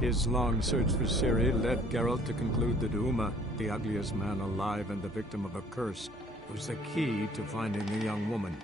His long search for Ciri led Geralt to conclude that Uma, the ugliest man alive and the victim of a curse, was the key to finding the young woman.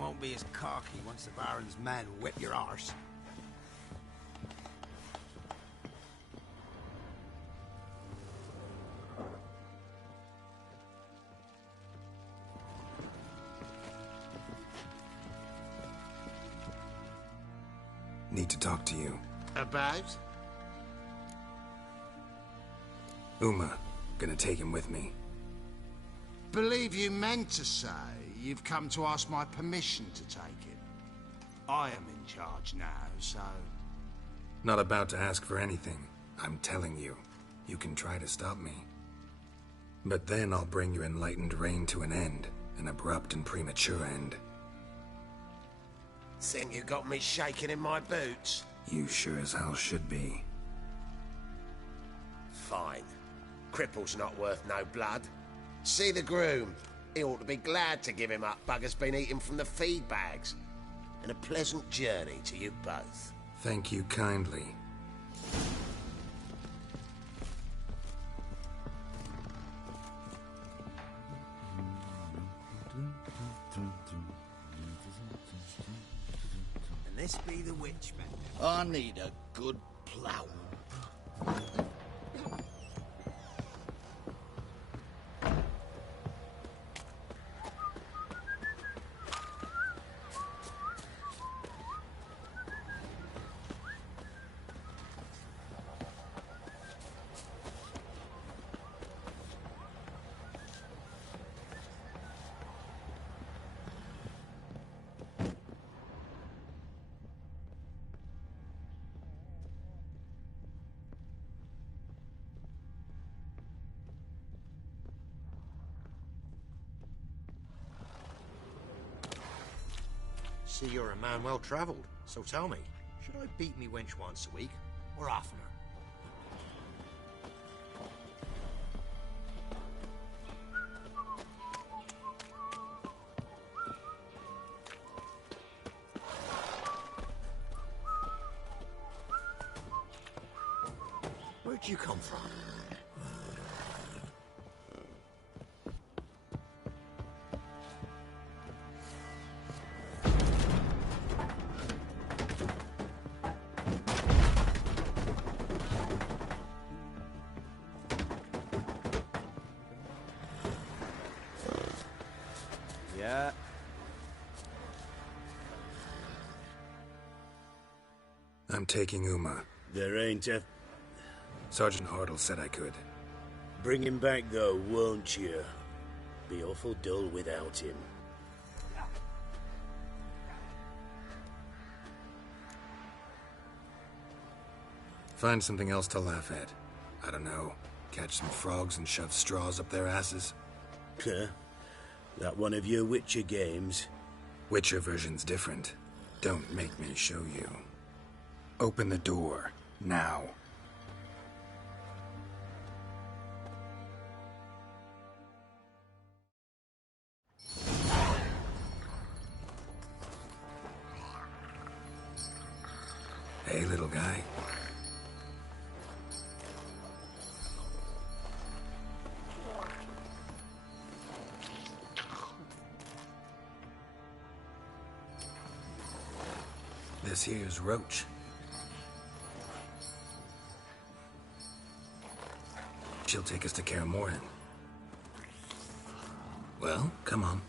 Won't be as cocky once the Baron's men whip your arse. Need to talk to you. About? Uma. Gonna take him with me. Believe you meant to say you've come to ask my permission to take it. I am in charge now, so... Not about to ask for anything. I'm telling you. You can try to stop me. But then I'll bring your enlightened reign to an end. An abrupt and premature end. Think you got me shaking in my boots? You sure as hell should be. Fine. Cripple's not worth no blood. See the groom. He ought to be glad to give him up. Bugger's been eating from the feed bags. And a pleasant journey to you both. Thank you kindly. And this be the witch man. I need a good plough. See, you're a man well-travelled, so tell me, should I beat me wench once a week, or oftener? Where'd you come from? Yeah. I'm taking Uma. There ain't a... Sergeant Hartle said I could. Bring him back, though, won't you? Be awful dull without him. Find something else to laugh at. I don't know, catch some frogs and shove straws up their asses. Huh? That one of your Witcher games? Witcher version's different. Don't make me show you. Open the door, now. Hey, little guy. This here's Roach. She'll take us to Kaer Morhen. Well, come on.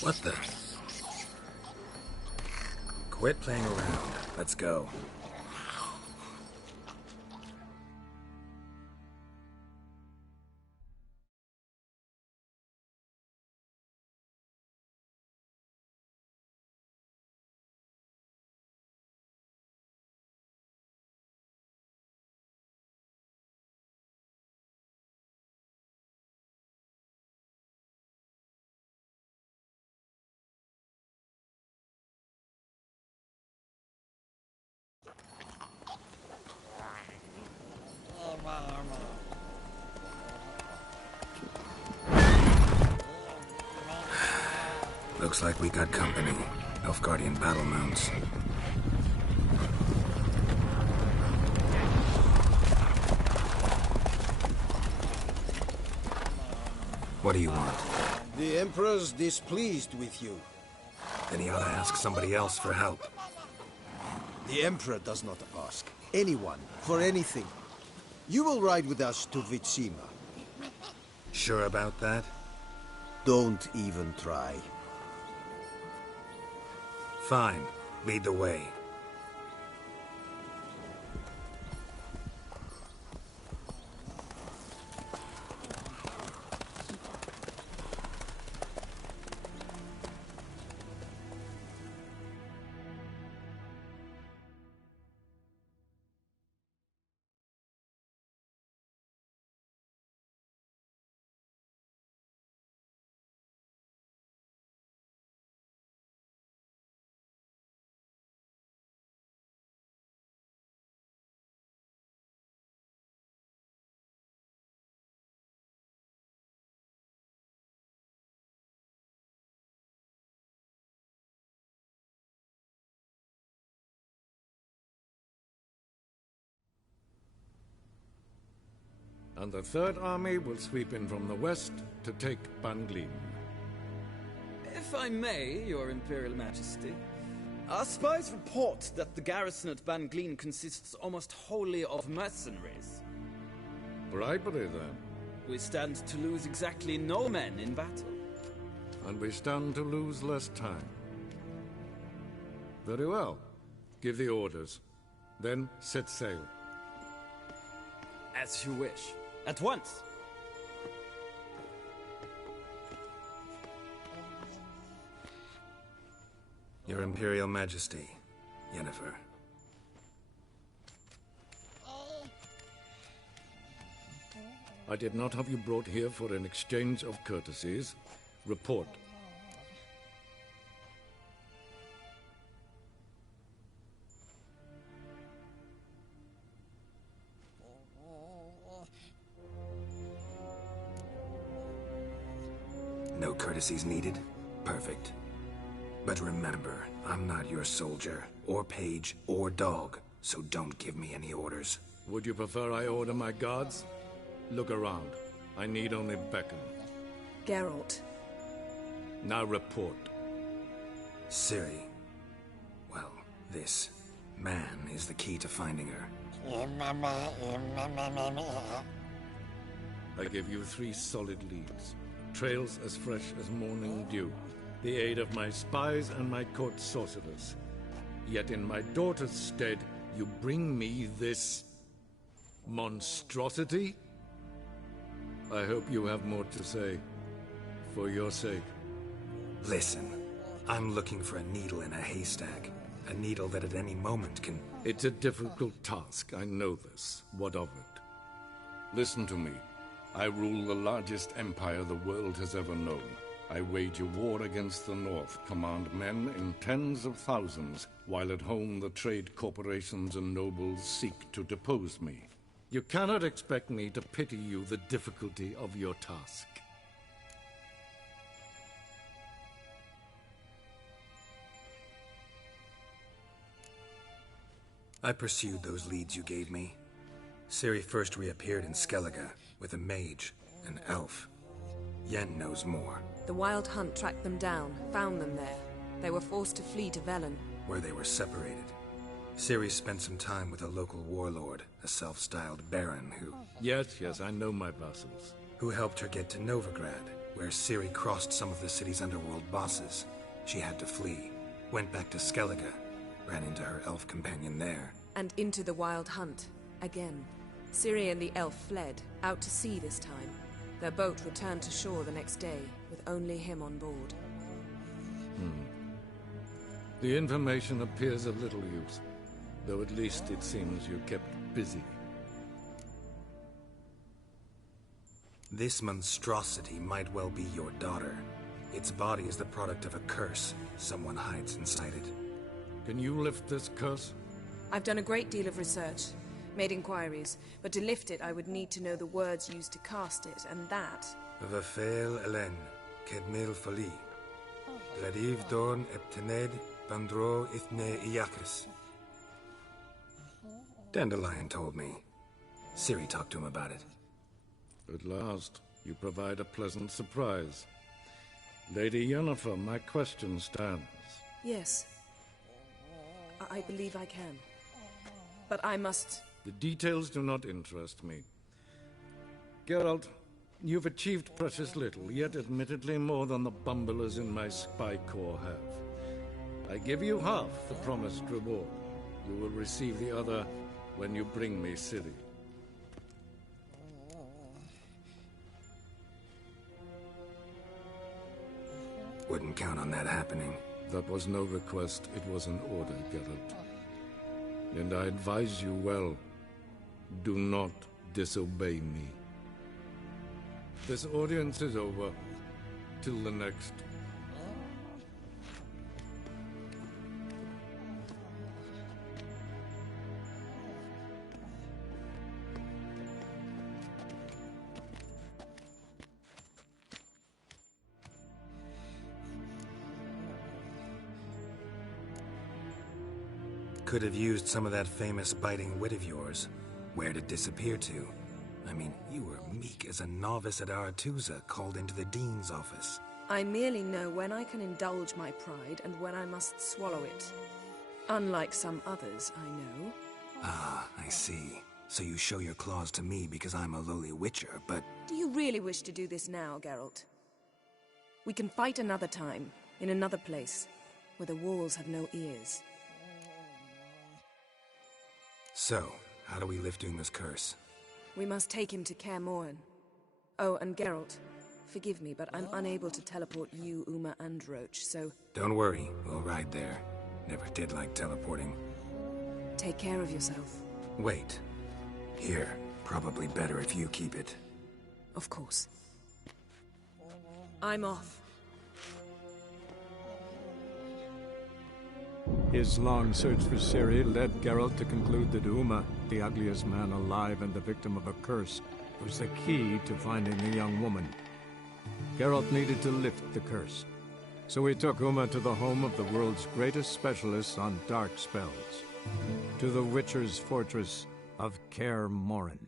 What the? Quit playing around. Let's go. Looks like we got company. Nilfgaardian battle mounts. What do you want? The Emperor's displeased with you. Then he ought to ask somebody else for help. The Emperor does not ask anyone for anything. You will ride with us to Vitsima. Sure about that? Don't even try. Fine. Lead the way. And the Third Army will sweep in from the west to take Banglin. If I may, Your Imperial Majesty, our spies report that the garrison at Banglin consists almost wholly of mercenaries. Bribery, then. We stand to lose exactly no men in battle. And we stand to lose less time. Very well. Give the orders. Then set sail. As you wish. At once. Your Imperial Majesty, Yennefer. I did not have you brought here for an exchange of courtesies. Report. No courtesies needed? Perfect. But remember, I'm not your soldier, or page, or dog, so don't give me any orders. Would you prefer I order my guards? Look around. I need only beckon. Geralt. Now report. Ciri. Well, this man is the key to finding her. I gave you 3 solid leads. Trails as fresh as morning dew. The aid of my spies and my court sorcerers. Yet in my daughter's stead, you bring me this monstrosity? I hope you have more to say. For your sake. Listen, I'm looking for a needle in a haystack. A needle that at any moment can... It's a difficult task, I know this. What of it? Listen to me. I rule the largest empire the world has ever known. I wage a war against the North, command men in tens of thousands, while at home the trade corporations and nobles seek to depose me. You cannot expect me to pity you the difficulty of your task. I pursued those leads you gave me. Ciri first reappeared in Skellige with a mage, an elf. Yen knows more. The Wild Hunt tracked them down, found them there. They were forced to flee to Velen, where they were separated. Ciri spent some time with a local warlord, a self-styled baron who... Yes, I know my vassals. Who helped her get to Novigrad, where Ciri crossed some of the city's underworld bosses. She had to flee, went back to Skellige, ran into her elf companion there. And into the Wild Hunt, again. Ciri and the elf fled, out to sea this time. Their boat returned to shore the next day, with only him on board. The information appears of little use, though at least it seems you're kept busy. This monstrosity might well be your daughter. Its body is the product of a curse. Someone hides inside it. Can you lift this curse? I've done a great deal of research, made inquiries, but to lift it I would need to know the words used to cast it, and that... wh3Elen, Kedmil Fali. Gladiv Dorn Eptened Bandro Ithne Iakris. Dandelion told me. Ciri talked to him about it. At last, you provide a pleasant surprise. Lady Yennefer, my question stands. Yes. I believe I can. But I must... The details do not interest me. Geralt, you've achieved precious little, yet admittedly more than the bumblers in my spy corps have. I give you half the promised reward. You will receive the other when you bring me Ciri. Wouldn't count on that happening. That was no request, it was an order, Geralt. And I advise you well, do not disobey me. This audience is over. Till the next. Could have used some of that famous biting wit of yours. Where'd it disappear to? I mean, you were meek as a novice at Aretuza called into the Dean's office. I merely know when I can indulge my pride and when I must swallow it. Unlike some others, I know. Ah, I see. So you show your claws to me because I'm a lowly witcher, but... Do you really wish to do this now, Geralt? We can fight another time, in another place, where the walls have no ears. So, how do we lift Uma's curse? We must take him to Kaer Morhen. Oh, and Geralt, forgive me, but I'm unable to teleport you, Uma, and Roach, so... Don't worry, we'll ride there. Never did like teleporting. Take care of yourself. Wait. Here, probably better if you keep it. Of course. I'm off. His long search for Ciri led Geralt to conclude that Uma, the ugliest man alive and the victim of a curse, was the key to finding the young woman. Geralt needed to lift the curse, so he took Uma to the home of the world's greatest specialists on dark spells, to the Witcher's fortress of Kaer Morhen.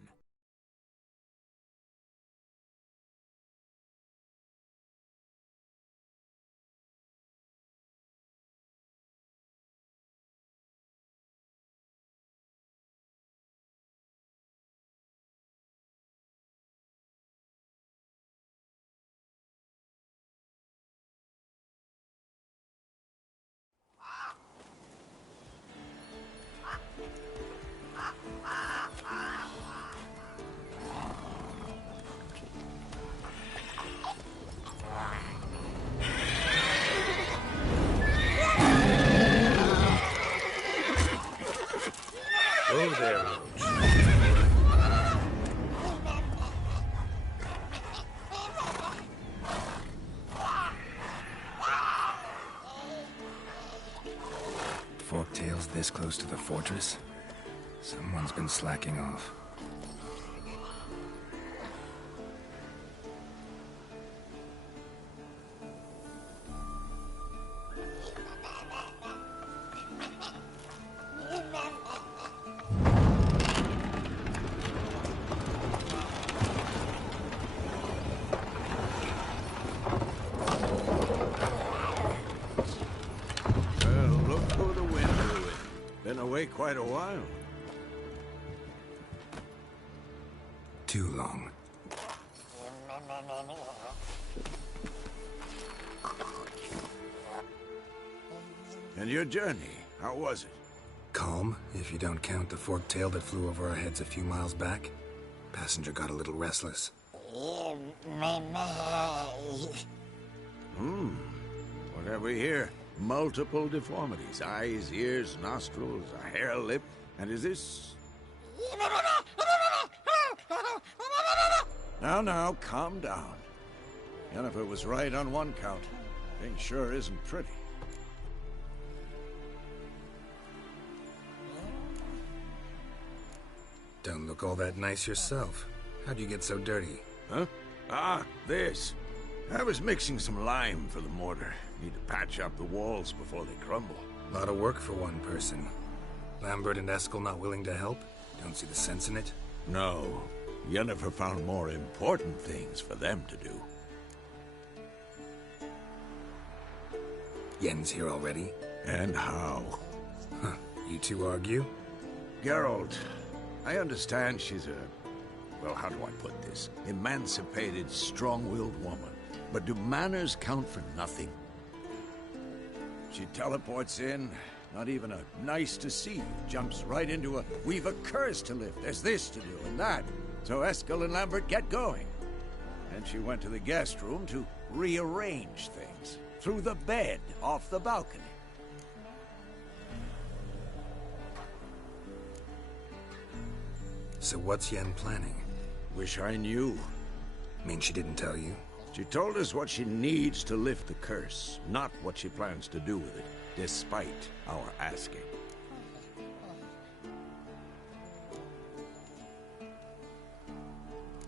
close to the fortress? Someone's been slacking off. Quite a while. Too long. And your journey, how was it? Calm, if you don't count the forked tail that flew over our heads a few miles back. Passenger got a little restless. What have we here? Multiple deformities. Eyes, ears, nostrils, a hair lip. And is this... Now, calm down. Yennefer was right on one count. Thing sure isn't pretty. Don't look all that nice yourself. How'd you get so dirty? Huh? Ah, this. I was mixing some lime for the mortar. Need to patch up the walls before they crumble. A lot of work for one person. Lambert and Eskel not willing to help? Don't see the sense in it? No. Yennefer found more important things for them to do. Yen's here already? And how? Huh. You two argue? Geralt, I understand she's well, how do I put this? Emancipated, strong-willed woman. But do manners count for nothing? She teleports in, not even a nice to see you, jumps right into a, we've a curse to lift, there's this to do and that. So Eskel and Lambert get going. And she went to the guest room to rearrange things. Through the bed, off the balcony. So what's Yen planning? Wish I knew. Mean she didn't tell you? She told us what she needs to lift the curse, not what she plans to do with it, despite our asking.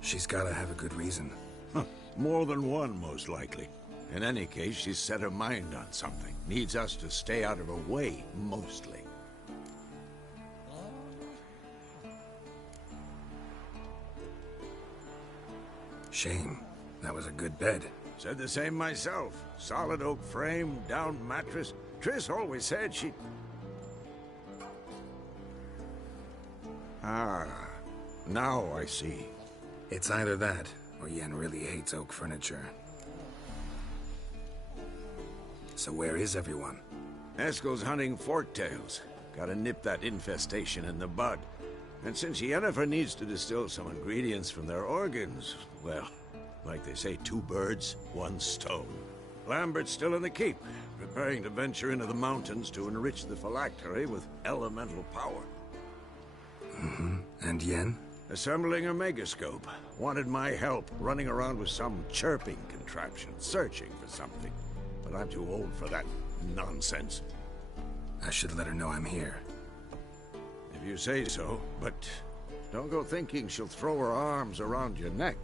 She's gotta have a good reason. More than one, most likely. In any case, she's set her mind on something. Needs us to stay out of her way, mostly. Shame. That was a good bed. Said the same myself. Solid oak frame, down mattress. Triss always said she... Ah, now I see. It's either that, or Yen really hates oak furniture. So where is everyone? Eskel's hunting forktails. Gotta nip that infestation in the bud. And since Yennefer needs to distill some ingredients from their organs, well, like they say, 2 birds, 1 stone. Lambert's still in the keep, preparing to venture into the mountains to enrich the phylactery with elemental power. And Yen? Assembling a megascope. Wanted my help, running around with some chirping contraption, searching for something. But I'm too old for that nonsense. I should let her know I'm here. If you say so, but don't go thinking she'll throw her arms around your neck.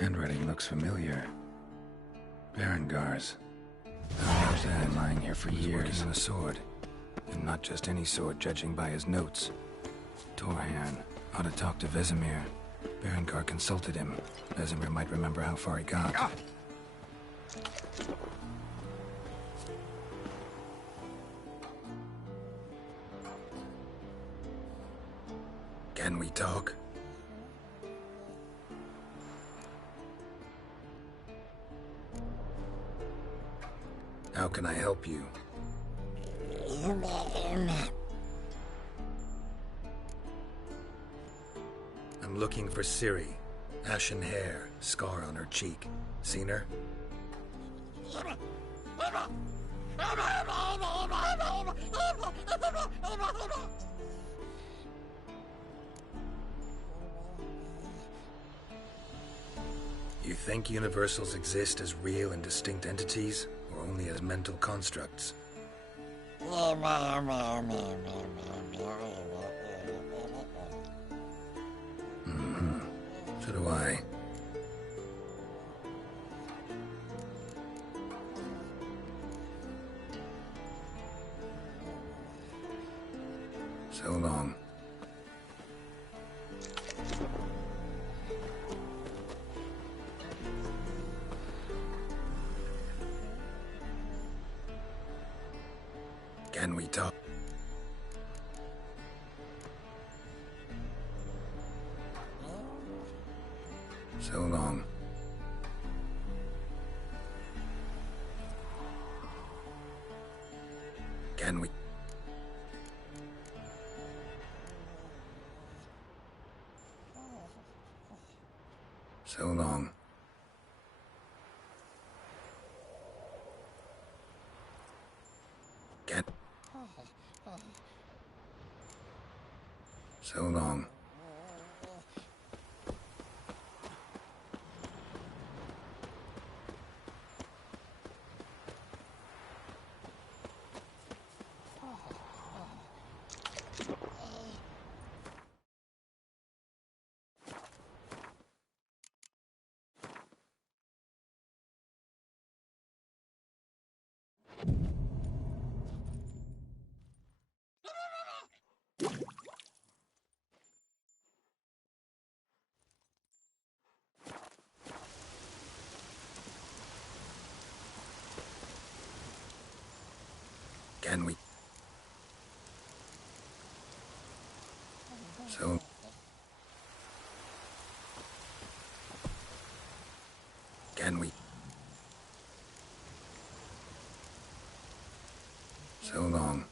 Handwriting looks familiar. Berengar's. I've been lying here for years. Working on a sword. And not just any sword, judging by his notes. Torhan ought to talk to Vesemir. Berengar consulted him. Vesemir might remember how far he got. Ah! Can we talk? How can I help you? I'm looking for Ciri. Ashen hair, scar on her cheek. Seen her? You think universals exist as real and distinct entities, or only as mental constructs? So do I. So long. Can we talk? So long. Can we? So long. Can? So long. Can we? So. Can we? So long.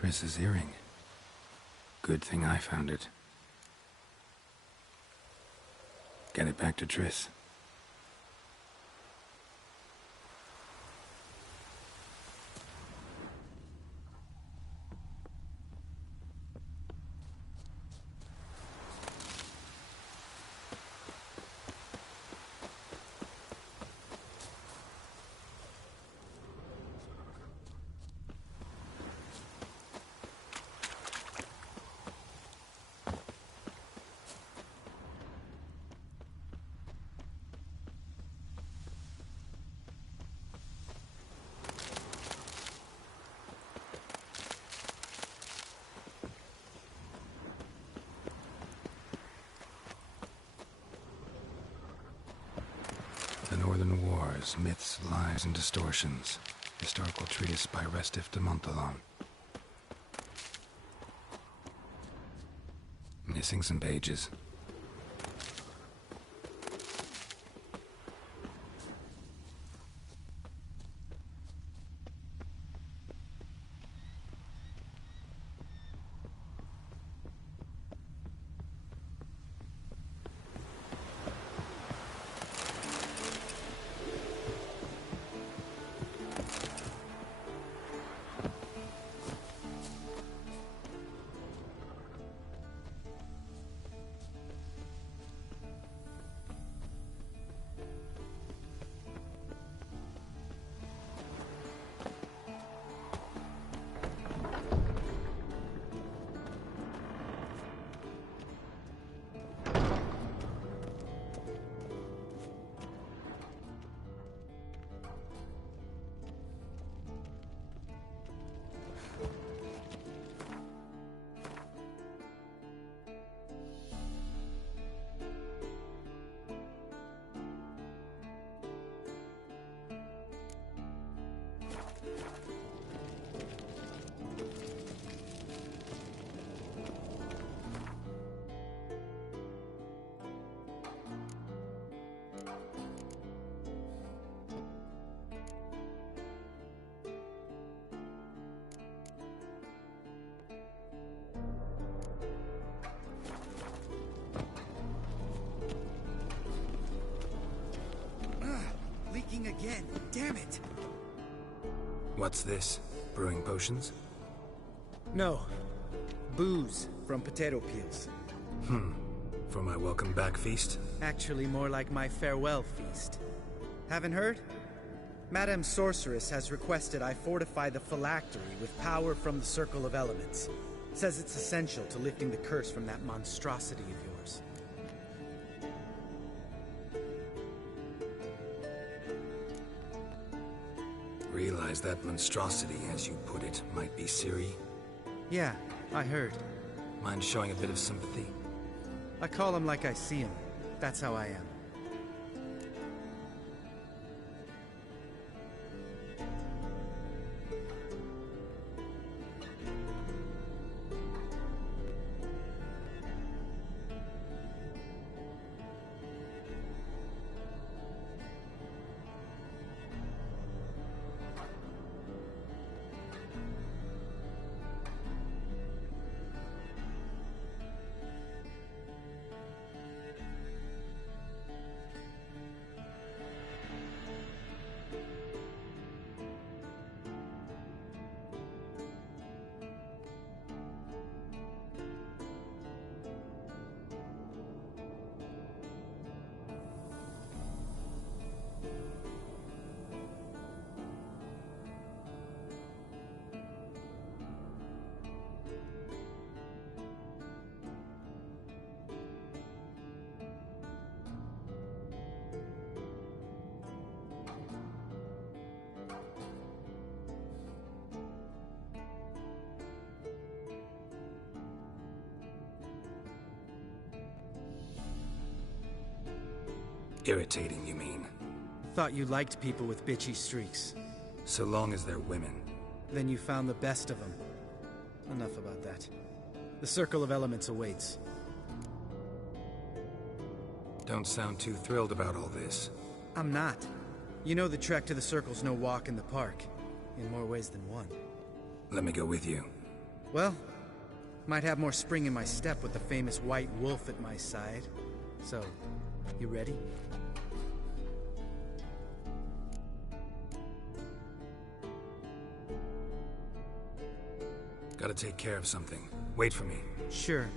Triss's earring. Good thing I found it. Get it back to Triss. The Northern Wars, Myths, Lies, and Distortions. Historical treatise by Restif de Montalon. Missing some pages. Again, damn it! What's this? Brewing potions? No. Booze from potato peels. For my welcome back feast? Actually, more like my farewell feast. Haven't heard? Madame Sorceress has requested I fortify the phylactery with power from the Circle of Elements. Says it's essential to lifting the curse from that monstrosity of yours. Realize that monstrosity, as you put it, might be Ciri? Yeah, I heard. Mind showing a bit of sympathy? I call him like I see him. That's how I am. Irritating, you mean? Thought you liked people with bitchy streaks. So long as they're women. Then you found the best of them. Enough about that. The Circle of Elements awaits. Don't sound too thrilled about all this. I'm not. You know the trek to the Circle's no walk in the park. In more ways than one. Let me go with you. Well, might have more spring in my step with the famous white wolf at my side. So, you ready? Gotta take care of something. Wait for me. Sure.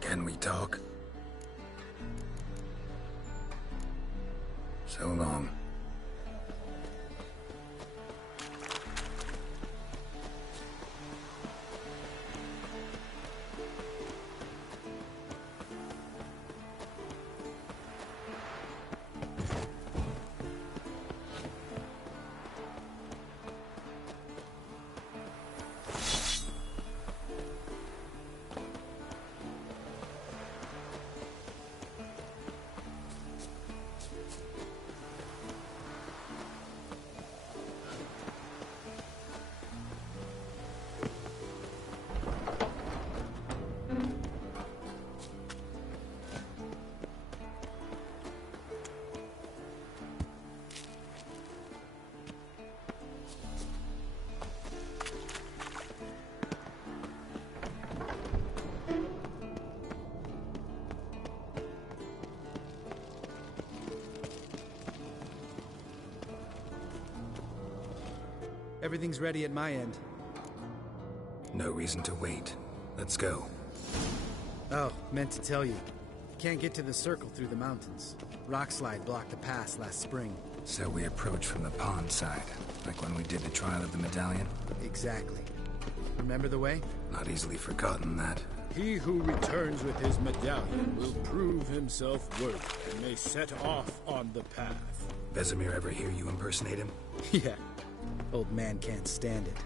Can we talk? So long. Everything's ready at my end. No reason to wait. Let's go. Oh, meant to tell you. Can't get to the circle through the mountains. Rockslide blocked the pass last spring. So we approach from the pond side, like when we did the trial of the medallion? Exactly. Remember the way? Not easily forgotten, that. He who returns with his medallion will prove himself worthy and may set off on the path. Vesemir ever hear you impersonate him? Yeah. Old man can't stand it.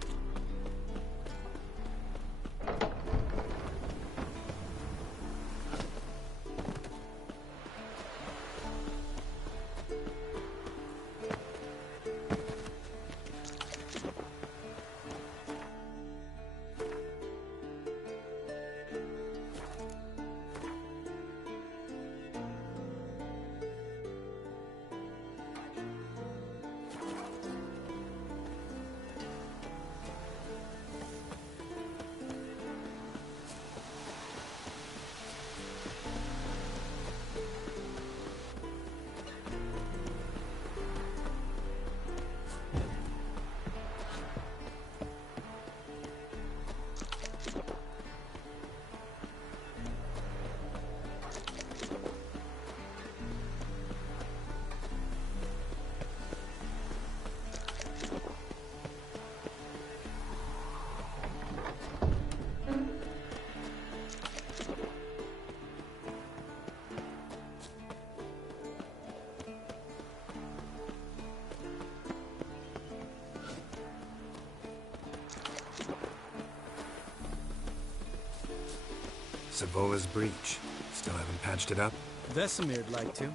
Savola's breach. Still haven't patched it up? Vesemir'd like to.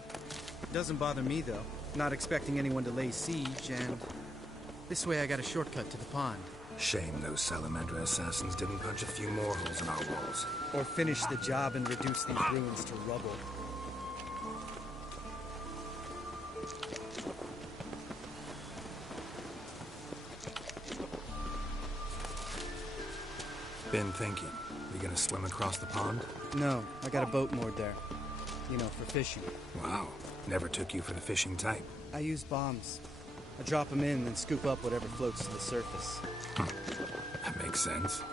Doesn't bother me, though. Not expecting anyone to lay siege, and... this way I got a shortcut to the pond. Shame those Salamandra assassins didn't punch a few more holes in our walls. Or finish the job and reduce these ruins to rubble. Been thinking. We gonna swim across the pond? No, I got a boat moored there. You know, for fishing. Wow. Never took you for the fishing type. I use bombs. I drop them in, then scoop up whatever floats to the surface. That makes sense.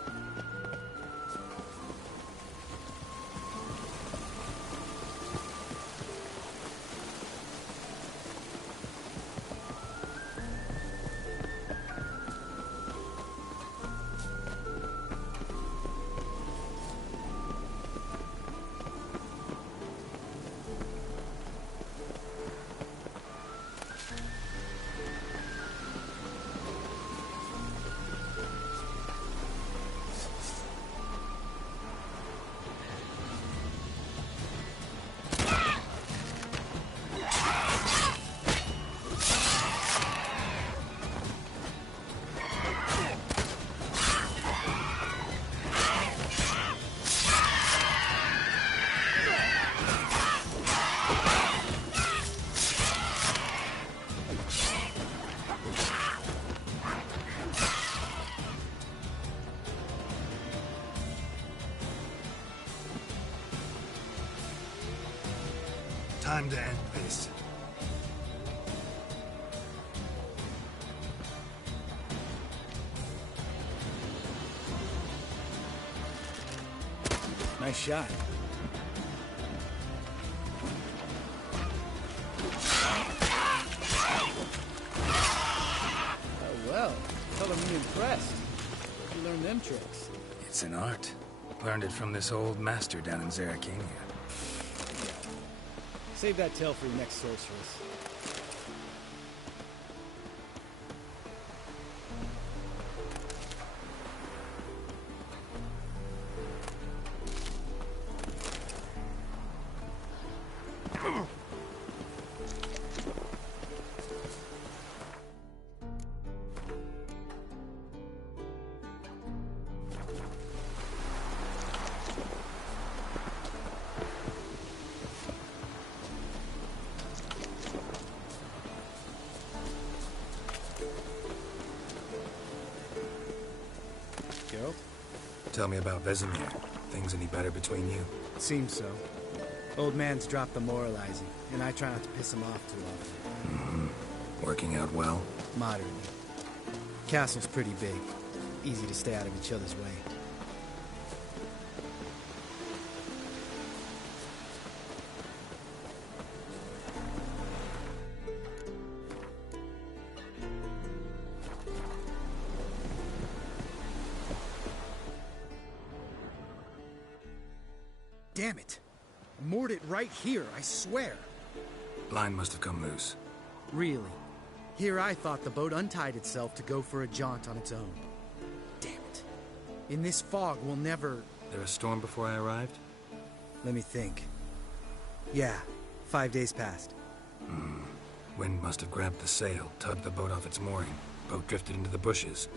Time to end this. Nice shot. Oh, well. Color me impressed. Where'd you learn them tricks? It's an art. Learned it from this old master down in Zerrikania. Save that tale for your next sorceress. Geralt? Tell me about Vesemir. Things any better between you? Seems so. Old man's dropped the moralizing, and I try not to piss him off too often. Mm-hmm. Working out well? Moderately. Castle's pretty big. Easy to stay out of each other's way. Damn it! I moored it right here, I swear. Line must have come loose. Really? Here I thought the boat untied itself to go for a jaunt on its own. Damn it. In this fog, we'll never... There a storm before I arrived? Let me think. Yeah, 5 days passed. Wind must have grabbed the sail, tugged the boat off its mooring. Boat drifted into the bushes.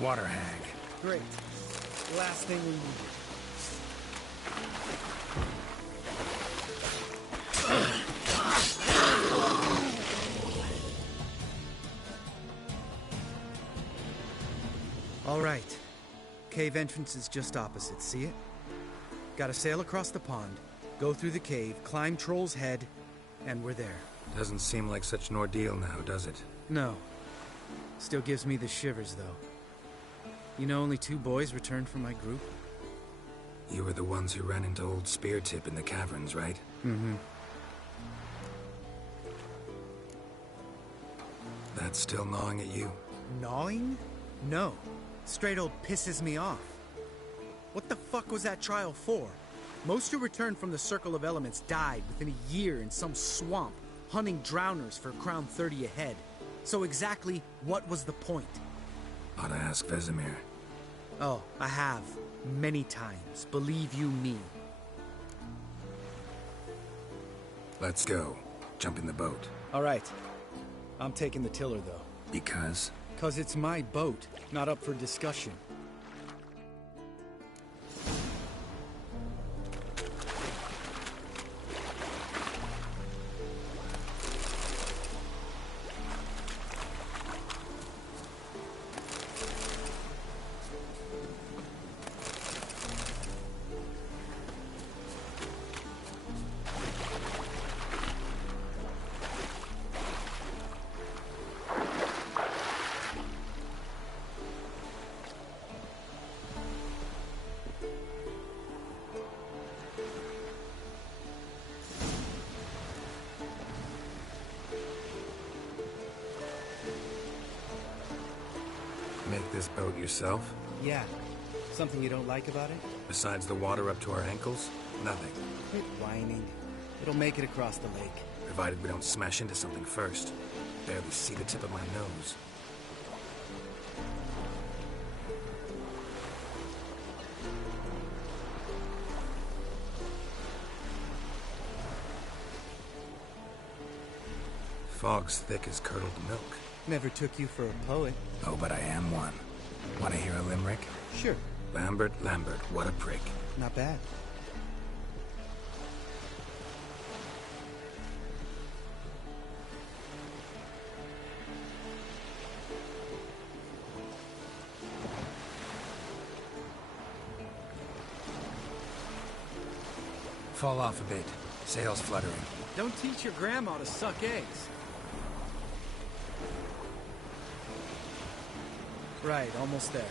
Water hag. Great. Last thing we need. All right. Cave entrance is just opposite, see it? Gotta sail across the pond, go through the cave, climb Troll's Head, and we're there. Doesn't seem like such an ordeal now, does it? No. Still gives me the shivers, though. You know only 2 boys returned from my group? You were the ones who ran into old Speartip in the caverns, right? Mm-hmm. That's still gnawing at you? Gnawing? No. Straight old pisses me off. What the fuck was that trial for? Most who returned from the Circle of Elements died within a year in some swamp, hunting drowners for Crown 30 a head. So exactly what was the point? Ought to ask Vesemir. Oh, I have. Many times. Believe you me. Let's go. Jump in the boat. All right. I'm taking the tiller, though. Because? 'Cause it's my boat, not up for discussion. Make this boat yourself? Yeah. Something you don't like about it? Besides the water up to our ankles? Nothing. Quit whining. It'll make it across the lake. Provided we don't smash into something first. Barely see the tip of my nose. Fog's thick as curdled milk. Never took you for a poet. Oh, but I am one. Want to hear a limerick? Sure. Lambert, Lambert, what a prick. Not bad. Fall off a bit. Sails fluttering. Don't teach your grandma to suck eggs. Right, almost there.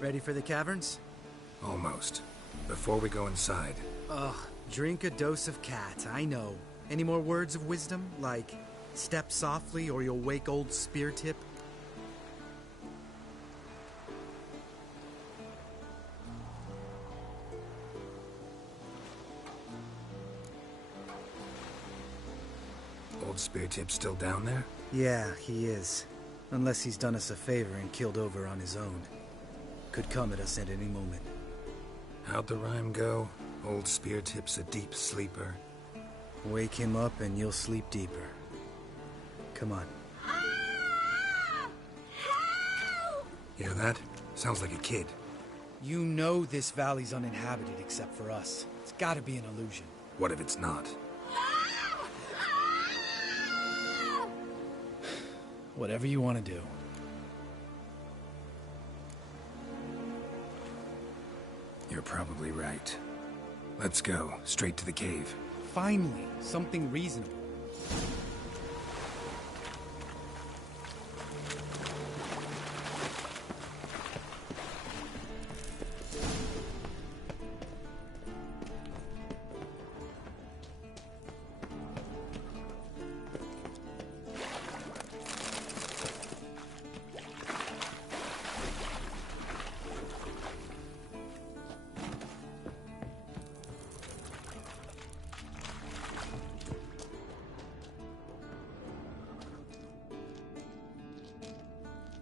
Ready for the caverns? Almost. Before we go inside. Ugh, drink a dose of cat, I know. Any more words of wisdom? Like, step softly or you'll wake old Spear Tip? Old Spear Tip's still down there? Yeah, he is. Unless he's done us a favor and killed over on his own. Could come at us at any moment. How'd the rhyme go? Old Spear Tip's a deep sleeper. Wake him up and you'll sleep deeper. Come on. Hear that? Sounds like a kid. You know this valley's uninhabited except for us. It's gotta be an illusion. What if it's not? Whatever you want to do. You're probably right. Let's go, straight to the cave. Finally, something reasonable.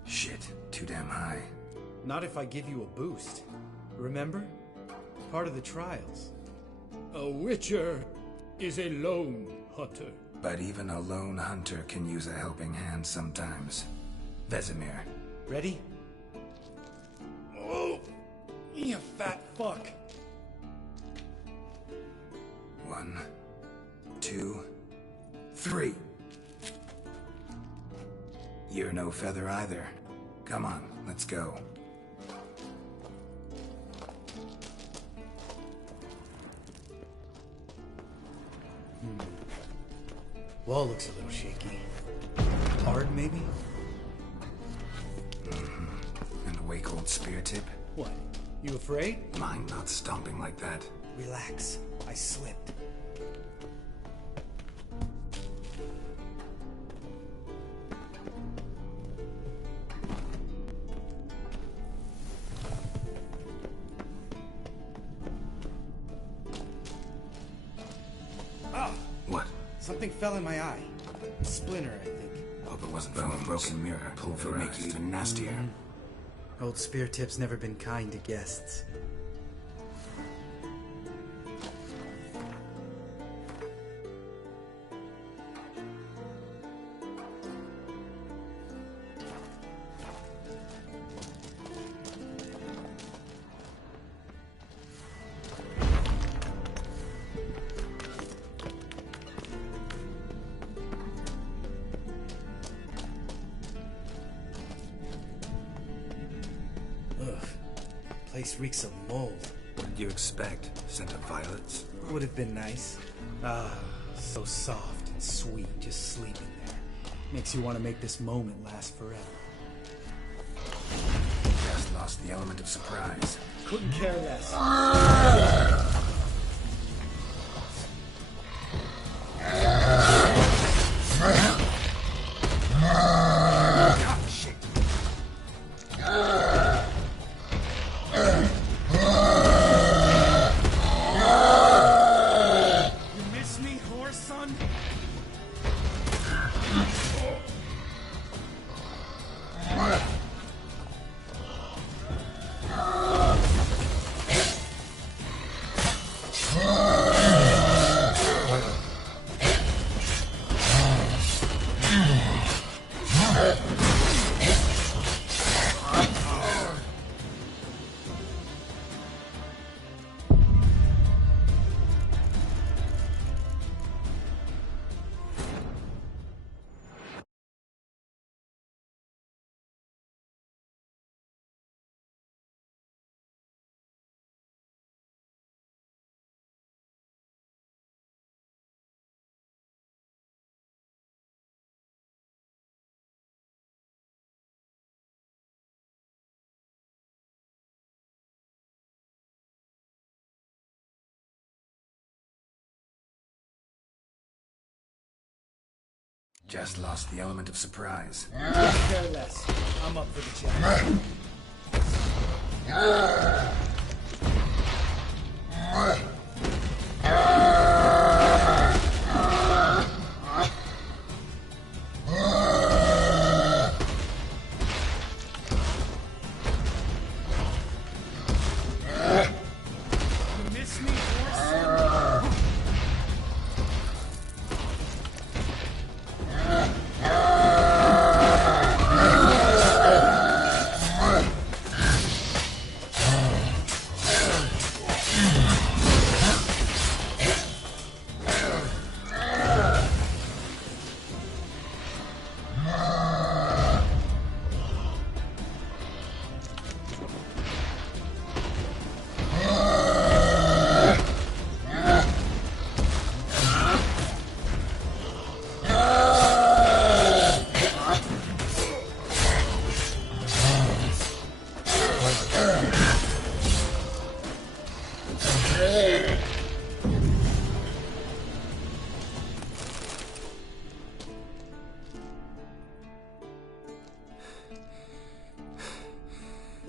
Shit, too damn high. Not if I give you a boost. Remember? Part of the trials. A witcher is a lone hunter. But even a lone hunter can use a helping hand sometimes. Vesemir. Ready? Oh, you fat fuck. 1, 2, 3. You're no feather either. Come on, let's go. Wall looks a little shaky. Hard, maybe? And a wake old Spear Tip? What? You afraid? Mine not stomping like that. Relax. I slipped. What? Something fell in my eye. Splinter, I think. Hope it wasn't from a broken mirror. It'll make you even nastier. Old Spear Tip's never been kind to guests. Place reeks of mold. What did you expect? Scent of violets? Would have been nice. Ah, so soft and sweet, just sleeping there. Makes you want to make this moment last forever. Just lost the element of surprise. Couldn't care less. Just lost the element of surprise. Couldn't care less. I'm up for the challenge.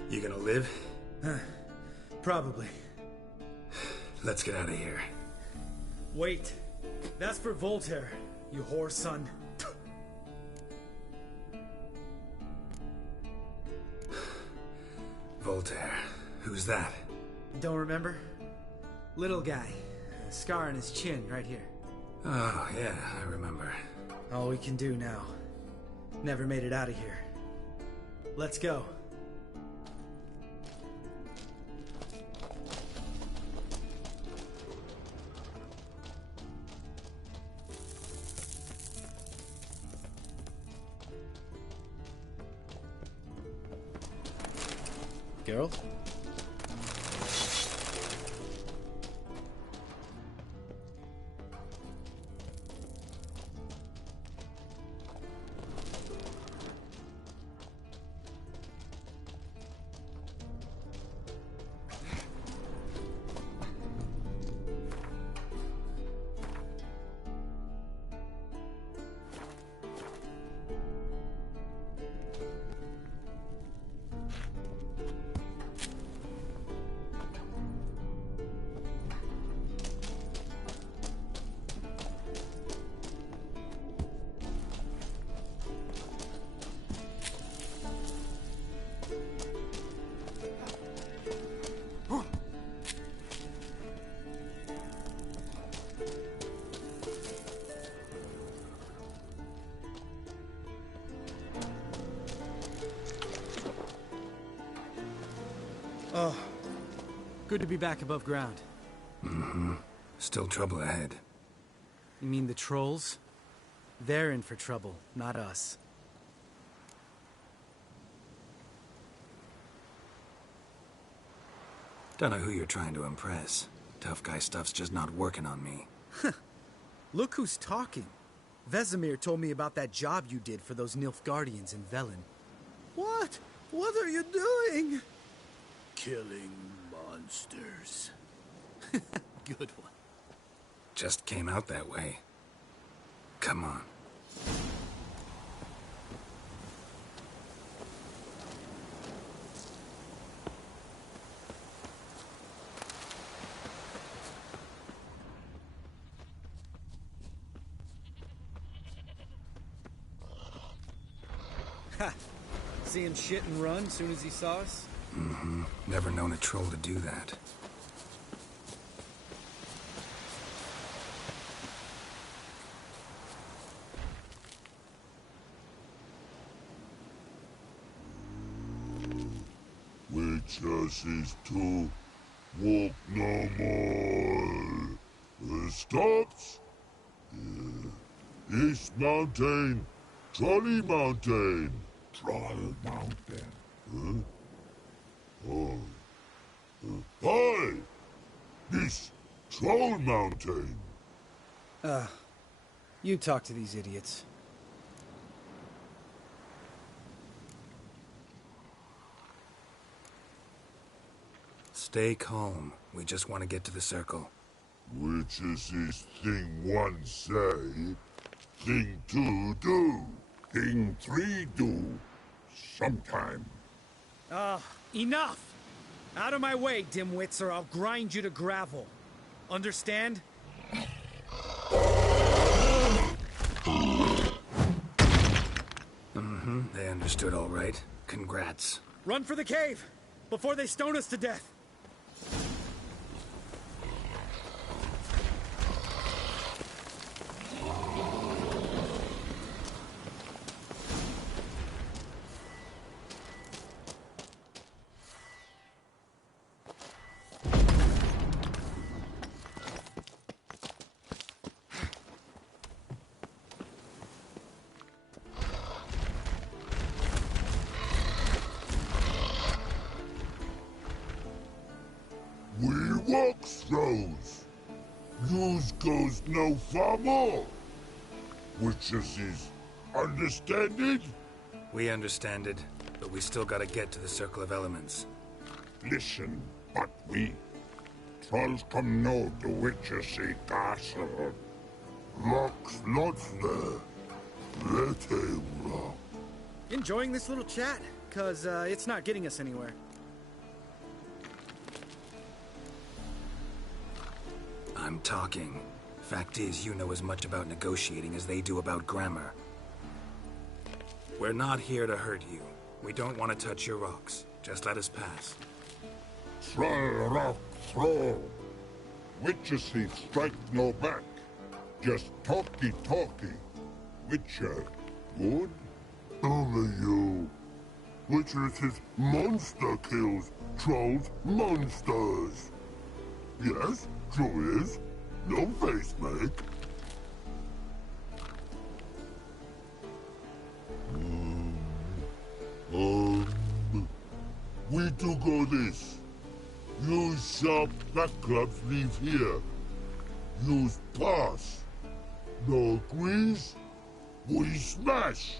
You gonna live? Probably. Let's get out of here. Wait. That's for Voltaire, you whore son. Voltaire. Who's that? Don't remember? Little guy. A scar on his chin, right here. Oh, yeah, I remember. All we can do now. Never made it out of here. Let's go. Geralt? Oh, good to be back above ground. Mm-hmm. Still trouble ahead. You mean the trolls? They're in for trouble, not us. Don't know who you're trying to impress. Tough guy stuff's just not working on me. Look who's talking. Vesemir told me about that job you did for those Nilfgaardians in Velen. What? What are you doing? Killing monsters. Good one. Just came out that way. Come on. Ha! See him shit and run soon as he saw us? Mm-hmm. Never known a troll to do that. Witches is to walk no more. Stops? East Mountain, Trolley Mountain. Troll Mountain. Huh? Oh. Hi! This Troll Mountain. You talk to these idiots. Stay calm. We just want to get to the circle. Which is this thing one say, thing two do, thing three do, sometime. Enough! Out of my way, dimwits, or I'll grind you to gravel. Understand? Mm-hmm. They understood all right. Congrats. Run for the cave! Before they stone us to death! Throws. News goes no far more. Witches is understand it? We understand it, but we still gotta get to the Circle of Elements. Listen, but we. Trolls come know the witches say castle. Rocks lots there. Let him rock. Enjoying this little chat? 'Cause it's not getting us anywhere. I'm talking. Fact is, you know as much about negotiating as they do about grammar. We're not here to hurt you. We don't want to touch your rocks. Just let us pass. Troll rock throw. Witches say strike no back. Just talky. Witcher, good? Only you. Witches is monster kills. Trolls monsters. Yes, true is. No face make. We do go this. Use sharp backups leave here. Use pass. No agrees, we smash.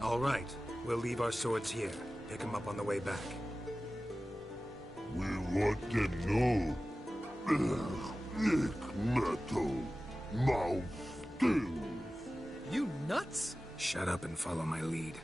All right. We'll leave our swords here. Pick them up on the way back. We want to know. Nick metal. Mouth stings. You nuts? Shut up and follow my lead.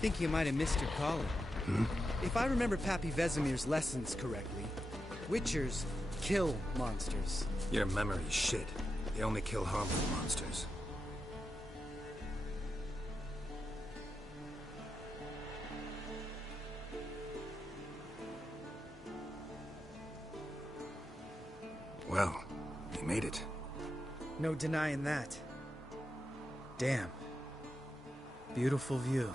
Think you might have missed your calling. Hmm? If I remember Pappy Vesemir's lessons correctly, Witchers kill monsters. Your memory's shit. They only kill harmful monsters. Well, we made it. No denying that. Damn. Beautiful view.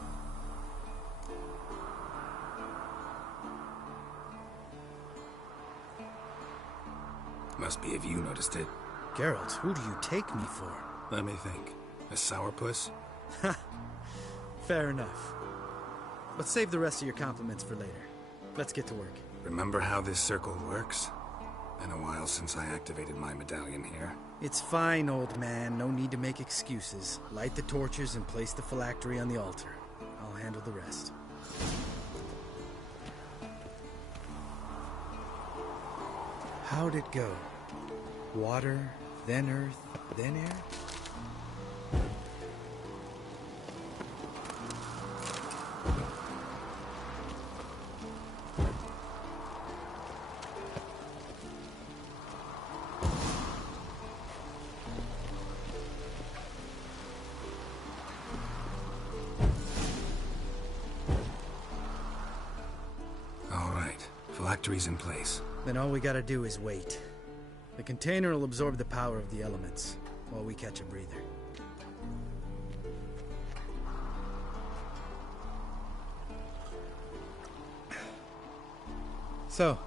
Must be if you noticed it. Geralt, who do you take me for? Let me think. A sourpuss? Fair enough. But save the rest of your compliments for later. Let's get to work. Remember how this circle works? Been a while since I activated my medallion here. It's fine, old man. No need to make excuses. Light the torches and place the phylactery on the altar. I'll handle the rest. How'd it go? Water, then earth, then air? Phylactery's in place. Then all we gotta do is wait. The container will absorb the power of the elements, while we catch a breather. So,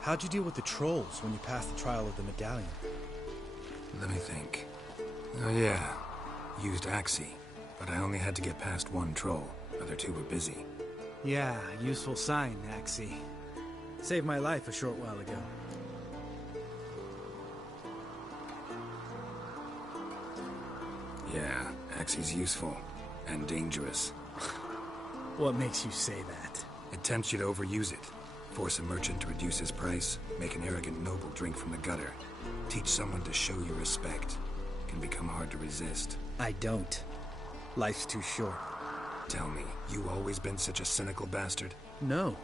how'd you deal with the trolls when you passed the trial of the medallion? Let me think. Oh yeah, used Axii, but I only had to get past one troll. Other two were busy. Yeah, useful sign, Axii. Saved my life a short while ago. Yeah, Axii's useful. And dangerous. What makes you say that? It tempts you to overuse it. Force a merchant to reduce his price. Make an arrogant noble drink from the gutter. Teach someone to show you respect. Can become hard to resist. I don't. Life's too short. Tell me, you always been such a cynical bastard? No.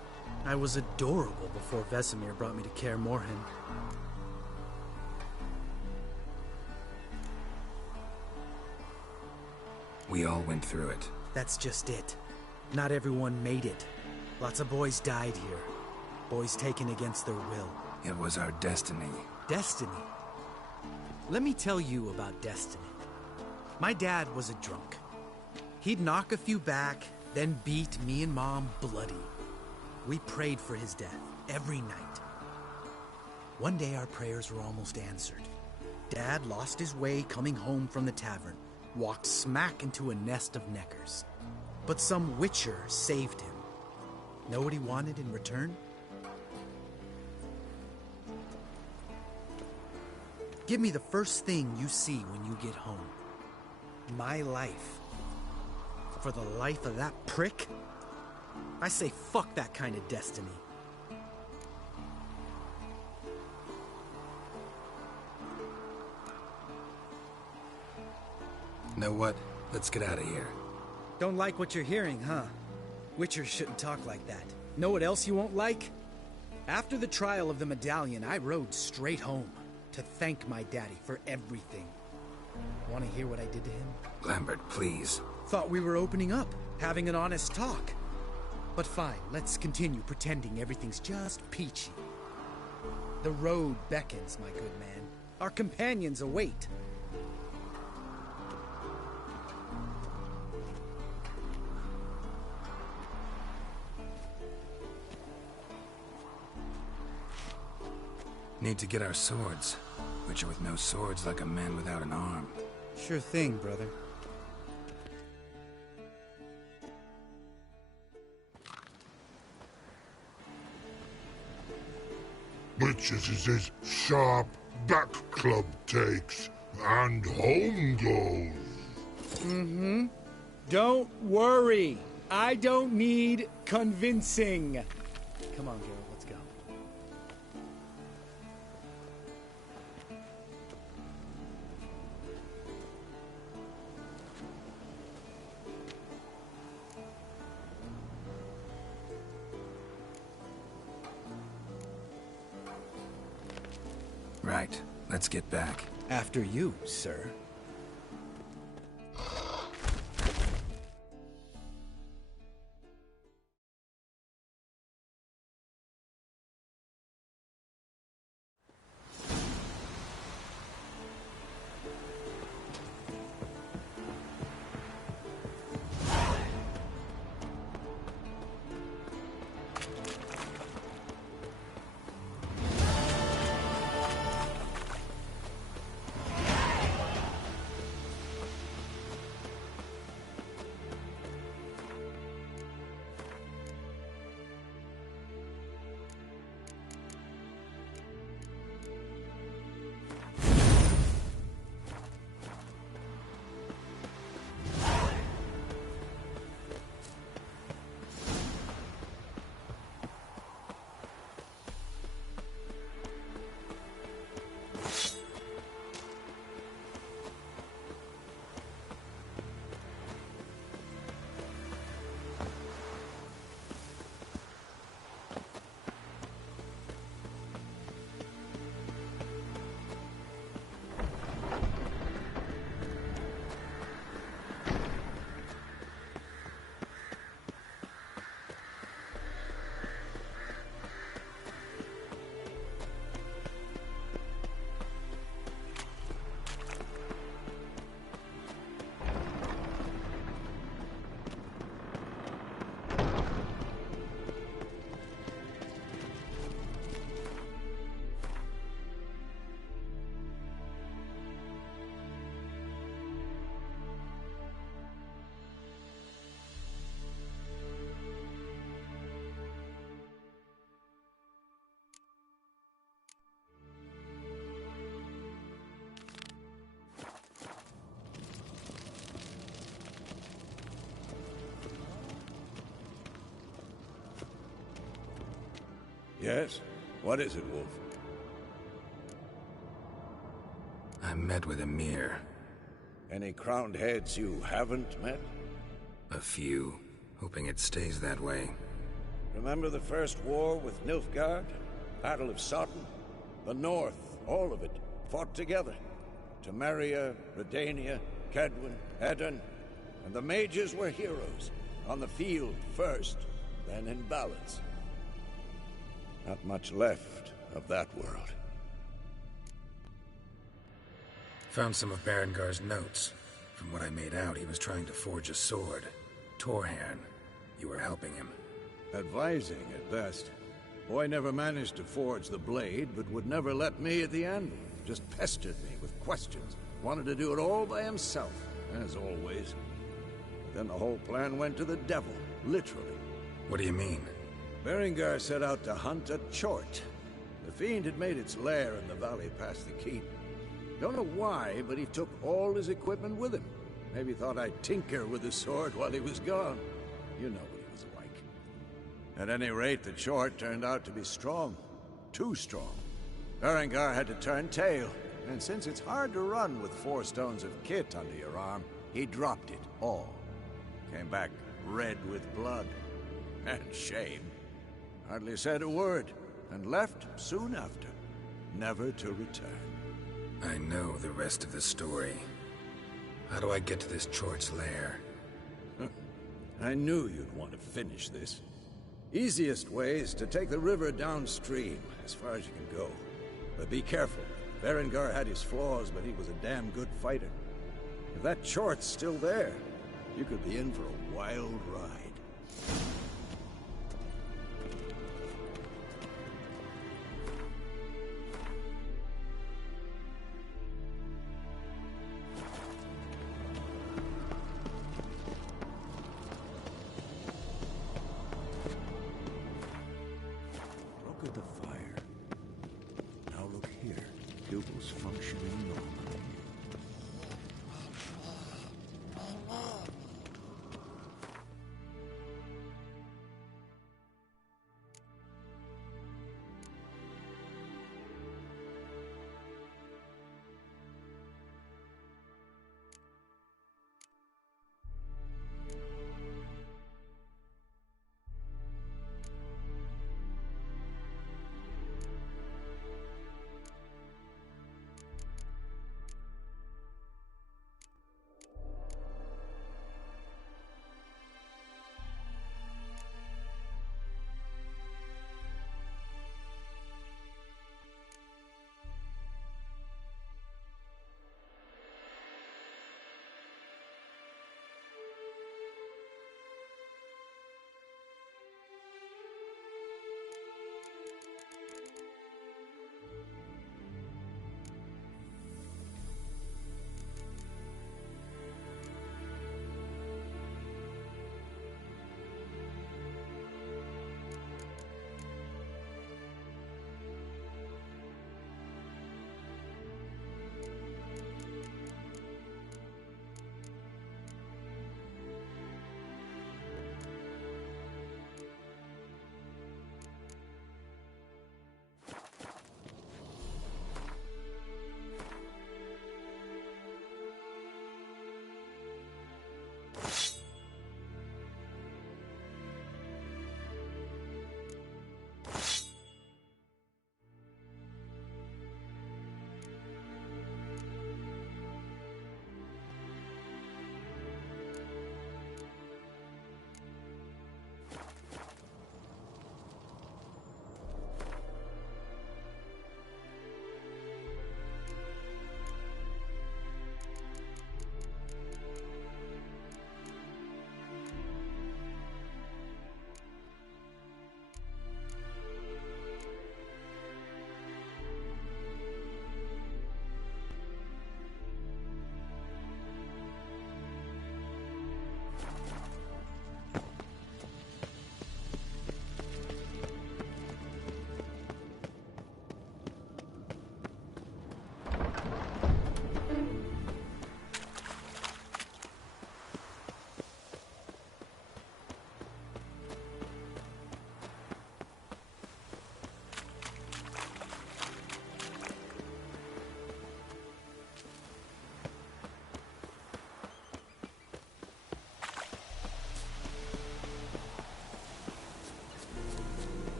I was adorable before Vesemir brought me to Kaer Morhen. We all went through it. That's just it. Not everyone made it. Lots of boys died here. Boys taken against their will. It was our destiny. Destiny? Let me tell you about destiny. My dad was a drunk. He'd knock a few back, then beat me and Mom bloody. We prayed for his death every night. One day our prayers were almost answered. Dad lost his way coming home from the tavern, walked smack into a nest of neckers. But some witcher saved him. Know what he wanted in return? Give me the first thing you see when you get home. My life. For the life of that prick? I say fuck that kind of destiny. Know what? Let's get out of here. Don't like what you're hearing, huh? Witchers shouldn't talk like that. Know what else you won't like? After the trial of the medallion, I rode straight home to thank my daddy for everything. Want to hear what I did to him? Lambert, please. Thought we were opening up, having an honest talk. But fine, let's continue pretending everything's just peachy. The road beckons, my good man. Our companions await. Need to get our swords. Witcher with no swords like a man without an arm. Sure thing, brother. Witches is his sharp back club takes, and home goes. Mm-hmm. Don't worry. I don't need convincing. Come on, Geralt, let's go. Right. Let's get back. After you, sir. Yes? What is it, Wolf? I met with Emir. Any crowned heads you haven't met? A few. Hoping it stays that way. Remember the first war with Nilfgaard? Battle of Sodden? The North, all of it, fought together. Temeria, Redania, Kedwin, Edirn, and the mages were heroes. On the field first, then in ballads. Not much left of that world. Found some of Berengar's notes. From what I made out, he was trying to forge a sword. Torhan, you were helping him. Advising at best. Boy never managed to forge the blade, but would never let me at the anvil. Just pestered me with questions. Wanted to do it all by himself, as always. But then the whole plan went to the devil, literally. What do you mean? Berengar set out to hunt a chort. The fiend had made its lair in the valley past the keep. Don't know why, but he took all his equipment with him. Maybe thought I'd tinker with the sword while he was gone. You know what he was like. At any rate, the chort turned out to be strong. Too strong. Berengar had to turn tail, and since it's hard to run with 4 stones of kit under your arm, he dropped it all. Came back red with blood. And shame. Hardly said a word, and left soon after, never to return. I know the rest of the story. How do I get to this Chort's lair? I knew you'd want to finish this. Easiest way is to take the river downstream, as far as you can go. But be careful. Berengar had his flaws, but he was a damn good fighter. If that Chort's still there, you could be in for a wild ride. Look at the fire. Now look here. Pupils functioning normally.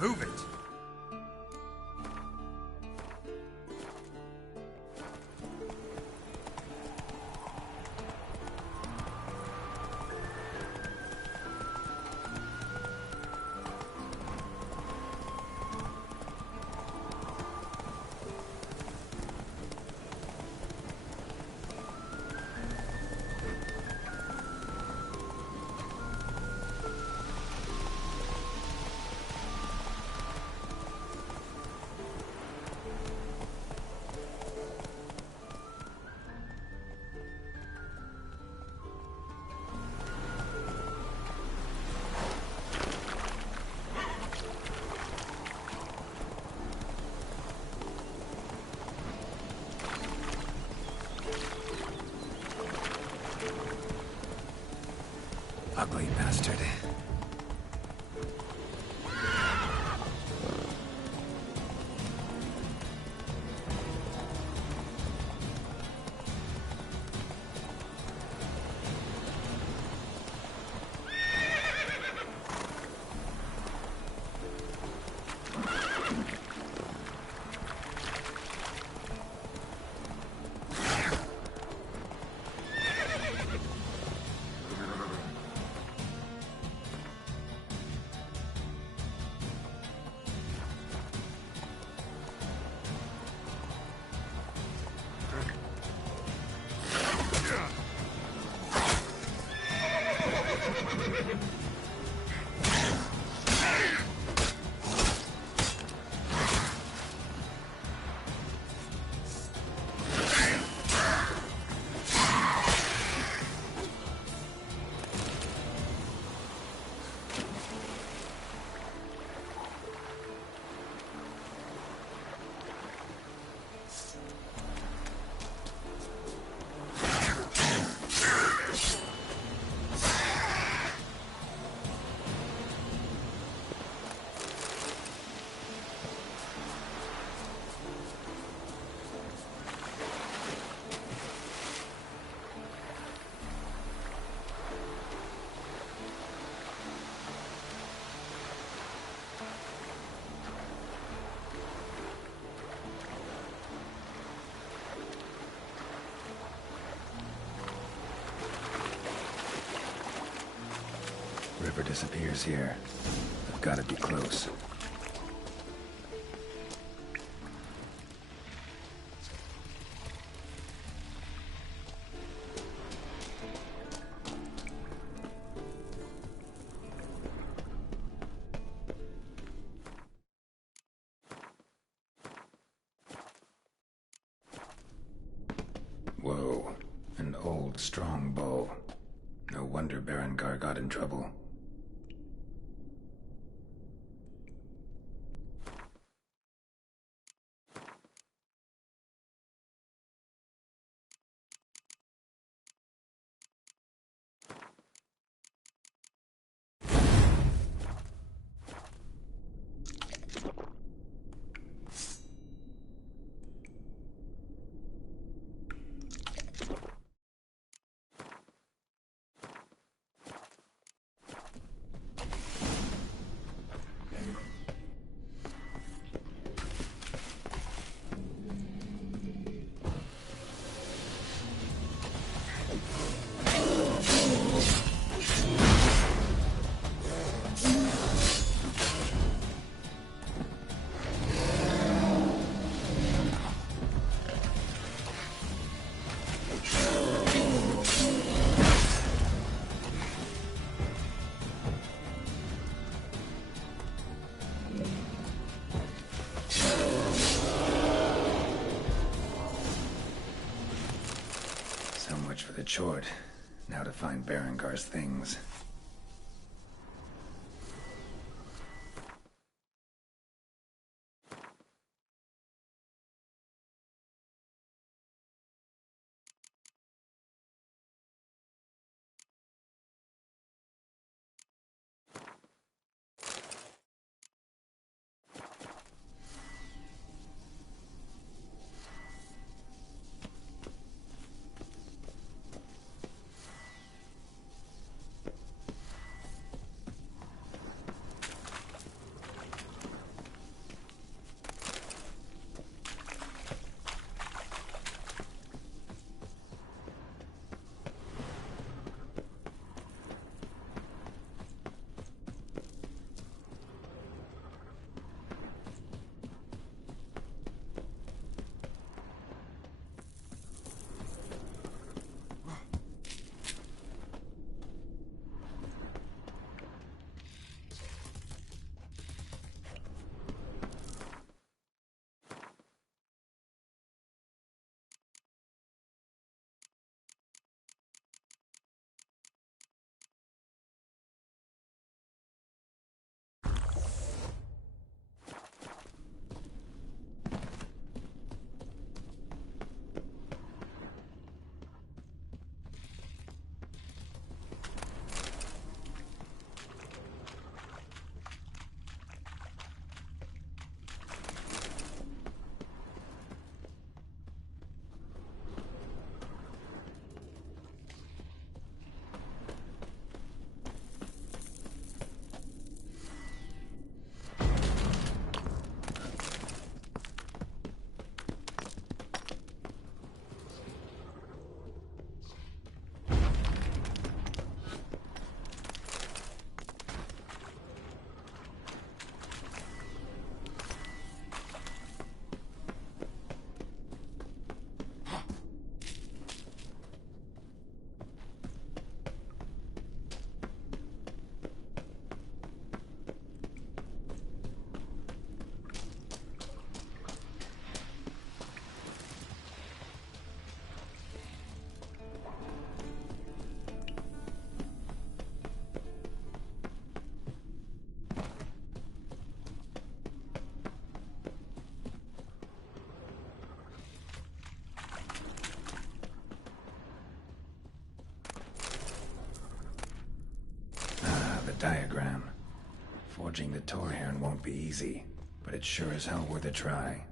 Move it! Ugly bastard. River disappears here. I've got to be close. Whoa, an old, strong bow. No wonder Berengar got in trouble. For the chort. Now to find Berengar's things. a diagram. Forging the Torhern won't be easy, but it's sure as hell worth a try.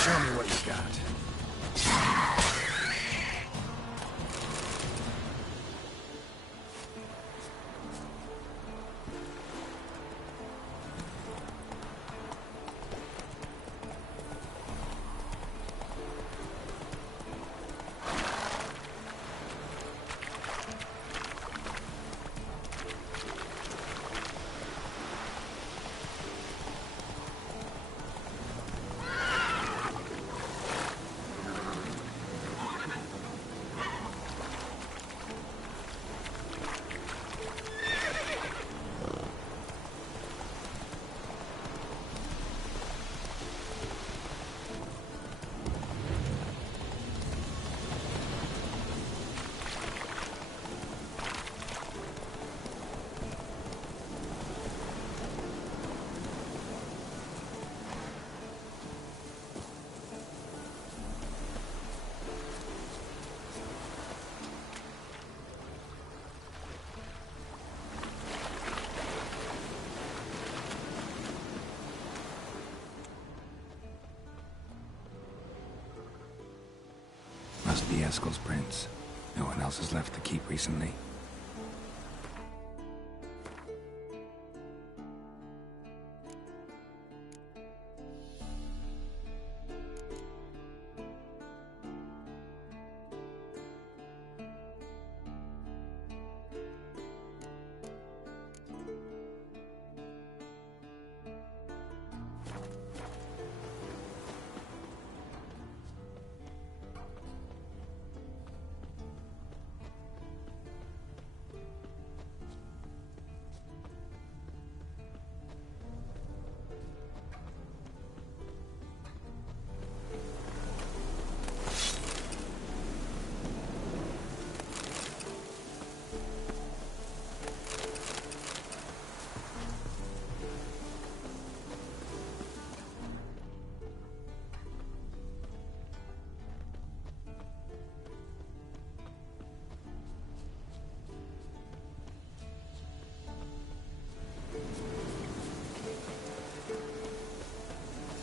Show me what you got. Must be Eskel's prints. No one else has left the keep recently.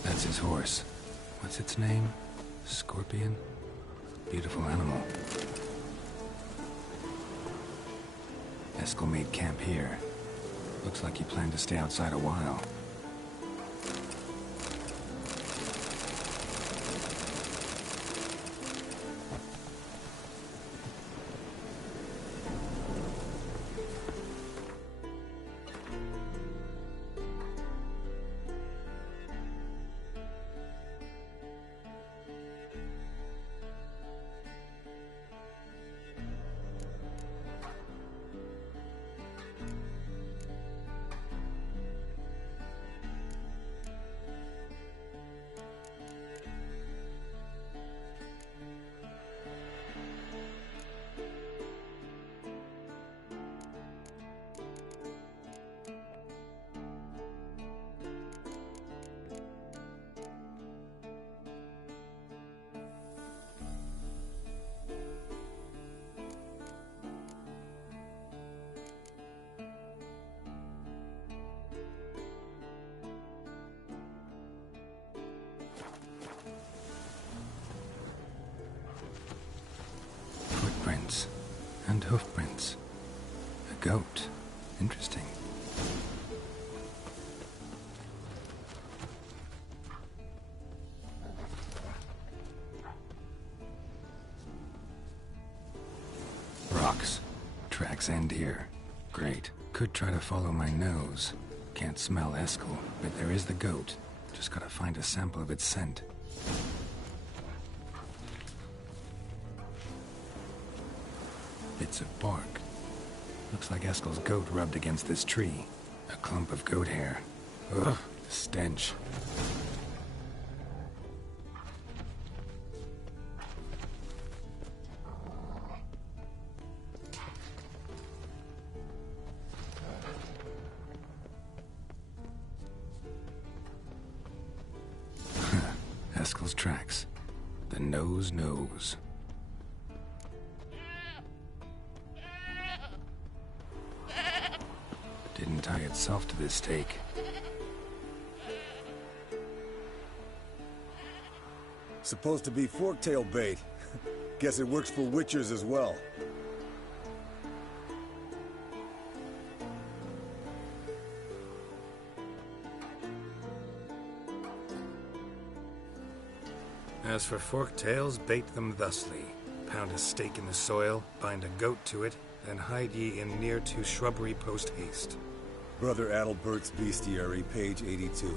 That's his horse. What's its name? Scorpion? Beautiful animal. Eskel made camp here. Looks like he planned to stay outside a while. and hoofprints. A goat. Interesting. Rocks. Tracks end here. Great. Could try to follow my nose. Can't smell Eskel, but there is the goat. Just gotta find a sample of its scent. Bits of bark. Looks like Eskel's goat rubbed against this tree. A clump of goat hair. Ugh, the stench. Eskel's tracks. The nose knows. Didn't tie itself to this stake. Supposed to be forktail bait. Guess it works for witchers as well. As for forktails, bait them thusly. Pound a stake in the soil, bind a goat to it, then hide ye in near to shrubbery post haste. Brother Adalbert's Bestiary, page 82.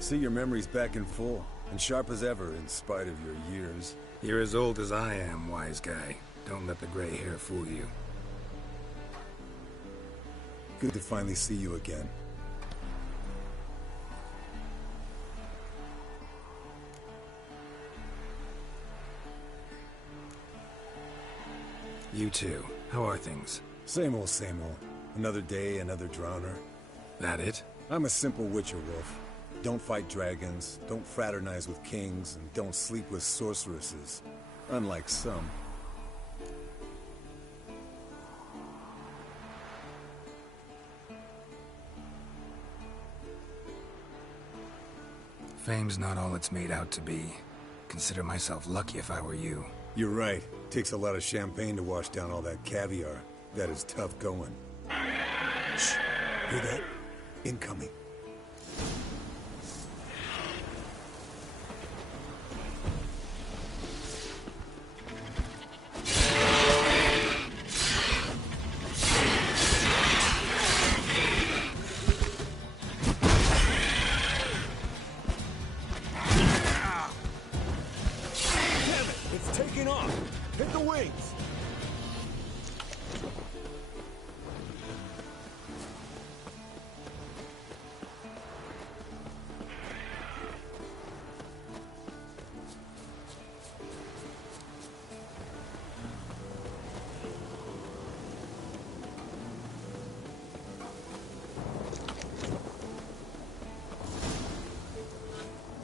See, your memory's back in full, and sharp as ever, in spite of your years. You're as old as I am, wise guy. Don't let the gray hair fool you. Good to finally see you again. You too. How are things? Same old, same old. Another day, another drowner. That it? I'm a simple witcher, Wolf. Don't fight dragons, don't fraternize with kings, and don't sleep with sorceresses. Unlike some. Fame's not all it's made out to be. Consider myself lucky if I were you. You're right. Takes a lot of champagne to wash down all that caviar. That is tough going. Shh. Hear that? Incoming.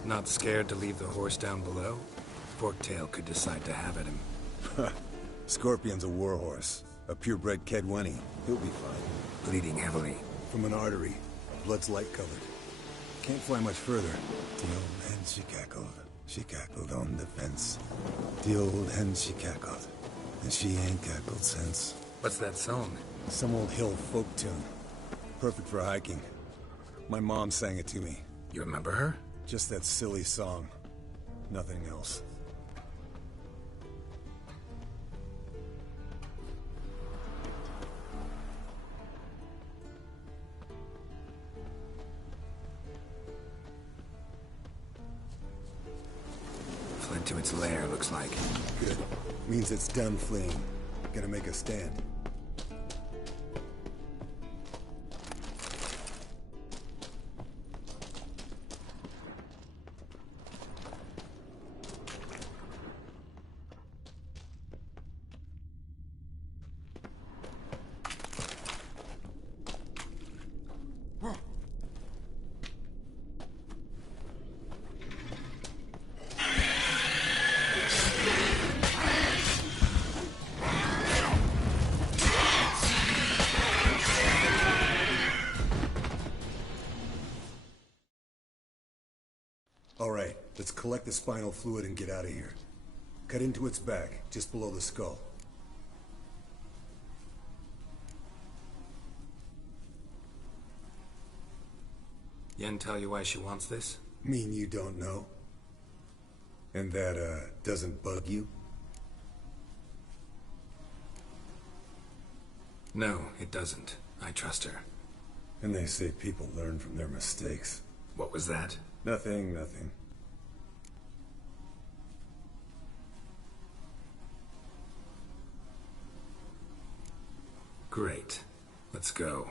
Not scared to leave the horse down below? Forktail could decide to have at him. Scorpion's a warhorse. A purebred Kedwenny. He'll be fine. Bleeding heavily. From an artery. Blood's light-colored. Can't fly much further. The old hen she cackled. She cackled on the fence. The old hen she cackled. And she ain't cackled since. What's that song? Some old hill folk tune. Perfect for hiking. My mom sang it to me. You remember her? Just that silly song. Nothing else. Fled to its lair, looks like. Good. Means it's done fleeing. Gonna make a stand. All right, let's collect the spinal fluid and get out of here. Cut into its back, just below the skull. Yen tell you why she wants this? Mean you don't know? And that, doesn't bug you? No, it doesn't. I trust her. And they say people learn from their mistakes. What was that? Nothing, nothing. Great. Let's go.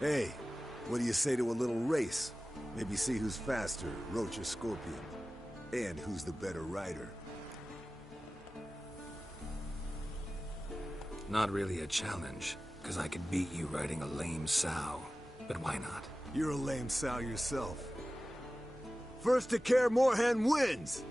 Hey, what do you say to a little race? Maybe see who's faster, Roach or Scorpion. And who's the better rider. Not really a challenge, because I could beat you riding a lame sow. But why not? You're a lame sow yourself. First to Kaer Morhen wins!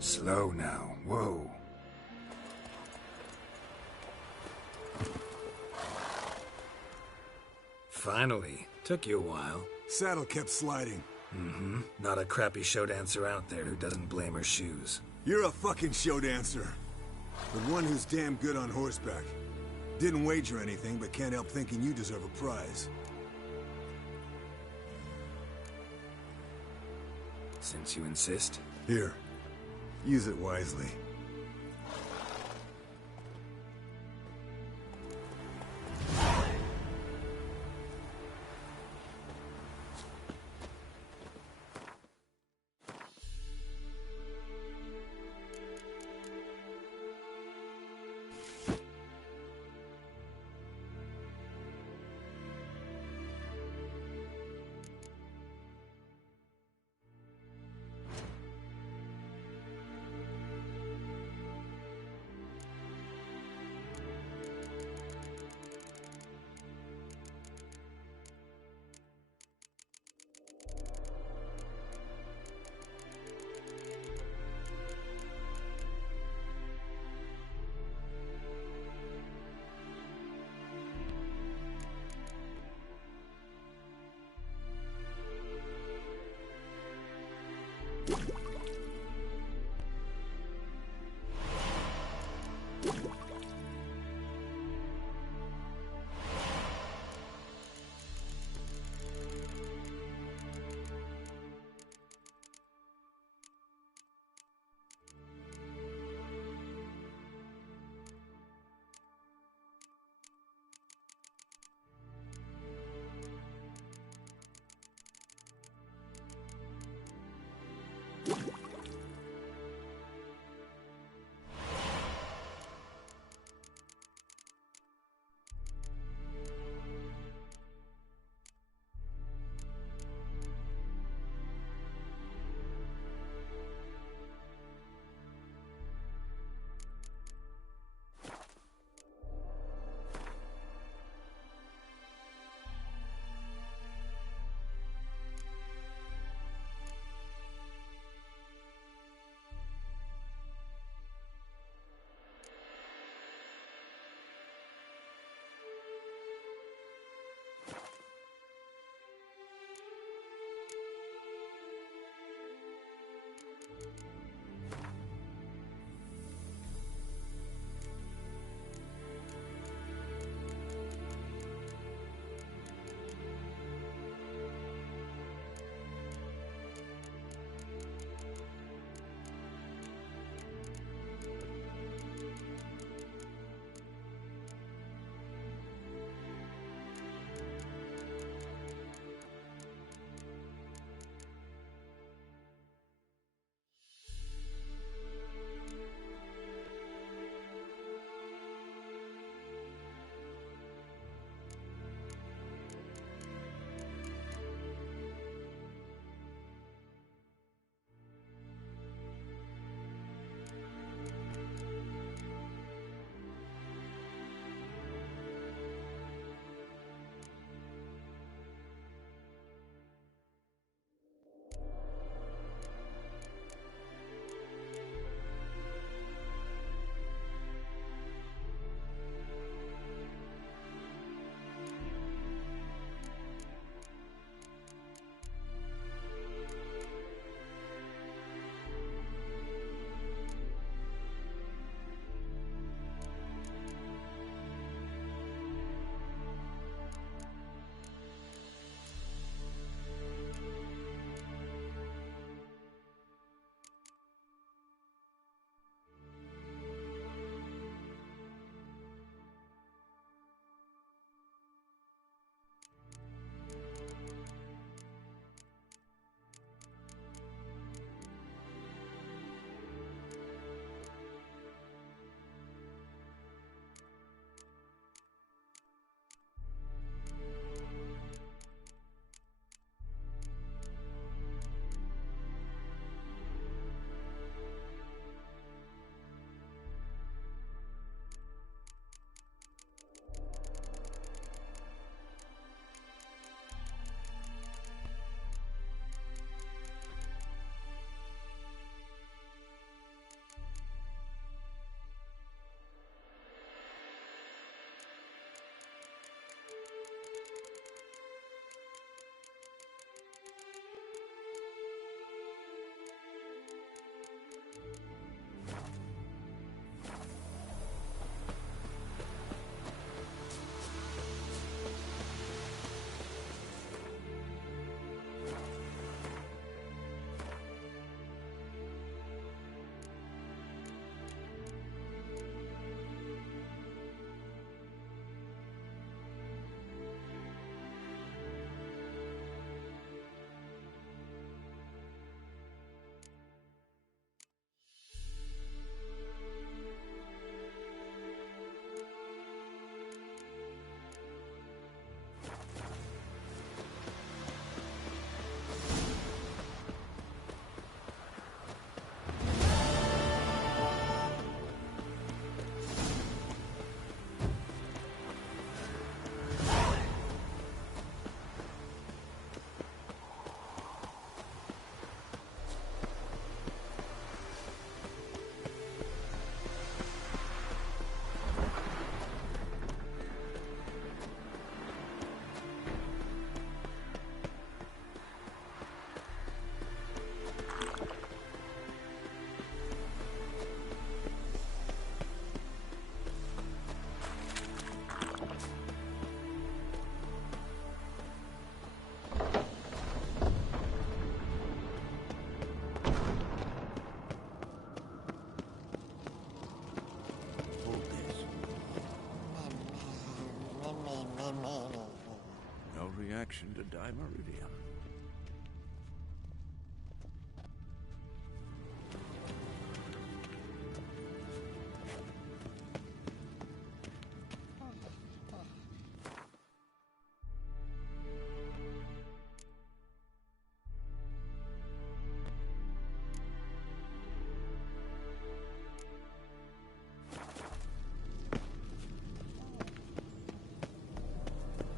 Slow now. Whoa. Finally. Took you a while. Saddle kept sliding. Mm-hmm. Not a crappy show dancer out there who doesn't blame her shoes. You're a fucking show dancer. But one who's damn good on horseback. Didn't wager anything, but can't help thinking you deserve a prize. Since you insist. Here. Use it wisely. reaction to dimeridium.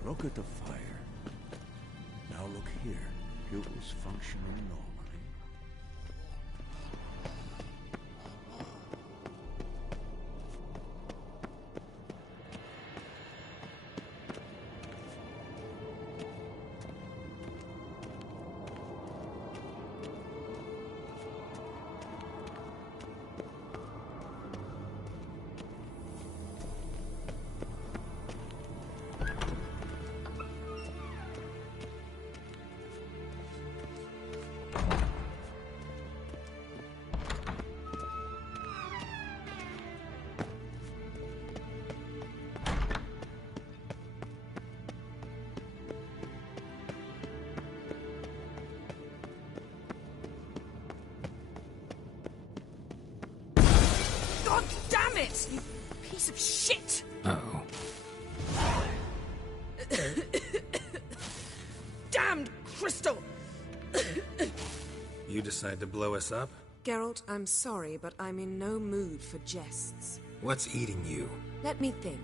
Look at the fire. Now look here. Pupils functioning normally. God damn it! You piece of shit! Uh-oh. Damned crystal! You decide to blow us up? Geralt, I'm sorry, but I'm in no mood for jests. What's eating you? Let me think.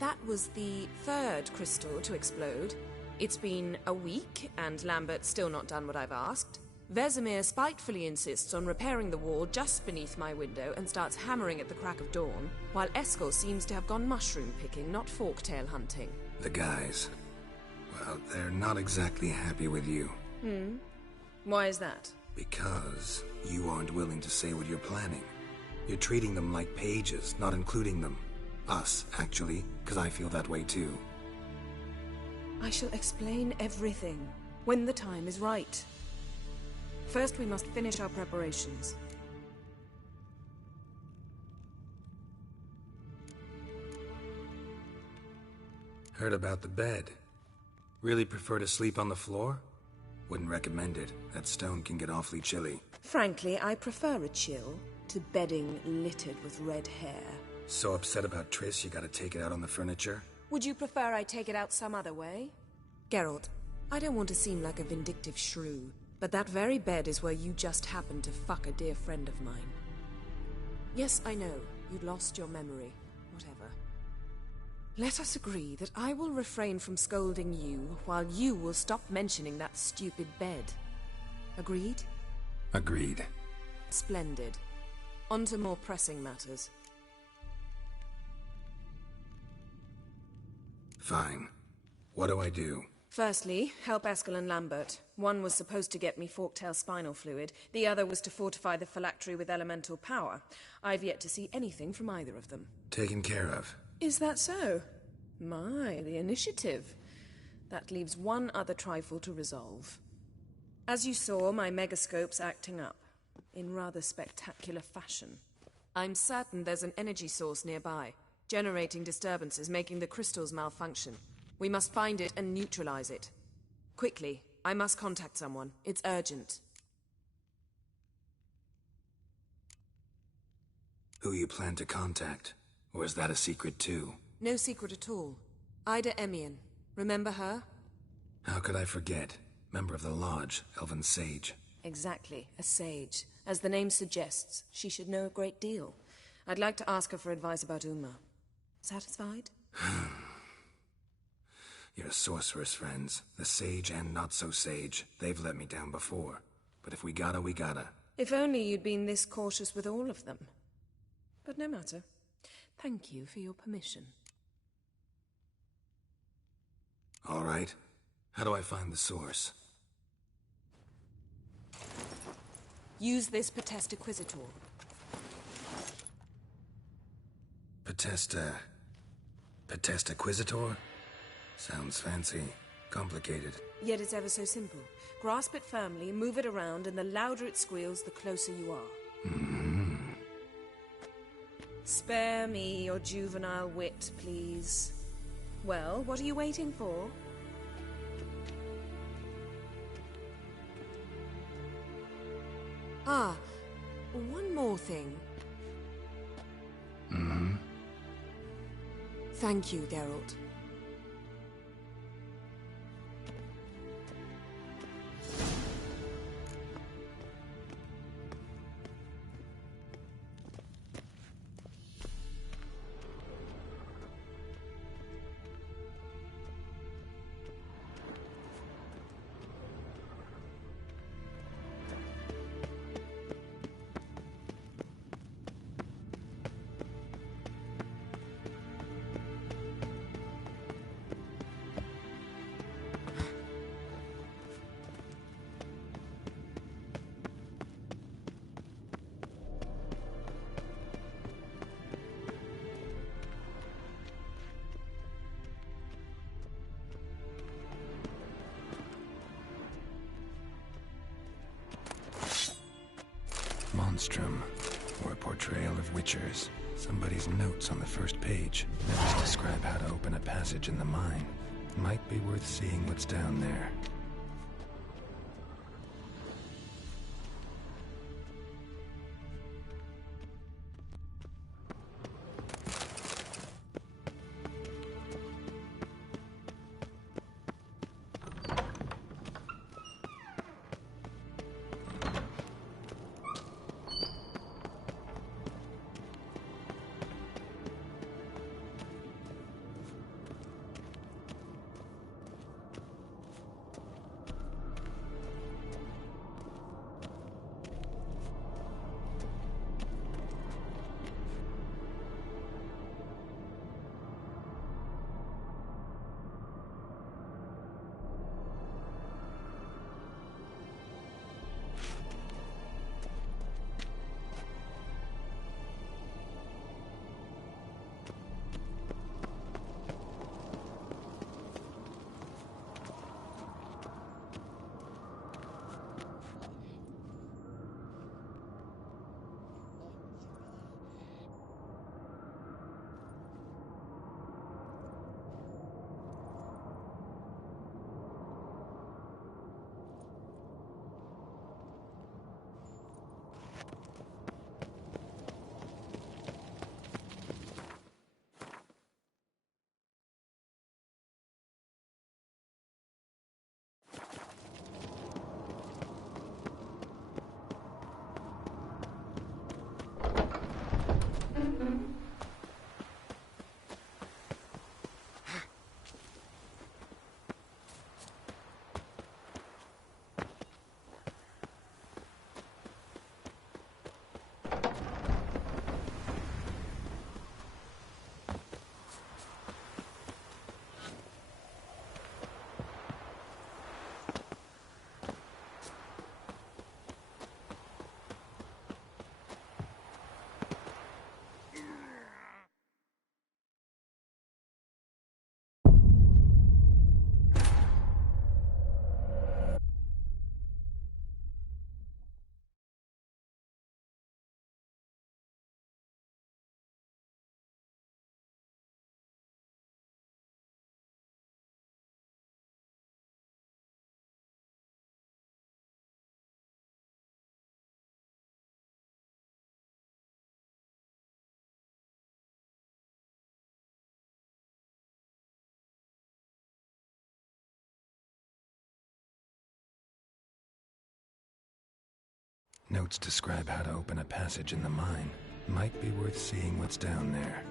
That was the third crystal to explode. It's been a week, and Lambert's still not done what I've asked. Vesemir spitefully insists on repairing the wall just beneath my window and starts hammering at the crack of dawn, while Eskel seems to have gone mushroom picking, not forktail hunting. The guys. Well, they're not exactly happy with you. Why is that? Because you aren't willing to say what you're planning. You're treating them like pages, not including them. Us, actually, because I feel that way too. I shall explain everything when the time is right. First, we must finish our preparations. Heard about the bed. Really prefer to sleep on the floor? Wouldn't recommend it. That stone can get awfully chilly. Frankly, I prefer a chill to bedding littered with red hair. So upset about Triss you gotta take it out on the furniture? Would you prefer I take it out some other way? Geralt, I don't want to seem like a vindictive shrew, but that very bed is where you just happened to fuck a dear friend of mine. Yes, I know, you'd lost your memory. Whatever. Let us agree that I will refrain from scolding you, while you will stop mentioning that stupid bed. Agreed? Agreed. Splendid. On to more pressing matters. Fine. What do I do? Firstly, help Eskel and Lambert. One was supposed to get me forktail spinal fluid, the other was to fortify the phylactery with elemental power. I've yet to see anything from either of them. Taken care of. Is that so? My, the initiative. That leaves one other trifle to resolve. As you saw, my megascope's acting up, in rather spectacular fashion. I'm certain there's an energy source nearby, generating disturbances, making the crystals malfunction. We must find it and neutralize it. Quickly, I must contact someone. It's urgent. Who you plan to contact? Or is that a secret too? No secret at all. Ida Emian. Remember her? How could I forget? Member of the Lodge, Elven Sage. Exactly, a sage. As the name suggests, she should know a great deal. I'd like to ask her for advice about Uma. Satisfied? Your sorceress friends, the sage and not-so-sage, they've let me down before. But if we gotta, we gotta. If only you'd been this cautious with all of them. But no matter. Thank you for your permission. All right. How do I find the source? Use this Potesta Quisitor. Potesta Quisitor? Sounds fancy. Complicated. Yet it's ever so simple. Grasp it firmly, move it around, and the louder it squeals, the closer you are. Spare me your juvenile wit, please. Well, what are you waiting for? Ah, one more thing. Mm-hmm. Thank you, Geralt. Monstrum, or a portrayal of witchers. Somebody's notes on the first page. Notes describe how to open a passage in the mine. Might be worth seeing what's down there. Notes describe how to open a passage in the mine. Might be worth seeing what's down there.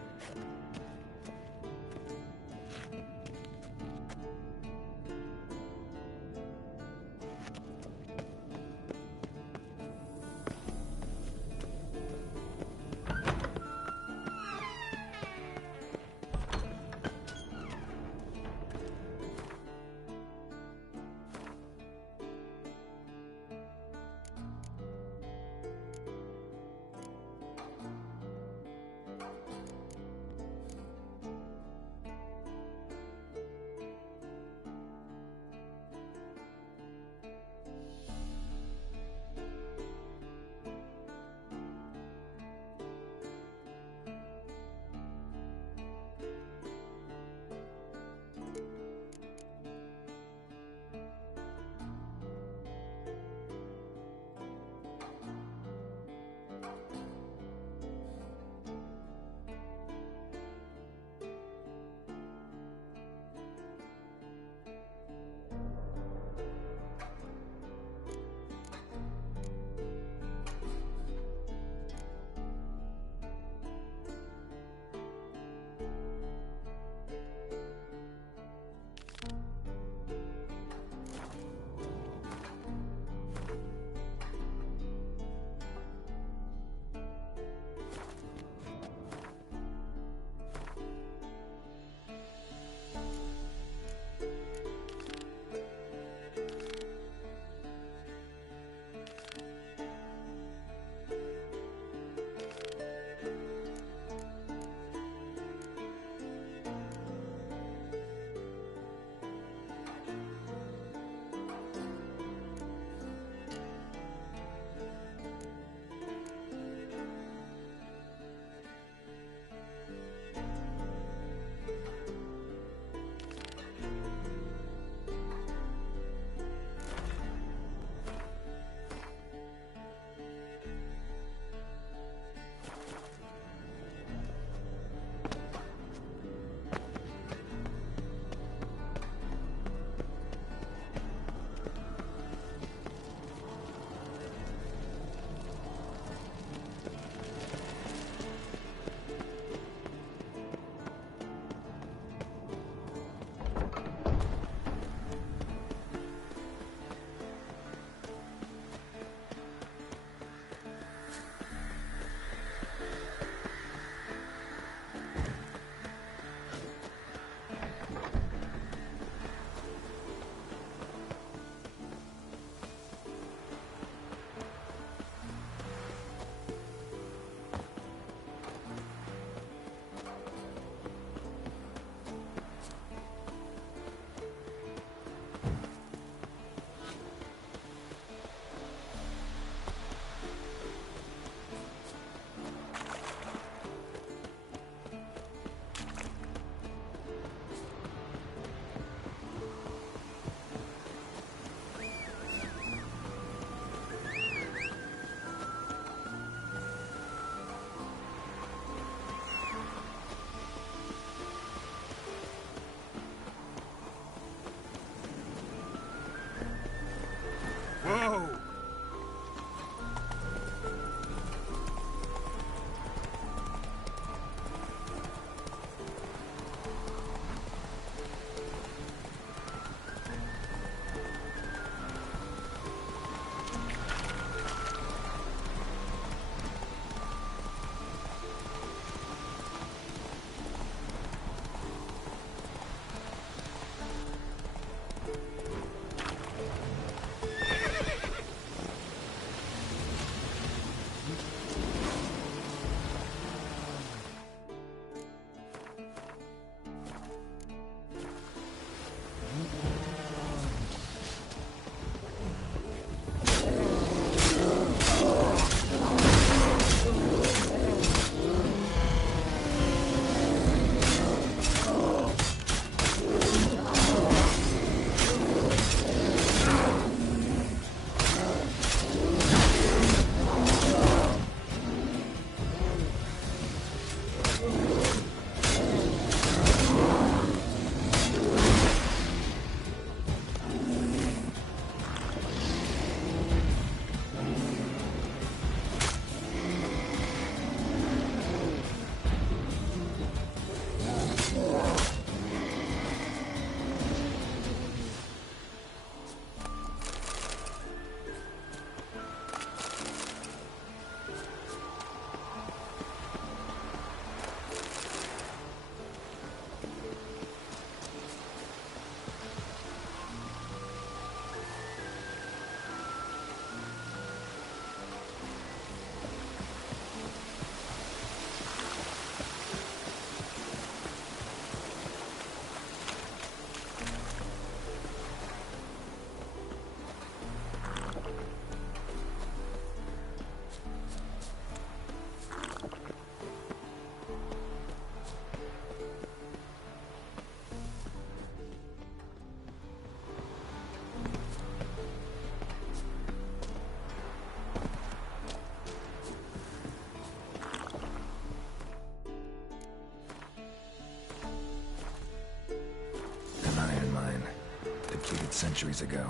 centuries ago.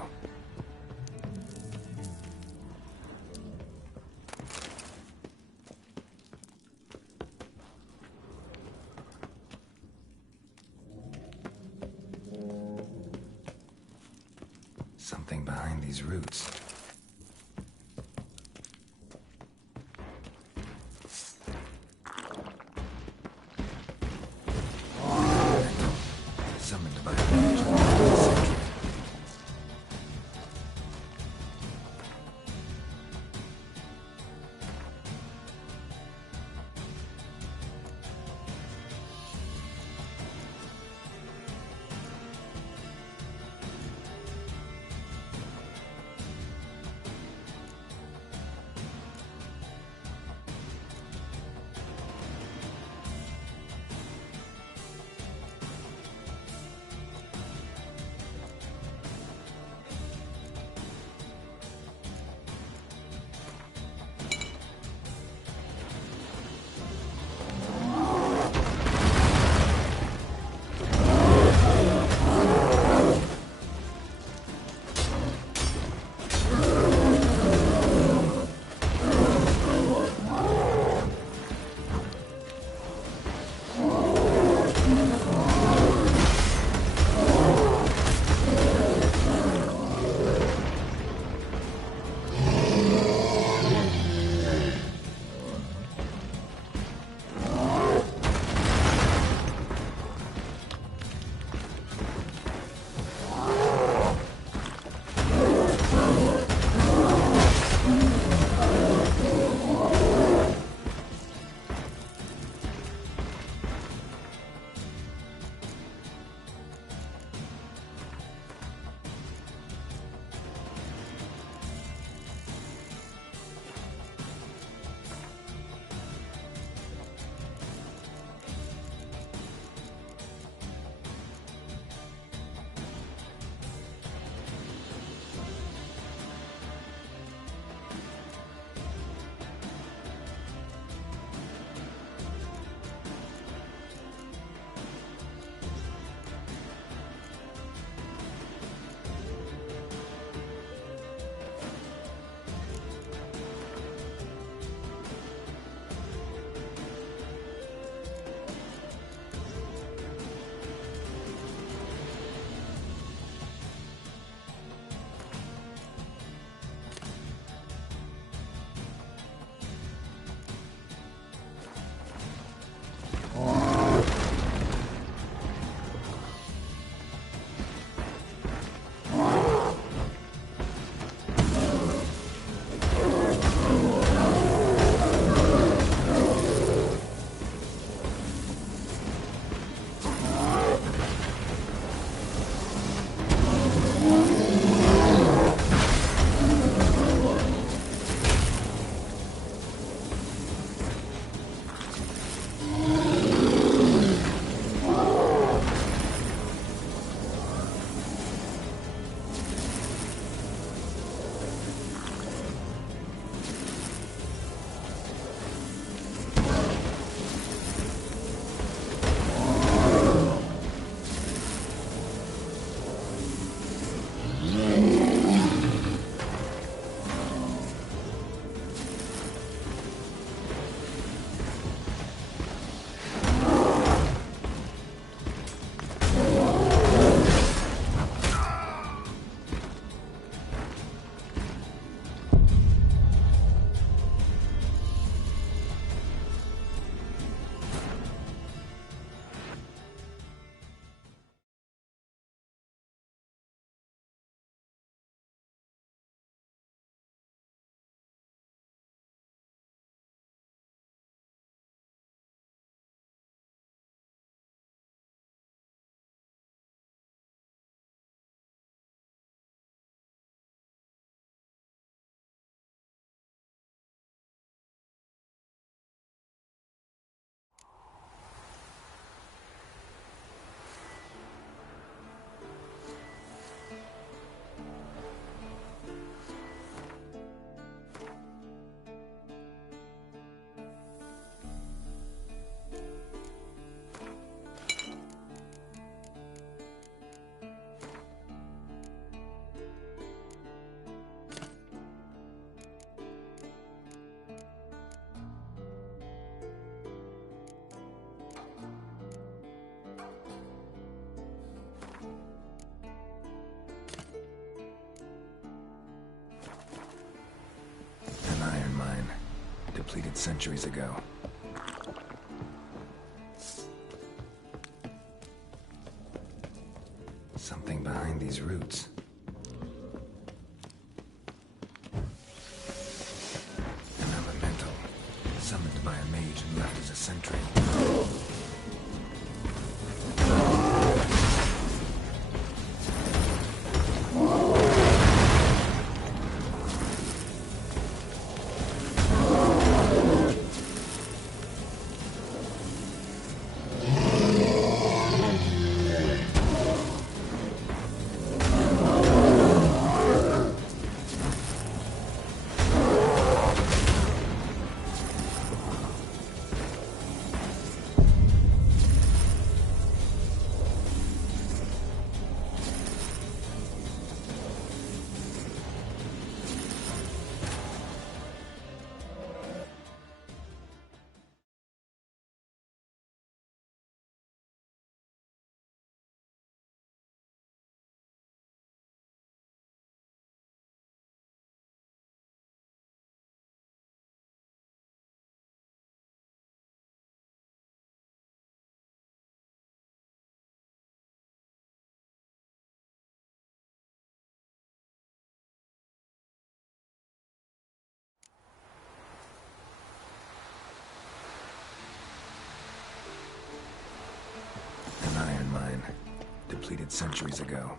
Something behind these roots. Summoned by a mage of the 19th century. depleted centuries ago. Something behind these roots. An elemental, summoned by a mage and left as a sentry. An iron mine, depleted centuries ago.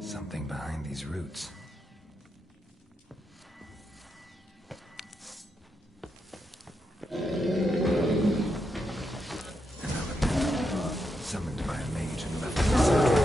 Something behind these roots. An elemental, summoned by a mage and left in the center.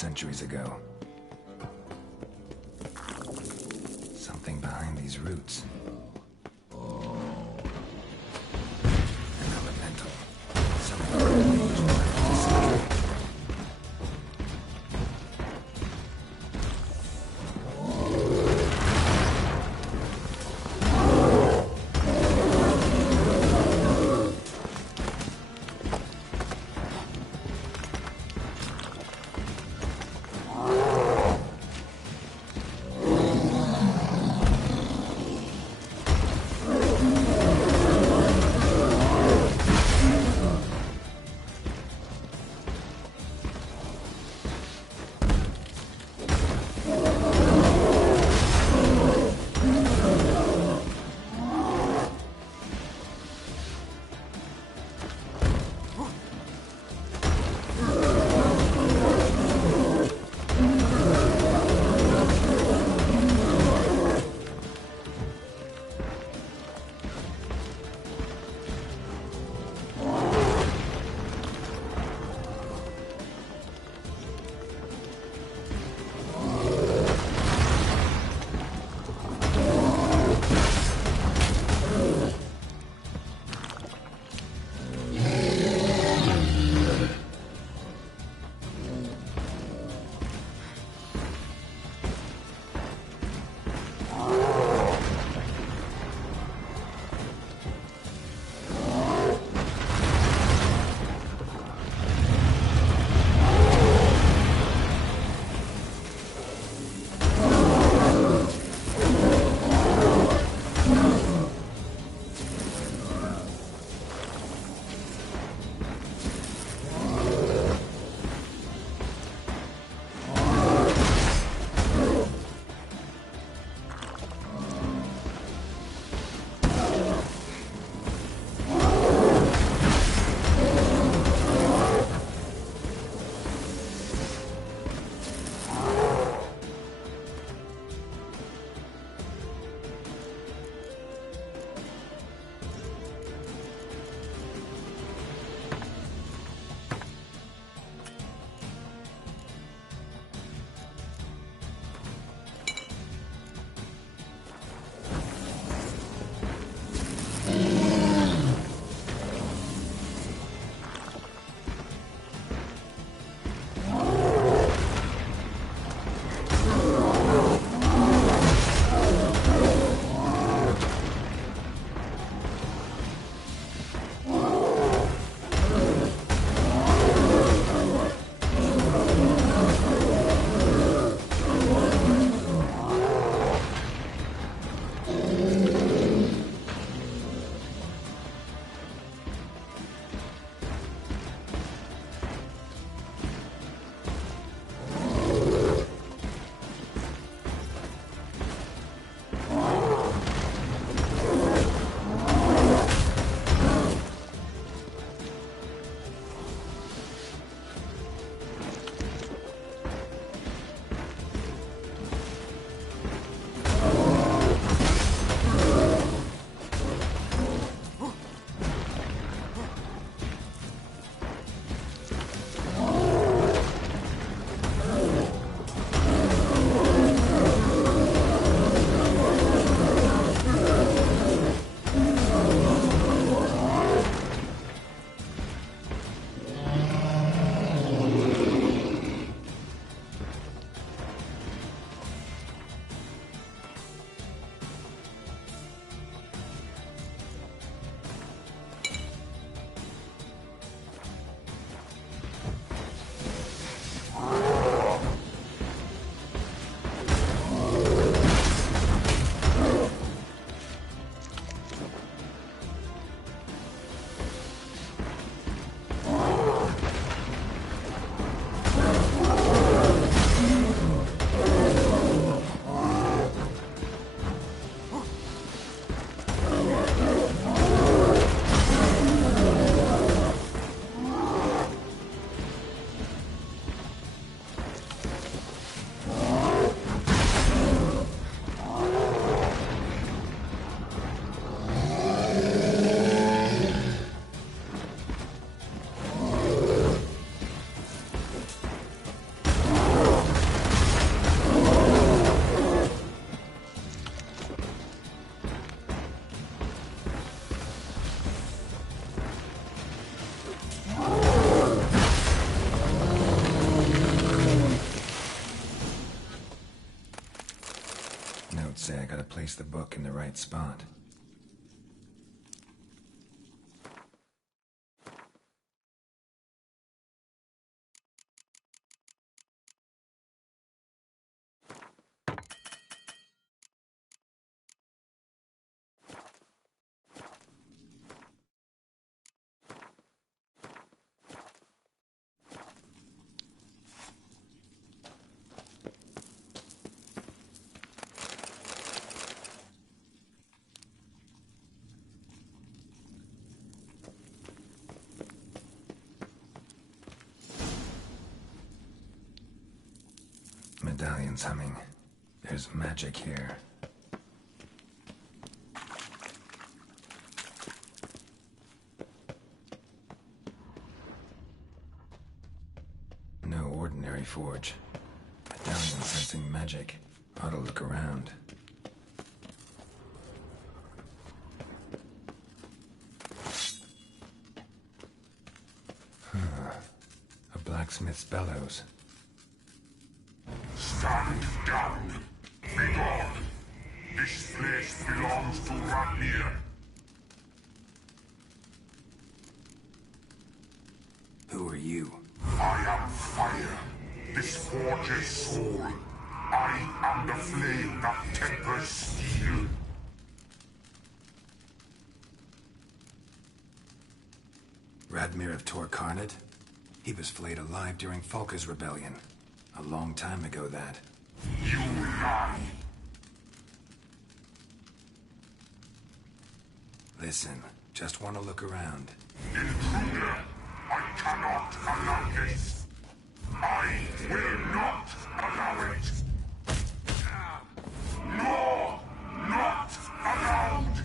centuries ago. Something behind these roots. An elemental. Something that the mage left to see. place the book in the right spot. Medallion's humming. There's magic here. No ordinary forge. Medallion sensing magic. Ought to look around. A blacksmith's bellows. Stand down! Be gone! This place belongs to Radmir. Who are you? I am fire, this forge's soul. I am the flame that tempers steel. Radmir of Tor Karnad? He was flayed alive during Falka's rebellion. A long time ago, that. You lie. Listen, just want to look around. Intruder, I cannot allow this. I will not allow it. No, not allowed.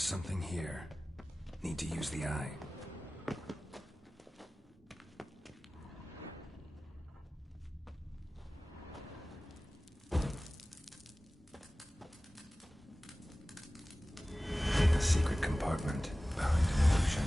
There's something here. Need to use the eye. A secret compartment behind an illusion.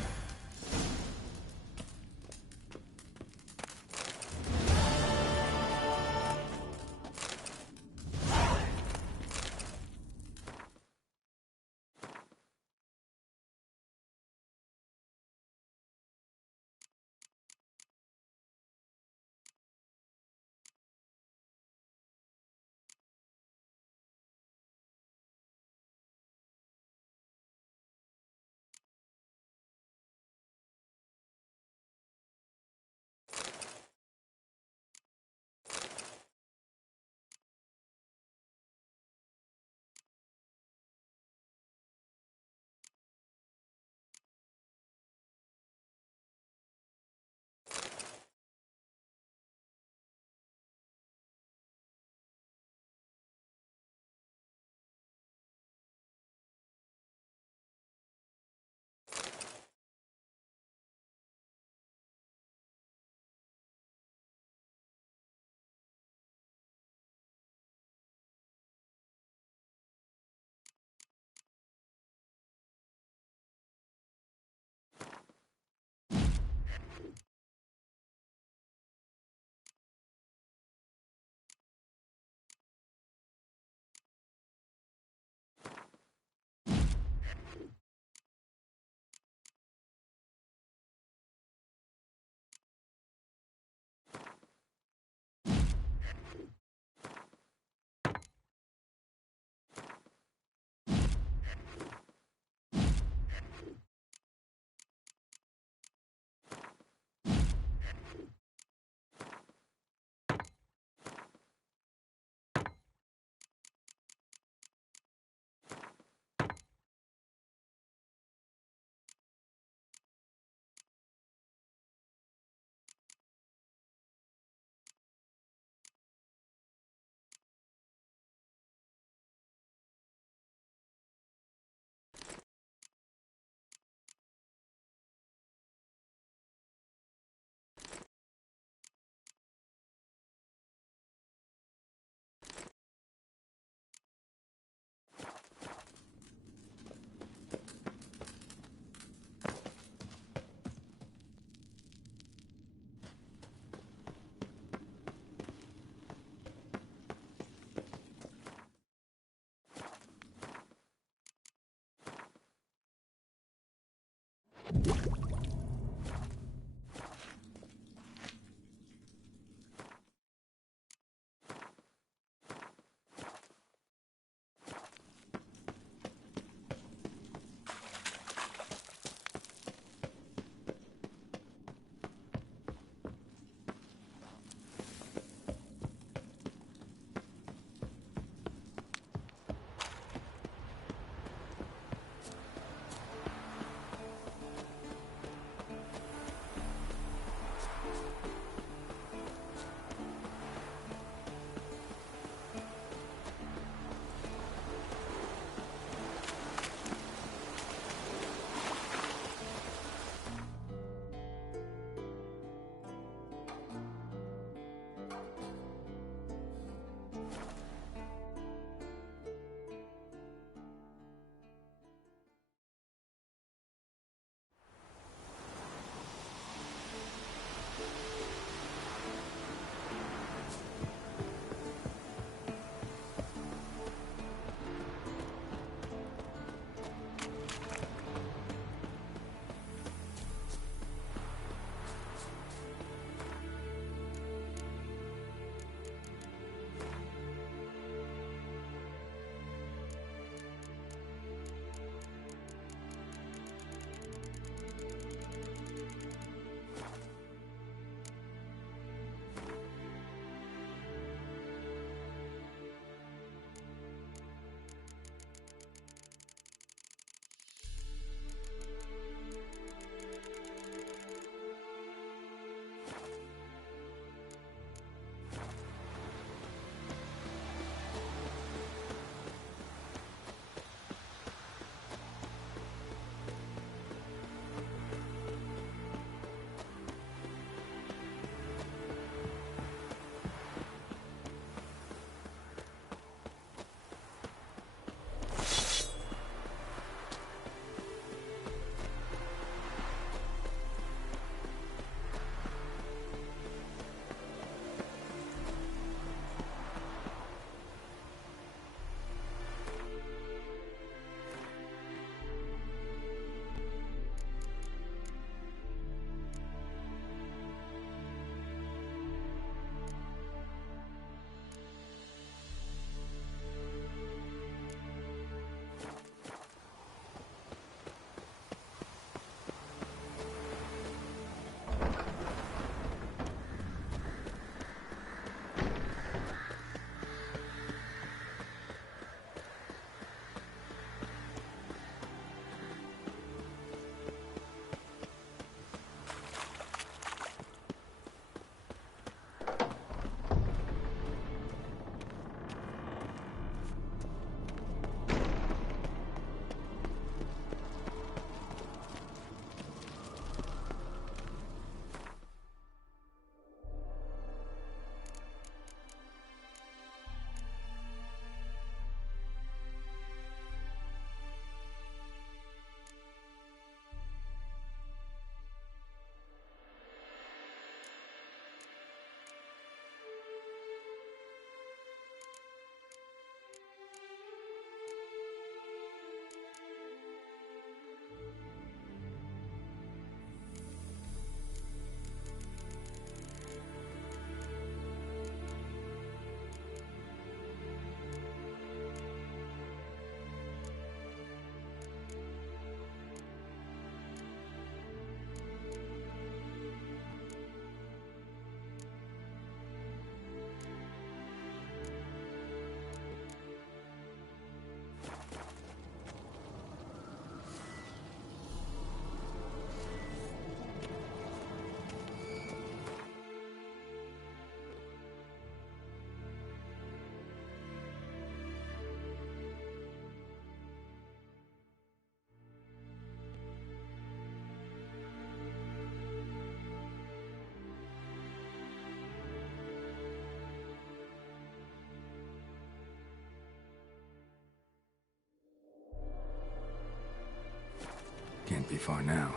Can't be far now.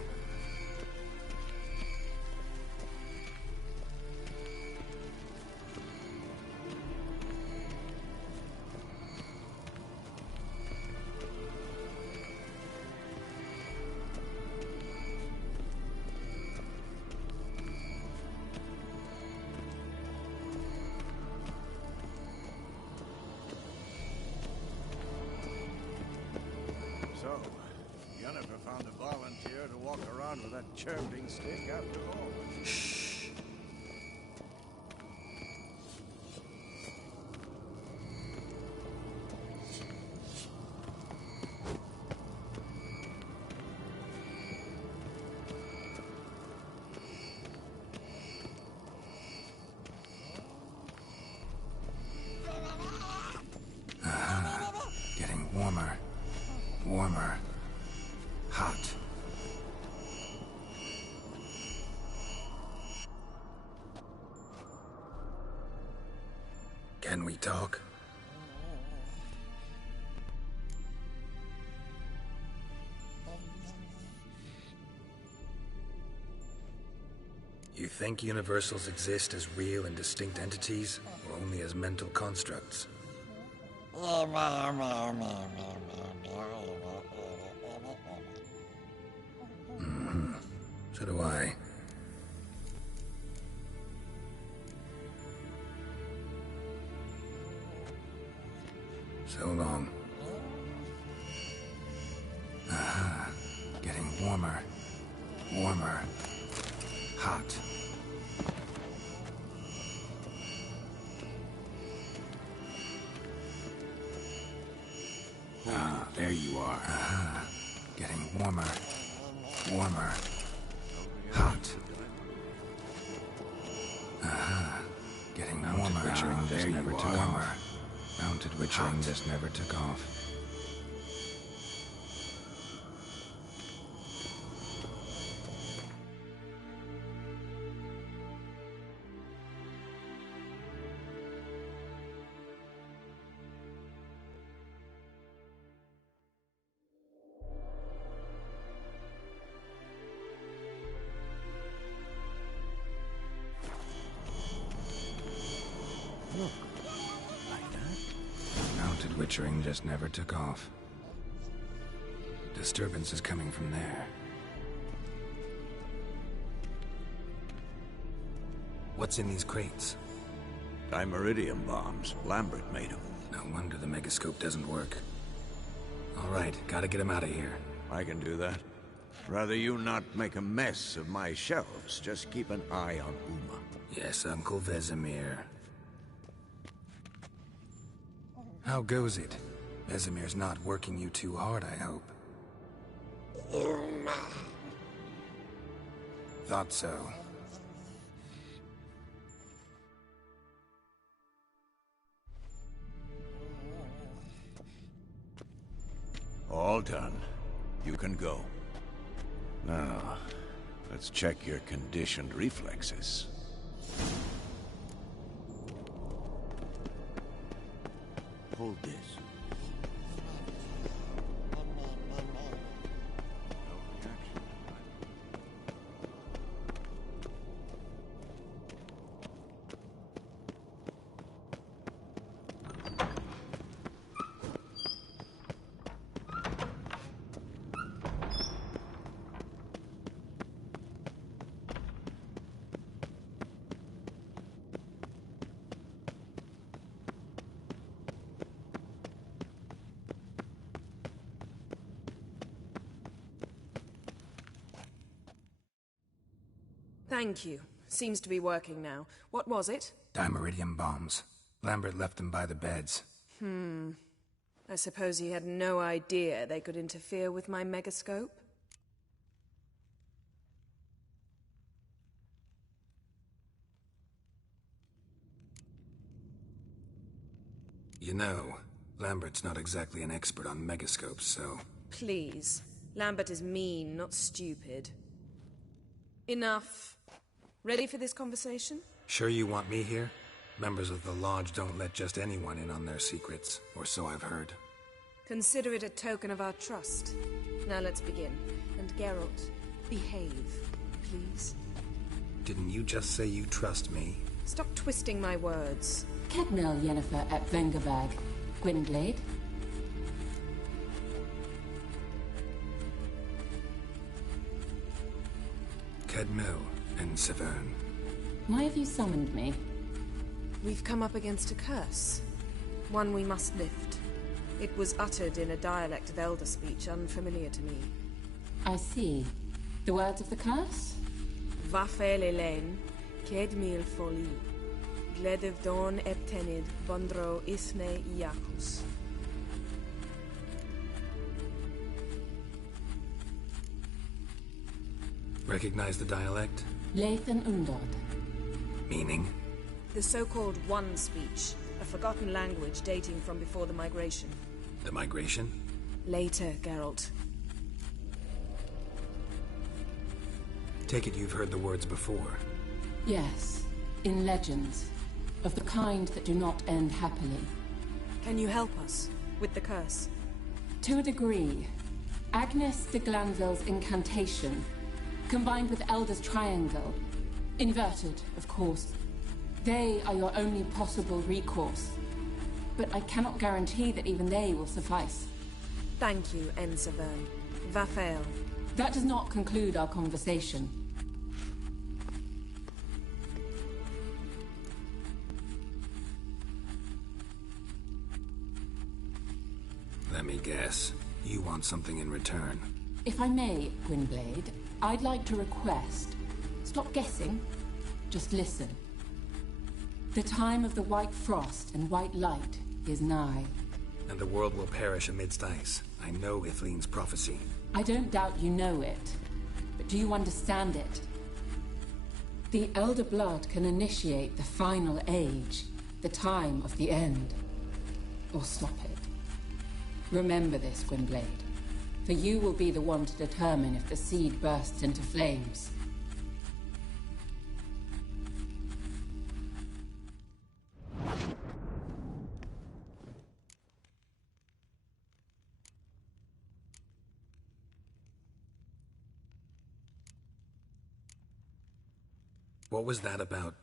So, Jennifer found a volunteer to walk around with that chirping stick after all. Shh. Getting warmer. Warmer. Hot. Can we talk? You think universals exist as real and distinct entities, or only as mental constructs? So do I. So long. Aha. Getting warmer. Warmer. Hot. Ah, there you are. Aha. Getting warmer. Warmer. Hot. Aha. Getting warmer. Witchering just never took off. Mounted witchering just never took off. Look, like that. Mounted witchering just never took off. Disturbance is coming from there. What's in these crates? Dimeridium bombs. Lambert made them. No wonder the megascope doesn't work. All right, gotta get him out of here. I can do that. Rather you not make a mess of my shelves. Just keep an eye on Uma. Yes, Uncle Vesemir. How goes it? Vesemir's not working you too hard, I hope. Thought so. All done. You can go. Now, let's check your conditioned reflexes. Hold this. Thank you. Seems to be working now. What was it? Dimeridium bombs. Lambert left them by the beds. I suppose he had no idea they could interfere with my megascope? You know, Lambert's not exactly an expert on megascopes, so... Please. Lambert is mean, not stupid. Enough. Ready for this conversation? Sure you want me here? Members of the Lodge don't let just anyone in on their secrets, or so I've heard. Consider it a token of our trust. Now let's begin. And Geralt, behave, please. Didn't you just say you trust me? Stop twisting my words. Kednel Yennefer at Vengerberg. Gwynblade? Kedmil and Severn. Why have you summoned me? We've come up against a curse. One we must lift. It was uttered in a dialect of Elder speech unfamiliar to me. I see. The words of the curse? wh3Live, Kedmil foli, Gledev don eptenid, Bondro isne iacus. Recognize the dialect? Lathan Undod. Meaning? The so-called One speech, a forgotten language dating from before the migration. The migration? Later, Geralt. Take it you've heard the words before. Yes, in legends. Of the kind that do not end happily. Can you help us with the curse? To a degree. Agnes de Glanville's incantation, combined with Elder's triangle, inverted, of course. They are your only possible recourse. But I cannot guarantee that even they will suffice. Thank you, Severn. wh3L. That does not conclude our conversation. Let me guess. You want something in return. If I may, Gwynblade, I'd like to request... Stop guessing. Just listen. The time of the white frost and white light is nigh. And the world will perish amidst ice. I know Ithleen's prophecy. I don't doubt you know it. But do you understand it? The Elder Blood can initiate the final age, the time of the end. Or stop it. Remember this, Gwynblade. For you will be the one to determine if the seed bursts into flames. What was that about?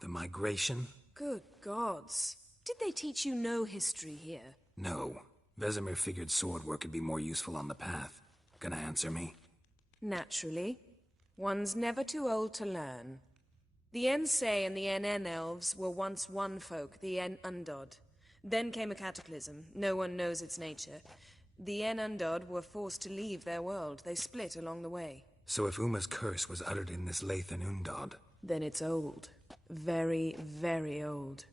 The migration? Good gods. Did they teach you no history here? No. Vesemir figured sword work could be more useful on the path. Gonna answer me? Naturally. One's never too old to learn. The Ensei and the NN elves were once one folk, the En Undod. Then came a cataclysm. No one knows its nature. The En Undod were forced to leave their world. They split along the way. So if Uma's curse was uttered in this Lathan Undod... Then it's old. Very, very old.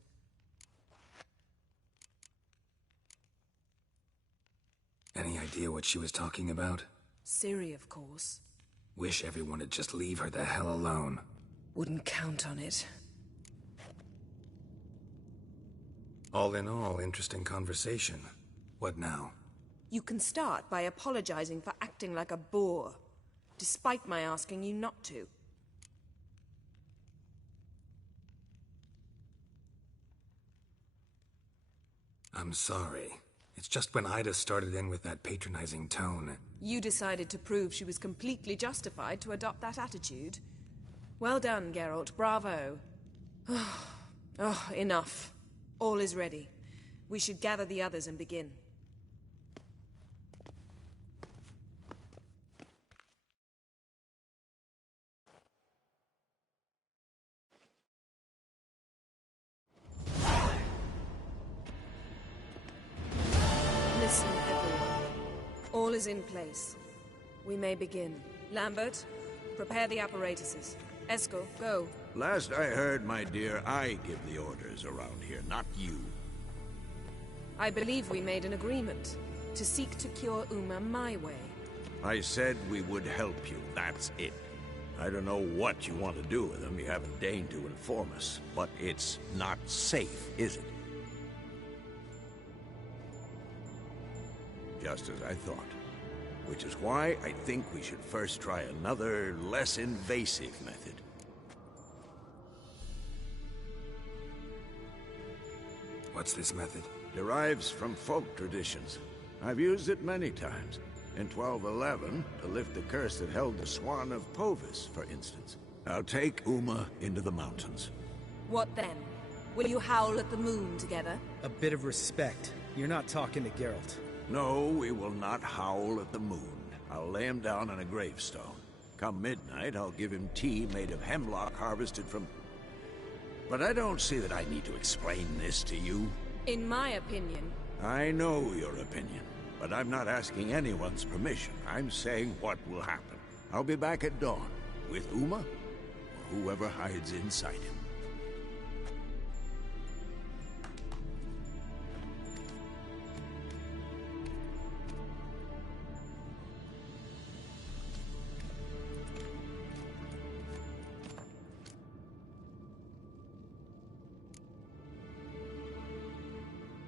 Any idea what she was talking about? Ciri, of course. Wish everyone would just leave her the hell alone. Wouldn't count on it. All in all, interesting conversation. What now? You can start by apologizing for acting like a boor, despite my asking you not to. I'm sorry. It's just when Ida started in with that patronizing tone... You decided to prove she was completely justified to adopt that attitude. Well done, Geralt. Bravo. Oh, enough. All is ready. We should gather the others and begin. Listen, everyone. All is in place. We may begin. Lambert, prepare the apparatuses. Eskel, go. Last I heard, my dear, I give the orders around here, not you. I believe we made an agreement to seek to cure Uma my way. I said we would help you, that's it. I don't know what you want to do with them, you haven't deigned to inform us. But it's not safe, is it? Just as I thought. Which is why I think we should first try another, less invasive method. What's this method? Derives from folk traditions. I've used it many times. In 1211, to lift the curse that held the Swan of Povis, for instance. I'll take Uma into the mountains. What then? Will you howl at the moon together? A bit of respect. You're not talking to Geralt. No, we will not howl at the moon. I'll lay him down on a gravestone. Come midnight, I'll give him tea made of hemlock harvested from... But I don't see that I need to explain this to you. In my opinion... I know your opinion, but I'm not asking anyone's permission. I'm saying what will happen. I'll be back at dawn, with Uma, or whoever hides inside him.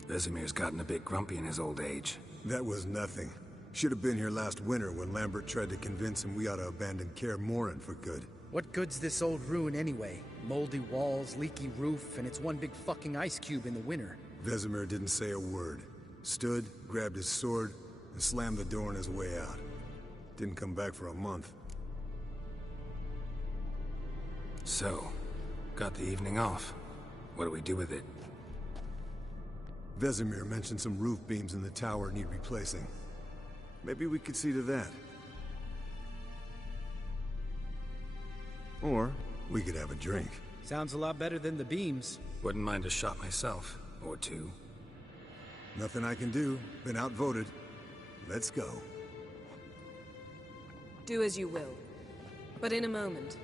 Vesemir's gotten a bit grumpy in his old age. That was nothing. Should have been here last winter when Lambert tried to convince him we ought to abandon Kaer Morhen for good. What good's this old ruin anyway? Moldy walls, leaky roof, and it's one big fucking ice cube in the winter. Vesemir didn't say a word. Stood, grabbed his sword, and slammed the door on his way out. Didn't come back for a month. So, got the evening off. What do we do with it? Vesemir mentioned some roof beams in the tower need replacing. Maybe we could see to that. Or we could have a drink. Sounds a lot better than the beams. Wouldn't mind a shot myself. Or two. Nothing I can do. Been outvoted. Let's go. Do as you will. But in a moment,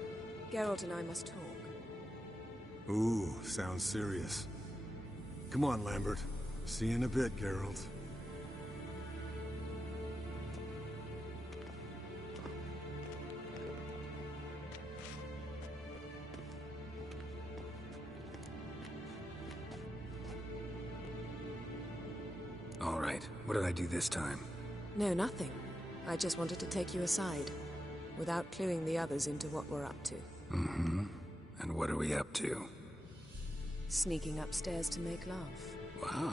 Geralt and I must talk. Ooh, sounds serious. Come on, Lambert. See you in a bit, Geralt. All right. What did I do this time? No, nothing. I just wanted to take you aside, without cluing the others into what we're up to. Mm-hmm. And what are we up to? Sneaking upstairs to make love. Wow.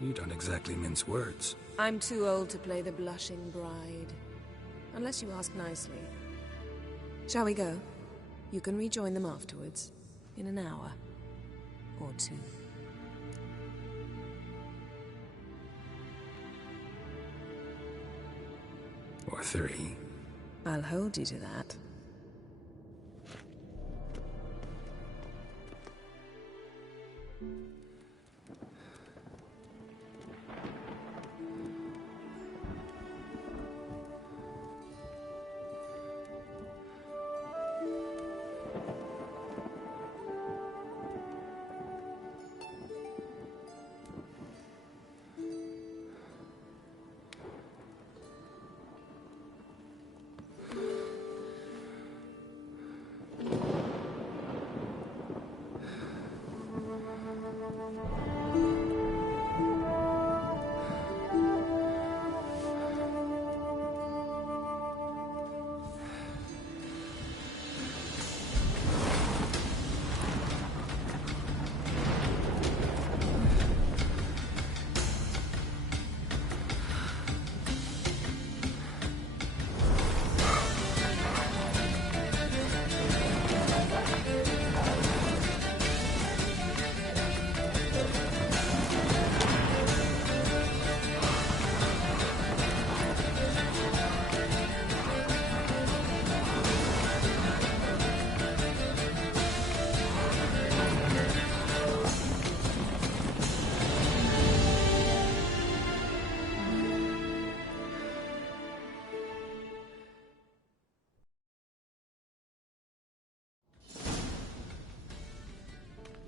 You don't exactly mince words. I'm too old to play the blushing bride. Unless you ask nicely. Shall we go? You can rejoin them afterwards. In an hour. Or two. Or three. I'll hold you to that.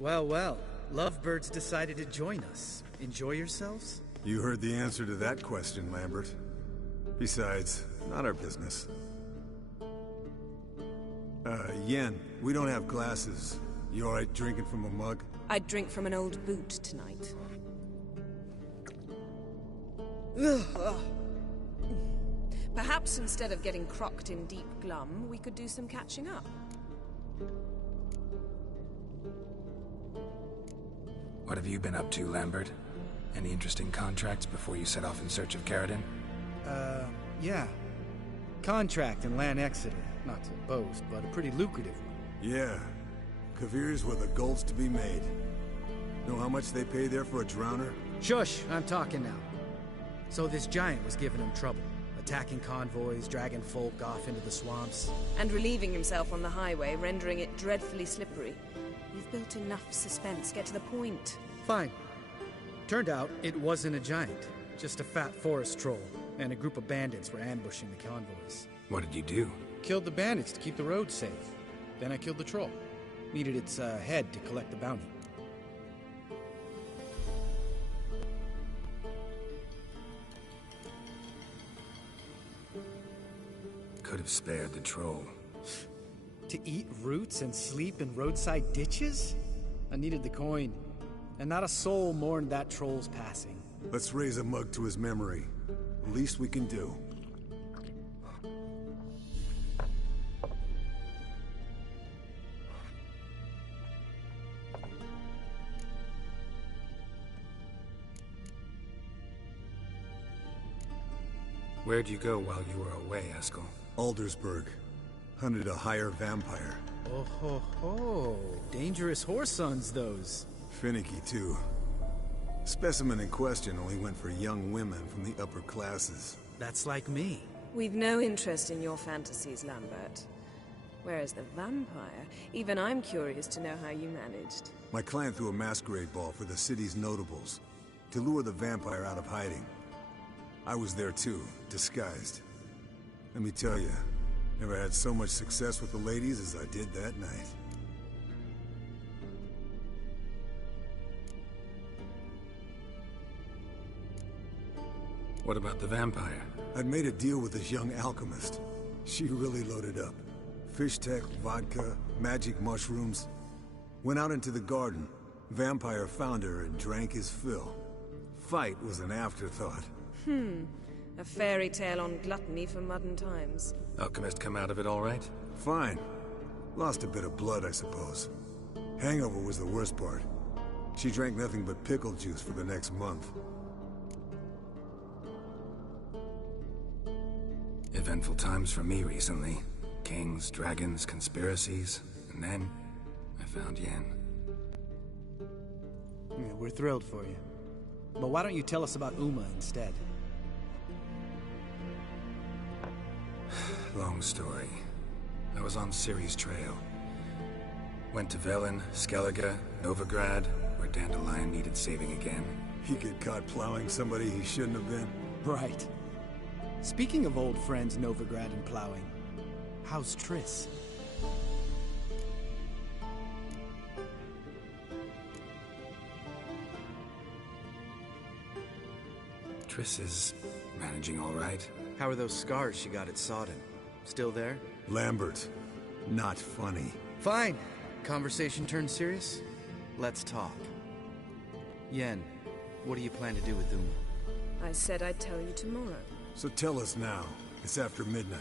Well, well. Lovebirds decided to join us. Enjoy yourselves? You heard the answer to that question, Lambert. Besides, not our business. Yen, we don't have glasses. You alright drinking from a mug? I'd drink from an old boot tonight. Perhaps instead of getting crocked in deep glum, we could do some catching up. What have you been up to, Lambert? Any interesting contracts before you set off in search of Caradin? Yeah. Contract in Lan Exeter. Not to boast, but a pretty lucrative one. Yeah. Kavir's where the gold's to be made. Know how much they pay there for a drowner? Shush! I'm talking now. So this giant was giving him trouble. Attacking convoys, dragging folk off into the swamps. And relieving himself on the highway, rendering it dreadfully slippery. You've built enough suspense. Get to the point. Fine. Turned out, it wasn't a giant. Just a fat forest troll. And a group of bandits were ambushing the convoys. What did you do? Killed the bandits to keep the road safe. Then I killed the troll. Needed its head to collect the bounty. Could have spared the troll. To eat roots and sleep in roadside ditches? I needed the coin. And not a soul mourned that troll's passing. Let's raise a mug to his memory. Least we can do. Where'd you go while you were away, Eskel? Aldersburg. Hunted a higher vampire. Oh ho ho. Dangerous horse sons, those. Finicky, too. Specimen in question only went for young women from the upper classes. That's like me. We've no interest in your fantasies, Lambert. Whereas the vampire, even I'm curious to know how you managed. My client threw a masquerade ball for the city's notables, to lure the vampire out of hiding. I was there too, disguised. Let me tell you, never had so much success with the ladies as I did that night. What about the vampire? I'd made a deal with this young alchemist. She really loaded up. Fish tech, vodka, magic mushrooms. Went out into the garden. Vampire found her and drank his fill. Fight was an afterthought. A fairy tale on gluttony for modern times. Alchemist come out of it all right? Fine. Lost a bit of blood, I suppose. Hangover was the worst part. She drank nothing but pickle juice for the next month. Eventful times for me recently. Kings, dragons, conspiracies. And then, I found Yen. Yeah, we're thrilled for you. But why don't you tell us about Uma instead? Long story. I was on Ciri's trail. Went to Velen, Skellige, Novigrad, where Dandelion needed saving again. He get caught plowing somebody he shouldn't have been. Right. Speaking of old friends Novigrad and plowing, how's Triss? Triss is managing all right. How are those scars she got at Sodden? Still there? Lambert. Not funny. Fine. Conversation turned serious? Let's talk. Yen, what do you plan to do with Uma? I said I'd tell you tomorrow. So tell us now. It's after midnight.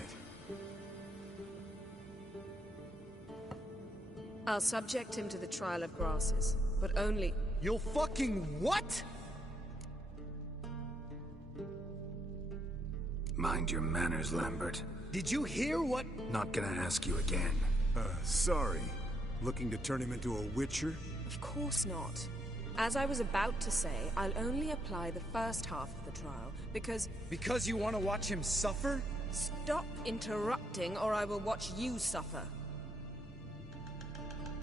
I'll subject him to the trial of grasses, but only... You'll fucking what? Mind your manners, Lambert. Did you hear what? Not gonna ask you again. Sorry. Looking to turn him into a witcher? Of course not. As I was about to say, I'll only apply the first half of the trial, because... Because you want to watch him suffer? Stop interrupting, or I will watch you suffer.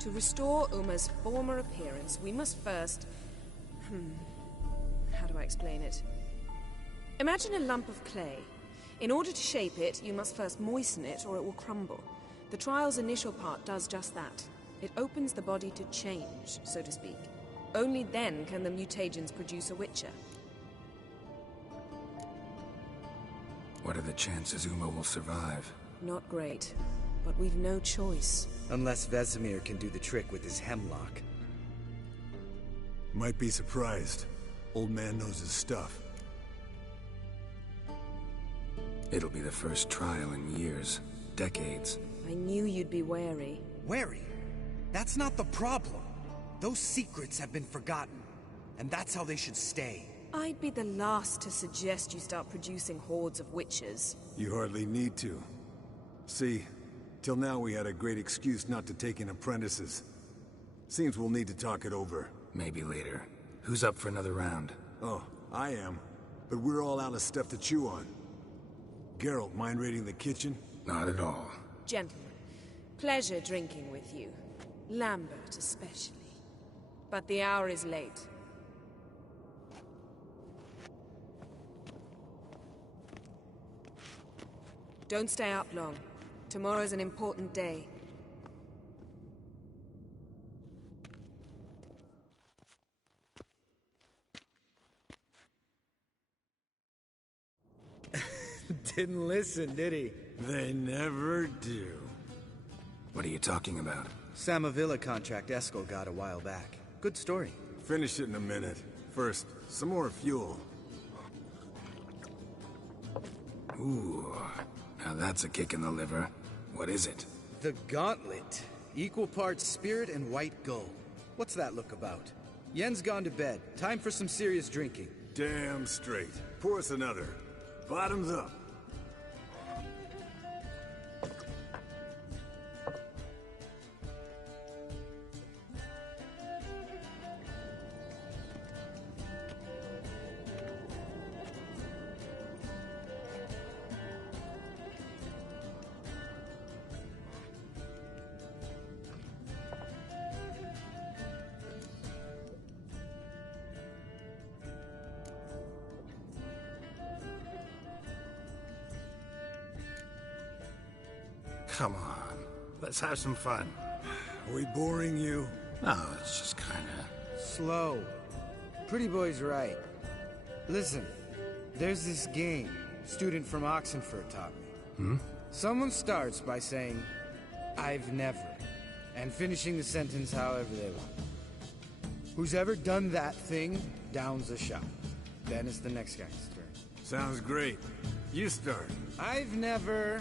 To restore Uma's former appearance, we must first... How do I explain it? Imagine a lump of clay. In order to shape it, you must first moisten it, or it will crumble. The trial's initial part does just that. It opens the body to change, so to speak. Only then can the mutagens produce a witcher. What are the chances Uma will survive? Not great, but we've no choice. Unless Vesemir can do the trick with his hemlock. Might be surprised. Old man knows his stuff. It'll be the first trial in years. Decades. I knew you'd be wary. Wary? That's not the problem. Those secrets have been forgotten. And that's how they should stay. I'd be the last to suggest you start producing hordes of witches. You hardly need to. See, till now we had a great excuse not to take in apprentices. Seems we'll need to talk it over. Maybe later. Who's up for another round? Oh, I am. But we're all out of stuff to chew on. Geralt, mind raiding the kitchen? Not at all. Gentlemen, pleasure drinking with you. Lambert especially. But the hour is late. Don't stay up long. Tomorrow's an important day. Didn't listen, did he? They never do. What are you talking about? Samavilla contract Eskel got a while back. Good story. Finish it in a minute. First, some more fuel. Ooh, now that's a kick in the liver. What is it? The Gauntlet. Equal parts spirit and white gold. What's that look about? Yen's gone to bed. Time for some serious drinking. Damn straight. Pour us another. Bottoms up. Come on, let's have some fun. Are we boring you? No, it's just kinda... Slow. Pretty boy's right. Listen, there's this game student from Oxenford taught me. Someone starts by saying, "I've never," and finishing the sentence however they want. Who's ever done that thing downs a shot. Then it's the next guy's turn. Sounds great. You start. I've never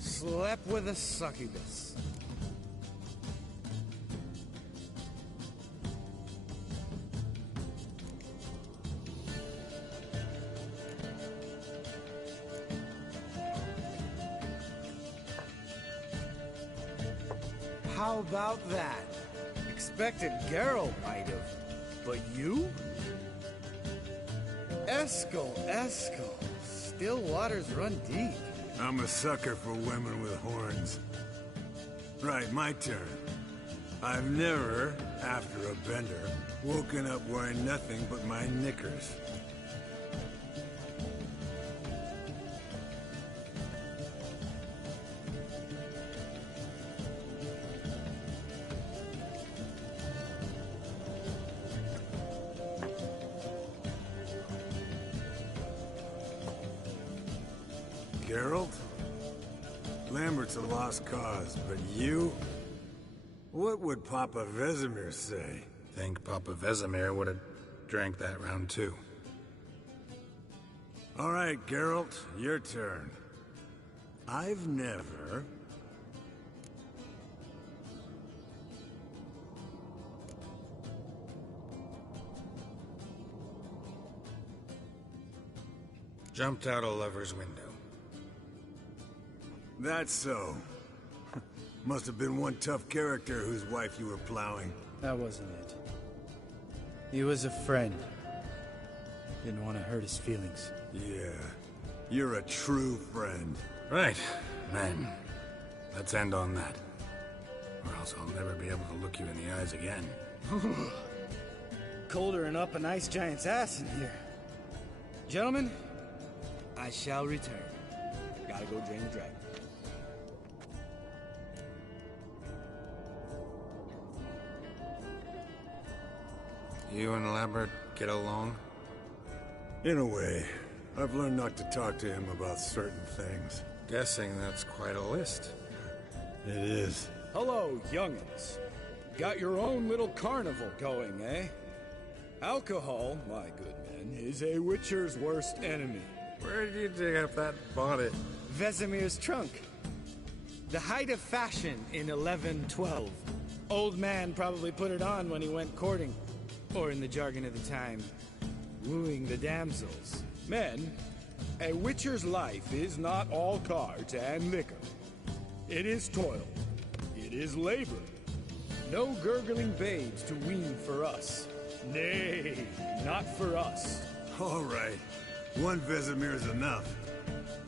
slept with a succubus. How about that? Expected Geralt might have, but you? Eskel. Still waters run deep. I'm a sucker for women with horns. Right, my turn. I've never, after a bender, woken up wearing nothing but my knickers. Geralt? Lambert's a lost cause, but you? What would Papa Vesemir say? Think Papa Vesemir would have drank that round too. All right, Geralt, your turn. I've never... Jumped out a lover's window. That's so. Must have been one tough character whose wife you were plowing. That wasn't it. He was a friend. Didn't want to hurt his feelings. Yeah. You're a true friend. Right. Then, let's end on that. Or else I'll never be able to look you in the eyes again. Colder and up an ice giant's ass in here. Gentlemen, I shall return. Gotta go drain the dragon. You and Lambert get along? In a way. I've learned not to talk to him about certain things. Guessing that's quite a list. It is. Hello, young'uns. Got your own little carnival going, eh? Alcohol, my good men, is a witcher's worst enemy. Where did you dig up that bonnet? Vesemir's trunk. The height of fashion in 1112. Old man probably put it on when he went courting. Or in the jargon of the time, wooing the damsels. Men, a witcher's life is not all cards and liquor. It is toil. It is labor. No gurgling babes to wean for us. Nay, not for us. All right. One Vesemir is enough.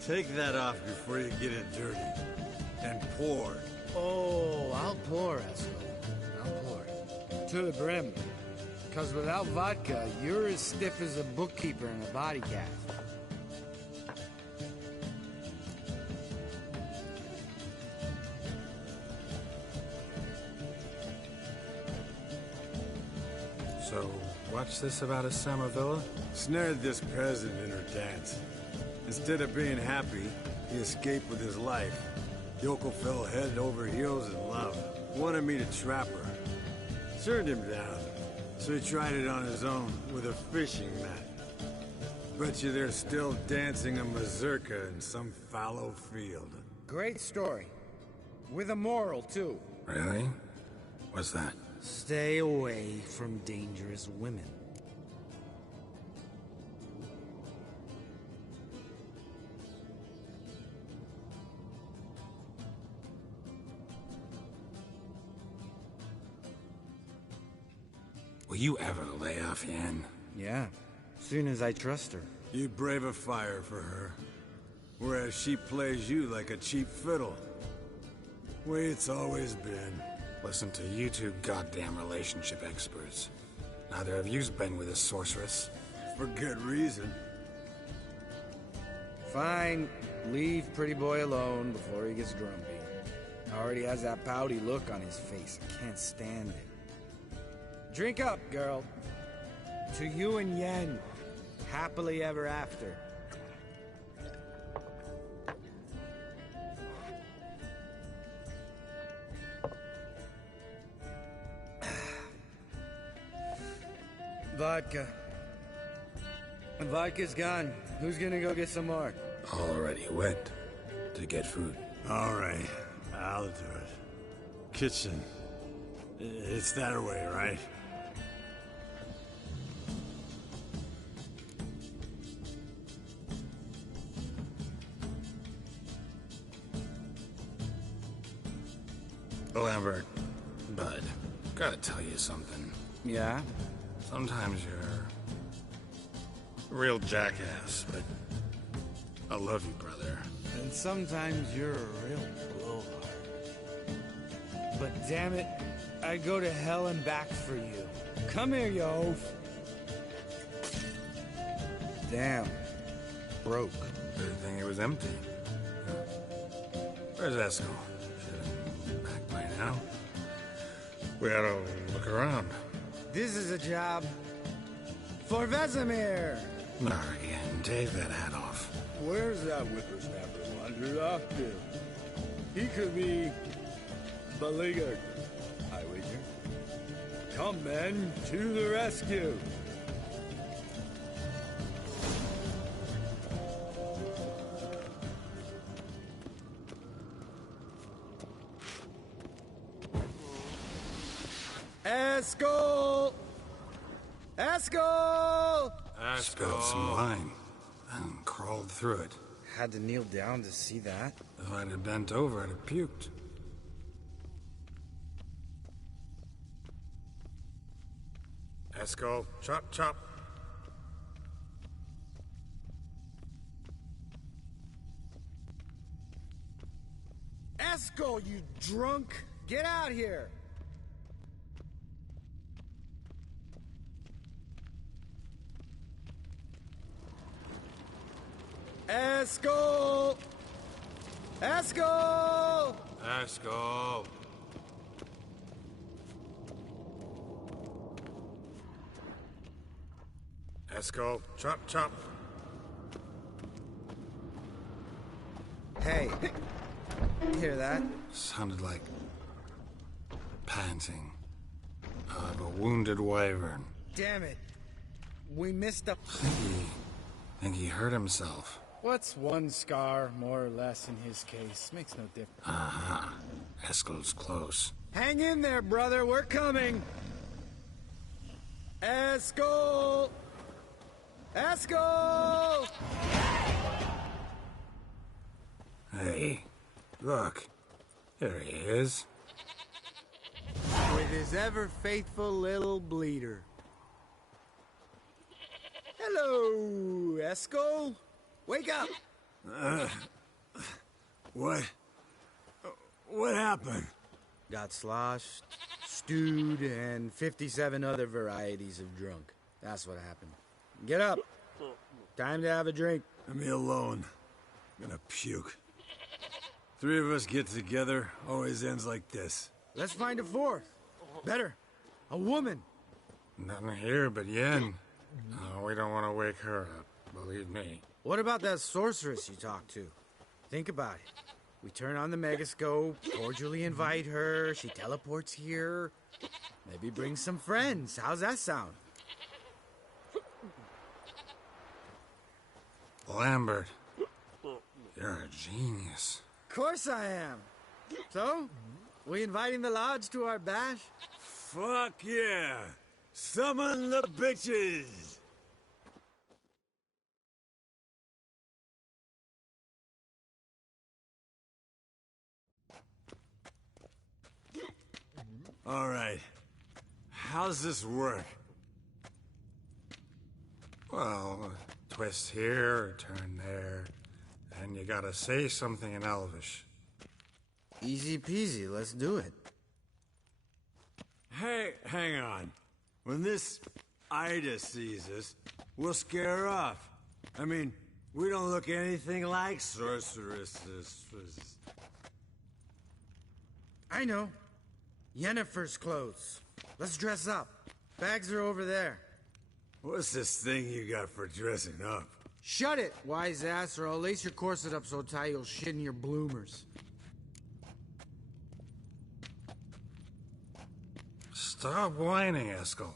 Take that off before you get it dirty. And pour. Oh, I'll pour, Esco. I'll pour. To the brim. Because without vodka, you're as stiff as a bookkeeper in a body cast. So, what's this about a summer villa? Snared this peasant in her dance. Instead of being happy, he escaped with his life. Yoko fell head over heels in love. Wanted me to trap her. Turned him down. So he tried it on his own with a fishing net. Bet you they're still dancing a mazurka in some fallow field. Great story. With a moral, too. Really? What's that? Stay away from dangerous women. Will you ever lay off, Yan? Yeah, soon as I trust her. You'd brave a fire for her. Whereas she plays you like a cheap fiddle. Way it's always been. Listen to you two goddamn relationship experts. Neither of you's been with a sorceress. For good reason. Fine. Leave Pretty Boy alone before he gets grumpy. Already has that pouty look on his face. I can't stand it. Drink up, girl. To you and Yen. Happily ever after. Vodka. Vodka's gone. Who's gonna go get some more? Already went to get food. All right, I'll do it. Kitchen. It's that way, right? Lambert, bud, gotta tell you something. Yeah? Sometimes you're a real jackass, but I love you, brother. And sometimes you're a real blowhard. But damn it, I'd go to hell and back for you. Come here, you oaf. Damn. Broke. Good thing it was empty. Where's Esco? Should have been back by now. We ought to look around. This is a job for Vesemir. Not again. Take that hat off. Where's that whippersnapper wandered off to? He could be beleaguered, I wager. Come, men, to the rescue. Esco! Esco! Spilled some wine and crawled through it. Had to kneel down to see that. If I'd have bent over, I'd have puked. Esco, chop, chop. Esco, you drunk! Get out here! Esco! Esco! Esco! Esco, chop, chop. Hey, you hear that? Sounded like panting of a wounded wyvern. Damn it. We missed a... Think he hurt himself. What's one scar, more or less, in his case? Makes no difference. Uh-huh. Esco's close. Hang in there, brother. We're coming. Esco! Esco! Hey, look. There he is. With his ever-faithful little bleeder. Hello, Esco. Wake up! What? What happened? Got sloshed, stewed, and 57 other varieties of drunk. That's what happened. Get up. Time to have a drink. Leave me alone. I'm gonna puke. Three of us get together, always ends like this. Let's find a fourth. Better. A woman. Nothing here but Yen. Oh, we don't want to wake her up, believe me. What about that sorceress you talked to? Think about it. We turn on the megascope, cordially invite her, she teleports here. Maybe bring some friends. How's that sound? Lambert, you're a genius. Of course I am. So, we inviting the lodge to our bash? Fuck yeah! Summon the bitches! All right. How's this work? Well, twist here, turn there, and you gotta say something in Elvish. Easy peasy, let's do it. Hey, hang on. When this Ida sees us, we'll scare her off. I mean, we don't look anything like sorceresses. I know. Yennefer's clothes. Let's dress up. Bags are over there. What's this thing you got for dressing up? Shut it, wise ass, or I'll lace your corset up so tight you'll shit in your bloomers. Stop whining, Eskel.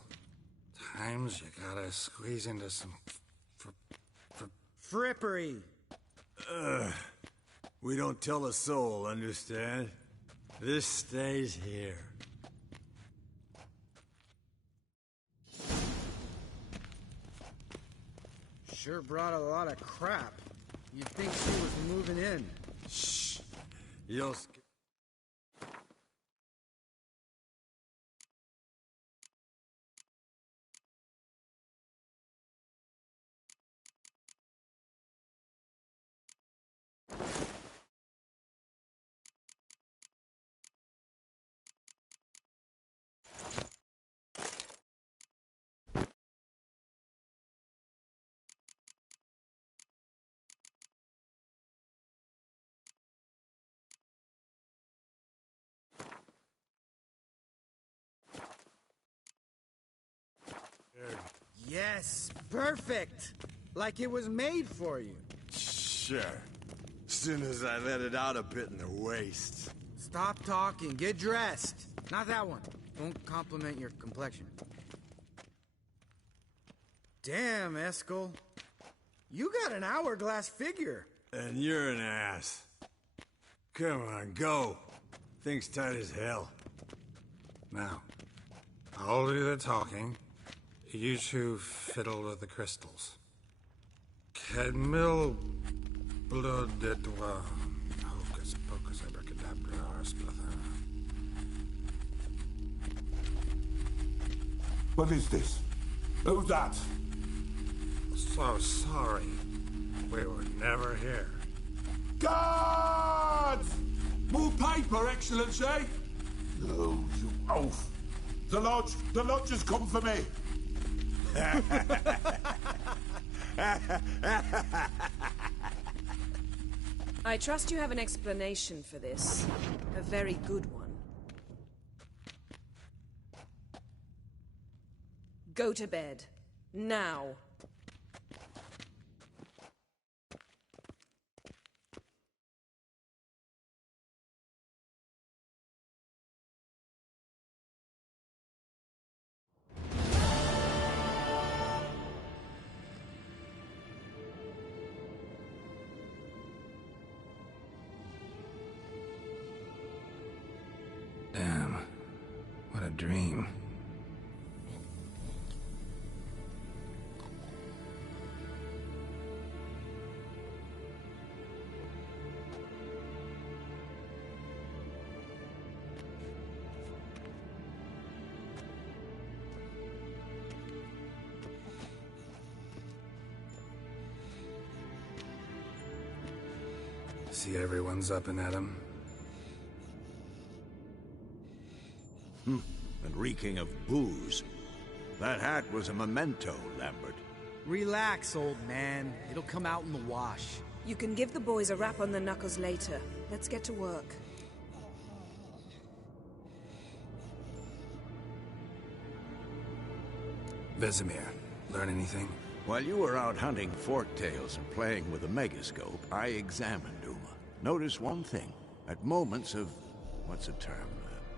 Times you gotta squeeze into some frippery. We don't tell a soul, understand? This stays here. Sure brought a lot of crap. You'd think she was moving in. Shh. You don't... Yes, perfect. Like it was made for you. Sure. Soon as I let it out a bit in the waist. Stop talking. Get dressed. Not that one. Won't compliment your complexion. Damn, Eskel. You got an hourglass figure. And you're an ass. Come on, go. Thing's tight as hell. Now, I'll do the talking. You two fiddle with the crystals. Cadmil blood de toi. Hocus pocus abracadabra splather. What is this? Who's that? So sorry. We were never here. Guards! More paper, Excellency! No, you oaf. The lodge has come for me. I trust you have an explanation for this. A very good one. Go to bed. Now. Damn. What a dream. See everyone's up and at 'em. And reeking of booze. That hat was a memento, Lambert. Relax, old man. It'll come out in the wash. You can give the boys a rap on the knuckles later. Let's get to work. Vesemir, learn anything? While you were out hunting forktails and playing with a megascope, I examined Uma. Notice one thing. At moments of, what's the term,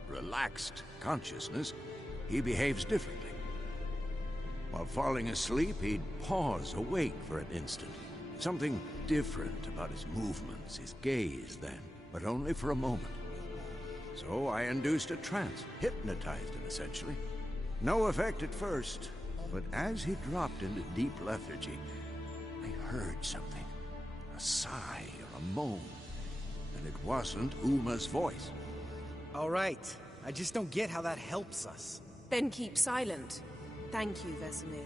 relaxed consciousness, he behaves differently. While falling asleep, he'd pause, awake for an instant. Something different about his movements, his gaze then, but only for a moment. So I induced a trance, hypnotized him essentially. No effect at first, but as he dropped into deep lethargy, I heard something. A sigh or a moan. And it wasn't Uma's voice. All right. I just don't get how that helps us. Then keep silent. Thank you, Vesemir.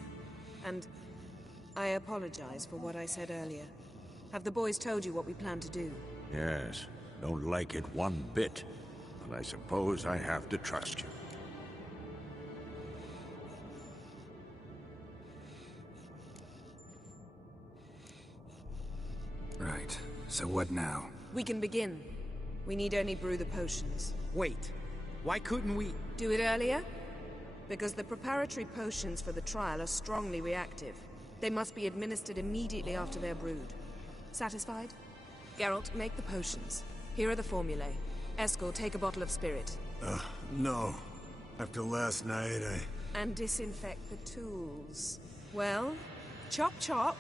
And I apologize for what I said earlier. Have the boys told you what we plan to do? Yes, don't like it one bit, but I suppose I have to trust you. Right. So what now? We can begin. We need only brew the potions. Wait. Why couldn't we... Do it earlier? Because the preparatory potions for the trial are strongly reactive. They must be administered immediately after they're brewed. Satisfied? Geralt, make the potions. Here are the formulae. Eskel, take a bottle of spirit. No. After last night, And disinfect the tools. Well, chop chop.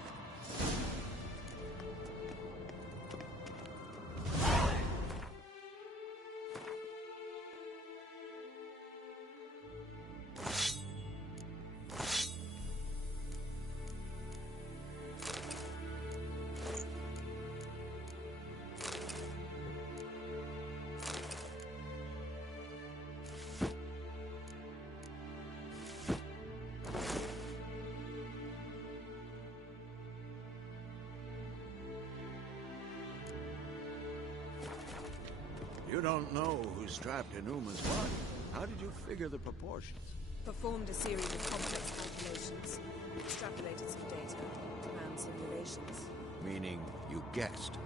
You don't know who's trapped in Uma's body. How did you figure the proportions? Performed a series of complex calculations. Extrapolated some data. Ran simulations. Meaning you guessed.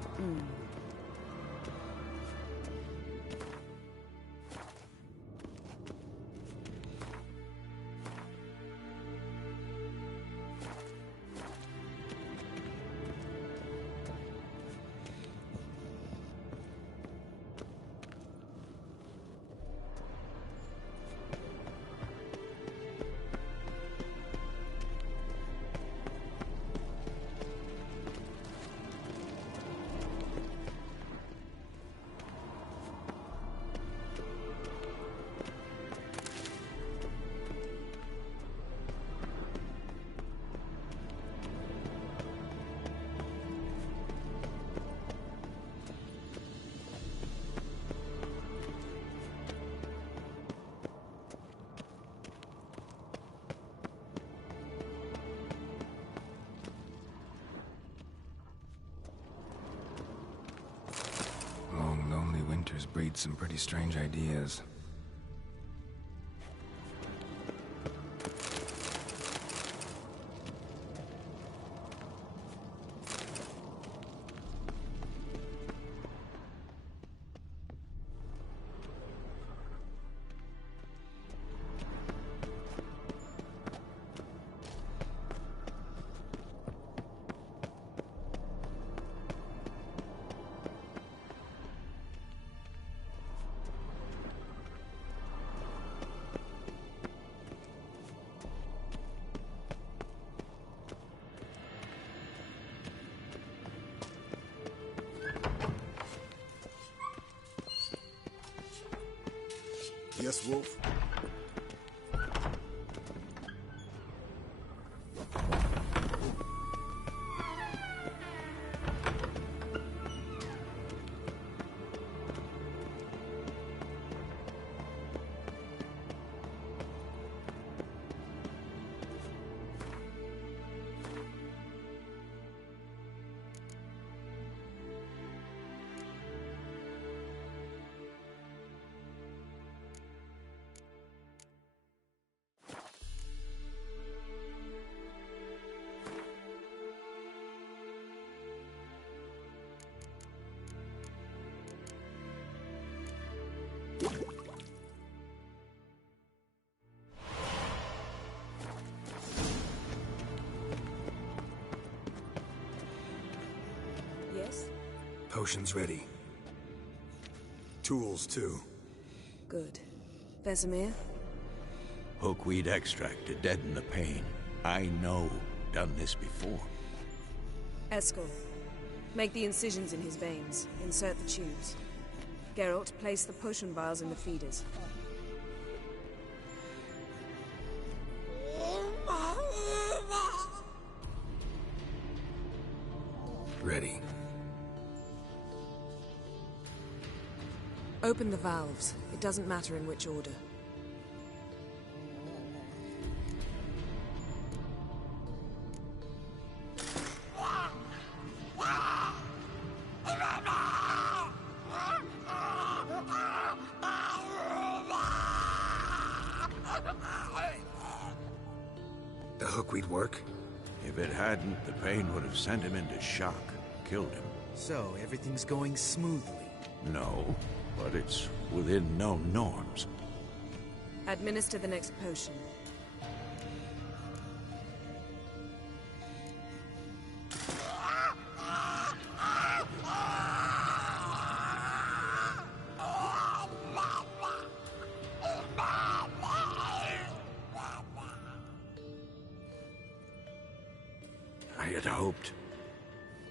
Long, lonely winters breed some pretty strange ideas. Yes, Wolf? Potion's ready. Tools, too. Good. Vesemir? Hookweed extract to deaden the pain. I know. Done this before. Eskel, make the incisions in his veins. Insert the tubes. Geralt, place the potion vials in the feeders. Ready. Open the valves. It doesn't matter in which order. The hookweed work? If it hadn't, the pain would have sent him into shock, killed him. So, everything's going smoothly? No, but it's within known norms. Administer the next potion.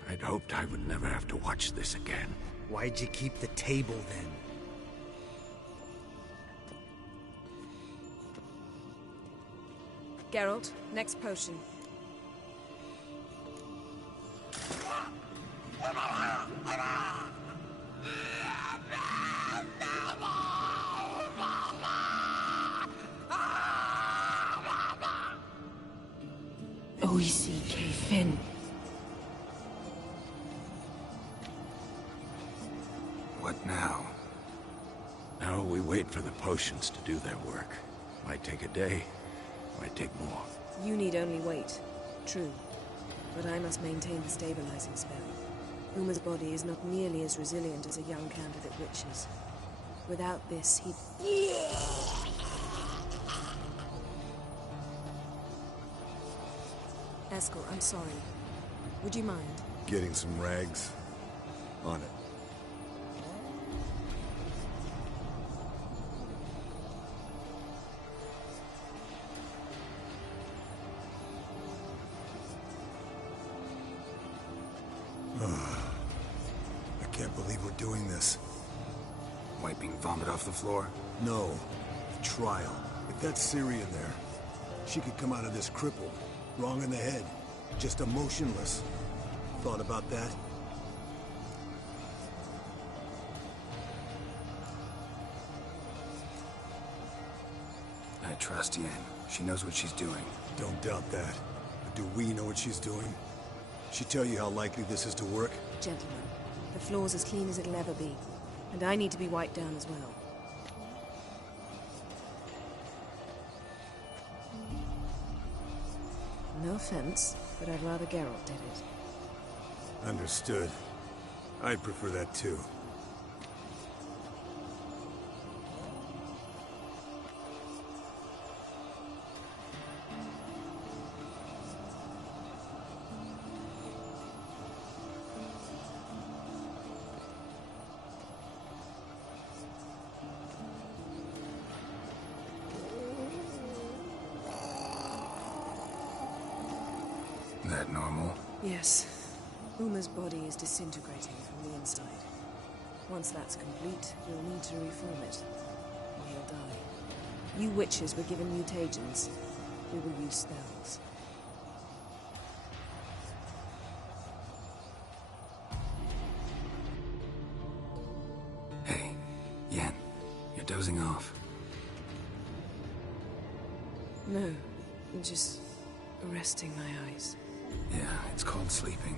I'd hoped I would never have to watch this again. Why'd you keep the table then? Geralt, next potion. wh3K Finn. What now? Now we wait for the potions to do their work. Might take a day, might take more. You need only wait. True. But I must maintain the stabilizing spell. Uma's body is not nearly as resilient as a young candidate witch's. Without this, he'd... Eskel, I'm sorry. Would you mind? Getting some rags? On it. I can't believe we're doing this. Wiping vomit off the floor? No. The trial. If that's Syrian there, she could come out of this crippled, wrong in the head, just emotionless. Thought about that? I trust Yen. She knows what she's doing. Don't doubt that. But do we know what she's doing? She tell you how likely this is to work? Gentlemen, the floor's as clean as it'll ever be. And I need to be wiped down as well. No offense, but I'd rather Geralt did it. Understood. I'd prefer that too. That normal? Yes. Uma's body is disintegrating from the inside. Once that's complete, we'll need to reform it, or he'll die. You witches were given mutagens. We will use spells. Hey, Yen, you're dozing off. No, I'm just resting my eyes. Yeah, it's called sleeping.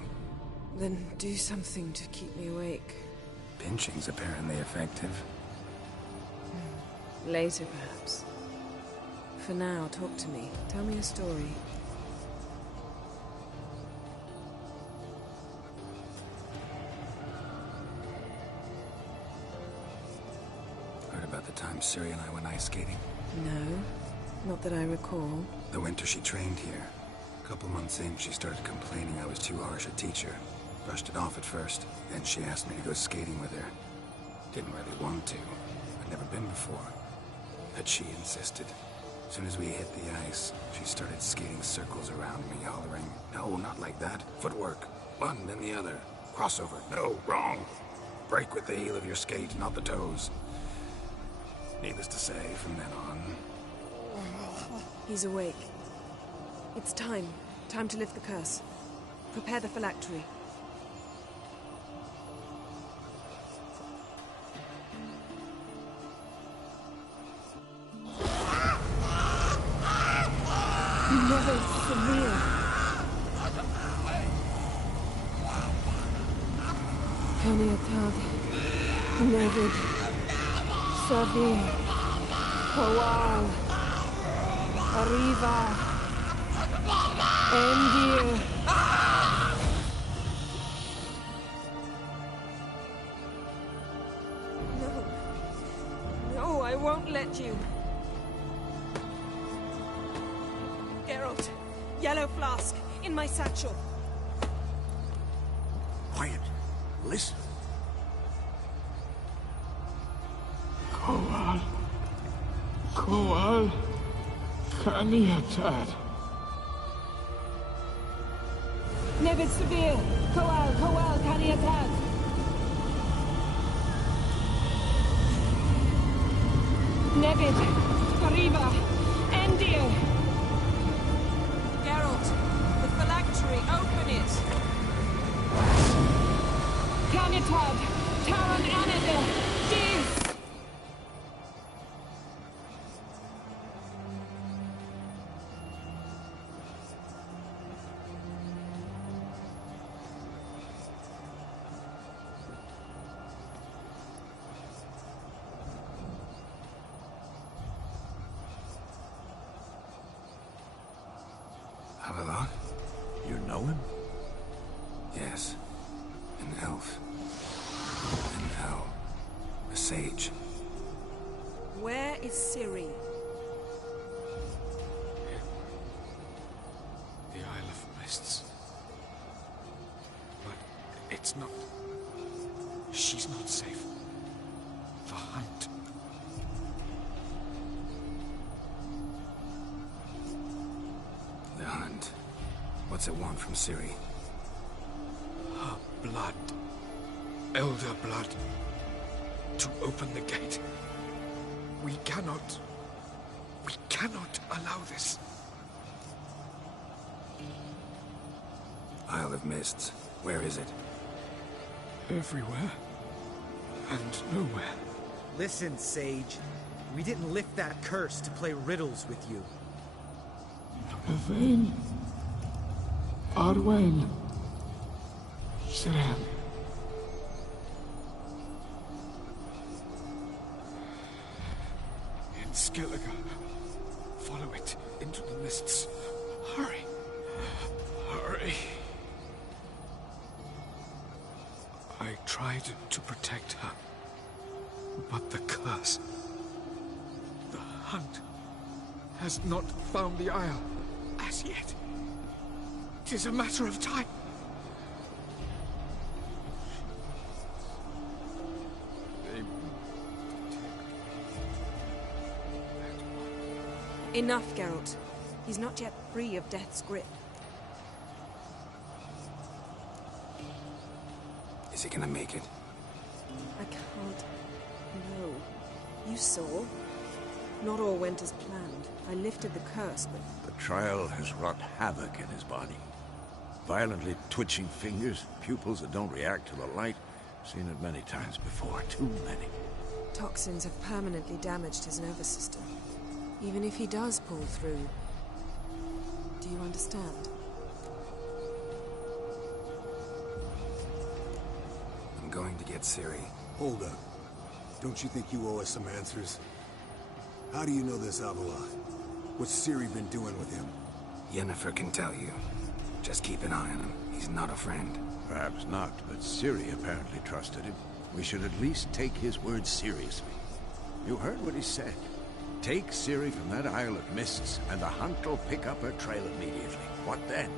Then do something to keep me awake. Pinching's apparently effective. Later, perhaps. For now, talk to me. Tell me a story. Heard about the time Ciri and I went ice skating? No, not that I recall. The winter she trained here. A couple months in, she started complaining I was too harsh a teacher. Brushed it off at first, then she asked me to go skating with her. Didn't really want to. I'd never been before. But she insisted. As soon as we hit the ice, she started skating circles around me, hollering, "No, not like that. Footwork. One, then the other. Crossover. No, wrong. Break with the heel of your skate, not the toes." Needless to say, from then on... He's awake. It's time. Time to lift the curse. Prepare the phylactery. Never severe. Kaniatag, Nevid, Savi, Kawal, Arriva, Endir. No, I won't let you. Geralt, yellow flask, in my satchel. Quiet. Listen. Kowal. Kowal. Kaniatad. Nevid severe. Kowal, Kaniatad. Nevid, Arriva, Endir. Geralt, the phylactery, open it! Kaniatad, Taran Anade, Dis. Havelock? You know him? Yes. An elf. An owl. A sage. Where is Ciri? The Isle of Mists. But it's not... She's not safe. The hunt. The hunt. What's it want from Ciri? Her blood. Elder blood. To open the gate. We cannot allow this. Isle of Mists. Where is it? Everywhere. And nowhere. Listen, Sage. We didn't lift that curse to play riddles with you. Yvain. Arwen. Siren. In Skellige. Follow it into the mists. Hurry. Hurry. I tried to protect her. But the curse... The hunt... has not found the Isle. As yet. It is a matter of time. Enough, Geralt. He's not yet free of death's grip. Is he gonna make it? I can't. No. You saw. Not all went as planned. I lifted the curse, but... The trial has wrought havoc in his body. Violently twitching fingers, pupils that don't react to the light. Seen it many times before. Too many. Toxins have permanently damaged his nervous system. Even if he does pull through... Do you understand? I'm going to get Ciri. Hold up. Don't you think you owe us some answers? How do you know this Avalok? What's Ciri been doing with him? Yennefer can tell you. Just keep an eye on him. He's not a friend. Perhaps not, but Ciri apparently trusted him. We should at least take his words seriously. You heard what he said. Take Ciri from that Isle of Mists, and the hunt will pick up her trail immediately. What then?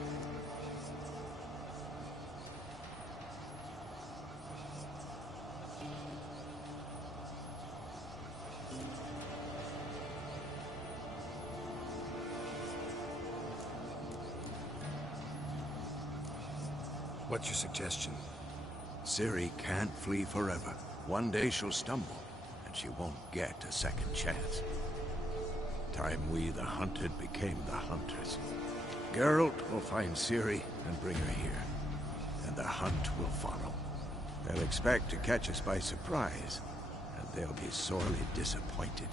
What's your suggestion? Ciri can't flee forever. One day she'll stumble, and she won't get a second chance. Time we, the hunted, became the hunters. Geralt will find Ciri and bring her here, and the hunt will follow. They'll expect to catch us by surprise, and they'll be sorely disappointed.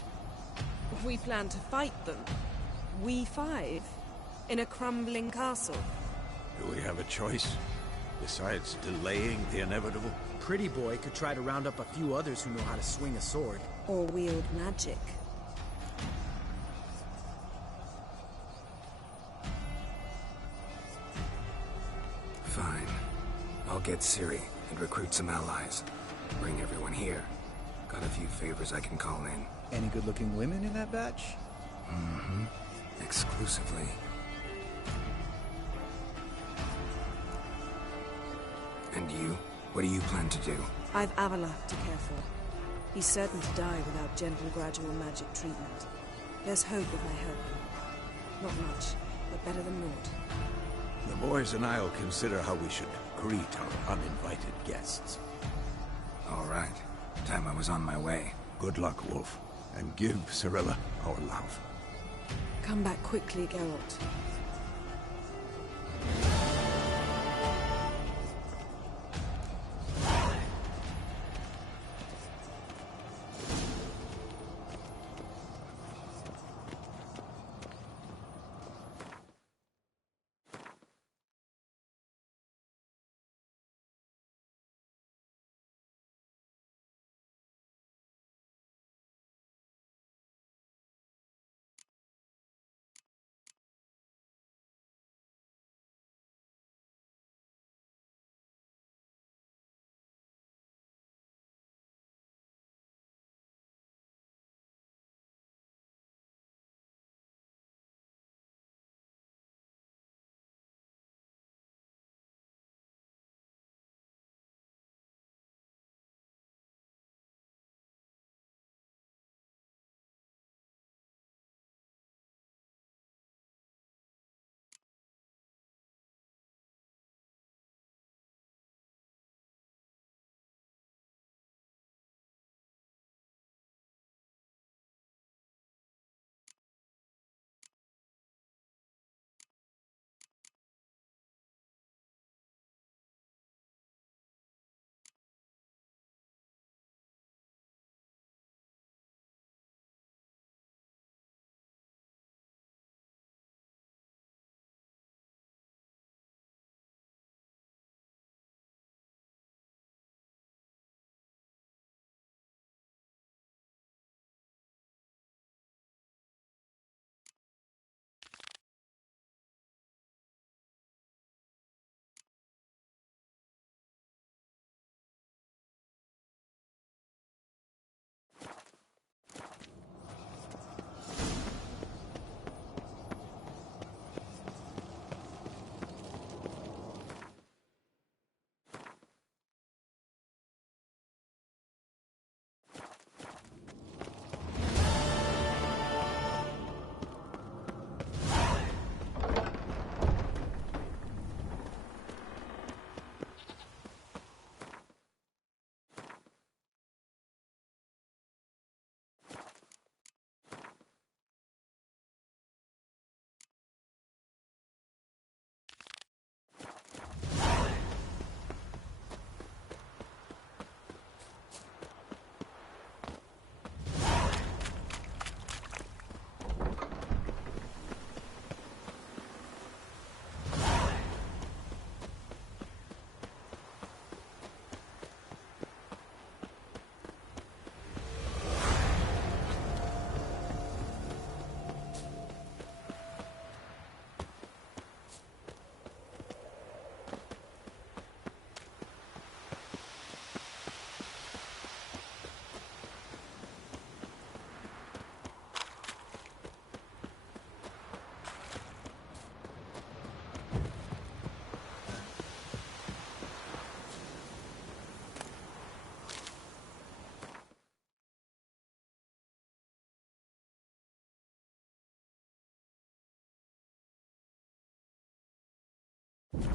We plan to fight them. We five? In a crumbling castle? Do we have a choice? Besides delaying the inevitable? Pretty Boy could try to round up a few others who know how to swing a sword. Or wield magic. Fine. I'll get Ciri and recruit some allies. Bring everyone here. Got a few favors I can call in. Any good-looking women in that batch? Mm-hmm. Exclusively. And you? What do you plan to do? I've Avalok to care for. He's certain to die without gentle, gradual magic treatment. There's hope if I help him. Not much, but better than naught. The boys and I'll consider how we should greet our uninvited guests. All right. Time I was on my way. Good luck, Wolf. And give Cirilla our love. Come back quickly, Geralt.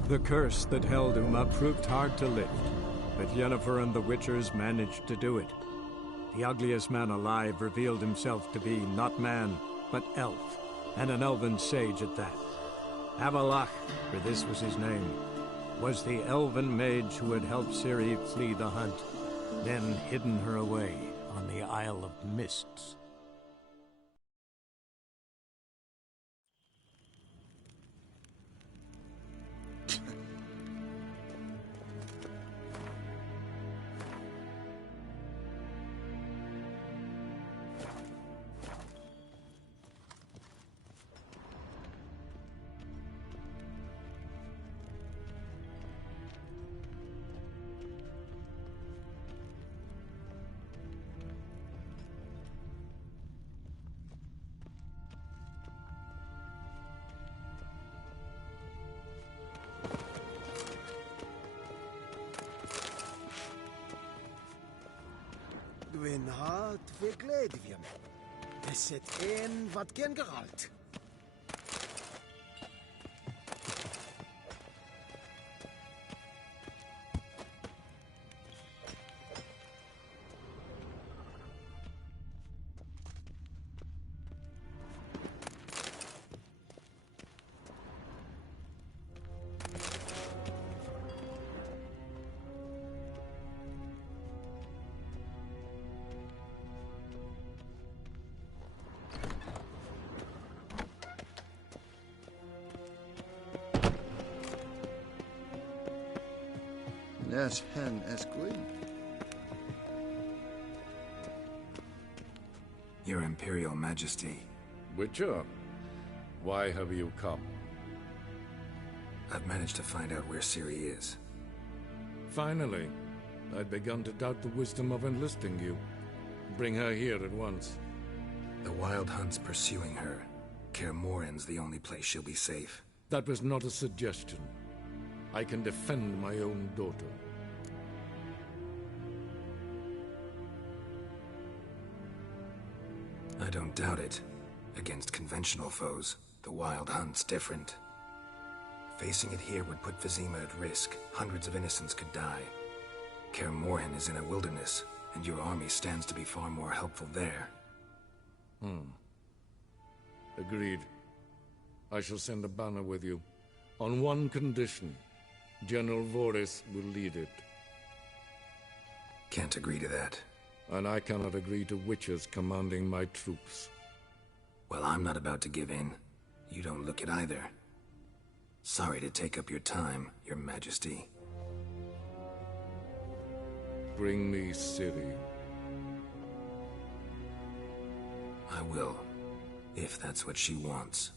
The curse that held Uma proved hard to lift, but Yennefer and the Witchers managed to do it. The ugliest man alive revealed himself to be not man, but elf, and an elven sage at that. Avalach, for this was his name, was the elven mage who had helped Ciri flee the hunt, then hidden her away on the Isle of Mists. Dwi'n hard fi gled i fi am. Deset ein fad gen Geralt. Yes, hen es queen. Your Imperial Majesty. Witcher, why have you come? I've managed to find out where Ciri is. Finally. I'd begun to doubt the wisdom of enlisting you. Bring her here at once. The Wild Hunt's pursuing her. Kaer Morhen's the only place she'll be safe. That was not a suggestion. I can defend my own daughter. I don't doubt it. Against conventional foes, the Wild Hunt's different. Facing it here would put Vizima at risk. Hundreds of innocents could die. Kaer Morhen is in a wilderness, and your army stands to be far more helpful there. Agreed. I shall send a banner with you. On one condition. General Voris will lead it. Can't agree to that. And I cannot agree to Witchers commanding my troops. Well, I'm not about to give in. You don't look it either. Sorry to take up your time, Your Majesty. Bring me Ciri. I will, if that's what she wants.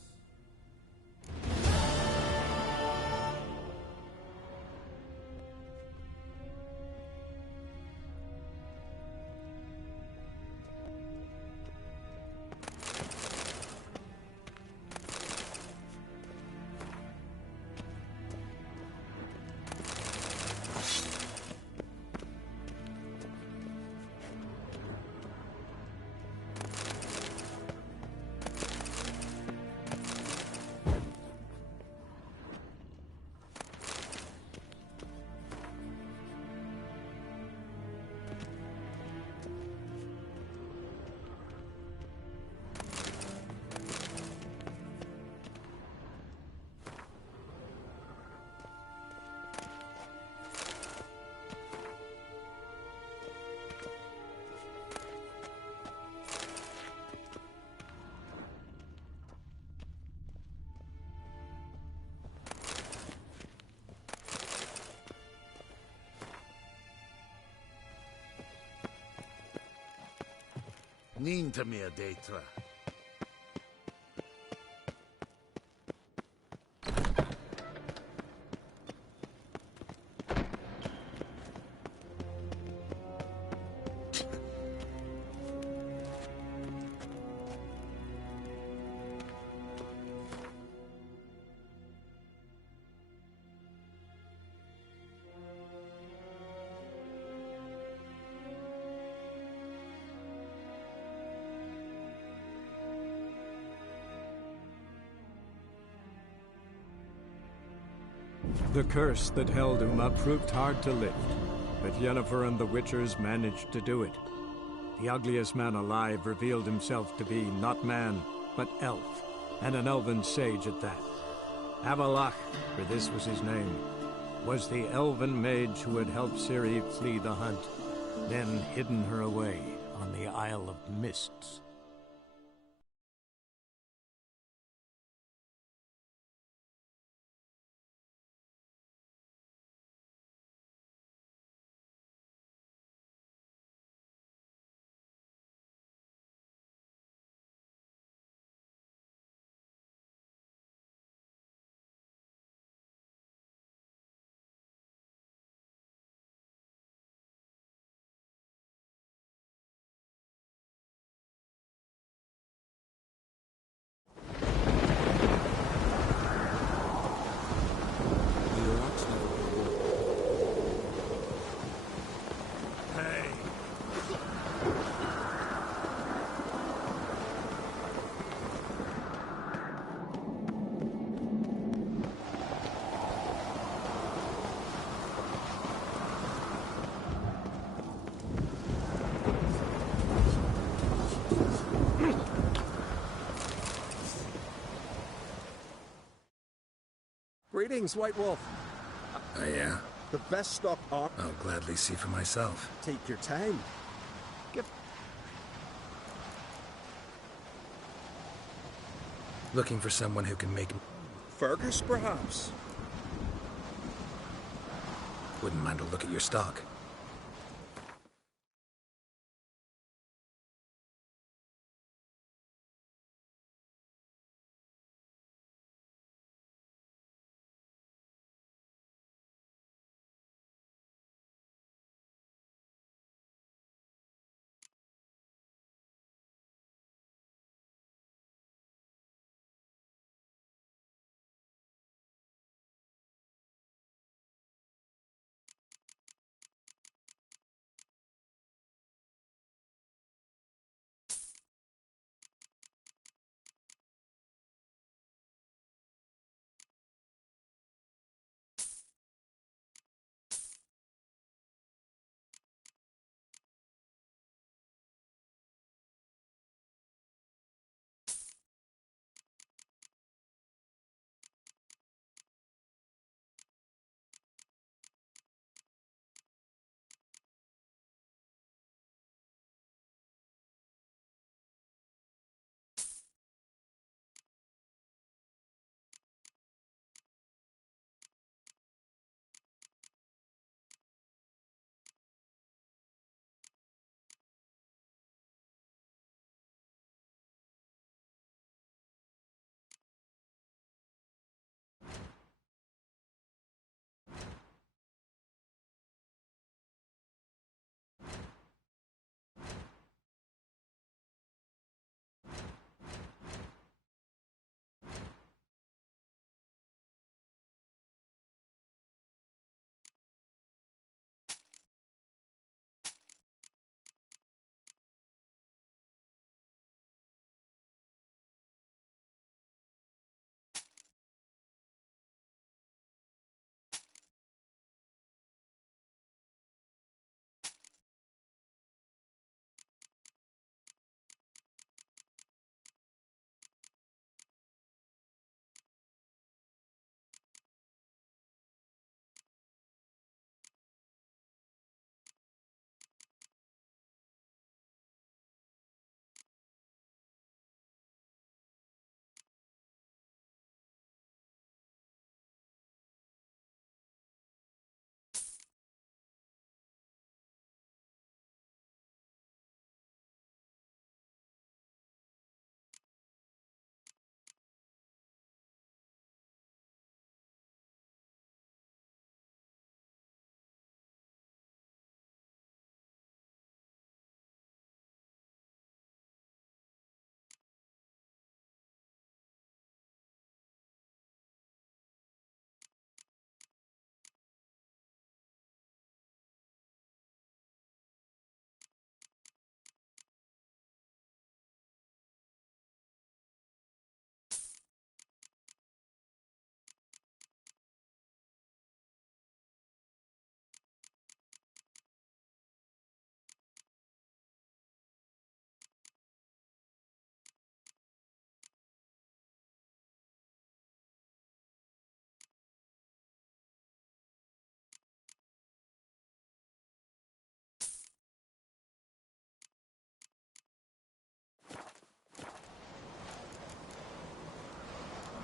Ninta mea detra. The curse that held Uma proved hard to lift, but Yennefer and the Witchers managed to do it. The ugliest man alive revealed himself to be not man, but elf, and an elven sage at that. Avalach, for this was his name, was the elven mage who had helped Ciri flee the hunt, then hidden her away on the Isle of Mists. Greetings, White Wolf. Oh, yeah? The best stock are... I'll gladly see for myself. Take your time. Looking for someone who can make... Fergus, perhaps? Wouldn't mind a look at your stock.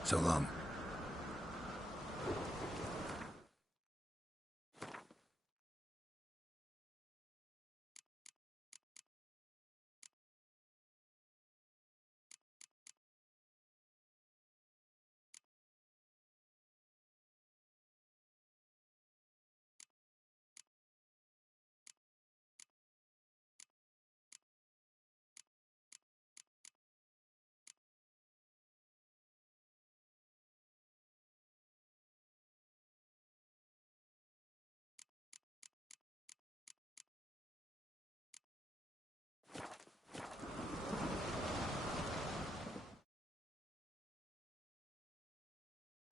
So long.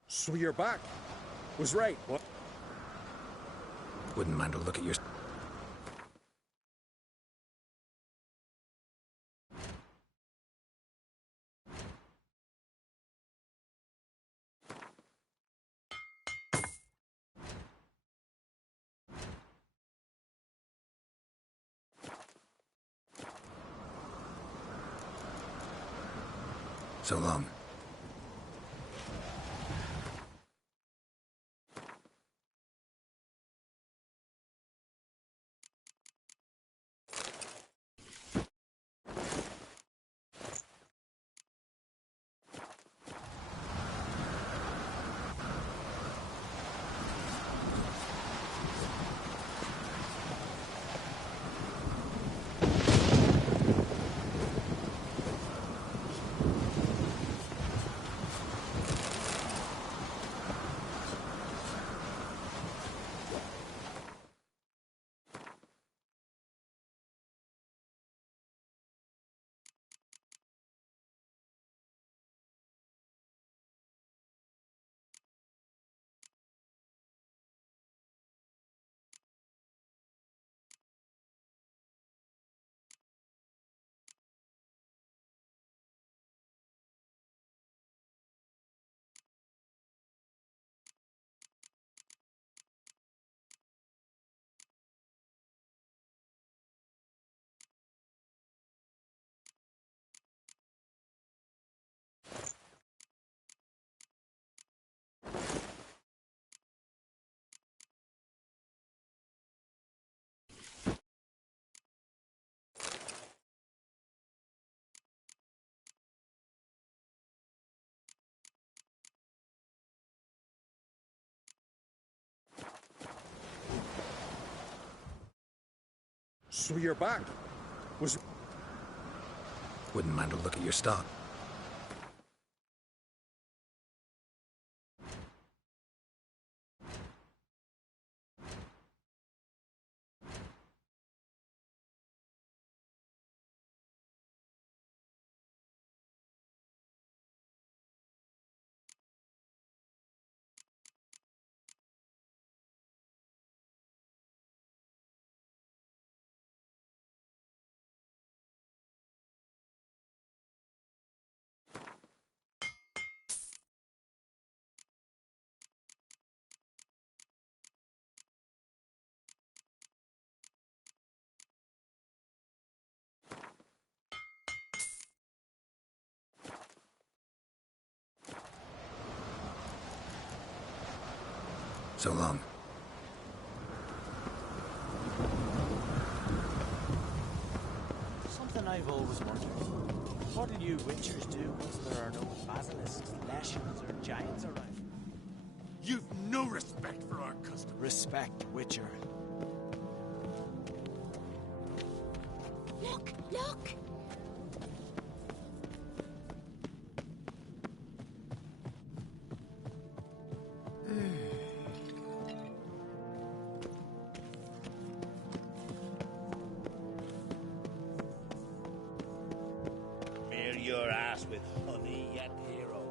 So you're back. Was right. What? Wouldn't mind a look at your... So long. So you're back. Was... Wouldn't mind a look at your stock. So long. Something I've always wondered. What do you witchers do once there are no basilisks, leshens, or giants around? You've no respect for our custom. Respect, witcher. Look! Look! Smear your ass with honey, yet hero.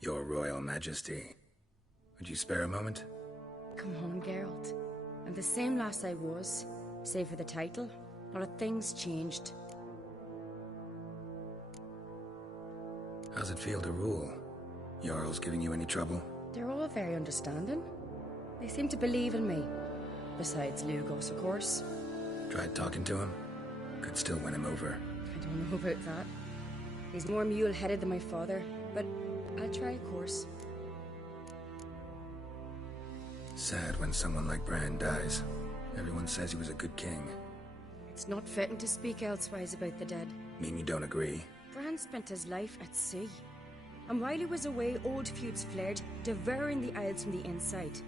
Your Royal Majesty, would you spare a moment? Come on, Geralt. I'm the same lass I was, save for the title. A lot of things changed. How's it feel to rule? Jarl's giving you any trouble? They're all very understanding. They seem to believe in me. Besides Lugos, of course. Tried talking to him? Could still win him over. I don't know about that. He's more mule-headed than my father, but I'll try, of course. Sad when someone like Bran dies. Everyone says he was a good king. It's not fitting to speak elsewise about the dead. Mean you don't agree? Bran spent his life at sea. And while he was away, old feuds flared, devouring the Isles from the inside.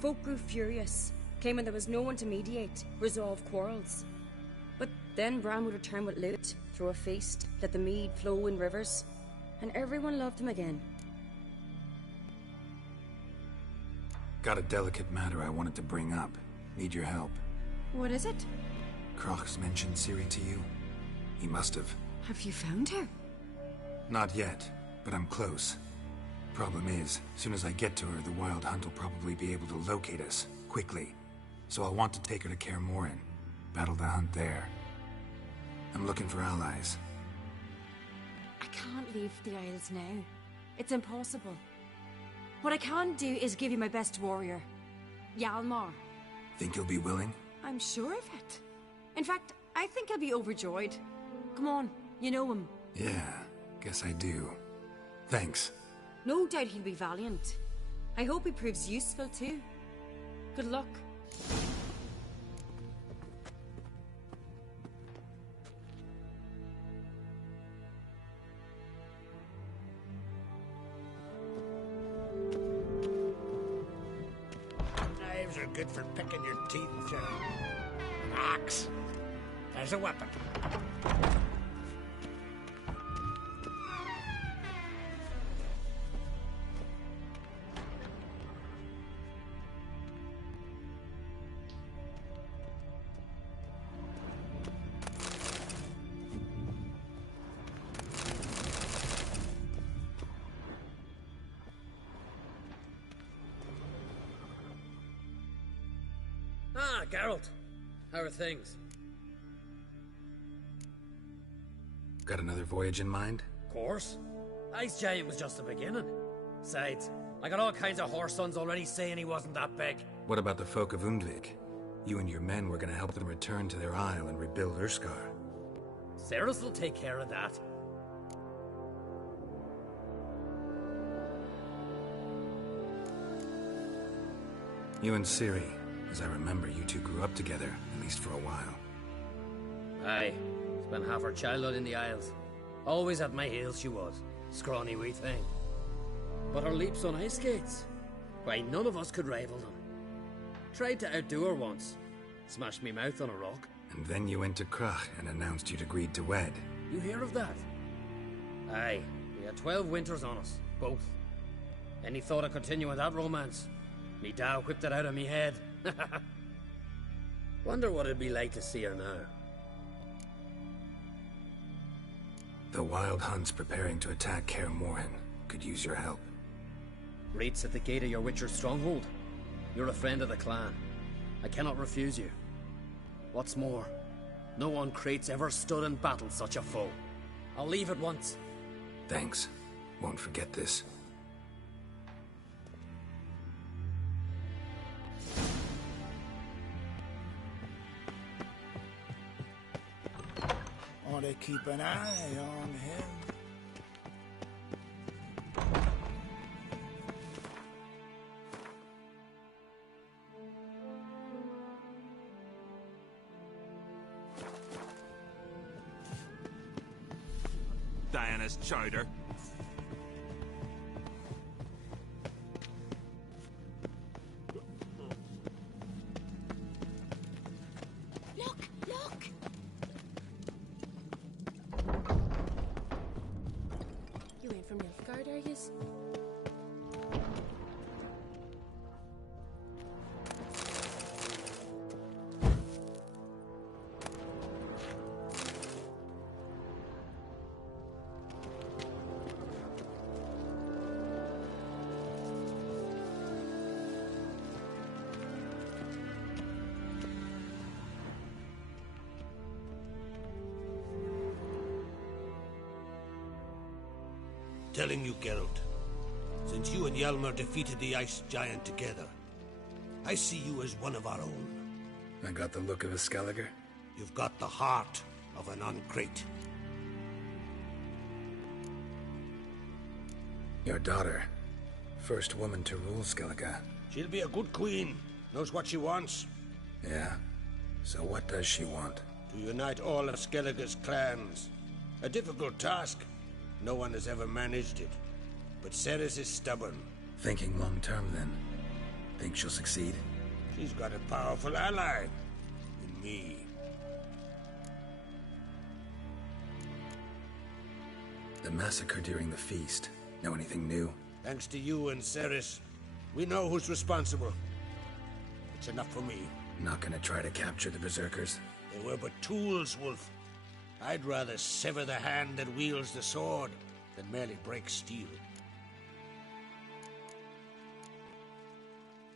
Folk grew furious, claiming there was no one to mediate, resolve quarrels. But then Bran would return with loot, throw a feast, let the mead flow in rivers, and everyone loved him again. Got a delicate matter I wanted to bring up. Need your help. What is it? Crach's mentioned Ciri to you? He must have. Have you found her? Not yet, but I'm close. Problem is, soon as I get to her, the Wild Hunt will probably be able to locate us, quickly. So I'll want to take her to Kaer Morhen. Battle the hunt there. I'm looking for allies. I can't leave the Isles now. It's impossible. What I can do is give you my best warrior, Hjalmar. Think you'll be willing? I'm sure of it. In fact, I think he'll be overjoyed. Come on, you know him. Yeah, guess I do. Thanks. No doubt he'll be valiant. I hope he proves useful too. Good luck. Knives are good for picking your teeth, John. An axe as a weapon. Ah, Geralt. How are things? Got another voyage in mind? Of course. Ice Giant was just the beginning. Besides, I got all kinds of horse sons already saying he wasn't that big. What about the folk of Undvik? You and your men were gonna help them return to their isle and rebuild Urskar. Cerys will take care of that. You and Ciri. As I remember, you two grew up together, at least for a while. Aye. Spent half her childhood in the Isles. Always at my heels she was. Scrawny wee thing. But her leaps on ice skates, why, none of us could rival them. Tried to outdo her once. Smashed me mouth on a rock. And then you went to Crach and announced you'd agreed to wed. You hear of that? Aye. We had 12 winters on us. Both. Any thought of continuing that romance? Me da whipped it out of me head. Wonder what it'd be like to see her now. The Wild Hunt's preparing to attack Kaer Morhen. Could use your help. Rates at the gate of your Witcher's stronghold. You're a friend of the clan. I cannot refuse you. What's more, no one Krait's ever stood and battled such a foe. I'll leave at once. Thanks. Won't forget this. Ought to keep an eye on him. Diana's chowder. Look! Look! You ain't from Nilfgaard, are yous? telling you, Geralt. Since you and Hjalmar defeated the Ice Giant together, I see you as one of our own. I got the look of a Skelliger? You've got the heart of an Uncrate. Your daughter. First woman to rule Skellige. She'll be a good queen. Knows what she wants. Yeah? So what does she want? To unite all of Skellige's clans. A difficult task. No one has ever managed it. But Ceres is stubborn. Thinking long-term, then? Think she'll succeed? She's got a powerful ally. In me. The massacre during the feast. Know anything new? Thanks to you and Ceres, we know who's responsible. It's enough for me. Not gonna try to capture the Berserkers? They were but tools, Wolf. I'd rather sever the hand that wields the sword than merely break steel.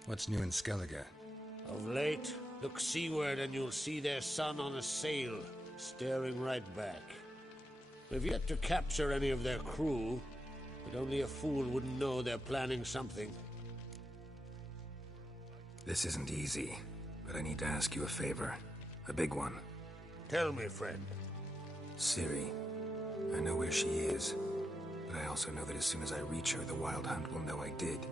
What's new in Skellige? Of late, look seaward and you'll see their sun on a sail, staring right back. We've yet to capture any of their crew, but only a fool wouldn't know they're planning something. This isn't easy, but I need to ask you a favor. A big one. Tell me, friend. Ciri. I know where she is, but I also know that as soon as I reach her, the Wild Hunt will know I did.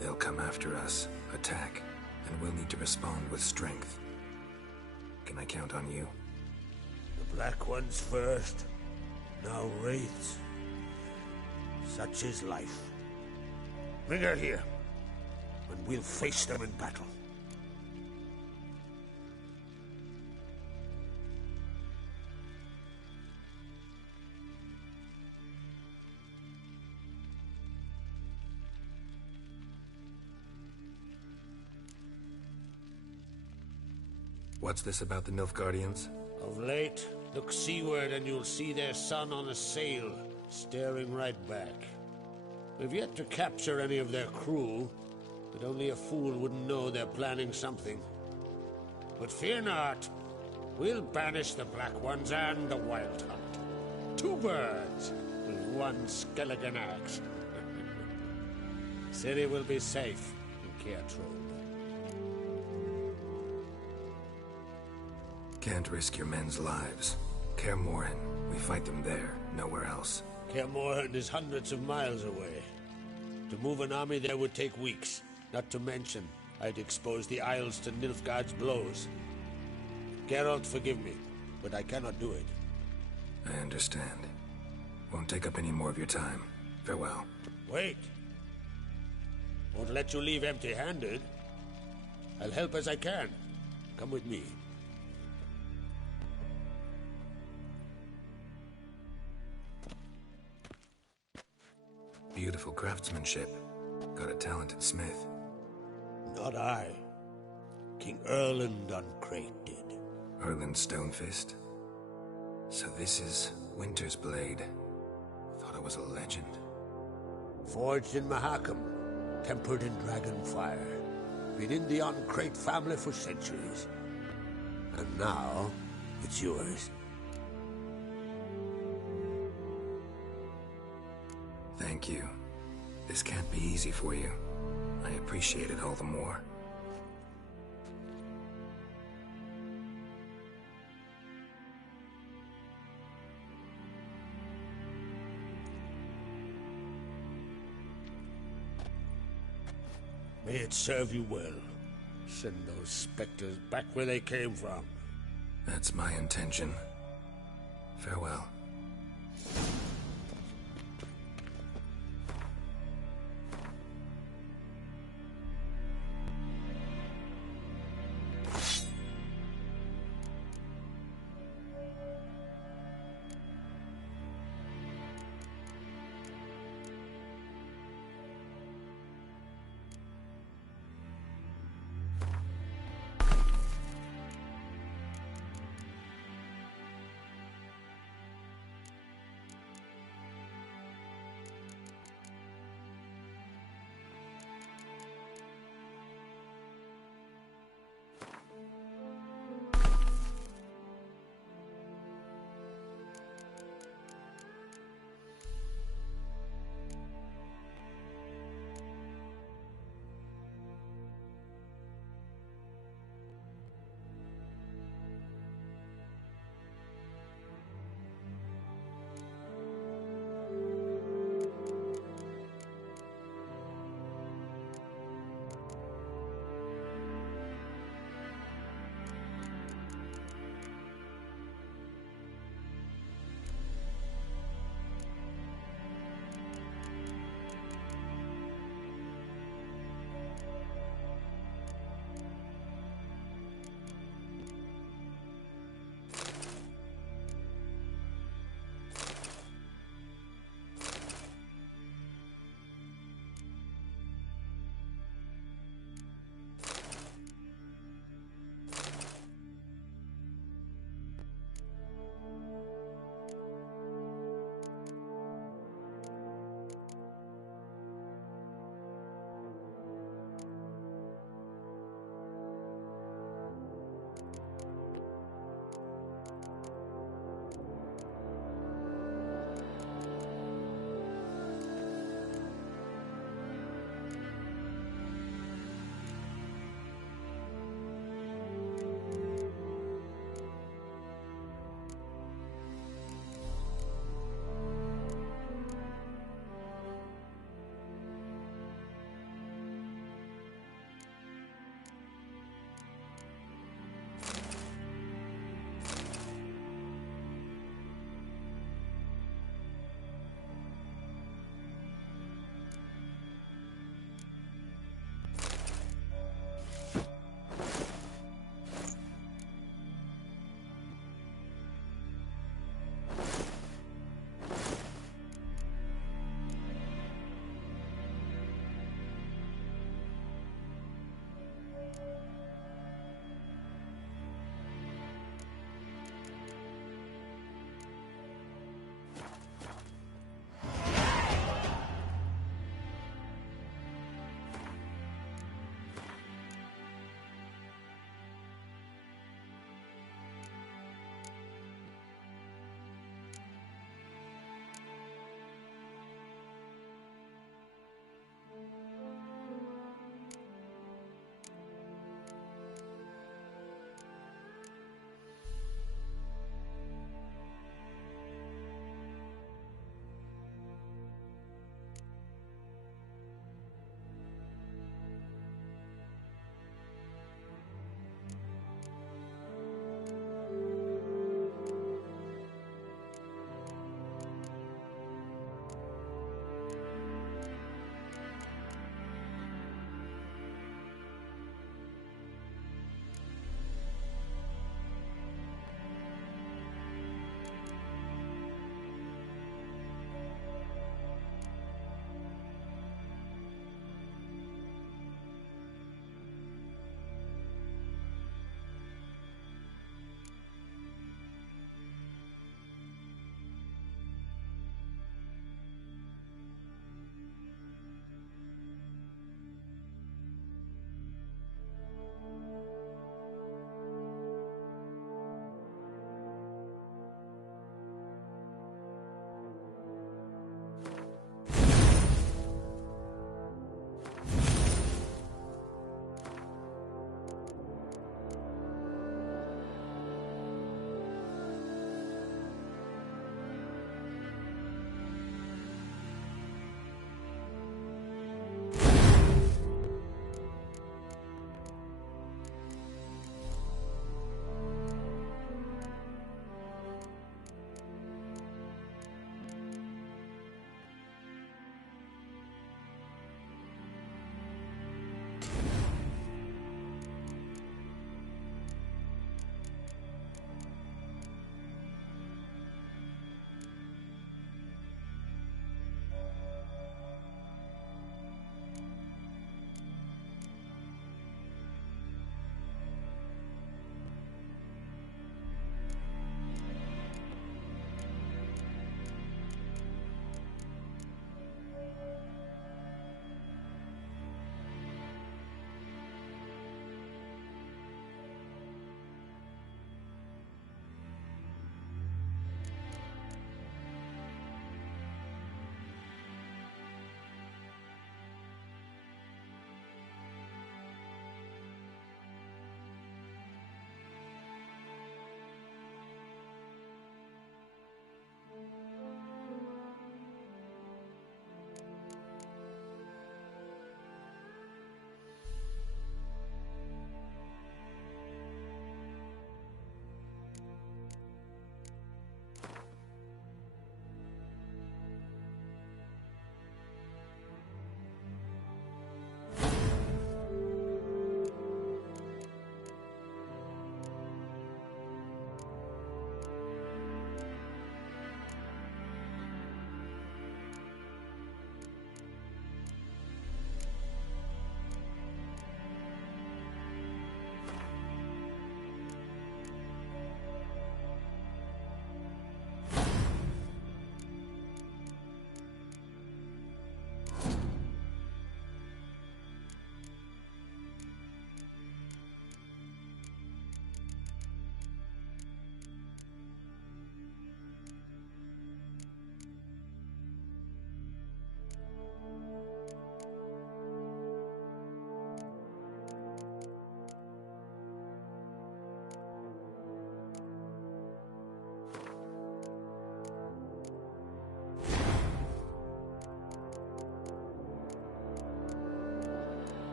They'll come after us, attack, and we'll need to respond with strength. Can I count on you? The Black Ones first, now Wraiths. Such is life. Bring her here, and we'll face them in battle. What's this about the Nilfgaardians? Of late, look seaward and you'll see their sun on a sail, staring right back. We've yet to capture any of their crew, but only a fool wouldn't know they're planning something. But fear not, we'll banish the Black Ones and the Wild Hunt. Two birds with one Skelligan axe. Ciri will be safe in Keatrode. Can't risk your men's lives. Kaer Morhen, we fight them there, nowhere else. Kaer Morhen is hundreds of miles away. To move an army there would take weeks. Not to mention, I'd expose the Isles to Nilfgaard's blows. Geralt, forgive me, but I cannot do it. I understand. Won't take up any more of your time. Farewell. Wait. Won't let you leave empty-handed. I'll help as I can. Come with me. Beautiful craftsmanship. Got a talented smith. Not I. King Erland Uncrate did. Erland Stonefist? So this is Winter's Blade. Thought it was a legend. Forged in Mahakam. Tempered in dragon fire. Been in the Uncrate family for centuries. And now, it's yours. Thank you. This can't be easy for you. I appreciate it all the more. May it serve you well. Send those specters back where they came from. That's my intention. Farewell.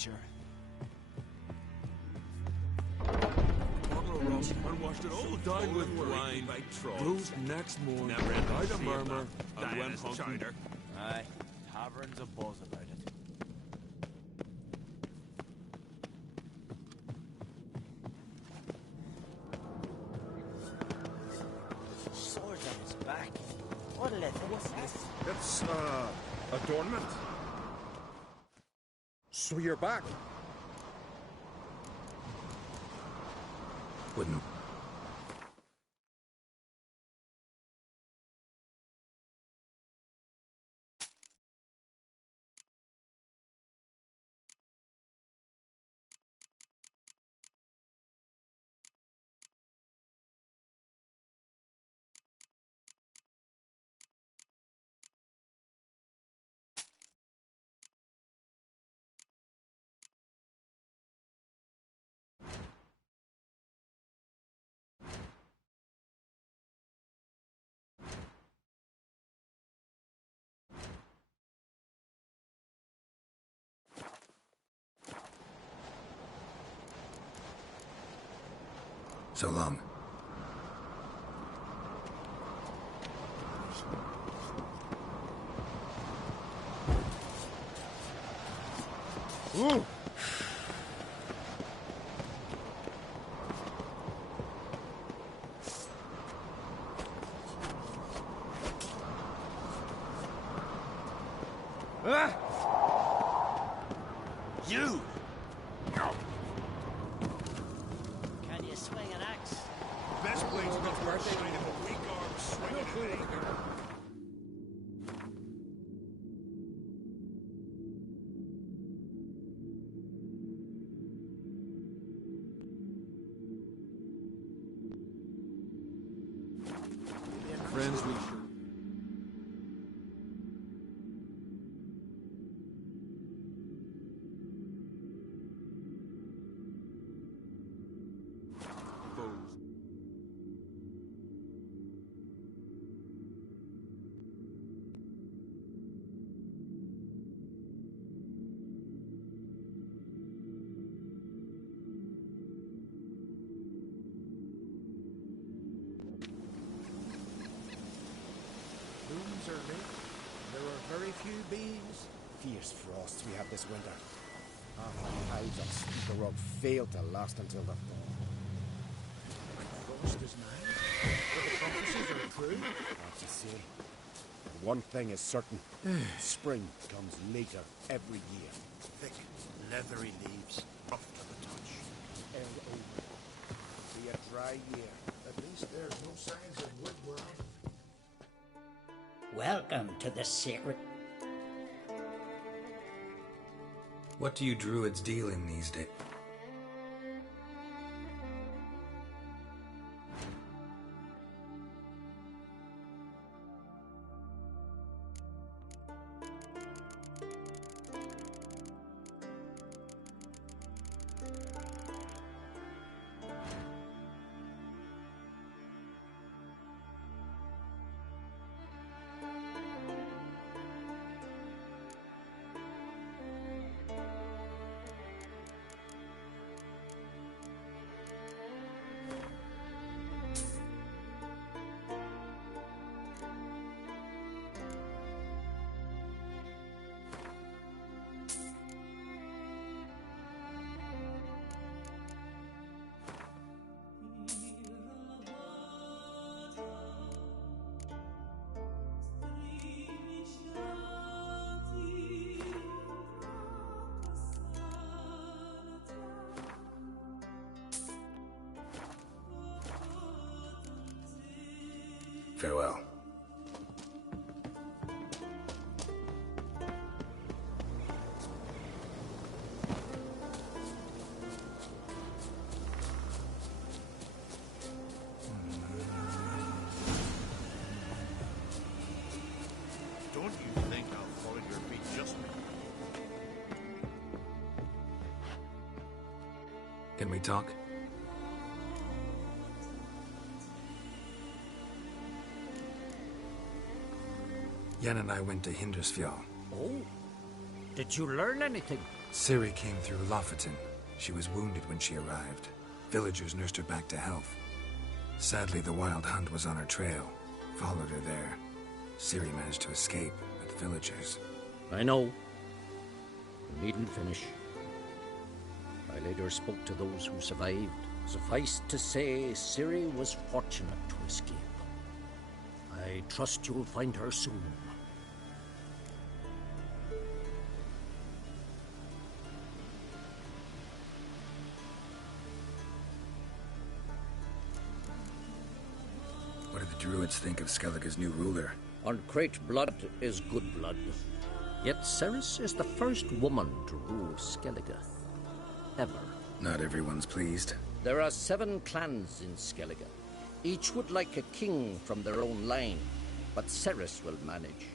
Witcher. And washed it all down with wine. Bruised next morning, without a murmur, and went hunting. Aye, tavern's a buzz about it. Sword on his back. What'll it think? It's, adornment. So you're back. Wouldn't. So long. Ooh. Ah! You! Can you swing an axe? Best blade's not worth shining a weak arm swinging it. Friends, we Blooms are late. There are very few bees. Fierce frosts we have this winter. Half the hives on Steeper Rock fail to last until the thaw. Frost is mine. But the prophecies are true. Hard to say. But one thing is certain. Spring comes later every year. Thick, leathery leaves, rough to the touch. And over. Be a dry year. At least there's no signs of woodworm. Welcome to the sacred... What do you druids deal in these days? Farewell. Don't you think I'll follow your beat just... Can we talk? Yen and I went to Hindersfjall. Oh, did you learn anything? Ciri came through Lofoten. She was wounded when she arrived. Villagers nursed her back to health. Sadly, the Wild Hunt was on her trail. Followed her there. Ciri managed to escape, but the villagers... I know. You needn't finish. I later spoke to those who survived. Suffice to say, Ciri was fortunate to escape. I trust you'll find her soon. What do the Druids think of Skellige's new ruler? Uncrate blood is good blood. Yet Ceres is the first woman to rule Skellige. Ever. Not everyone's pleased. There are 7 clans in Skellige. Each would like a king from their own line, but Ceres will manage.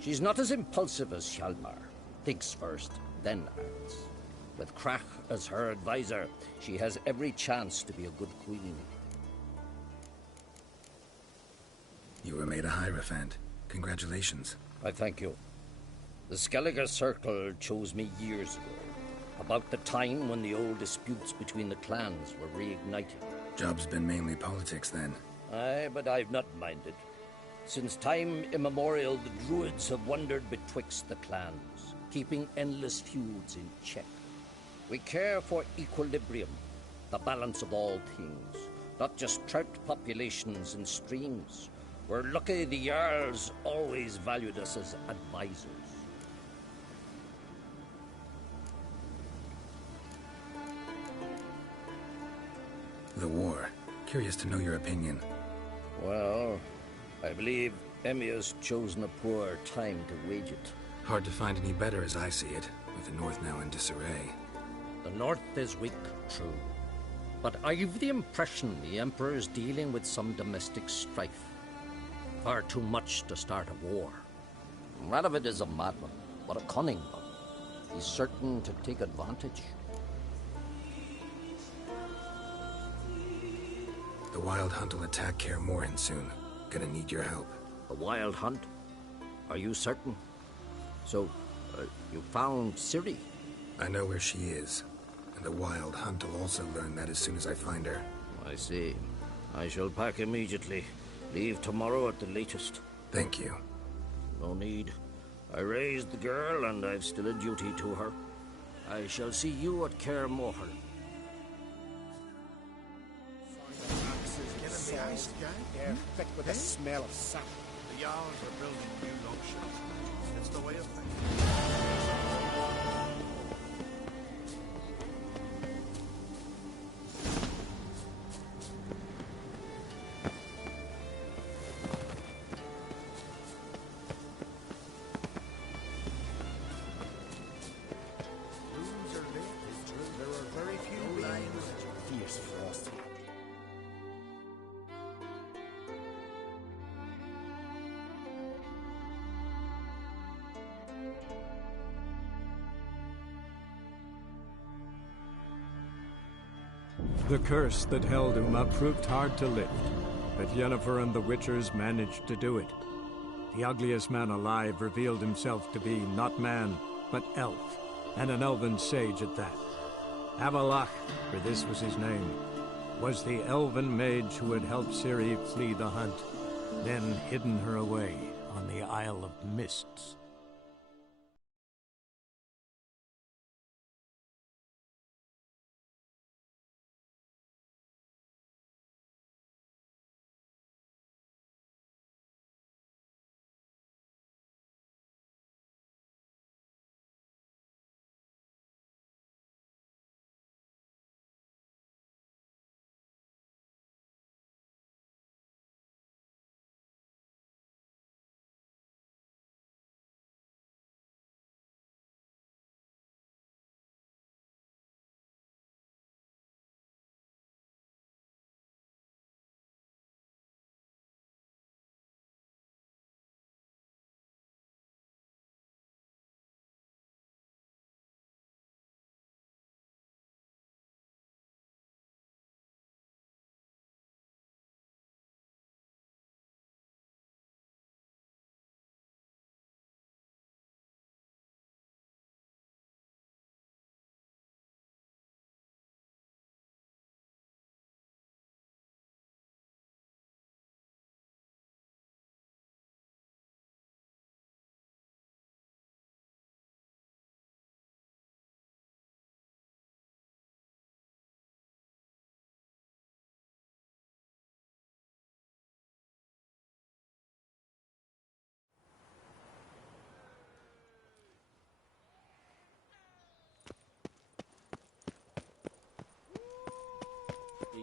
She's not as impulsive as Hjalmar. Thinks first, then acts. With Krach as her advisor, she has every chance to be a good queen. You were made a Hierophant. Congratulations. I thank you. The Skellige Circle chose me years ago, about the time when the old disputes between the clans were reignited. Job's been mainly politics, then. Aye, but I've not minded. Since time immemorial, the Druids have wandered betwixt the clans, keeping endless feuds in check. We care for equilibrium, the balance of all things, not just trout populations and streams. We're lucky the Jarls always valued us as advisors. The war. Curious to know your opinion. Well, I believe Emmir's chosen a poor time to wage it. Hard to find any better as I see it, with the North now in disarray. The North is weak, true. But I've the impression the Emperor's dealing with some domestic strife. Far too much to start a war. Radovid is a madman, but a cunning one. He's certain to take advantage. The Wild Hunt will attack Kaer Morhen soon. Gonna need your help. The Wild Hunt? Are you certain? So, you found Ciri? I know where she is. And the Wild Hunt will also learn that as soon as I find her. I see. I shall pack immediately. Leave tomorrow at the latest. Thank you. No need. I raised the girl, and I've still a duty to her. I shall see you at Kaer Morhen. They're thick with the smell of sap. The Jarls are building new longships. It's the way of things. The curse that held Uma proved hard to lift, but Yennefer and the Witchers managed to do it. The ugliest man alive revealed himself to be not man, but elf, and an elven sage at that. Avalach, for this was his name, was the elven mage who had helped Ciri flee the hunt, then hidden her away on the Isle of Mists.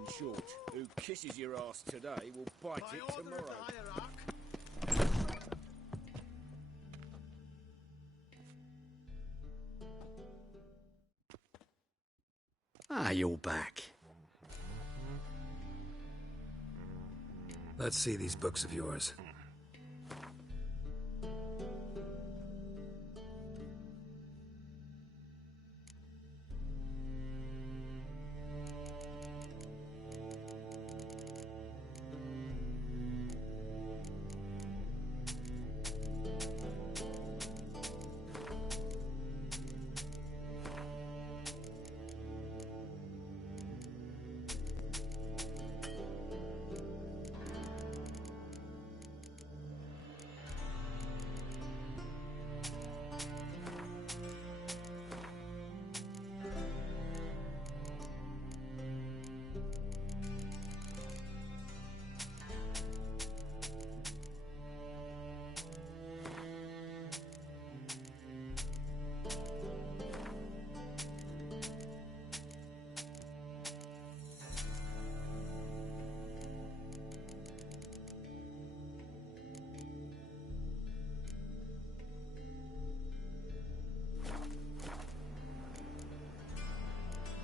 In short, who kisses your ass today will bite it tomorrow. Ah, you're back. Let's see these books of yours.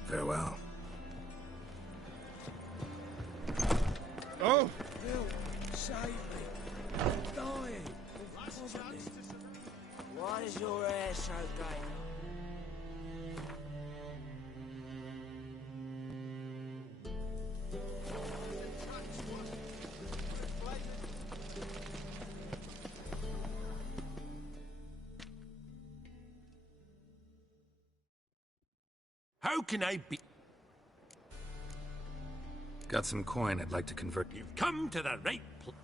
Farewell. Oh! Help! Save me! I'm dying! Why is your hair so grey? How can I be... Got some coin I'd like to convert. You've come to the right place.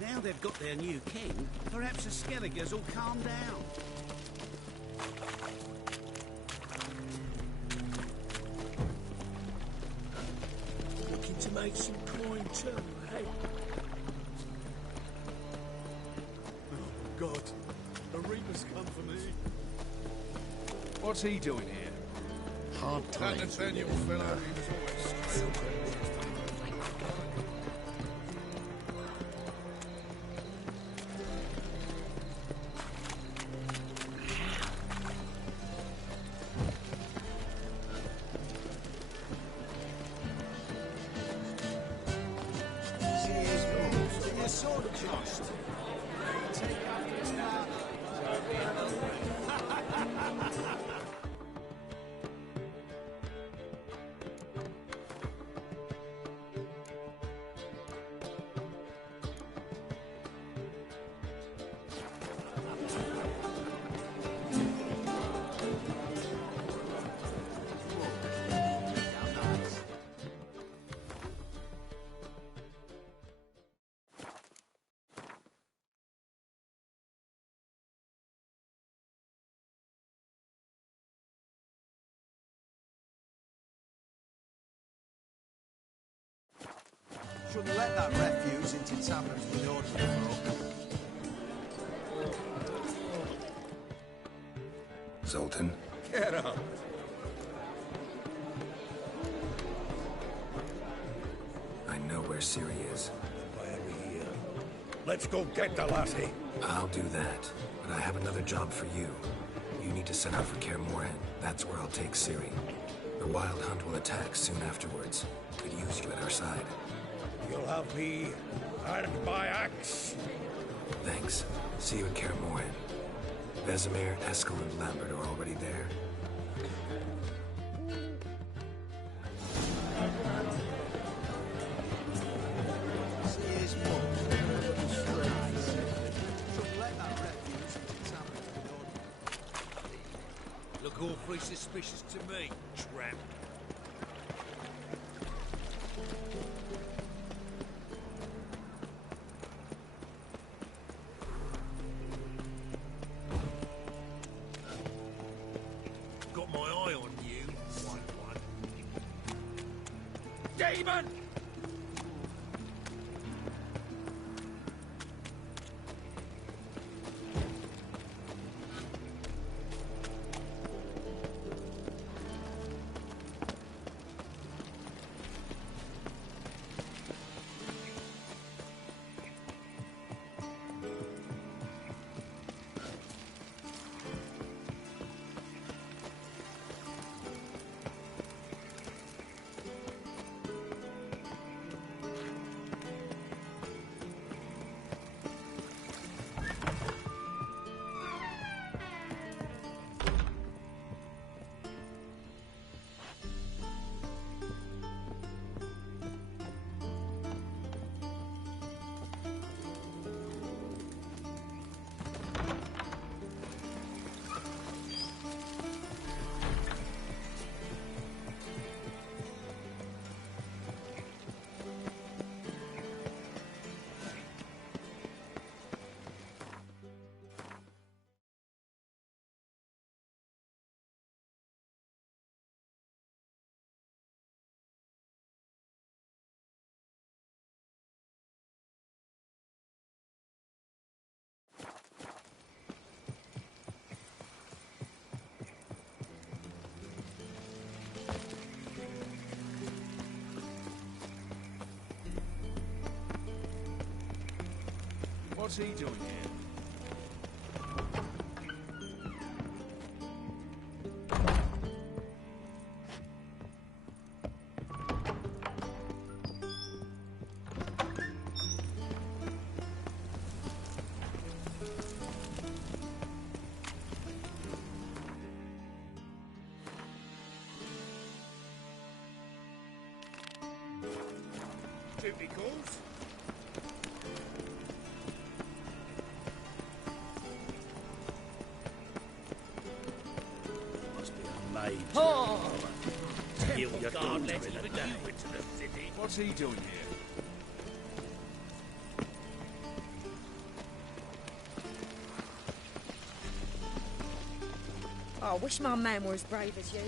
Now they've got their new king, perhaps the Skelligers will calm down. Looking to make some coin too, eh? Oh, God. The Reaper's come for me. What's he doing here? Hard That times. Nathaniel fellow, he was always straight. Shouldn't let that refuse into taverns with ordinary folk. Zoltan. Get up. I know where Ciri is. Let's go get the lassie. I'll do that, but I have another job for you. You need to set out for Kaer Morhen. That's where I'll take Ciri. The Wild Hunt will attack soon afterwards. Could use you at our side. You'll have me armed by axe. Thanks. See you at Kaer Morhen. Vesemir, Eskel, and Lambert are already there. Look awfully suspicious to me, tramp. Got my eye on you, white one. Demon! What's he doing here? Duty calls. Must be a maid. Oh! Heal your God, daughter let's in a even day. you into the city. What's he doing here? Oh, I wish my man were as brave as you.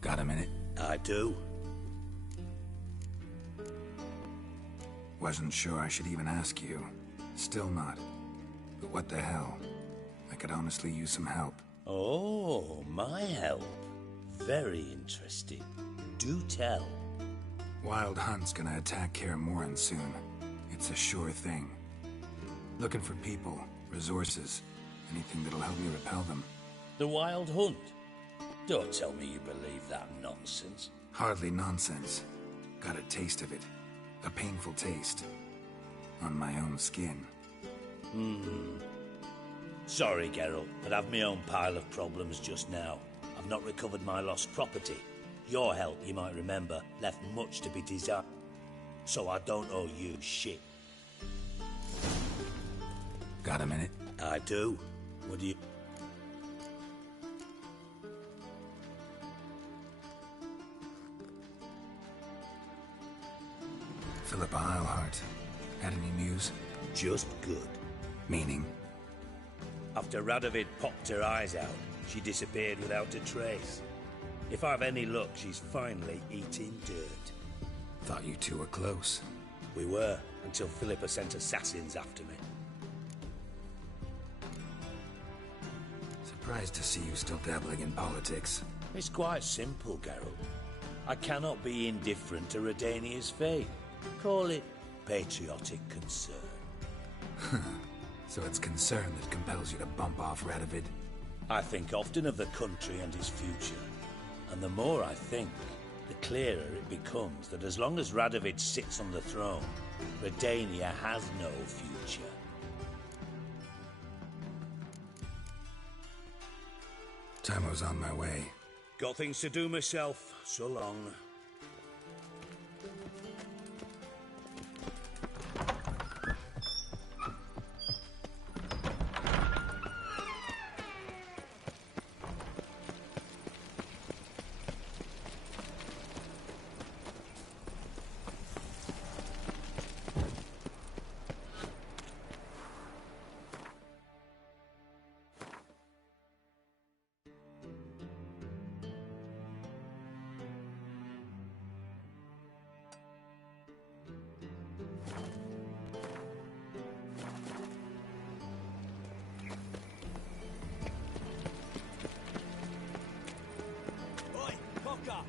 Got a minute? I do. Wasn't sure I should even ask you. Still not. But what the hell? I could honestly use some help. Oh, my help. Very interesting. Do tell. Wild Hunt's gonna attack Kaer Morhen soon. It's a sure thing. Looking for people, resources, anything that'll help me repel them. The Wild Hunt? Don't tell me you believe that nonsense. Hardly nonsense. Got a taste of it. A painful taste. On my own skin. Sorry, Geralt, but I've my own pile of problems just now. I've not recovered my lost property. Your help, you might remember, left much to be desired. So I don't owe you shit. Got a minute? I do. What do you... Philippa Eilhart. Had any news? Just good. Meaning? After Radovid popped her eyes out, she disappeared without a trace. If I've any luck, she's finally eating dirt. Thought you two were close. We were, until Philippa sent assassins after me. Surprised to see you still dabbling in politics. It's quite simple, Geralt. I cannot be indifferent to Redania's fate. Call it patriotic concern. So it's concern that compels you to bump off Radovid? I think often of the country and his future. And the more I think, the clearer it becomes that as long as Radovid sits on the throne, Redania has no future. Timo's on my way. Got things to do myself. So long. Oi, Cocker!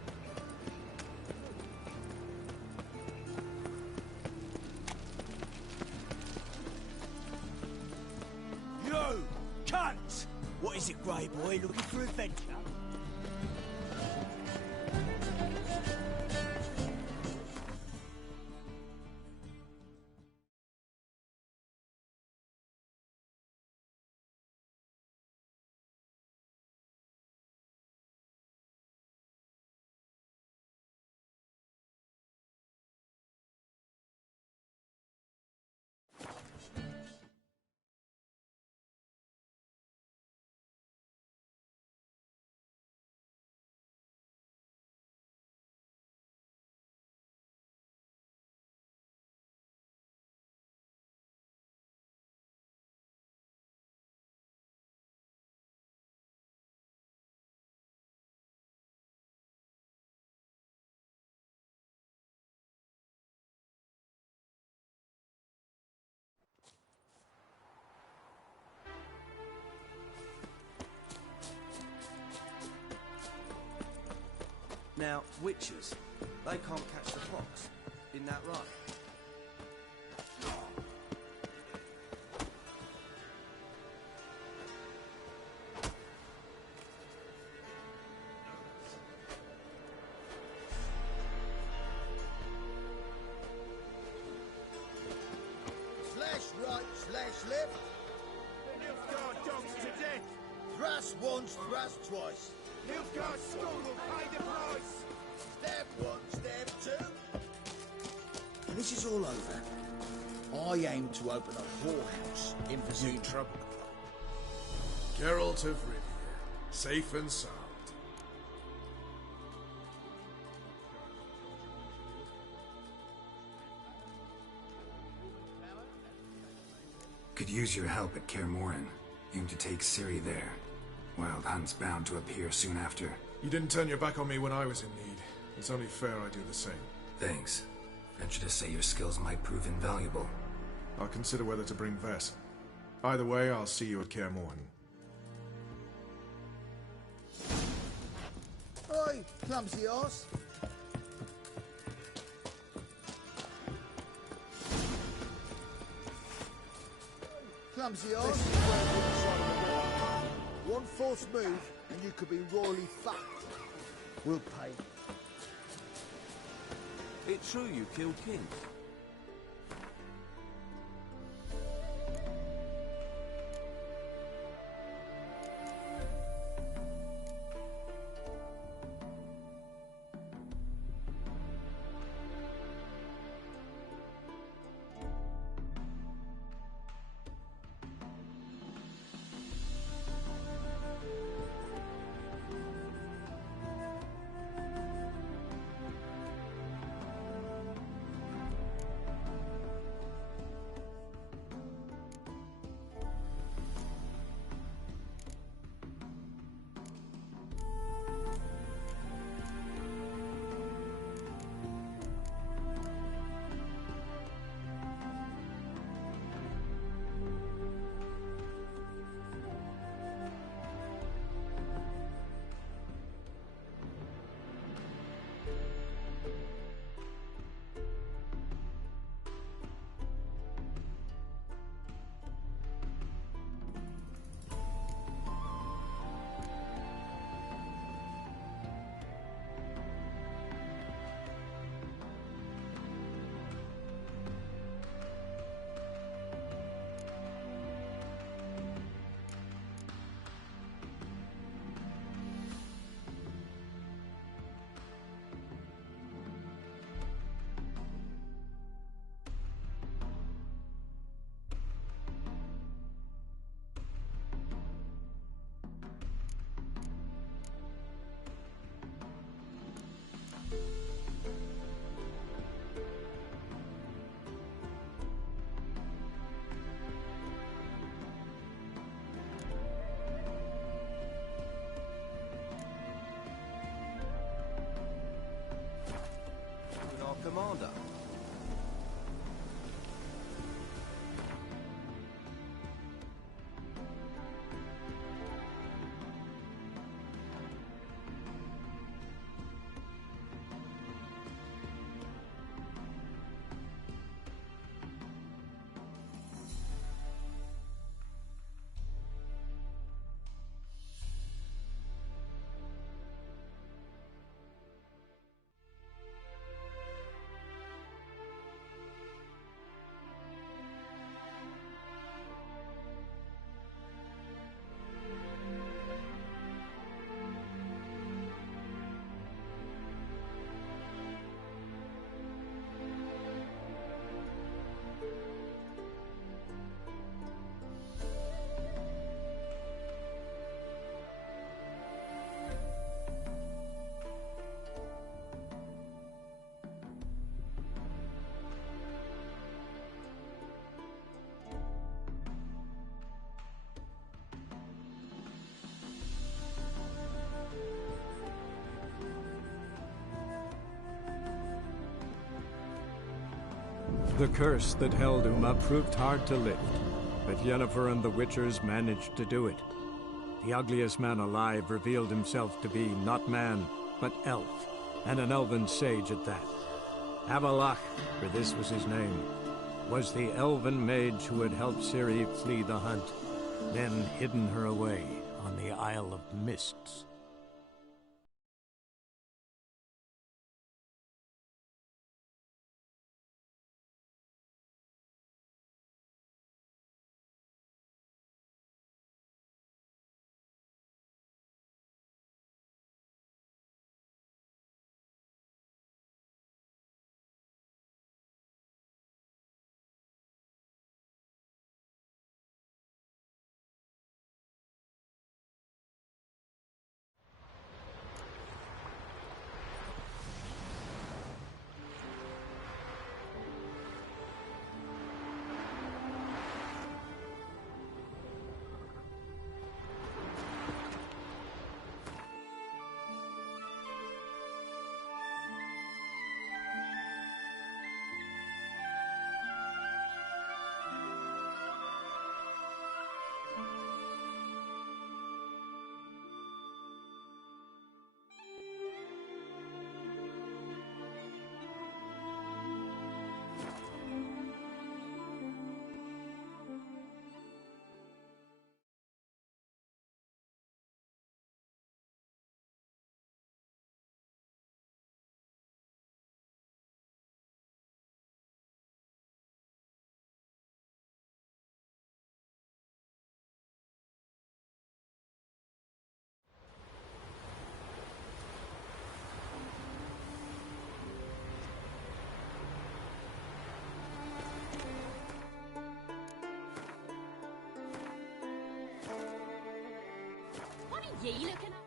You! Cunt! What is it, Grey Boy? Looking for adventure? Now, witches, they can't catch the fox. Isn't that right? Slash right, slash left. Nilfgaard dogs to death. Thrust once, thrust twice. Nilfgaard school will pay the price. Stab one, stab two. When this is all over, I aim to open a whorehouse in Vizine. Trouble. Geralt of Rivia, safe and sound. Could use your help at Kaer Morhen. Aim to take Ciri there. Wild Hunt's bound to appear soon after. You didn't turn your back on me when I was in need. It's only fair I do the same. Thanks. Venture to say your skills might prove invaluable. I'll consider whether to bring Vess. Either way, I'll see you at Kaer Morhen. Oi, clumsy arse. Clumsy arse. This is where the inside of the wall. One false move, and you could be royally fucked. We'll pay. It's true you killed kings. Commander. The curse that held Uma proved hard to lift, but Yennefer and the Witchers managed to do it. The ugliest man alive revealed himself to be not man, but elf, and an elven sage at that. Avalach, for this was his name, was the elven mage who had helped Ciri flee the hunt, then hidden her away on the Isle of Mists. What are ye looking at?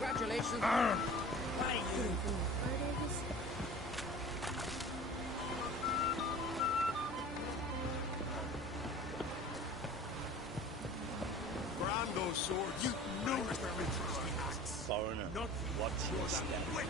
Congratulations. Why you? Brando swords. You know their interesting acts. Foreigner, Not watch your step. quick.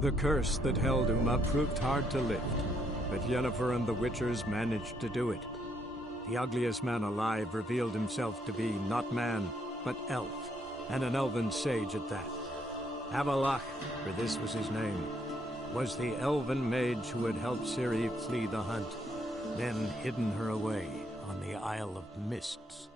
The curse that held Uma proved hard to lift, but Yennefer and the Witchers managed to do it. The ugliest man alive revealed himself to be not man, but elf, and an elven sage at that. Avalach, for this was his name, was the elven mage who had helped Ciri flee the hunt, then hidden her away on the Isle of Mists.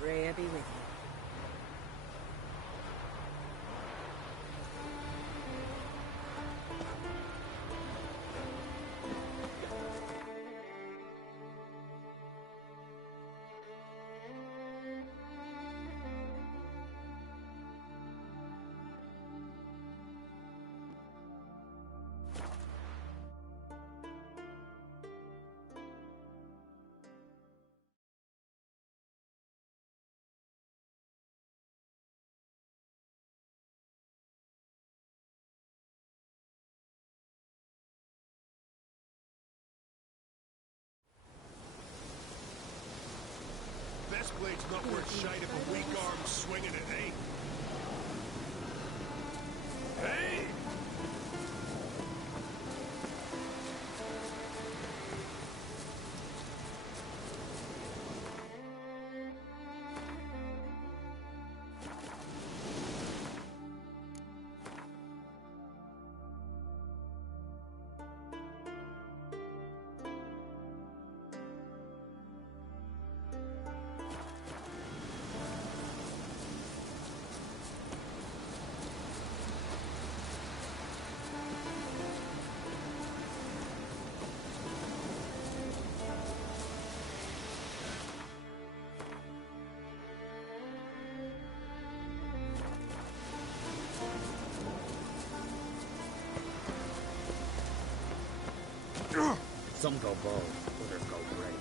Freya be with you. Best blade's not worth shite if a weak arm's swinging it, eh? Hey! Some go bald, others go grey.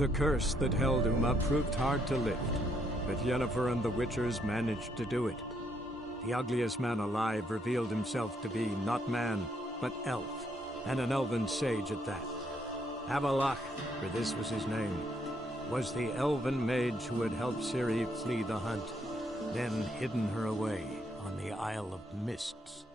The curse that held Uma proved hard to lift, but Yennefer and the Witchers managed to do it. The ugliest man alive revealed himself to be not man, but elf, and an elven sage at that. Avalach, for this was his name, was the elven mage who had helped Ciri flee the hunt, then hidden her away on the Isle of Mists.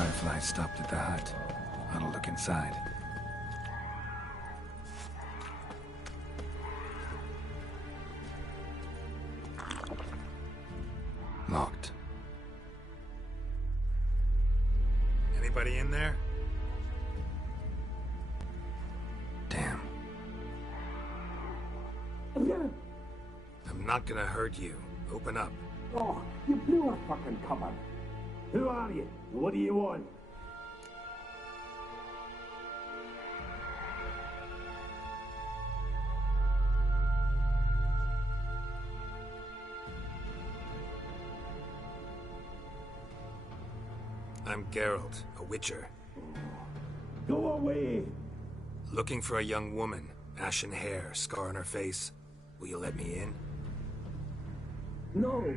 Firefly stopped at the hut. Ought to look inside. Locked. Anybody in there? Damn. I'm not gonna hurt you. Open up. Oh, you blew a fucking cover. Who are you? What do you want? I'm Geralt, a witcher. Go away! Looking for a young woman. Ashen hair, scar on her face. Will you let me in? No.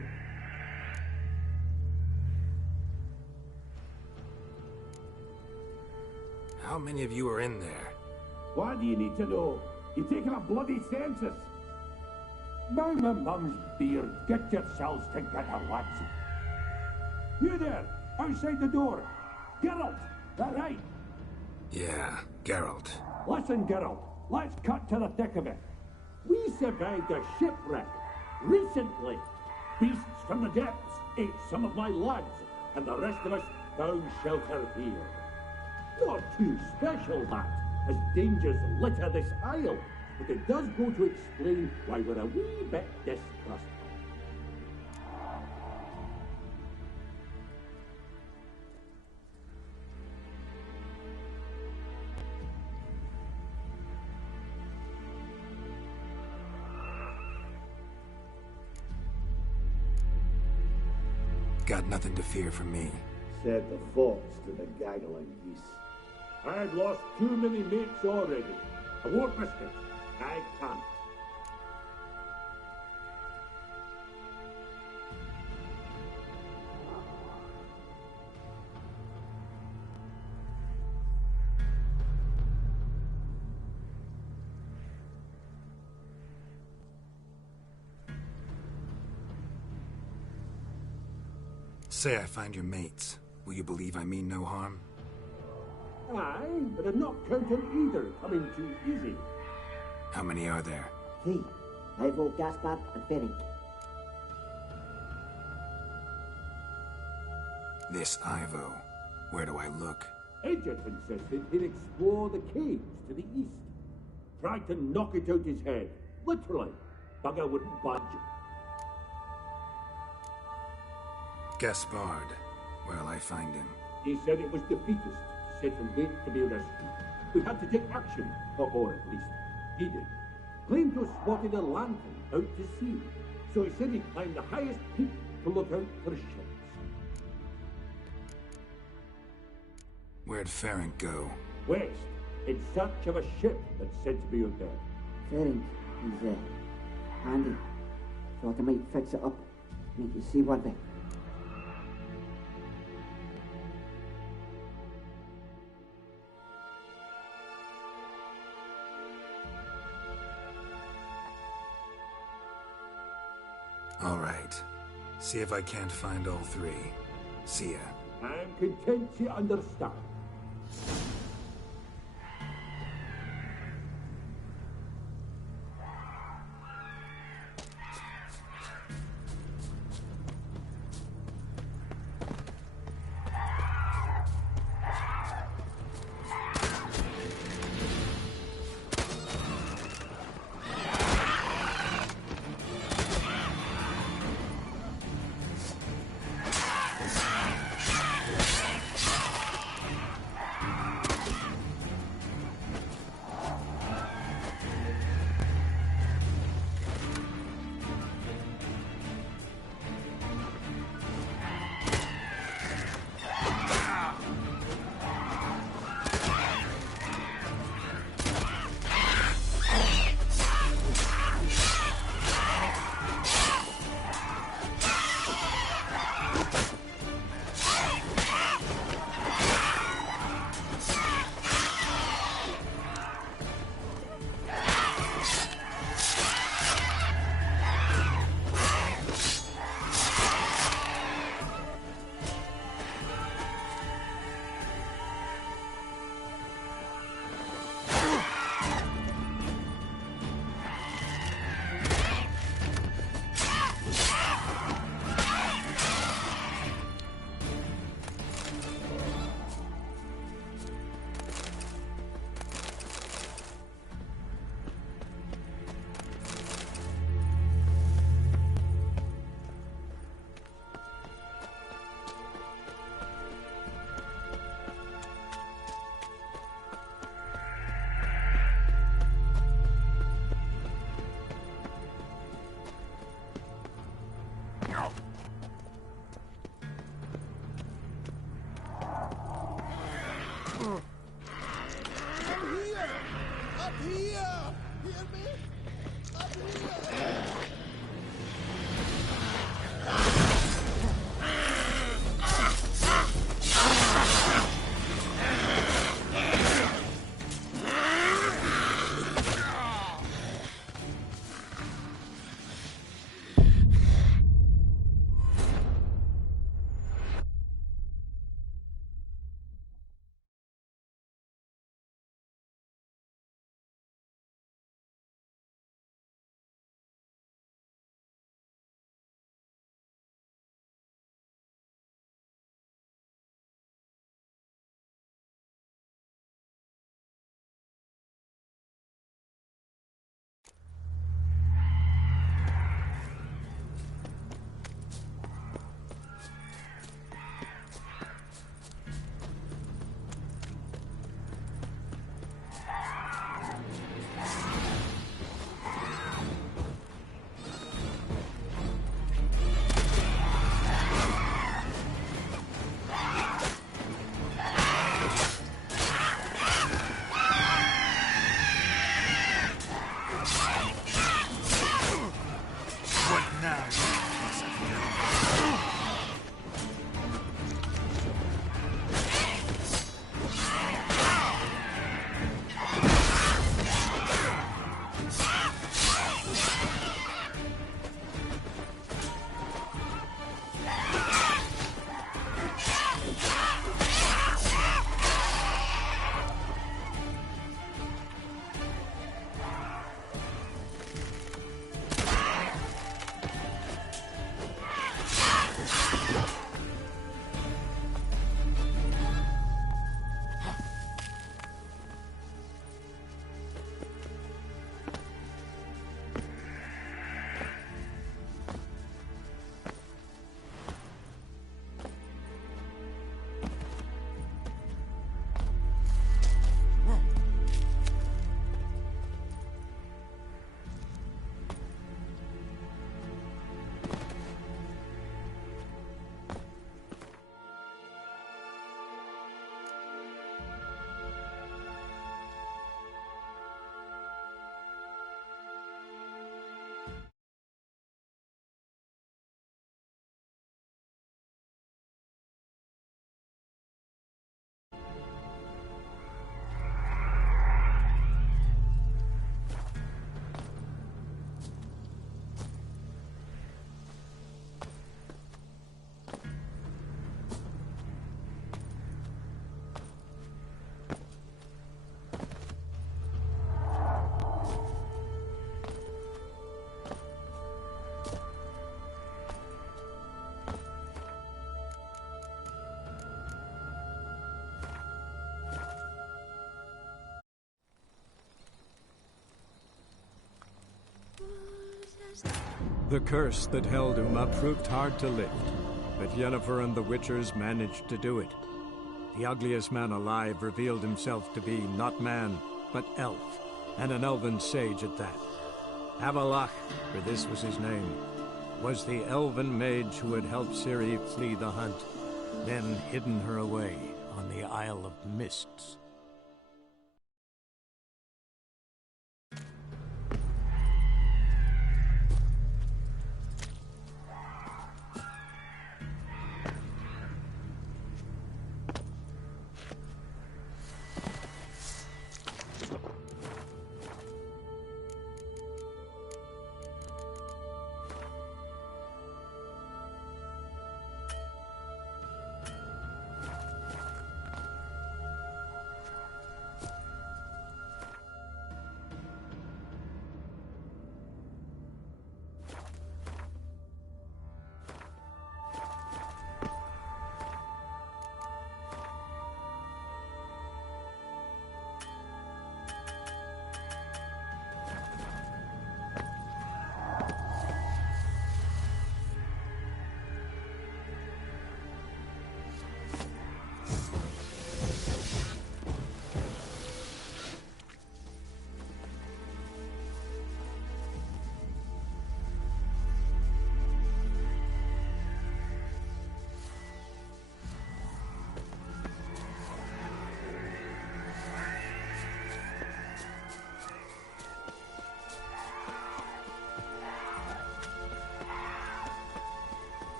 How many of you are in there? What do you need to know? You're taking a bloody census. Now my mum's beard, get yourselves together, lads. You there, outside the door. Geralt, that right? Yeah, Geralt. Listen, Geralt, let's cut to the thick of it. We survived a shipwreck recently. Beasts from the depths ate some of my lads, and the rest of us found shelter here. Not too special, that, as dangers litter this isle, but it does go to explain why we're a wee bit distrustful. Got nothing to fear from me. Said the fox to the gaggling geese. I've lost too many mates already. I won't risk it. I can't. Say I find your mates. Will you believe I mean no harm? Aye, but I'm not counting either coming too easy. How many are there? 3. Ivo, Gaspard, and Ferenc. This Ivo. Where do I look? Agent insisted he'd explore the caves to the east. Tried to knock it out his head. Literally. Bugger wouldn't budge. Gaspard. Where'll I find him? He said it was defeatist to sit and wait to be rescued. We had to take action, or at least he did. Claimed to have spotted a lantern out to sea, so he said he'd climb the highest peak to look out for ships. Where'd Ferenc go? West, in search of a ship that's said to be out there. Ferenc, he's handy. Thought I might fix it up, make you seaworthy. All right. See if I can't find all 3. See ya. I'm content to understand. The curse that held Uma proved hard to lift, but Yennefer and the Witchers managed to do it. The ugliest man alive revealed himself to be not man, but elf, and an elven sage at that. Avalach, for this was his name, was the elven mage who had helped Ciri flee the hunt, then hidden her away on the Isle of Mists.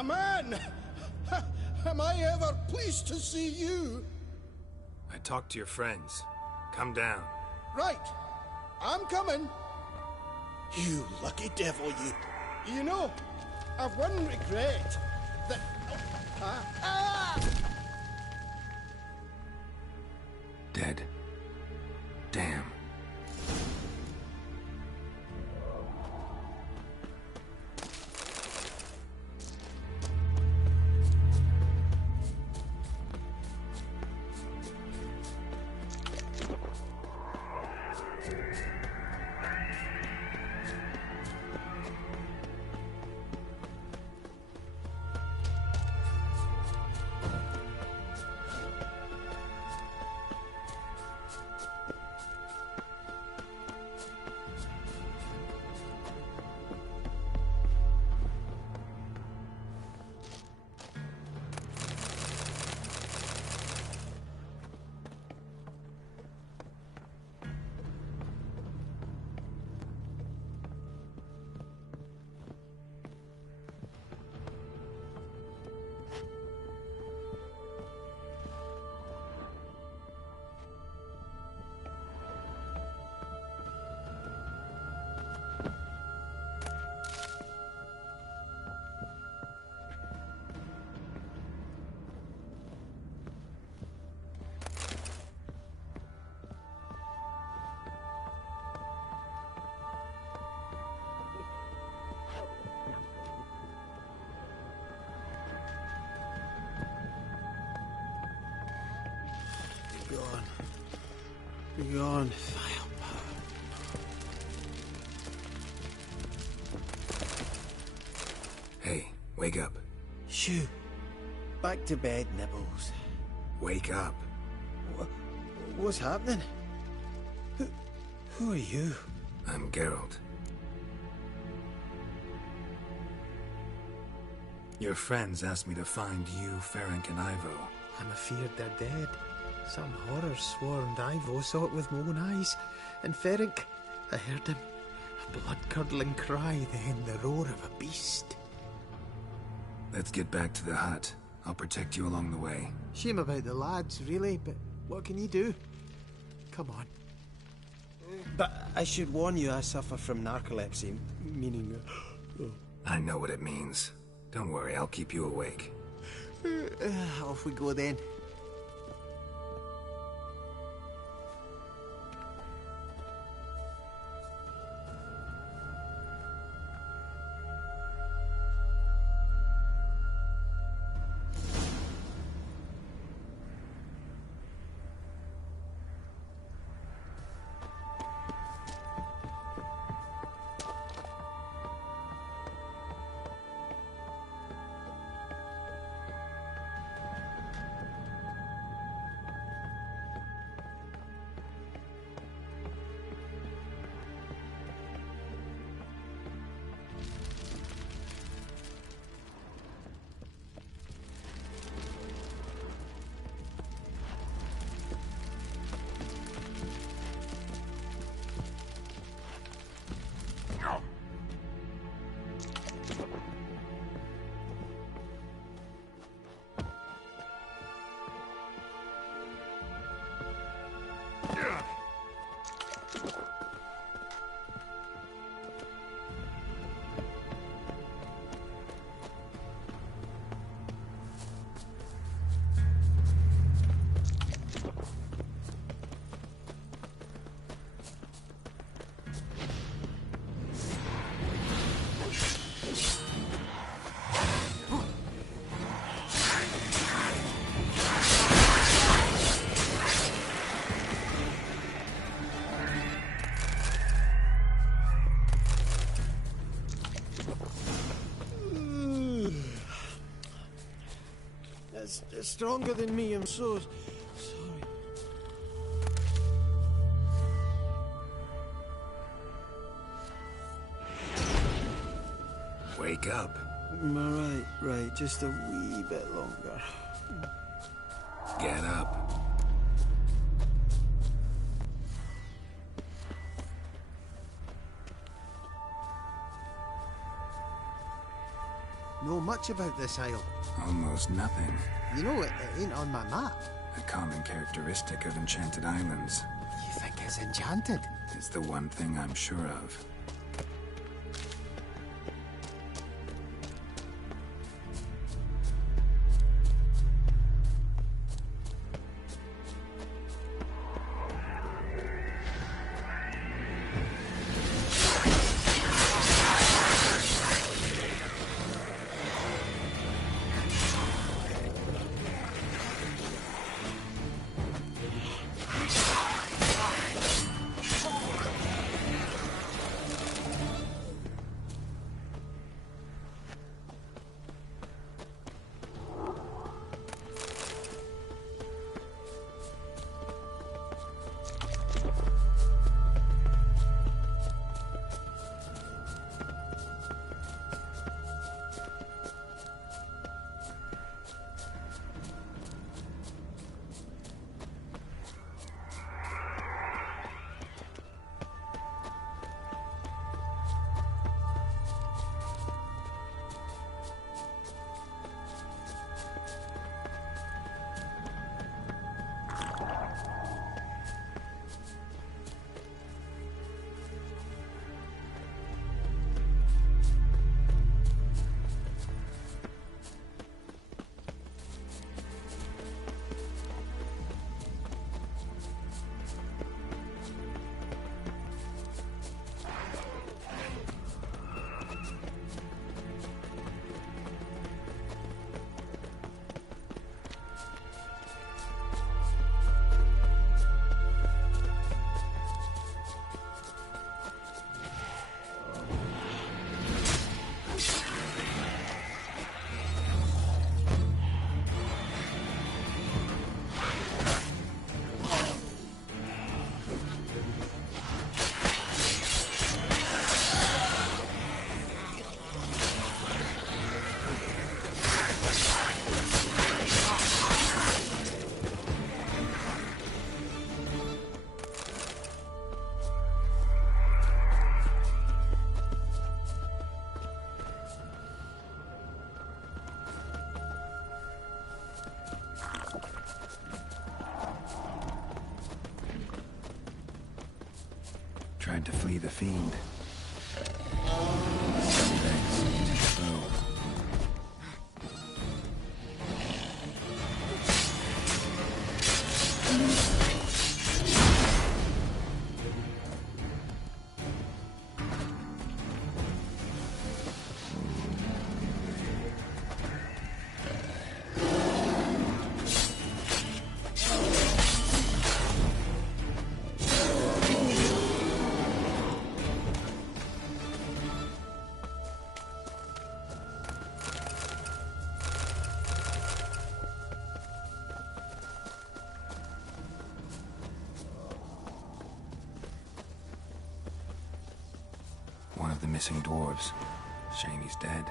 A man! Am I ever pleased to see you? I talked to your friends. Come down. Right. I'm coming. You lucky devil, you. You know, I've one regret. That... Dead. Damn. Begone, vile power. Hey, wake up. Shoo. Back to bed, Nibbles. Wake up. What's happening? Who are you? I'm Geralt. Your friends asked me to find you, Ferenc, and Ivo. I'm afeard they're dead. Some horror-swarmed Ivo saw it with my own eyes. And Ferenc, I heard him. A blood-curdling cry, then the roar of a beast. Let's get back to the hut. I'll protect you along the way. Shame about the lads, really, but what can you do? Come on. But I should warn you, I suffer from narcolepsy, meaning... I know what it means. Don't worry, I'll keep you awake. Off we go then. It's stronger than me, I'm so sorry. Wake up. Right, just a wee bit longer. Get up. know much about this isle? Almost nothing. You know, it ain't on my map. A common characteristic of enchanted islands. You think it's enchanted? It's the one thing I'm sure of. Tried to flee the fiend. Legs to the bow. One of the missing dwarves. Shame he's dead.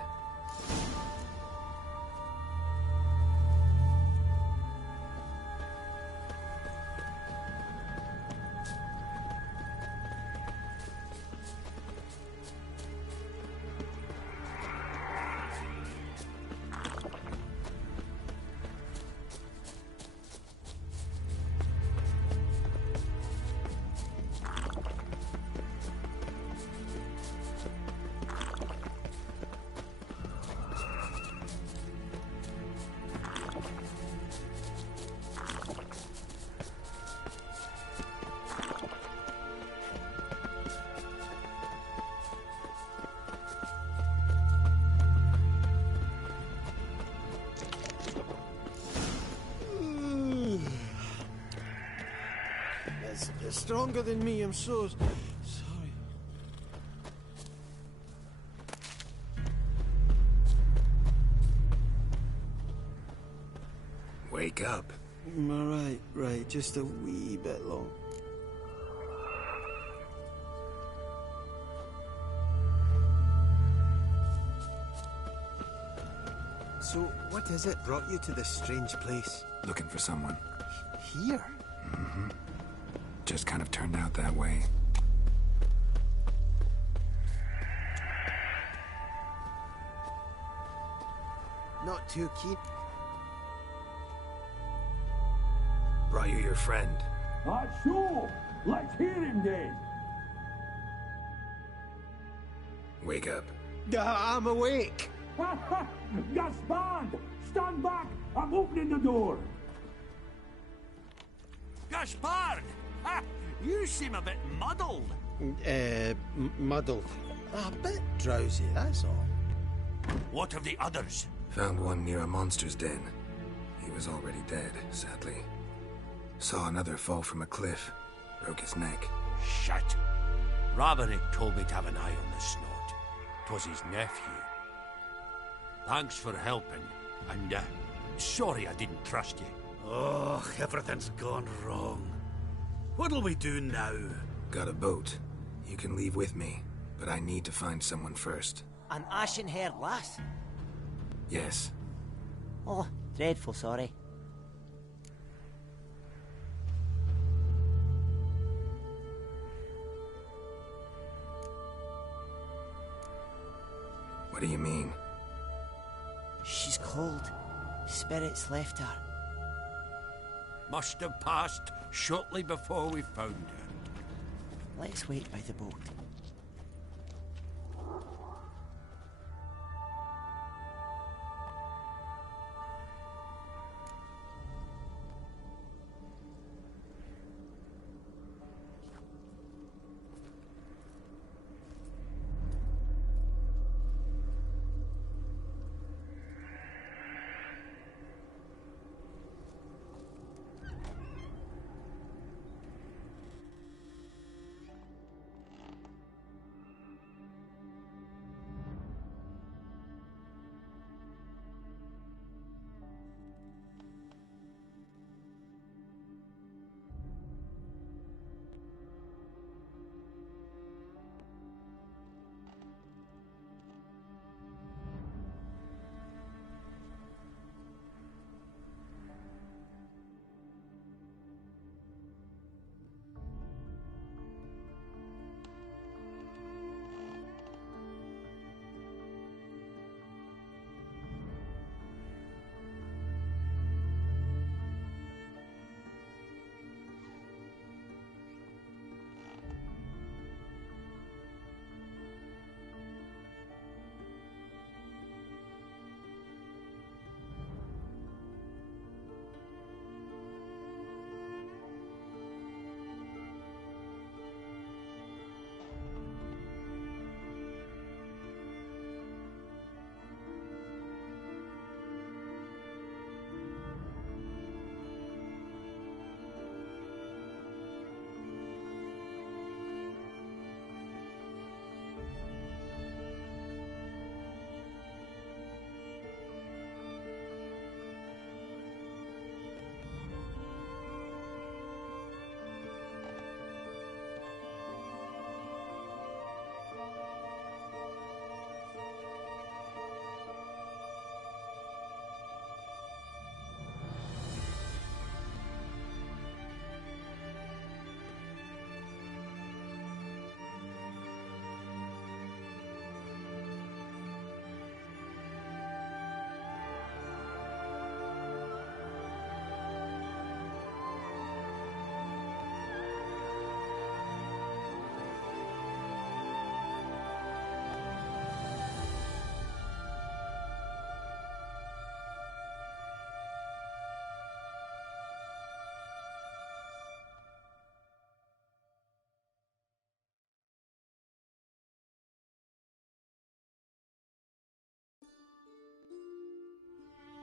It's stronger than me, I'm so sorry. Wake up. Right, just a wee bit long. So, what is it brought you to this strange place? Looking for someone. Here? Mm-hmm. Just kind of turned out that way. not too keen. Brought you your friend. Sure. Let's hear him then. Wake up. I'm awake. Gaspard! Stand back! I'm opening the door. Gaspard! Ha! You seem a bit muddled. Muddled. A bit drowsy, that's all. What of the others? Found one near a monster's den. He was already dead, sadly. Saw another fall from a cliff. Broke his neck. Shit. Roderick told me to have an eye on the snot. 'Twas his nephew. Thanks for helping, and sorry I didn't trust you. Oh, everything's gone wrong. What'll we do now? Got a boat. You can leave with me, but I need to find someone first. An ashen-haired lass? Yes. Oh, dreadful sorry. What do you mean? She's cold. Spirits left her. Must have passed shortly before we found her. Let's wait by the boat.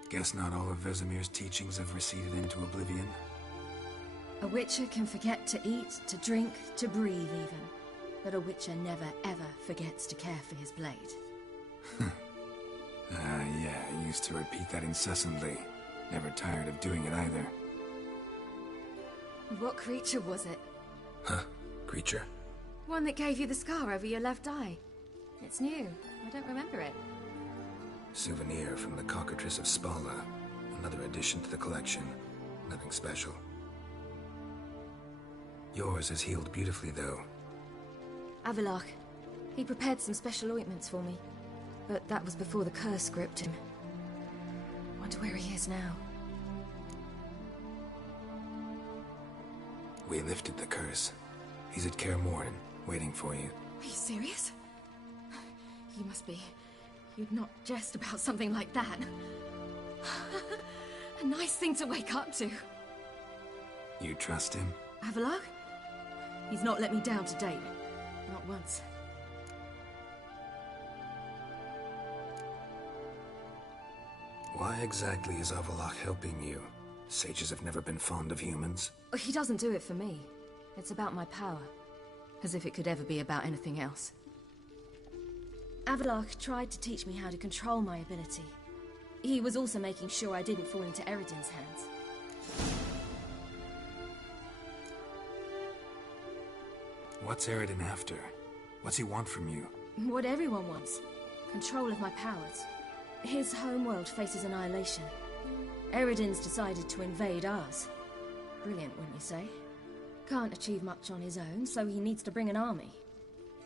Guess not all of Vesemir's teachings have receded into oblivion. A witcher can forget to eat, to drink, to breathe even. But a witcher never ever forgets to care for his blade. Yeah, I used to repeat that incessantly. Never tired of doing it either. What creature was it? Huh? Creature? One that gave you the scar over your left eye. It's new. I don't remember it. Souvenir from the Cockatrice of Spala. Another addition to the collection. Nothing special. Yours is healed beautifully, though. Avalok. He prepared some special ointments for me. But that was before the curse gripped him. Wonder where he is now. We lifted the curse. He's at Kaer Morhen, waiting for you. Are you serious? You must be. You'd not jest about something like that. A nice thing to wake up to. You trust him? Avalok? He's not let me down to date. Not once. Why exactly is Avalok helping you? Sages have never been fond of humans. He doesn't do it for me. It's about my power. As if it could ever be about anything else. Avalok tried to teach me how to control my ability. He was also making sure I didn't fall into Eredin's hands. What's Eredin after? What's he want from you? What everyone wants. Control of my powers. His homeworld faces annihilation. Eredin's decided to invade ours. Brilliant, wouldn't you say? Can't achieve much on his own, so he needs to bring an army.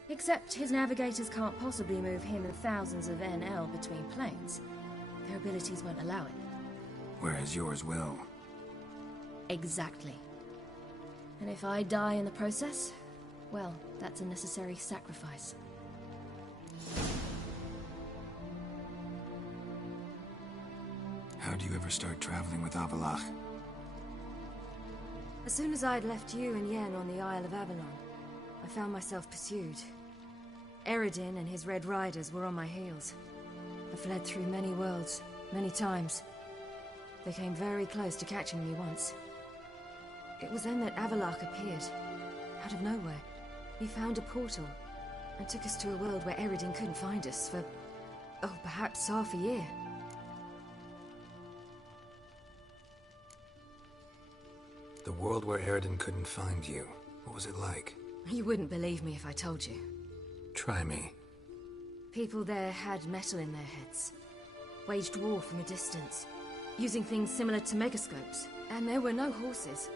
Except his navigators can't possibly move him and thousands of NL between planes. Their abilities won't allow it. Whereas yours will. Exactly. And if I die in the process, well, that's a necessary sacrifice. How do you ever start traveling with Avalok? As soon as I'd left you and Yen on the Isle of Avalon, I found myself pursued. Eredin and his Red Riders were on my heels. I fled through many worlds, many times. They came very close to catching me once. It was then that Avalok appeared, out of nowhere. He found a portal, and took us to a world where Eredin couldn't find us for, oh, perhaps half a year. The world where Eredin couldn't find you. What was it like? You wouldn't believe me if I told you. Try me. People there had metal in their heads. Waged war from a distance, using things similar to megascopes. And there were no horses.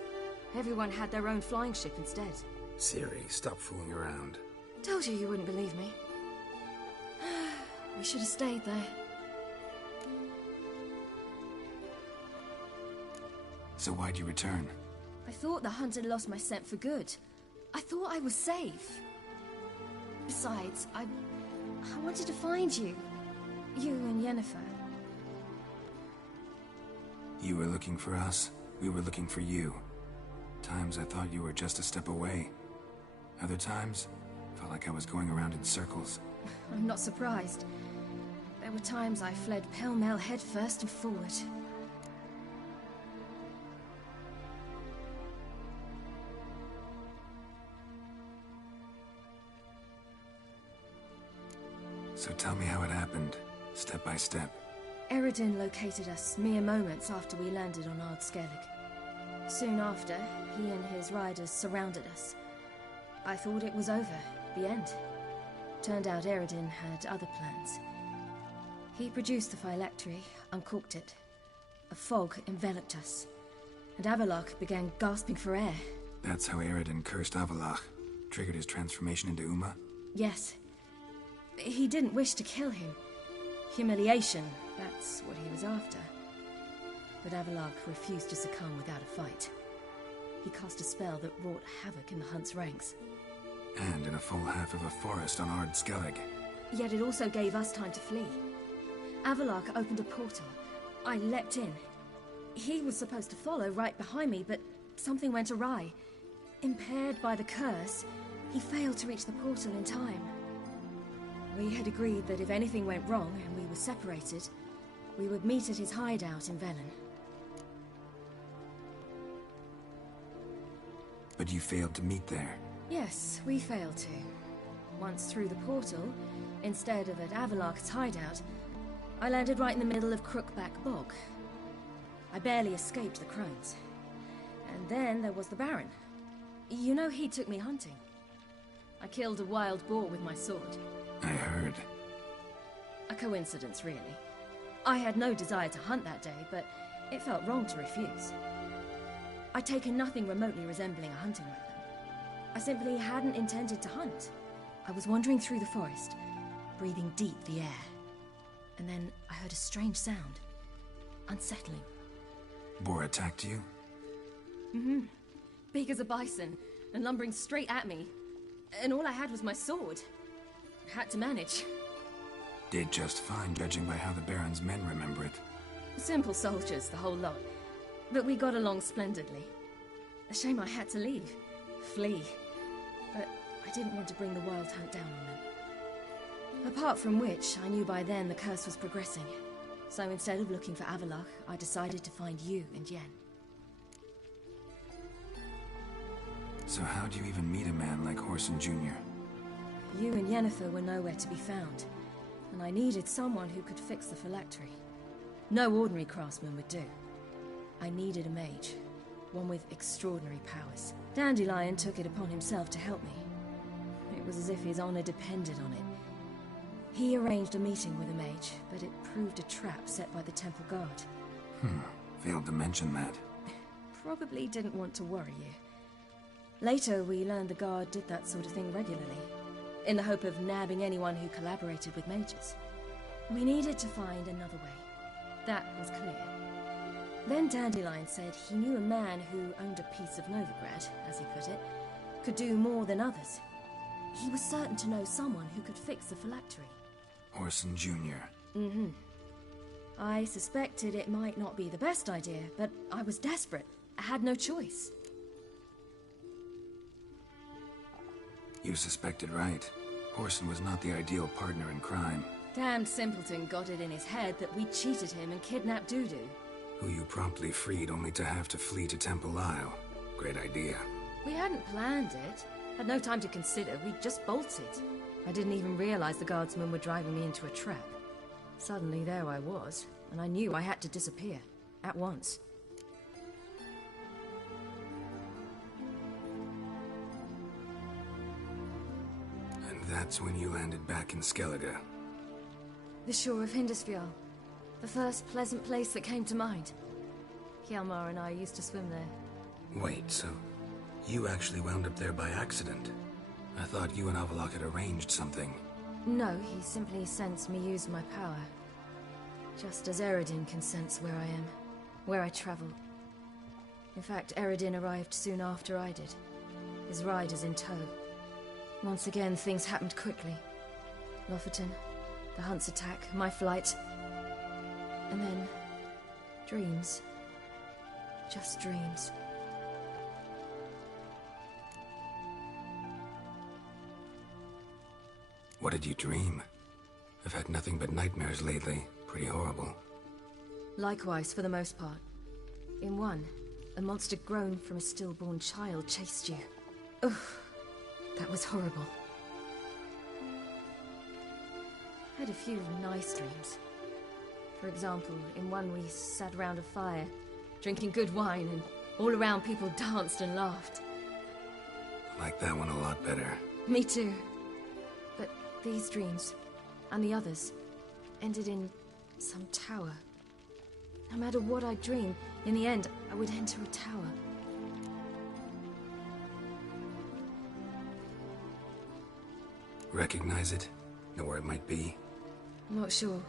Everyone had their own flying ship instead. Ciri, stop fooling around. Told you wouldn't believe me. We should have stayed there. So why'd you return? I thought the hunt had lost my scent for good. I thought I was safe. Besides, I wanted to find you. You and Yennefer. You were looking for us. We were looking for you. Times I thought you were just a step away. Other times, felt like I was going around in circles. I'm not surprised. There were times I fled pell-mell head first and forward. So tell me how it happened, step by step. Eredin located us mere moments after we landed on Ard Skellig. Soon after, he and his riders surrounded us. I thought it was over, the end. Turned out Eredin had other plans. He produced the phylactery, uncorked it. A fog enveloped us, and Avalok began gasping for air. That's how Eredin cursed Avalok, triggered his transformation into Uma? Yes. He didn't wish to kill him. Humiliation, that's what he was after. But Avalok refused to succumb without a fight. He cast a spell that wrought havoc in the hunt's ranks. And in a full half of a forest on Ard Skellig. Yet it also gave us time to flee. Avalok opened a portal. I leapt in. He was supposed to follow right behind me, but something went awry. Impaired by the curse, he failed to reach the portal in time. We had agreed that if anything went wrong and we were separated, we would meet at his hideout in Velen. But you failed to meet there. Yes, we failed to. Once through the portal, instead of at Avalok's hideout, I landed right in the middle of Crookback Bog. I barely escaped the crones. And then there was the Baron. You know he took me hunting. I killed a wild boar with my sword. I heard. A coincidence, really. I had no desire to hunt that day, but it felt wrong to refuse. I'd taken nothing remotely resembling a hunting weapon. I simply hadn't intended to hunt. I was wandering through the forest, breathing deep the air. And then I heard a strange sound. unsettling. Boar attacked you? Mm-hmm. Big as a bison, and lumbering straight at me. And all I had was my sword. Had to manage. Did just fine, judging by how the Baron's men remember it. Simple soldiers, the whole lot. But we got along splendidly. A shame I had to leave. Flee. But I didn't want to bring the Wild Hunt down on them. Apart from which, I knew by then the curse was progressing. So instead of looking for Avallac'h, I decided to find you and Yen. So how'd you even meet a man like Whoreson Jr.? You and Yennefer were nowhere to be found, and I needed someone who could fix the phylactery. No ordinary craftsman would do. I needed a mage, one with extraordinary powers. Dandelion took it upon himself to help me. It was as if his honor depended on it. He arranged a meeting with a mage, but it proved a trap set by the temple guard. Failed to mention that. Probably didn't want to worry you. Later, we learned the guard did that sort of thing regularly, in the hope of nabbing anyone who collaborated with mages. We needed to find another way. That was clear. Then Dandelion said he knew a man who owned a piece of Novigrad, as he put it, could do more than others. He was certain to know someone who could fix the phylactery. Whoreson Jr. Mm-hmm. I suspected it might not be the best idea, but I was desperate. I had no choice. You suspected right. Whoreson was not the ideal partner in crime. Damned simpleton got it in his head that we cheated him and kidnapped Dudu. Who you promptly freed only to have to flee to Temple Isle. Great idea. We hadn't planned it. Had no time to consider. We just bolted. I didn't even realize the guardsmen were driving me into a trap. Suddenly there I was, and I knew I had to disappear. At once. And that's when you landed back in Skellige. The shore of Hindisfjall. The first pleasant place that came to mind. Hjalmar and I used to swim there. Wait, so you actually wound up there by accident? I thought you and Avallac'h had arranged something. No, he simply sensed me use my power. Just as Eredin can sense where I am, where I travel. In fact, Eredin arrived soon after I did. His riders in tow. Once again, things happened quickly. Lofoten, the Hunt's attack, my flight. And then, dreams. Just dreams. What did you dream? I've had nothing but nightmares lately. Pretty horrible. Likewise, for the most part. In one, a monster grown from a stillborn child chased you. Ugh, that was horrible. I had a few nice dreams. For example, in one we sat around a fire, drinking good wine, and all around people danced and laughed. I like that one a lot better. Me too. But these dreams, and the others, ended in some tower. No matter what I dreamed, in the end, I would enter a tower. Recognize it? Know where it might be? I'm not sure.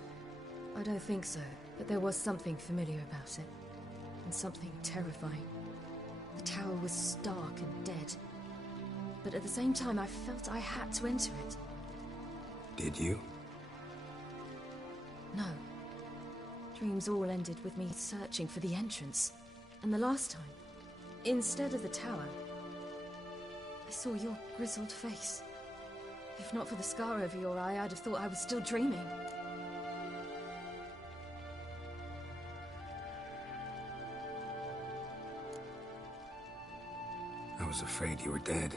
I don't think so, but there was something familiar about it. And something terrifying. The tower was stark and dead. But at the same time, I felt I had to enter it. Did you? No. Dreams all ended with me searching for the entrance. And the last time, instead of the tower, I saw your grizzled face. If not for the scar over your eye, I'd have thought I was still dreaming. I was afraid you were dead.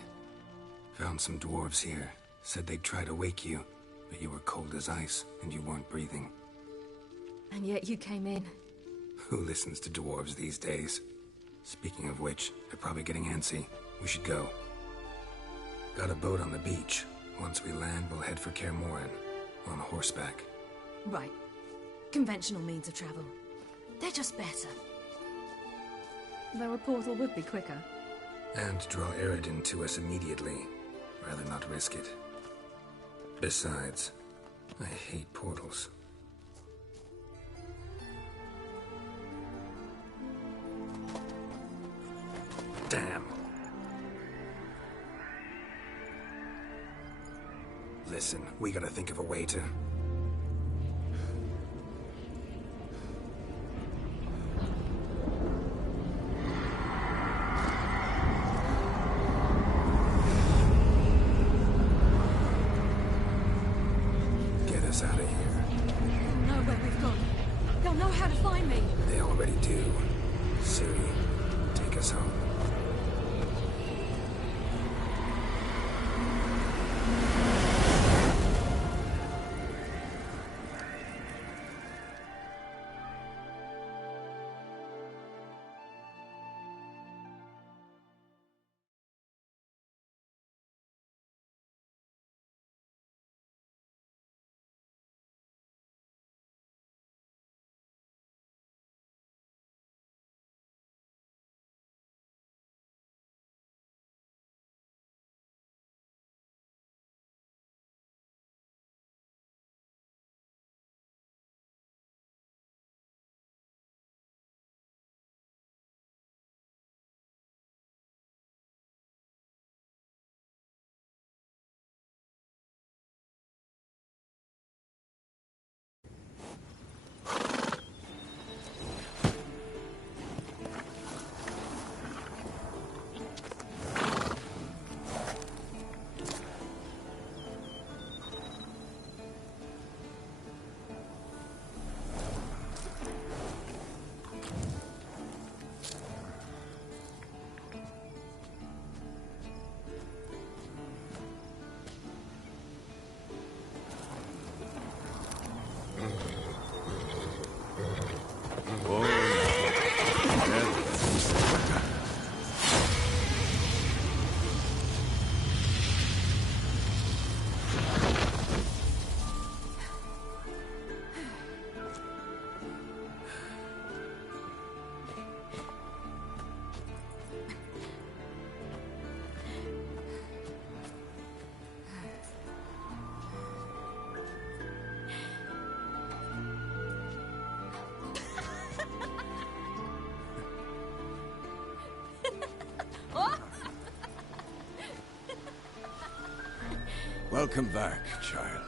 Found some dwarves here. Said they'd try to wake you, but you were cold as ice, and you weren't breathing. And yet you came in. Who listens to dwarves these days? Speaking of which, they're probably getting antsy. We should go. Got a boat on the beach. Once we land, we'll head for Kaer Morhen. On horseback. Right. Conventional means of travel. They're just better. Though a portal would be quicker. And draw Eredin to us immediately. Rather not risk it. Besides, I hate portals. Damn. Listen, we gotta think of a way to... Get us out of here. They'll know where we've gone. They'll know how to find me. They already do. Siri, take us home. Welcome back, child.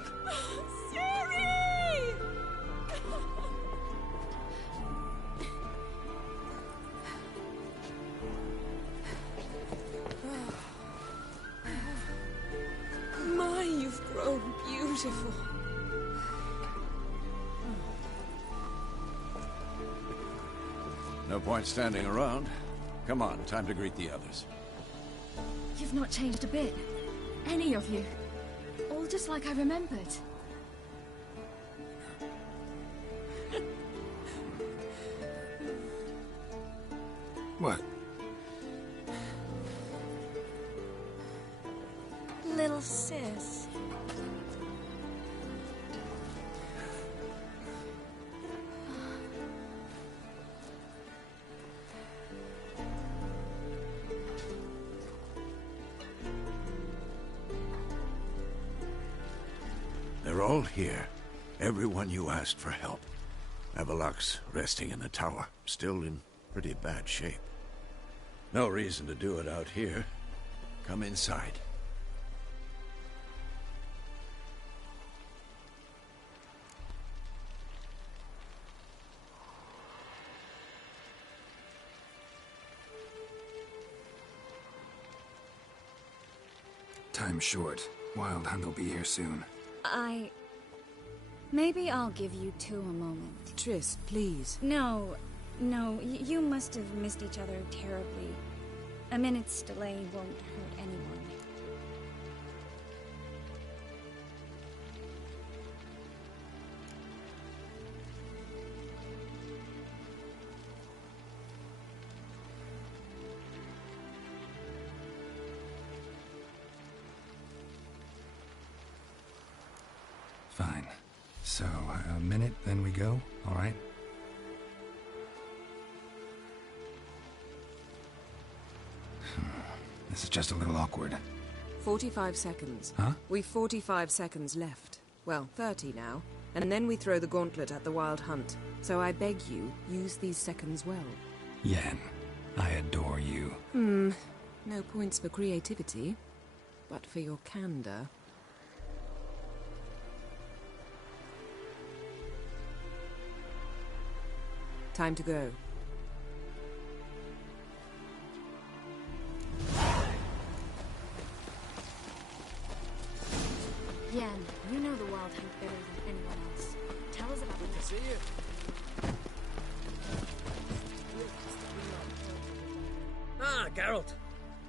Siri! My, you've grown beautiful. No point standing around. Come on, time to greet the others. You've not changed a bit. Any of you. All just like I remembered. What? Little sis. They're all here. Everyone you asked for help. Avalok's resting in the tower, still in pretty bad shape. No reason to do it out here. Come inside. Time's short. Wild Hunt will be here soon. Maybe I'll give you two a moment. Triss, please. No, you must have missed each other terribly. A minute's delay won't hurt anyone. Fine. So, a minute, then we go, all right? This is just a little awkward. 45 seconds. Huh? We've 45 seconds left. Well, 30 now. And then we throw the gauntlet at the Wild Hunt. So I beg you, use these seconds well. Yen, I adore you. No points for creativity, but for your candor. Time to go. Yen, you know the Wild Hunt better than anyone else. Tell us about it. See you. Ah, Geralt.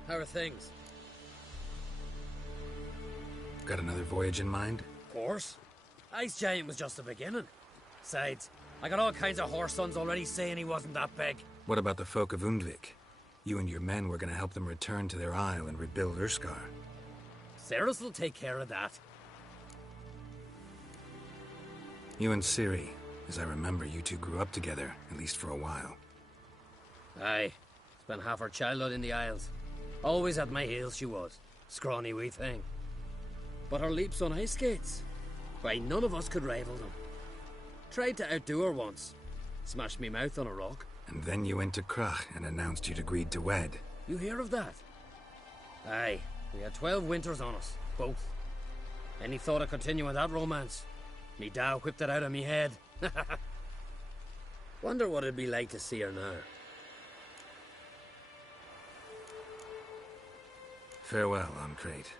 How are things? Got another voyage in mind? Of course. Ice Giant was just the beginning. Besides, I got all kinds of horse sons already saying he wasn't that big. What about the folk of Undvik? You and your men were gonna help them return to their isle and rebuild Urskar. Cerys will take care of that. You and Ciri, as I remember, you two grew up together, at least for a while. Aye. Spent half her childhood in the Isles. Always at my heels she was. Scrawny wee thing. But her leaps on ice skates, why, none of us could rival them. Tried to outdo her once. Smashed me mouth on a rock. And then you went to Krach and announced you'd agreed to wed. You hear of that? Aye. We had 12 winters on us, both. Any thought of continuing that romance? Me Dow whipped it out of me head. Wonder what it'd be like to see her now. Farewell, Ancrate.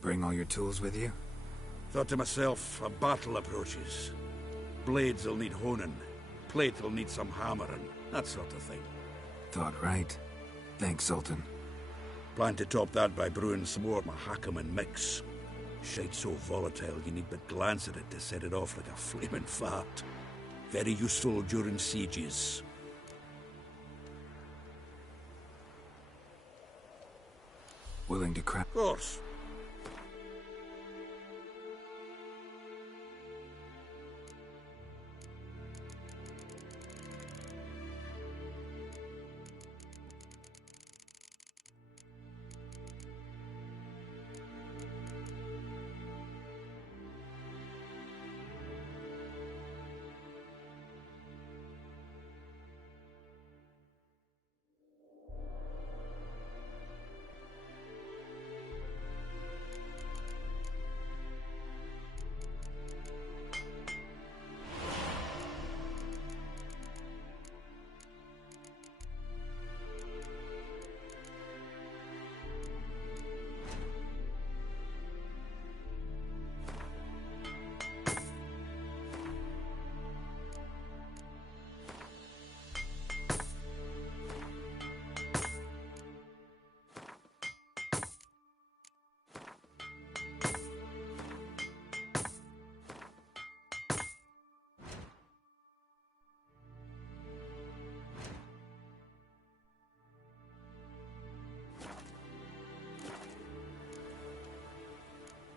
Bring all your tools with you? Thought to myself, a battle approaches. Blades will need honing. Plate will need some hammering. That sort of thing. Thought right. Thanks, Sultan. Plan to top that by brewing some more Mahakaman mix. Shite so volatile you need but glance at it to set it off like a flaming fart. Very useful during sieges. Willing to crack? Of course.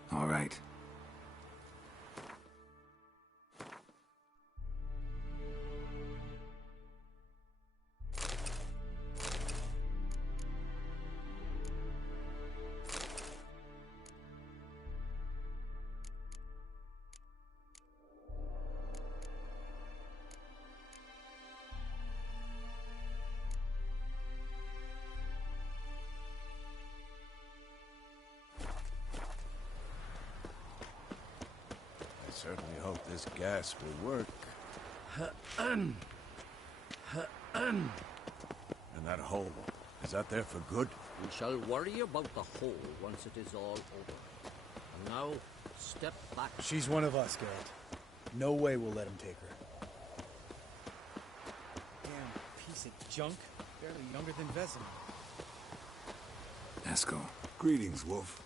All right. Certainly hope this gas will work. And that hole, is that there for good? We shall worry about the hole once it is all over. And now, step back. She's one of us, Geralt. No way we'll let him take her. Damn piece of junk. Barely younger than Vezin. Eskel. Greetings, Wolf.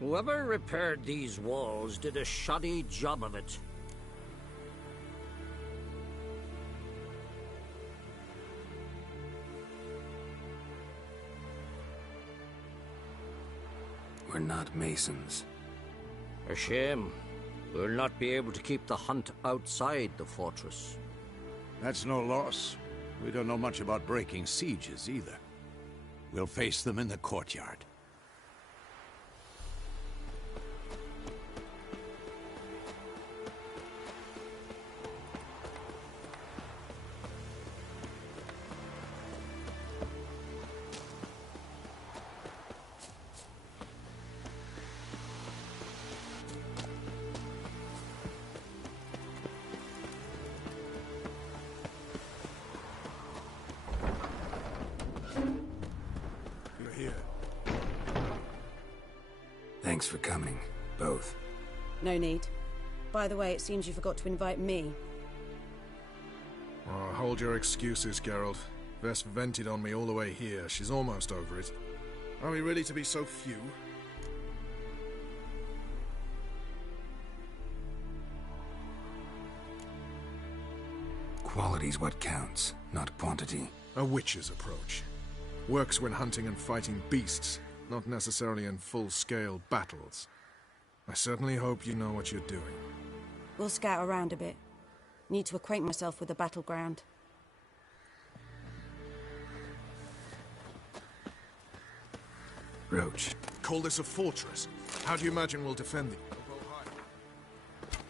Whoever repaired these walls did a shoddy job of it. We're not masons. A shame. We'll not be able to keep the hunt outside the fortress. That's no loss. We don't know much about breaking sieges either. We'll face them in the courtyard. Thanks for coming, both. No need. By the way, it seems you forgot to invite me. Oh, hold your excuses, Geralt. Vess vented on me all the way here. She's almost over it. Are we really to be so few? Quality's what counts, not quantity. A witch's approach. Works when hunting and fighting beasts, not necessarily in full-scale battles. I certainly hope you know what you're doing. We'll scout around a bit. Need to acquaint myself with the battleground. Roach. Call this a fortress. How do you imagine we'll defend it?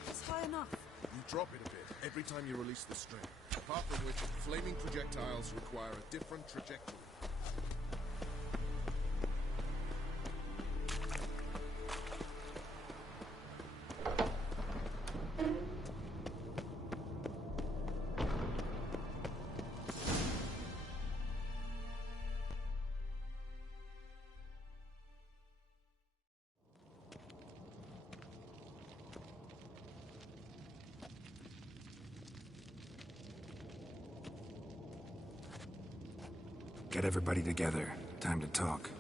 It's high enough. You drop it a bit every time you release the string. Apart from which, flaming projectiles require a different trajectory. Get everybody together. Time to talk.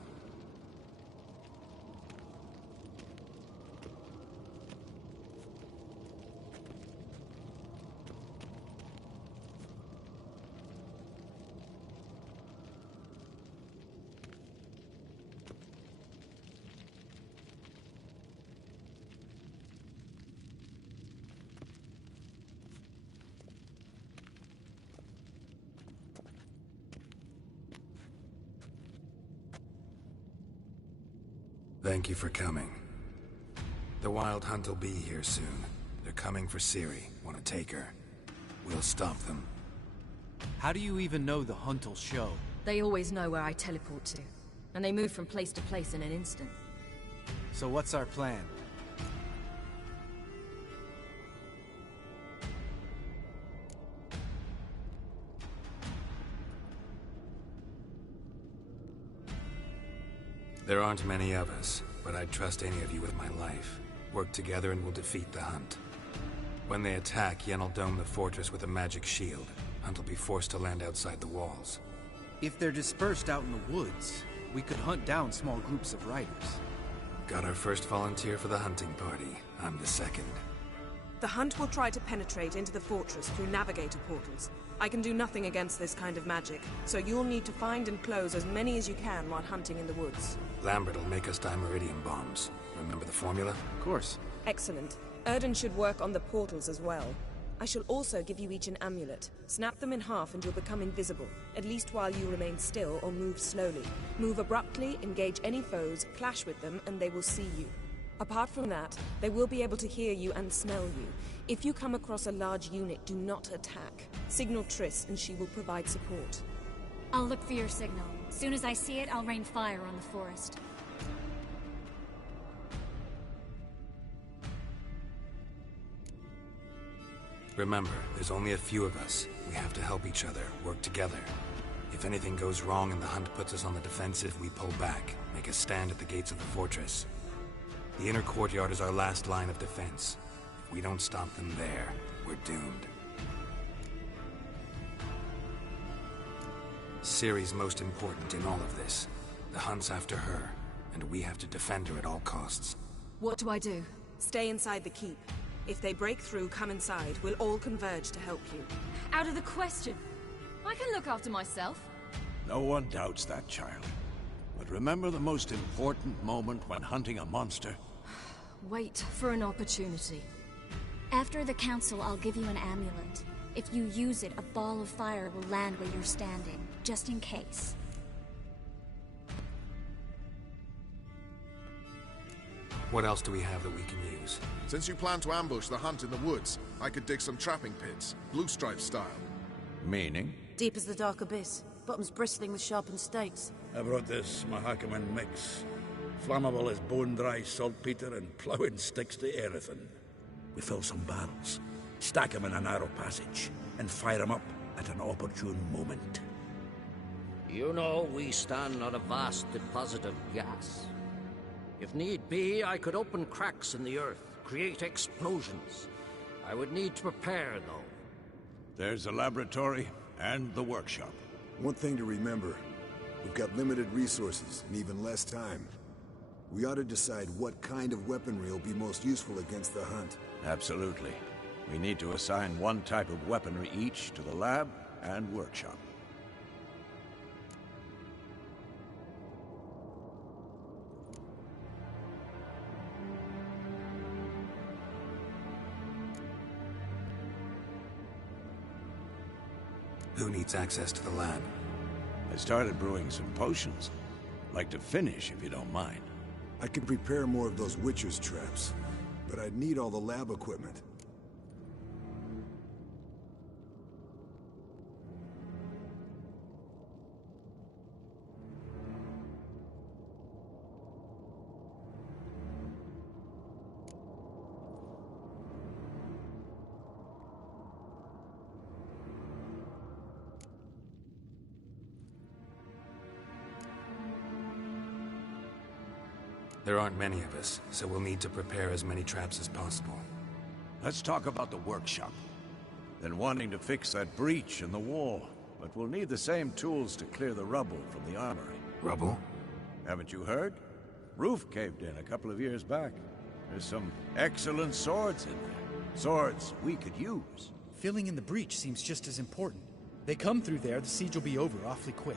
Thank you for coming. The Wild Hunt will be here soon. They're coming for Ciri. Want to take her. We'll stop them. How do you even know the Hunt will show? They always know where I teleport to. And they move from place to place in an instant. So what's our plan? There aren't many of us, but I'd trust any of you with my life. Work together and we'll defeat the Hunt. When they attack, Yen'll dome the fortress with a magic shield. Hunt will be forced to land outside the walls. If they're dispersed out in the woods, we could hunt down small groups of riders. Got our first volunteer for the hunting party. I'm the second. The Hunt will try to penetrate into the fortress through navigator portals. I can do nothing against this kind of magic, so you'll need to find and close as many as you can while hunting in the woods. Lambert will make us dimeridium bombs. Remember the formula? Of course. Excellent. Erden should work on the portals as well. I shall also give you each an amulet. Snap them in half and you'll become invisible, at least while you remain still or move slowly. Move abruptly, engage any foes, clash with them, and they will see you. Apart from that, they will be able to hear you and smell you. If you come across a large unit, do not attack. Signal Triss and she will provide support. I'll look for your signal. As soon as I see it, I'll rain fire on the forest. Remember, there's only a few of us. We have to help each other, work together. If anything goes wrong and the Hunt puts us on the defensive, we pull back, make a stand at the gates of the fortress. The inner courtyard is our last line of defense. If we don't stop them there, we're doomed. Ciri's most important in all of this. The Hunt's after her, and we have to defend her at all costs. What do I do? Stay inside the keep. If they break through, come inside. We'll all converge to help you. Out of the question. I can look after myself. No one doubts that, child. But remember the most important moment when hunting a monster? Wait for an opportunity. After the council, I'll give you an amulet. If you use it, a ball of fire will land where you're standing, just in case. What else do we have that we can use? Since you plan to ambush the hunt in the woods, I could dig some trapping pits, blue stripe style. Meaning? Deep as the dark abyss, bottoms bristling with sharpened stakes. I brought this Mahakaman mix. Flammable as bone-dry saltpeter and ploughing sticks to anything. We fill some barrels, stack them in a narrow passage, and fire them up at an opportune moment. You know, we stand on a vast deposit of gas. If need be, I could open cracks in the earth, create explosions. I would need to prepare, though. There's the laboratory and the workshop. One thing to remember, we've got limited resources and even less time. We ought to decide what kind of weaponry will be most useful against the hunt. Absolutely. We need to assign one type of weaponry each to the lab and workshop. Who needs access to the lab? I started brewing some potions. Like to finish, if you don't mind. I could prepare more of those Witcher's traps, but I'd need all the lab equipment. There aren't many of us, so we'll need to prepare as many traps as possible. Let's talk about the workshop. Been wanting to fix that breach in the wall, but we'll need the same tools to clear the rubble from the armory. Rubble? Haven't you heard? Roof caved in a couple of years back. There's some excellent swords in there. Swords we could use. Filling in the breach seems just as important. They come through there, the siege will be over awfully quick.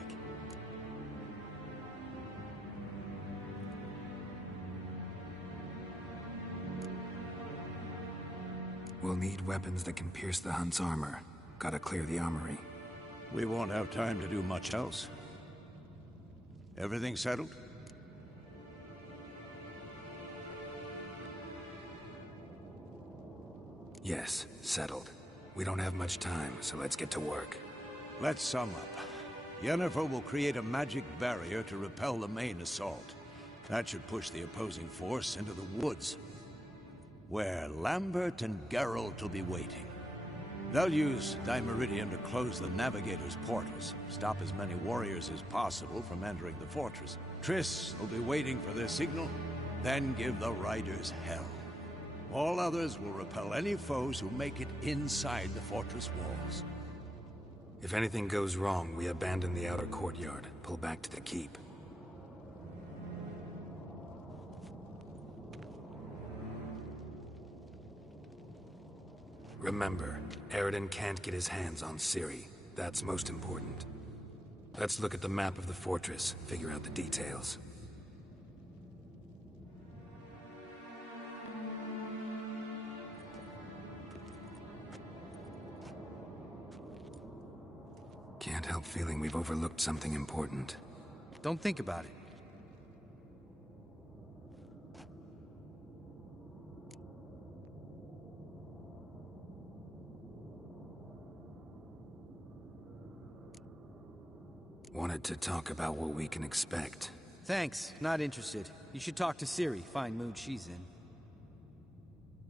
We'll need weapons that can pierce the Hunt's armor. Gotta clear the armory. We won't have time to do much else. Everything settled? Yes, settled. We don't have much time, so let's get to work. Let's sum up. Yennefer will create a magic barrier to repel the main assault. That should push the opposing force into the woods, where Lambert and Geralt will be waiting. They'll use Dimeridium to close the Navigator's portals, stop as many warriors as possible from entering the fortress. Triss will be waiting for their signal, then give the riders hell. All others will repel any foes who make it inside the fortress walls. If anything goes wrong, we abandon the outer courtyard, pull back to the keep. Remember, Eredin can't get his hands on Ciri. That's most important. Let's look at the map of the fortress, figure out the details. Can't help feeling we've overlooked something important. Don't think about it. Wanted to talk about what we can expect. Thanks, not interested. You should talk to Ciri, fine mood she's in.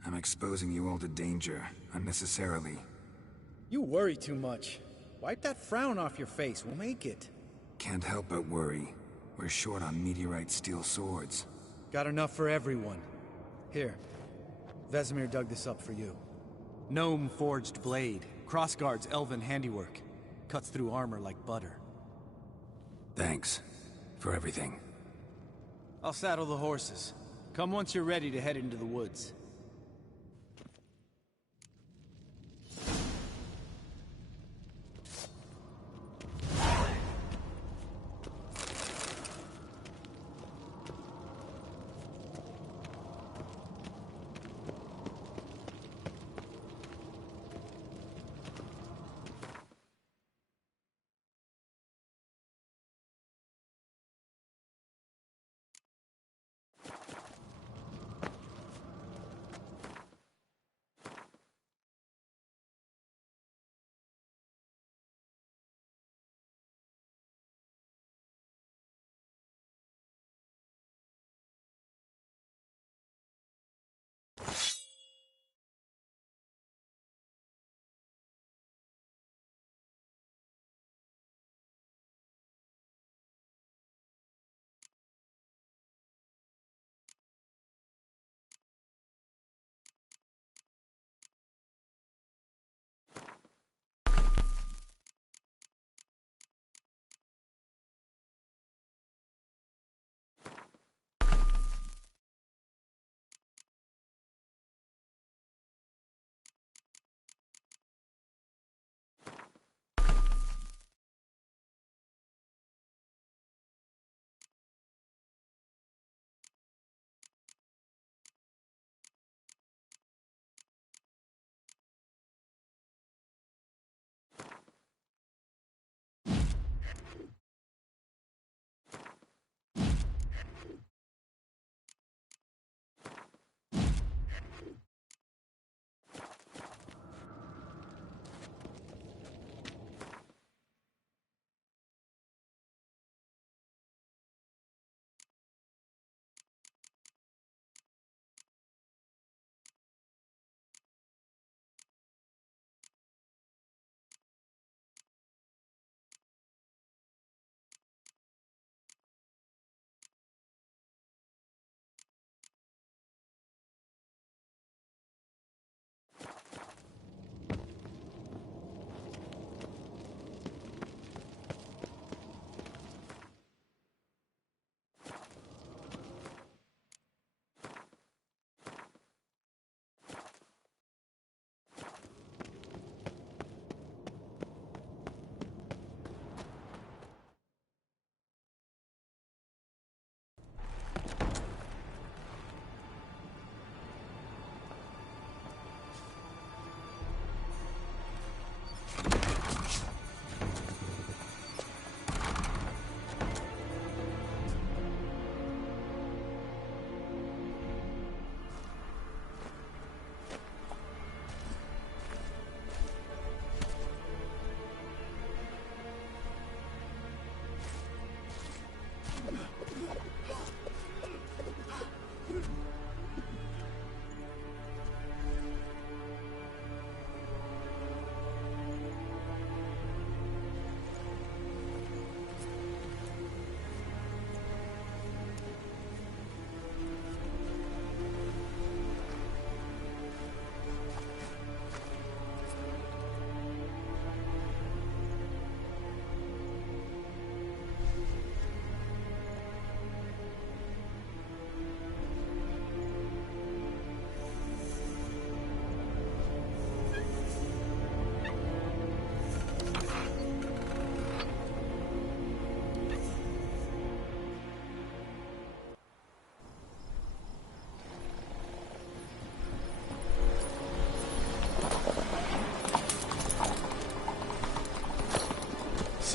I'm exposing you all to danger, unnecessarily. You worry too much. Wipe that frown off your face, we'll make it. Can't help but worry. We're short on meteorite steel swords. Got enough for everyone. Here, Vesemir dug this up for you. Gnome forged blade, crossguard's elven handiwork. Cuts through armor like butter. Thanks for everything. I'll saddle the horses. Come once you're ready to head into the woods.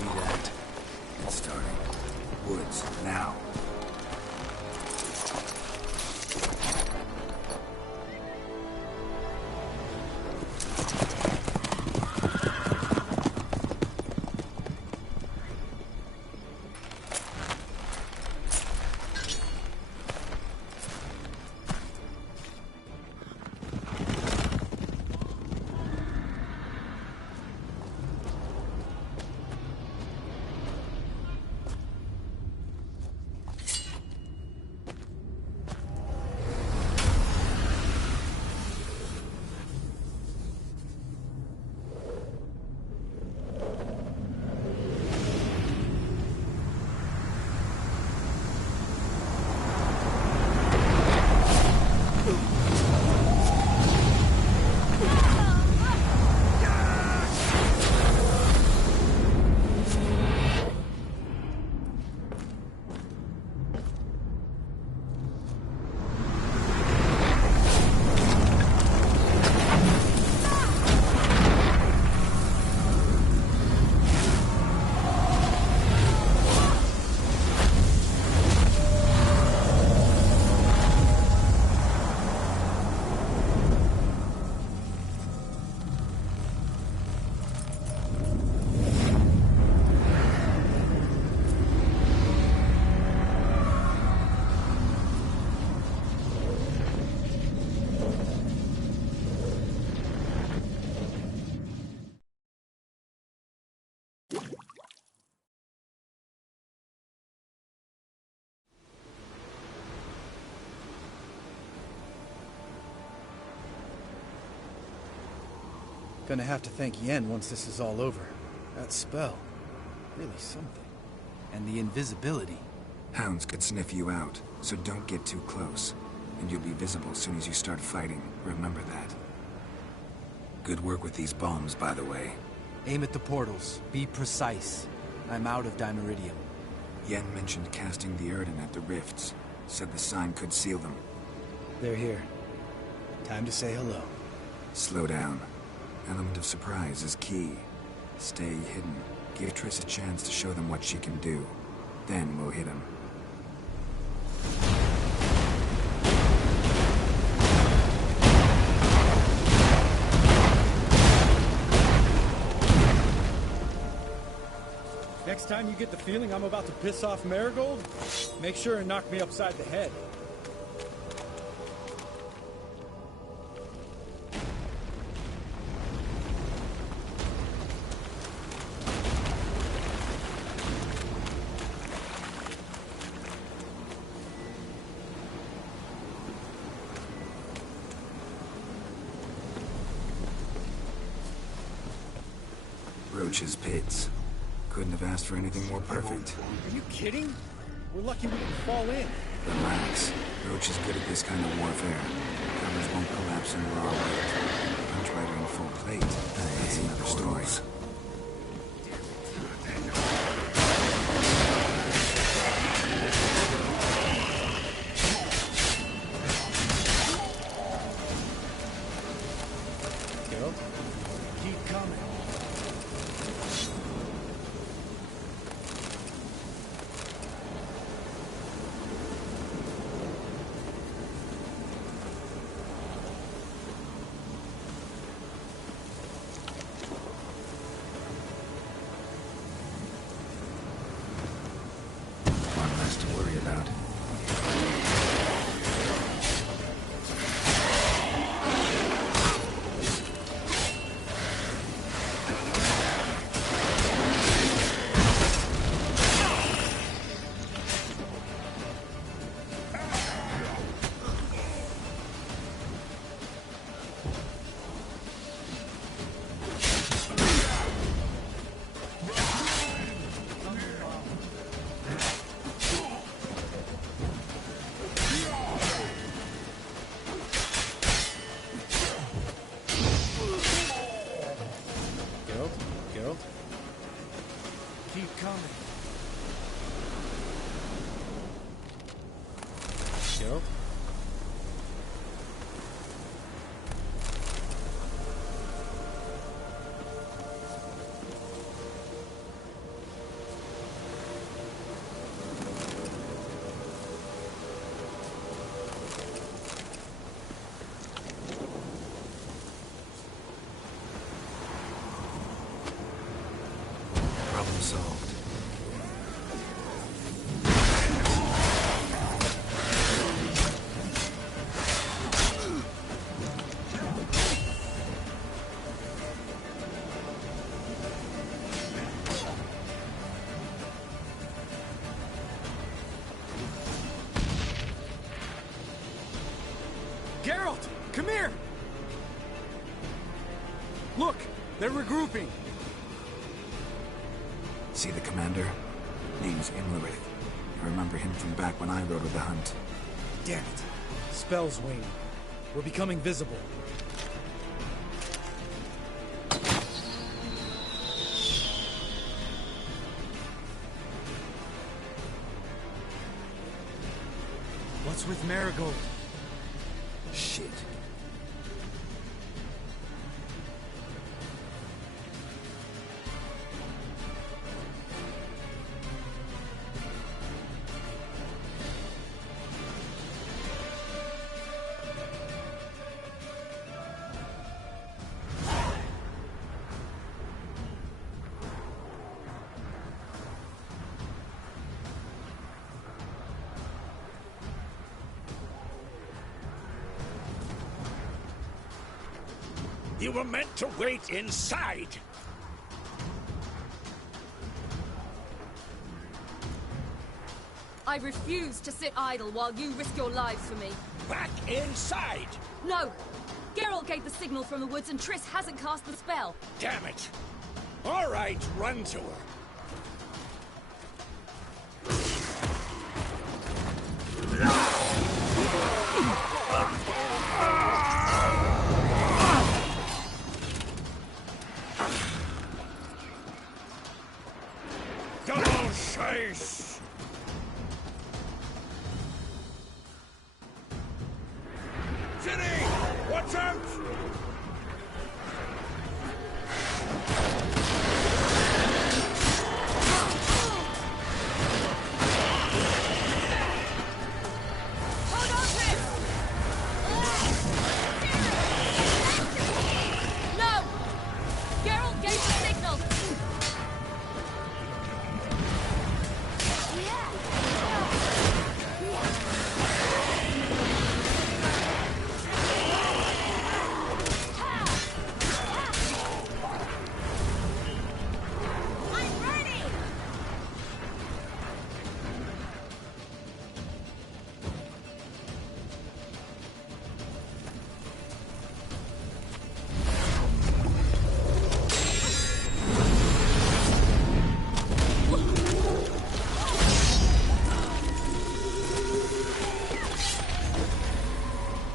see that? It's starting. Woods, now. Gonna have to thank Yen once this is all over. That spell, really something. And the invisibility. Hounds could sniff you out, so don't get too close. And you'll be visible as soon as you start fighting. Remember that. Good work with these bombs, by the way. Aim at the portals. Be precise. I'm out of Dimeridium. Yen mentioned casting the Erden at the rifts. Said the sign could seal them. They're here. Time to say hello. Slow down. Element of surprise is key. Stay hidden. Give Triss a chance to show them what she can do. Then we'll hit him. Next time you get the feeling I'm about to piss off Marigold, make sure and knock me upside the head. Roach's pits. Couldn't have asked for anything more perfect. Are you kidding? We're lucky we didn't fall in. Relax. Roach is good at this kind of warfare. Covers won't collapse under our weight. Punch Rider in full plate. That's another story. Geralt, keep coming. One less to worry about. Geralt, keep coming. Geralt? Geralt! Come here! Look! They're regrouping! See the commander? Name's Imlerith. I remember him from back when I rode with the hunt. Damn it. Spell's waning. We're becoming visible. What's with Marigold? Shit. You were meant to wait inside! I refuse to sit idle while you risk your lives for me. Back inside! No! Geralt gave the signal from the woods and Triss hasn't cast the spell. Damn it! All right, run to her. Double chase! City! Watch out! No! Geralt gave the signal!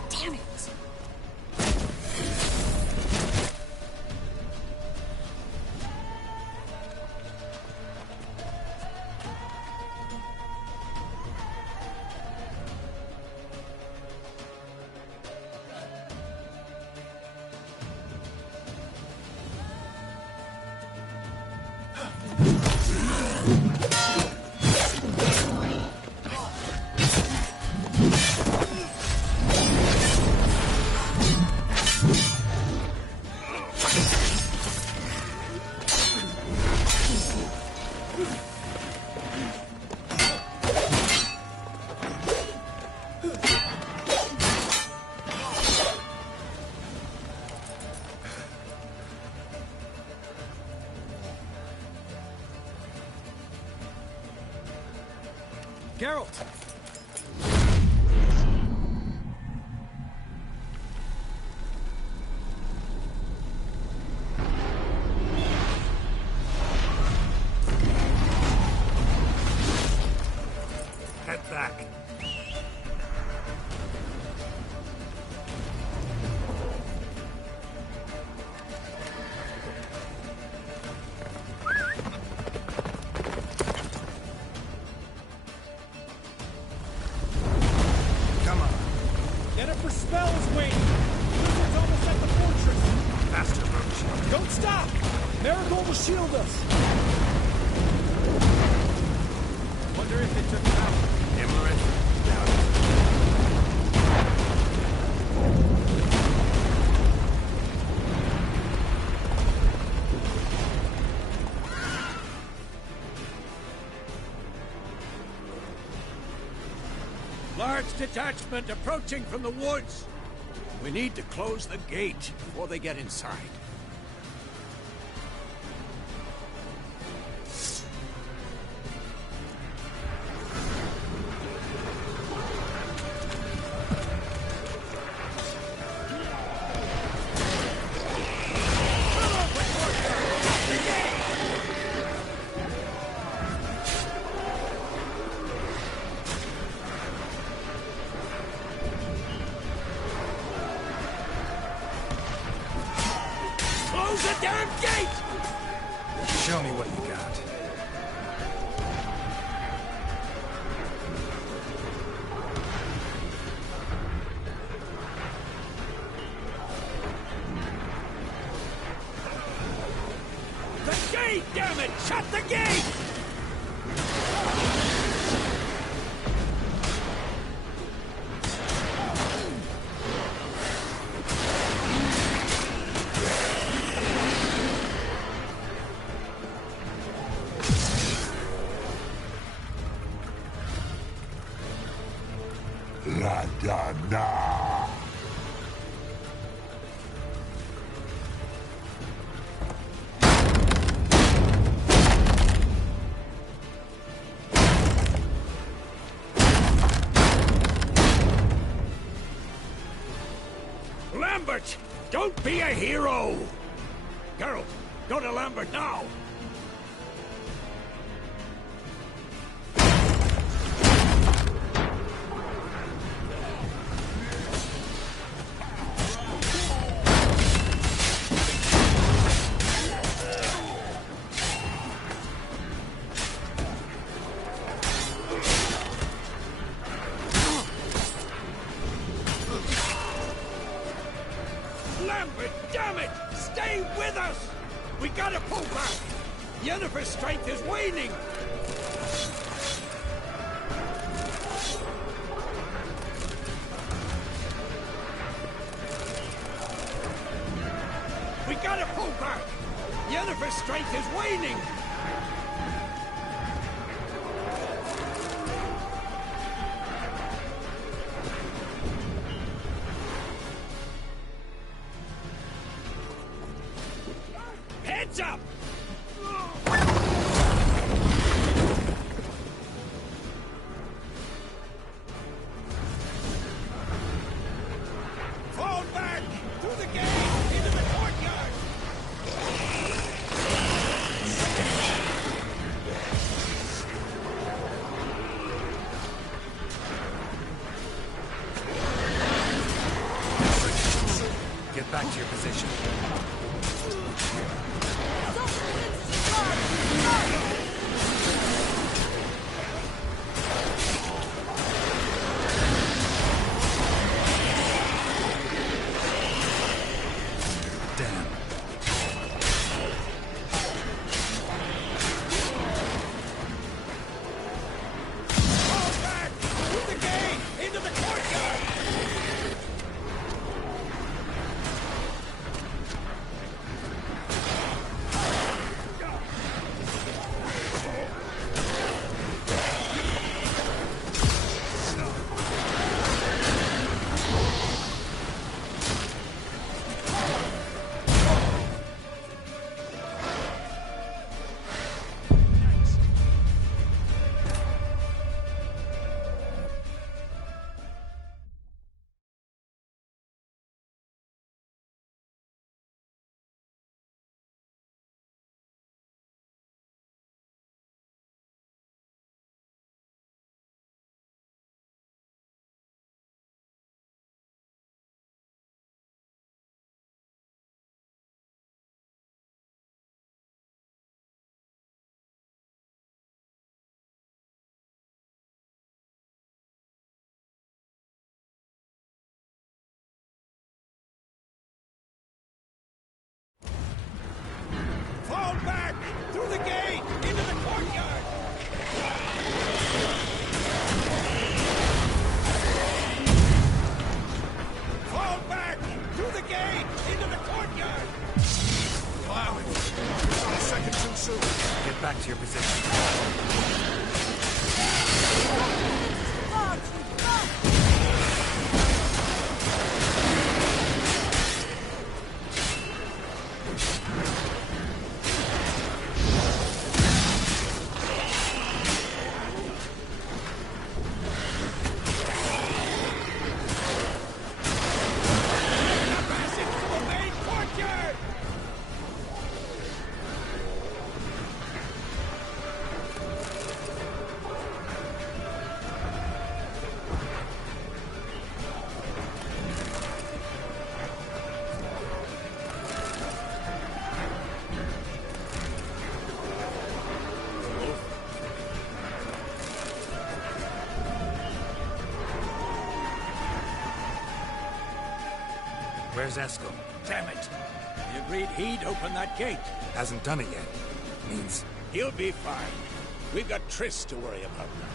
Damn it! Geralt! Head back. Come on. Get up for spells waiting! Wizard's almost at the fortress! Faster, Roach. Don't stop! Marigold will shield us! Wonder if they took it out. Imlerith, doubt it. Large detachment approaching from the woods. We need to close the gate before they get inside. Shut the gate! La da da. Lambert! Don't be a hero! Geralt, go to Lambert now! Lambert, damn it! Stay with us! We gotta pull back! Yennefer's strength is waning! We gotta pull back! Yennefer's strength is waning! Heads up! Fall back! Through the gate! Into the courtyard! Get back to your position. Fall back! Through the gate! Into the courtyard! Fall back! Through the gate! Into the courtyard! Fall back! Through the gate! Into the courtyard! Allow it. A second too soon. Get back to your position. Passage to the main courtyard! Where's Eskel? Damn it! We agreed he'd open that gate. Hasn't done it yet. Means He'll be fine. We've got Triss to worry about now.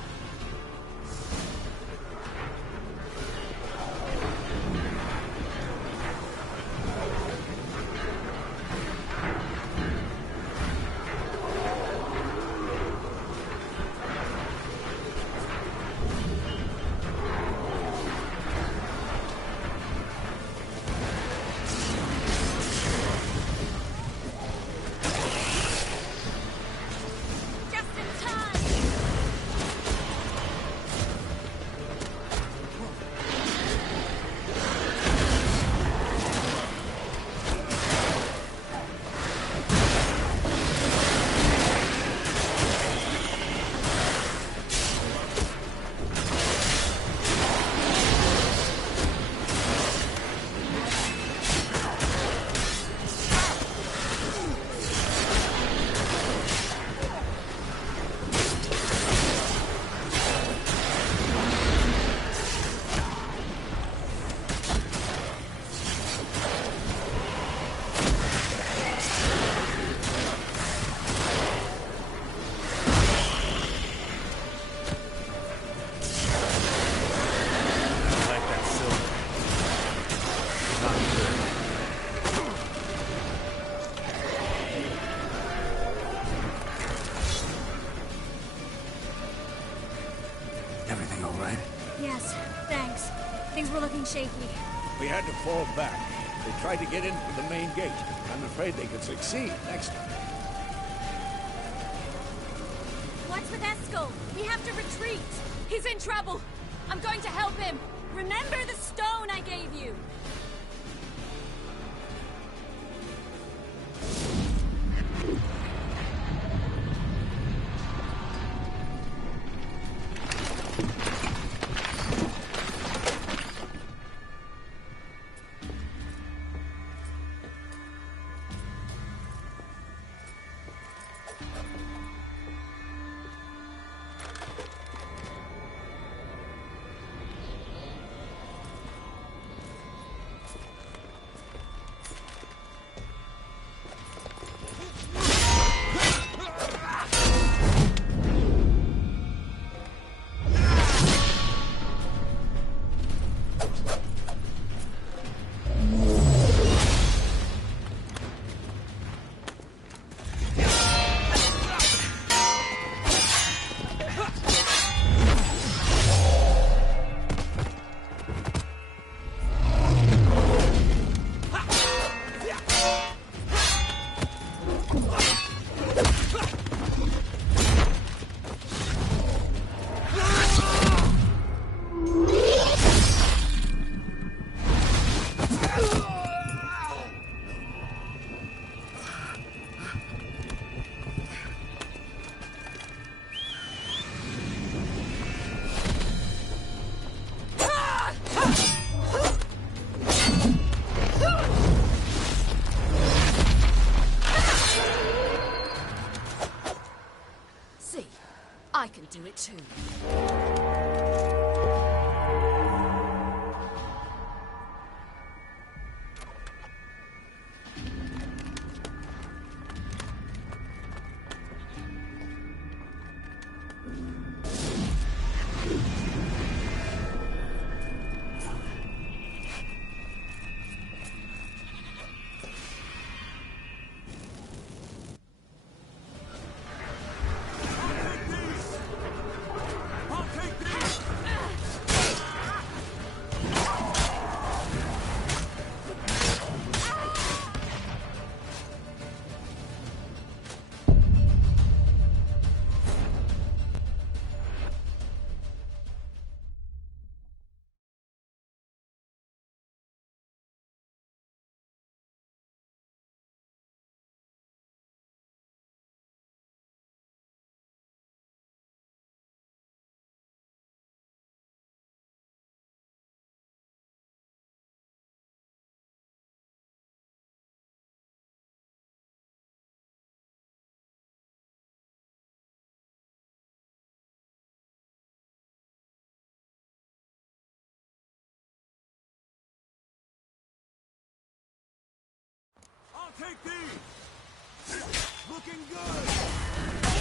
Everything all right? Yes, thanks. Things were looking shaky. We had to fall back. They tried to get in through the main gate. I'm afraid they could succeed next time. What's with Eskel? We have to retreat. He's in trouble. I'm going to help him. Remember the stone I gave you. I can do it too. I'll take these! Looking good!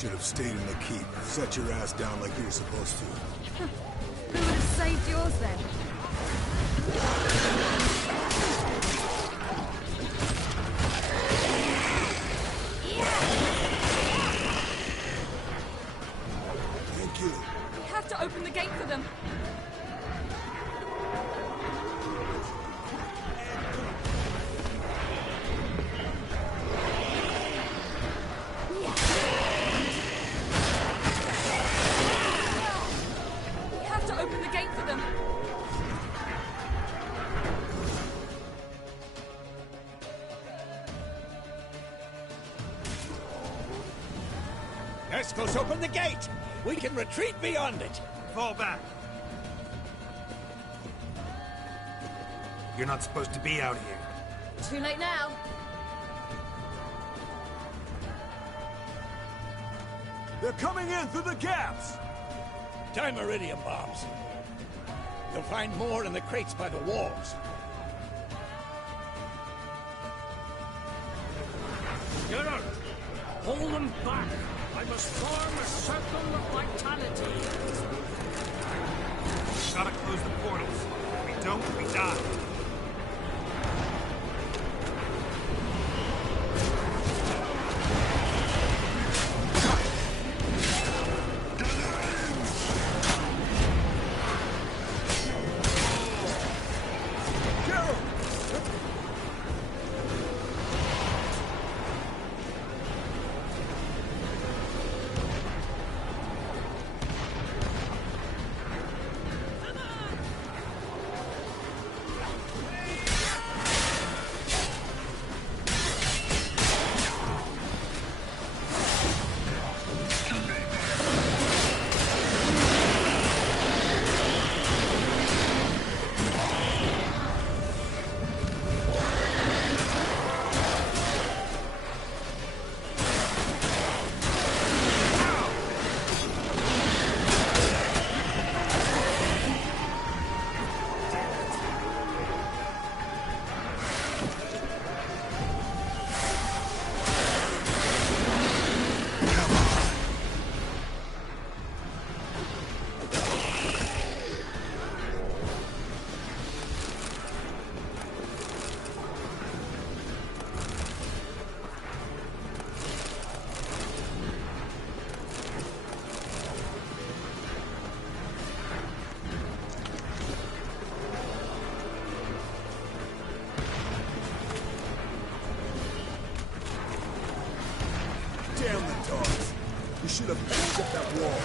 should have stayed in the keep. Set your ass down like you were supposed to. Who would have saved yours then? Thank you. We have to open the gate for them. We have to open the gate for them. Escos, open the gate! We can retreat beyond it! Fall back. You're not supposed to be out here. Too late now. They're coming in through the gaps! Time iridium bombs. You'll find more in the crates by the walls. Get out! Hold them back! I must form a circle of vitality. Gotta close the portals. If we don't, we die. Damn the dogs. You should have picked up that wall.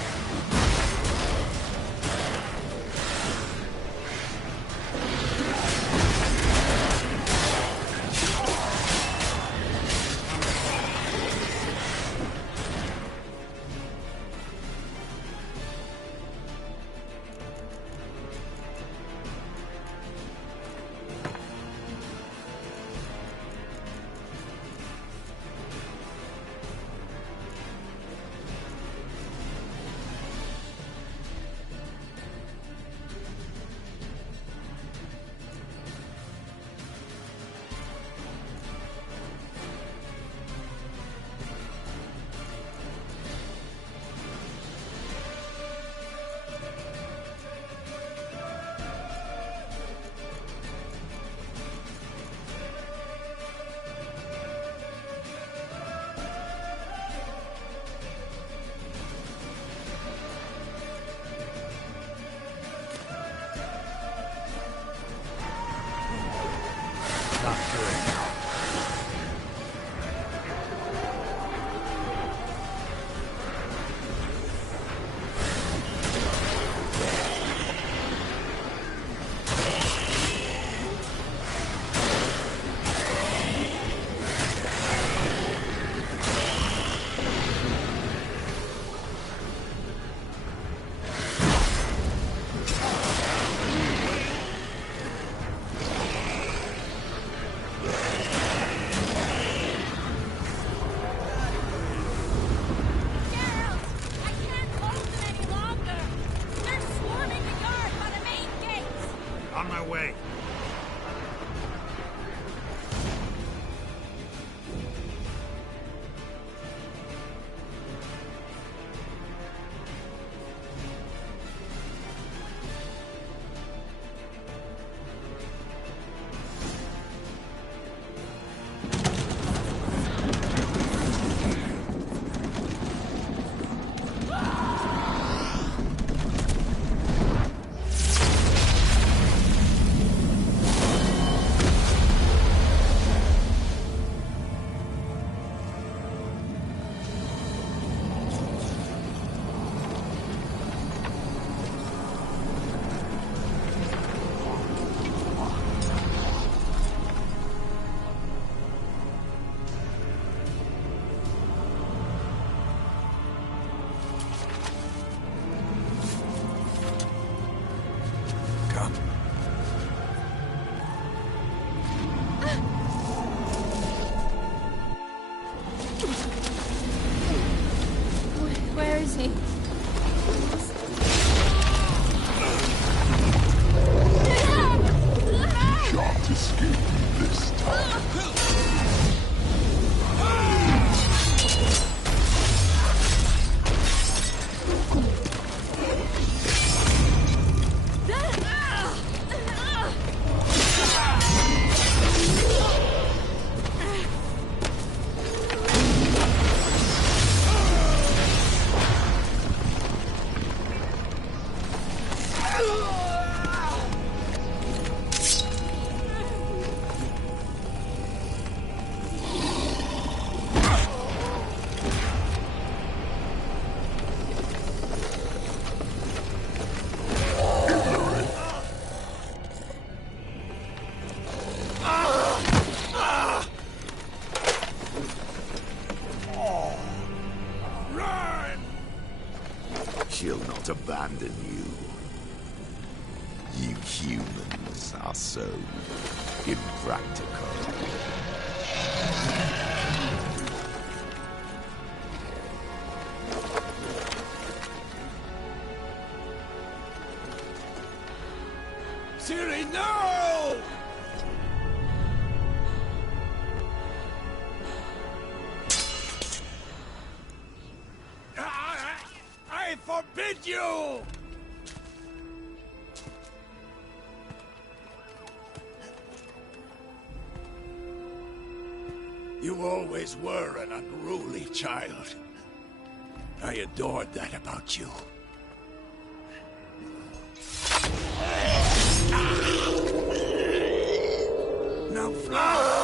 abandon you. You humans are so impractical. Ciri, no! I forbid you! You always were an unruly child. I adored that about you. Now fly!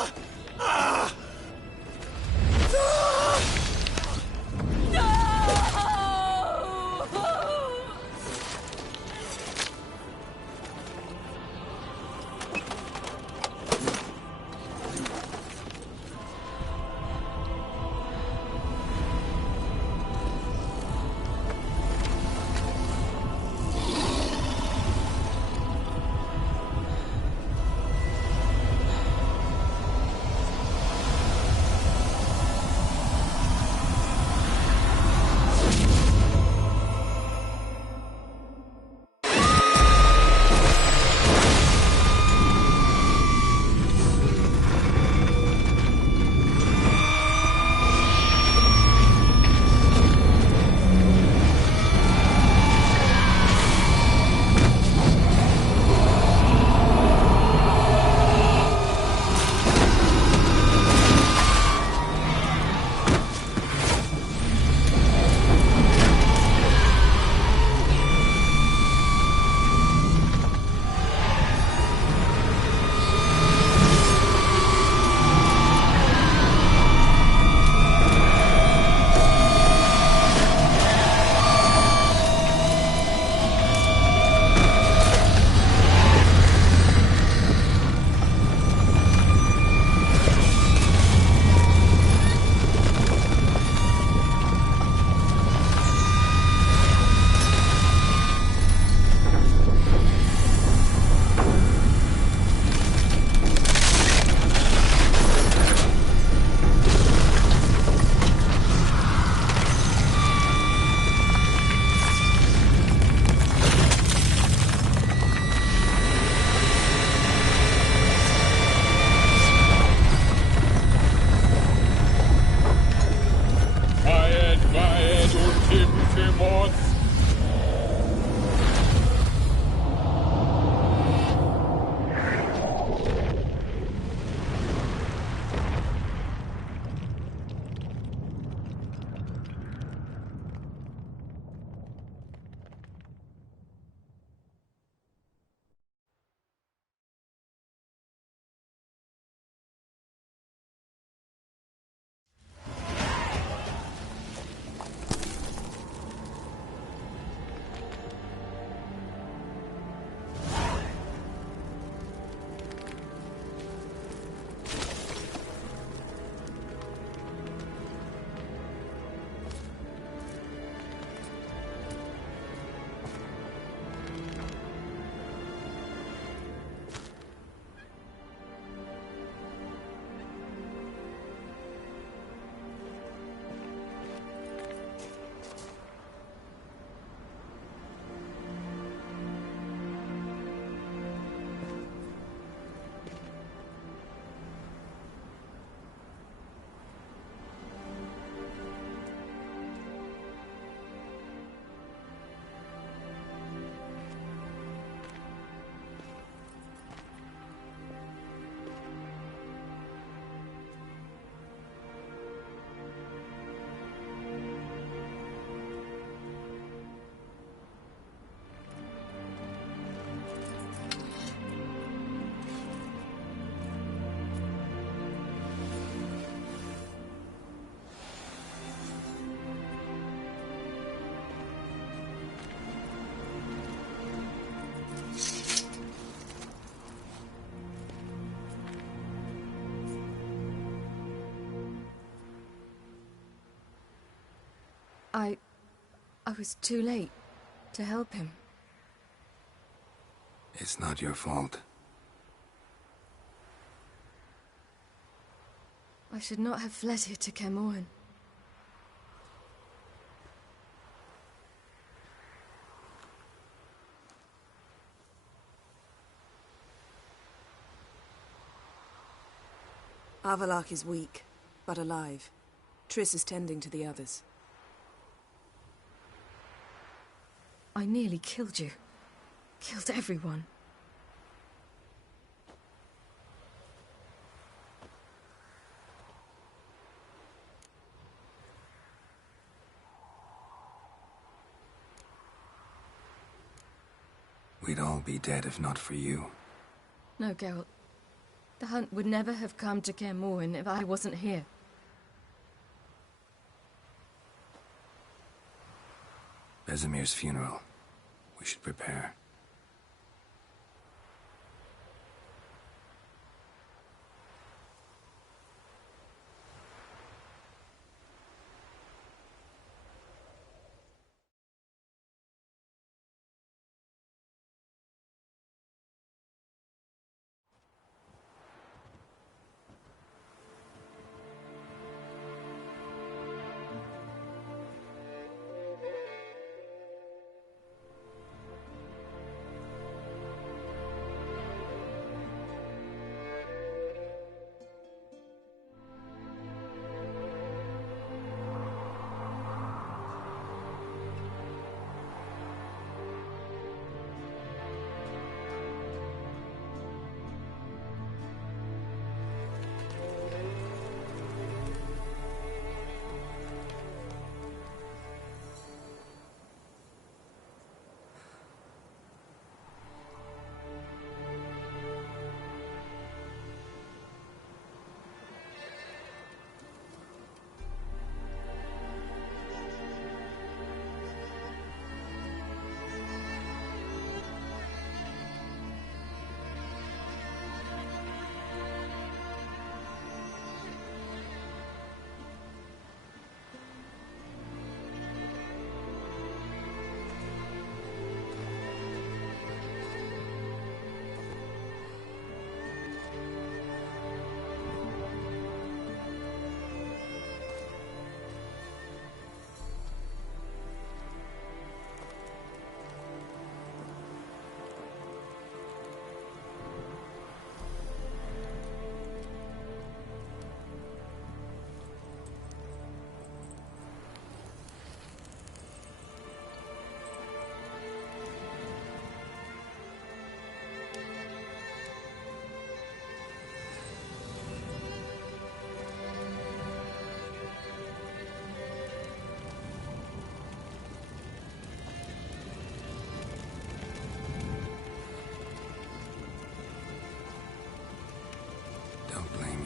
I was too late. To help him. It's not your fault. I should not have fled here to Kermoren. Avallac'h is weak, but alive. Triss is tending to the others. I nearly killed you. Killed everyone. We'd all be dead if not for you. No, Geralt. The hunt would never have come to Kermoren if I wasn't here. Vesemir's funeral. We should prepare.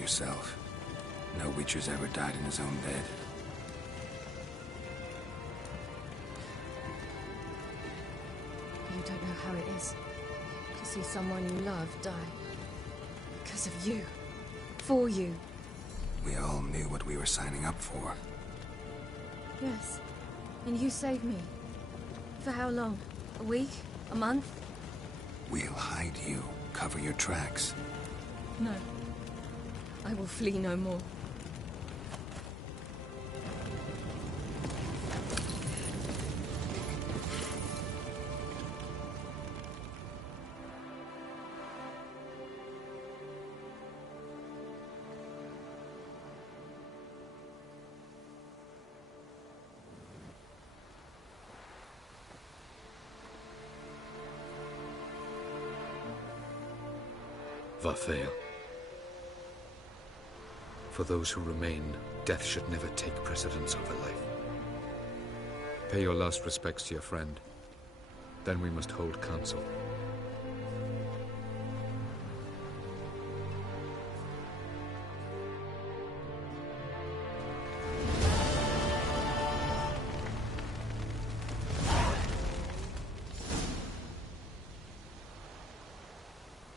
Yourself. No Witcher's ever died in his own bed. You don't know how it is to see someone you love die. Because of you. For you. We all knew what we were signing up for. Yes. And you saved me. For how long? A week? A month? We'll hide you. Cover your tracks. No. I will flee no more. wh3Live. For those who remain, death should never take precedence over life. Pay your last respects to your friend. Then we must hold council.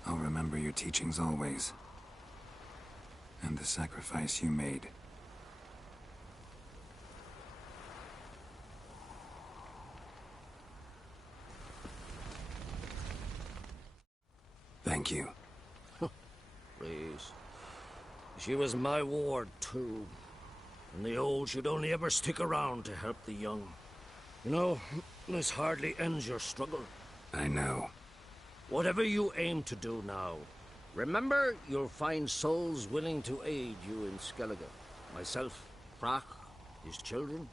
I'll remember your teachings always. And the sacrifice you made. Thank you. Please. She was my ward, too. And the old should only ever stick around to help the young. You know, this hardly ends your struggle. I know. Whatever you aim to do now, remember you'll find souls willing to aid you in Skellige. Myself, Frach, his children.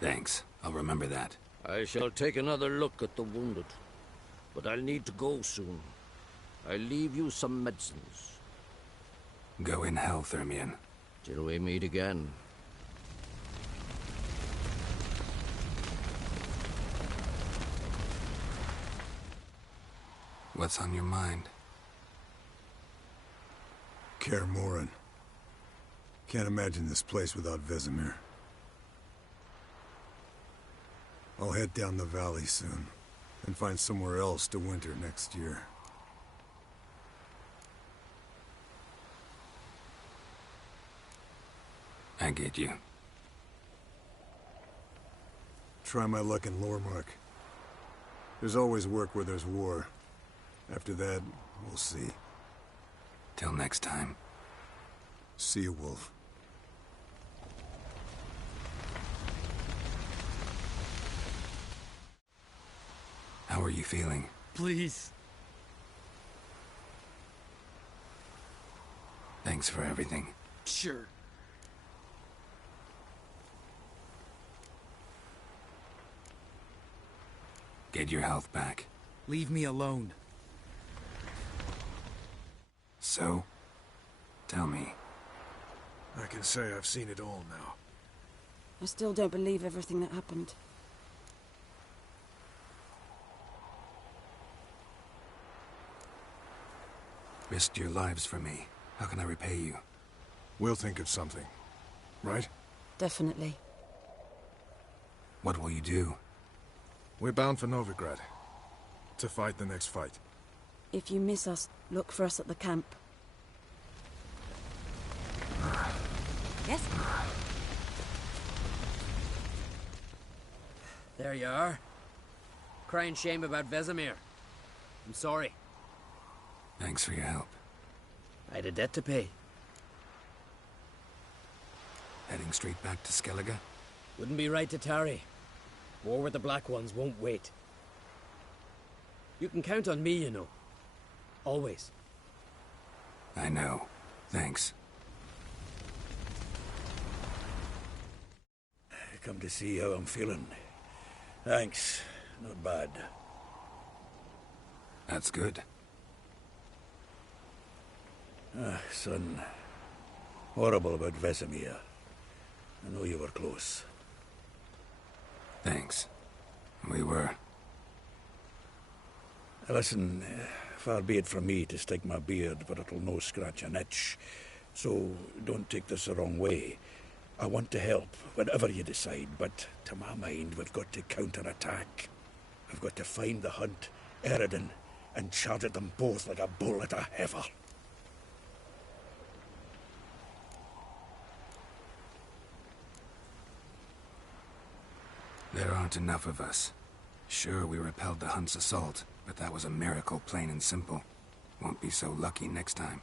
Thanks. I'll remember that. I shall take another look at the wounded. But I'll need to go soon. I'll leave you some medicines. Go in hell, Thermion. Till we meet again. What's on your mind? Kaer Morhen. Can't imagine this place without Vesemir. I'll head down the valley soon, and find somewhere else to winter next year. I get you. Try my luck in Lormark. There's always work where there's war. After that, we'll see. Till next time. See you, Wolf. How are you feeling? Please. Thanks for everything. Sure. Get your health back. Leave me alone. So? Tell me. I can say I've seen it all now. I still don't believe everything that happened. Risked your lives for me. How can I repay you? We'll think of something. Right? Definitely. What will you do? We're bound for Novigrad. To fight the next fight. If you miss us, look for us at the camp. Yes? There you are. Crying shame about Vesemir. I'm sorry. Thanks for your help. I had a debt to pay. Heading straight back to Skellige? Wouldn't be right to tarry. War with the Black Ones won't wait. You can count on me, you know. Always. I know. Thanks. Come to see how I'm feeling. Thanks. Not bad. That's good. Son. Horrible about Vesemir. I know you were close. Thanks. We were. Listen, far be it from me to stick my beard, but it'll no scratch an itch. So don't take this the wrong way. I want to help, whatever you decide, but to my mind, we've got to counterattack. I've got to find the hunt, Eredin, and charge at them both like a bull at a heifer. There aren't enough of us. Sure, we repelled the Hunt's assault, but that was a miracle, plain and simple. Won't be so lucky next time.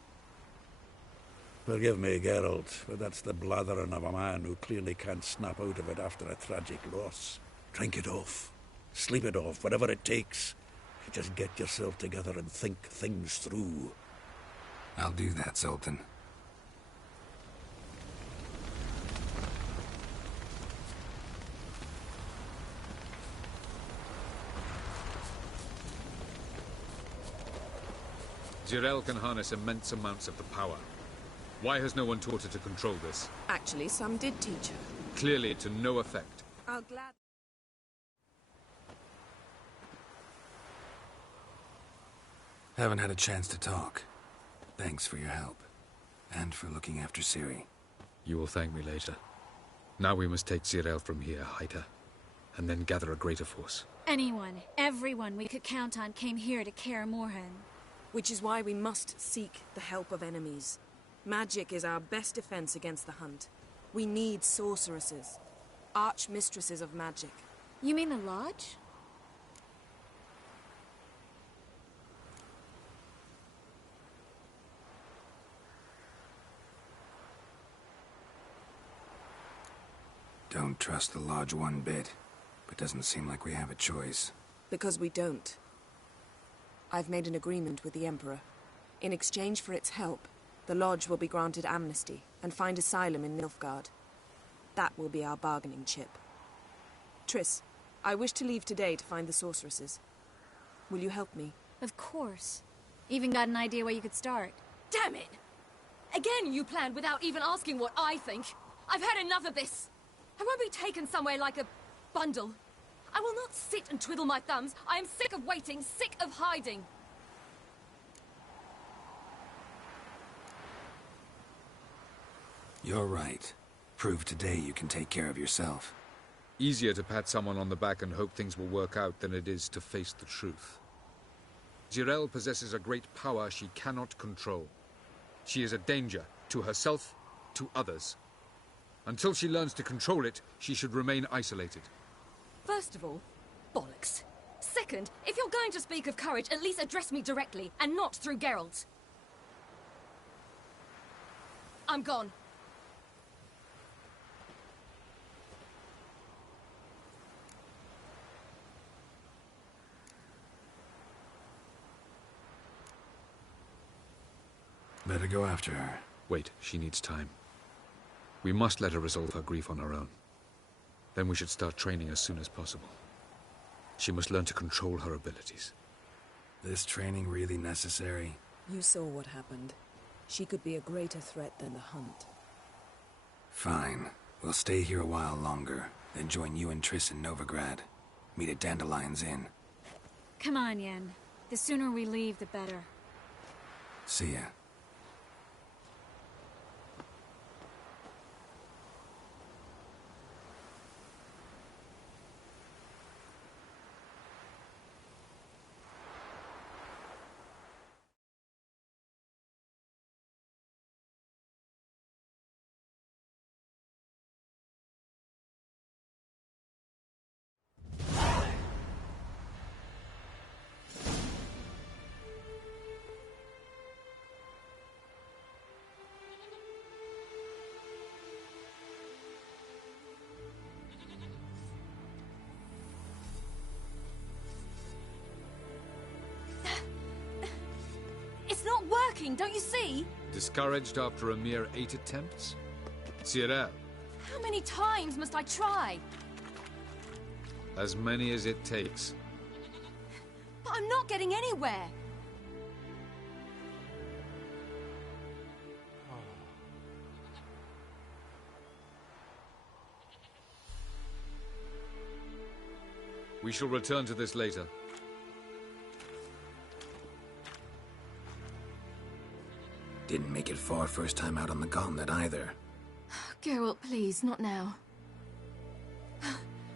Forgive me, Geralt, but that's the blathering of a man who clearly can't snap out of it after a tragic loss. Drink it off. Sleep it off, whatever it takes. Just get yourself together and think things through. I'll do that, Sultan. Jirel can harness immense amounts of the power. Why has no one taught her to control this? Actually, some did teach her. Clearly to no effect. I'll glad... Haven't had a chance to talk. Thanks for your help. And for looking after Ciri. You will thank me later. Now we must take Jirel from here, hide her, and then gather a greater force. Anyone, everyone we could count on came here to Kaer Morhen. Which is why we must seek the help of enemies. Magic is our best defense against the Hunt. We need sorceresses. Archmistresses of magic. You mean the Lodge? Don't trust the Lodge one bit, but doesn't seem like we have a choice. Because we don't. I've made an agreement with the Emperor. In exchange for its help, the Lodge will be granted amnesty and find asylum in Nilfgaard. That will be our bargaining chip. Triss, I wish to leave today to find the sorceresses. Will you help me? Of course. Even got an idea where you could start. Damn it! Again you planned without even asking what I think. I've had enough of this. I won't be taken somewhere like a bundle. I will not sit and twiddle my thumbs. I am sick of waiting, sick of hiding. You're right. Prove today you can take care of yourself. Easier to pat someone on the back and hope things will work out than it is to face the truth. Jirel possesses a great power she cannot control. She is a danger to herself, to others. Until she learns to control it, she should remain isolated. First of all, bollocks. Second, if you're going to speak of courage, at least address me directly, and not through Geralt. I'm gone. Better go after her. Wait, she needs time. We must let her resolve her grief on her own. Then we should start training as soon as possible. She must learn to control her abilities. This training really necessary? You saw what happened. She could be a greater threat than the Hunt. Fine. We'll stay here a while longer, then join you and Triss in Novigrad. Meet at Dandelion's Inn. Come on, Yen. The sooner we leave, the better. See ya. It's not working, don't you see? Discouraged after a mere 8 attempts? Cyril, How many times must I try? as many as it takes. But I'm not getting anywhere. We shall return to this later. Didn't make it far first time out on the gauntlet either. Geralt, please, not now.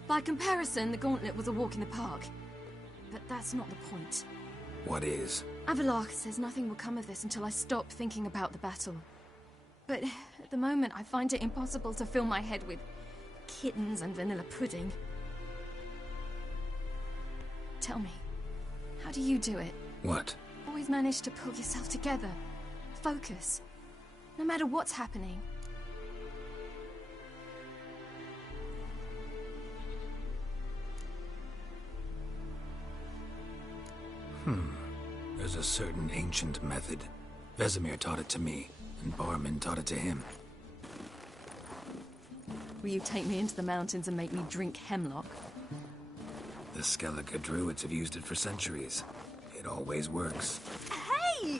By comparison, the gauntlet was a walk in the park. But that's not the point. What is? Avalok says nothing will come of this until I stop thinking about the battle. But at the moment, I find it impossible to fill my head with kittens and vanilla pudding. Tell me, how do you do it? What? Always manage to pull yourself together. Focus. No matter what's happening. There's a certain ancient method. Vesemir taught it to me, and Barman taught it to him. Will you take me into the mountains and make me drink hemlock? The Skellige druids have used it for centuries. It always works. Hey!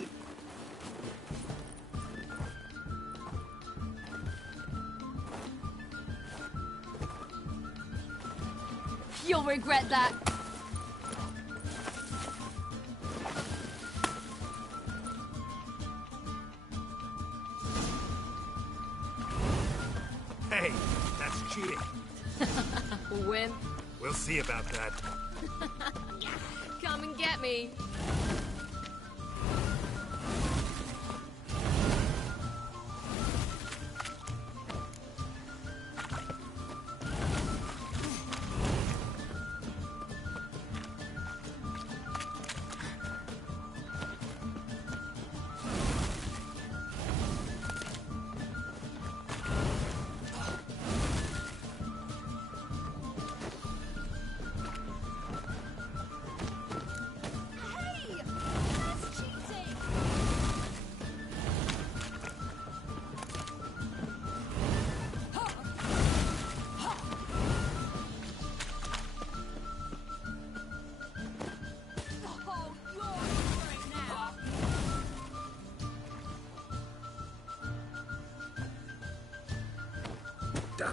You'll regret that. Hey, that's cheating. Wimp. We'll see about that. Come and get me.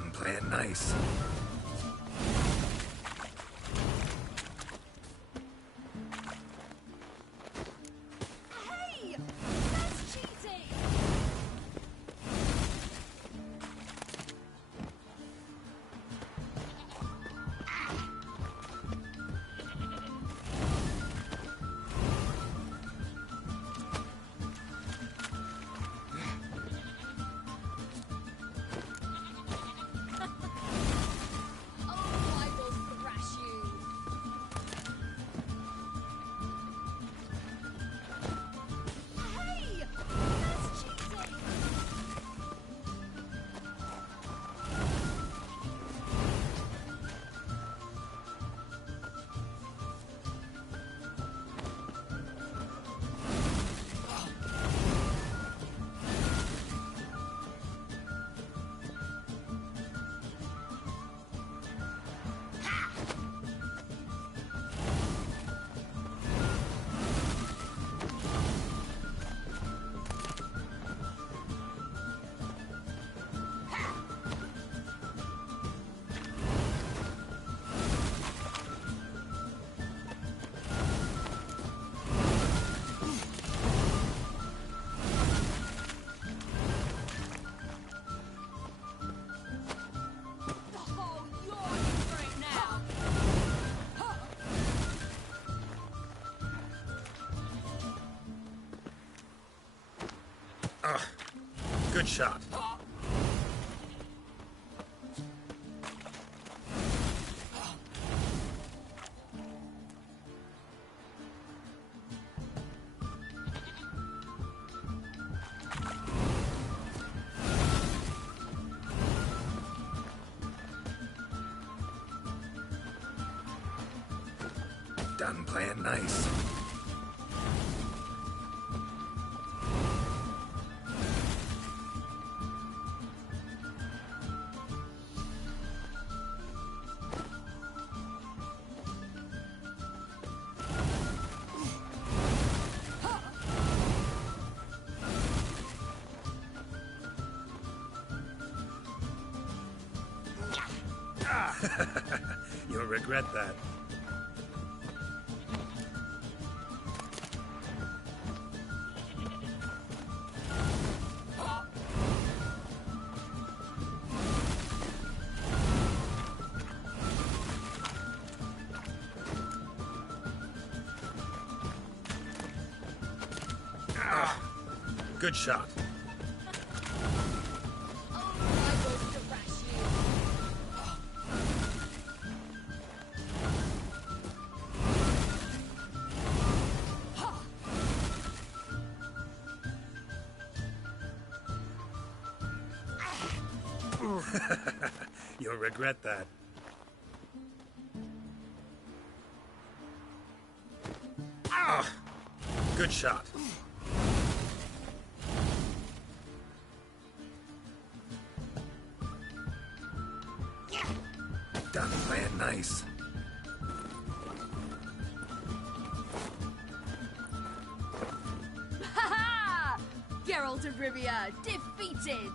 Done playing nice. Hey! That's cheating! Oh, I will thrash you! Hey! That's cheating! Oh, you're in for it now! Good shot. Done playing nice. You'll regret that. Good shot. You'll regret that. Good shot. Done playing nice. Ha-ha! Geralt of Rivia, defeated!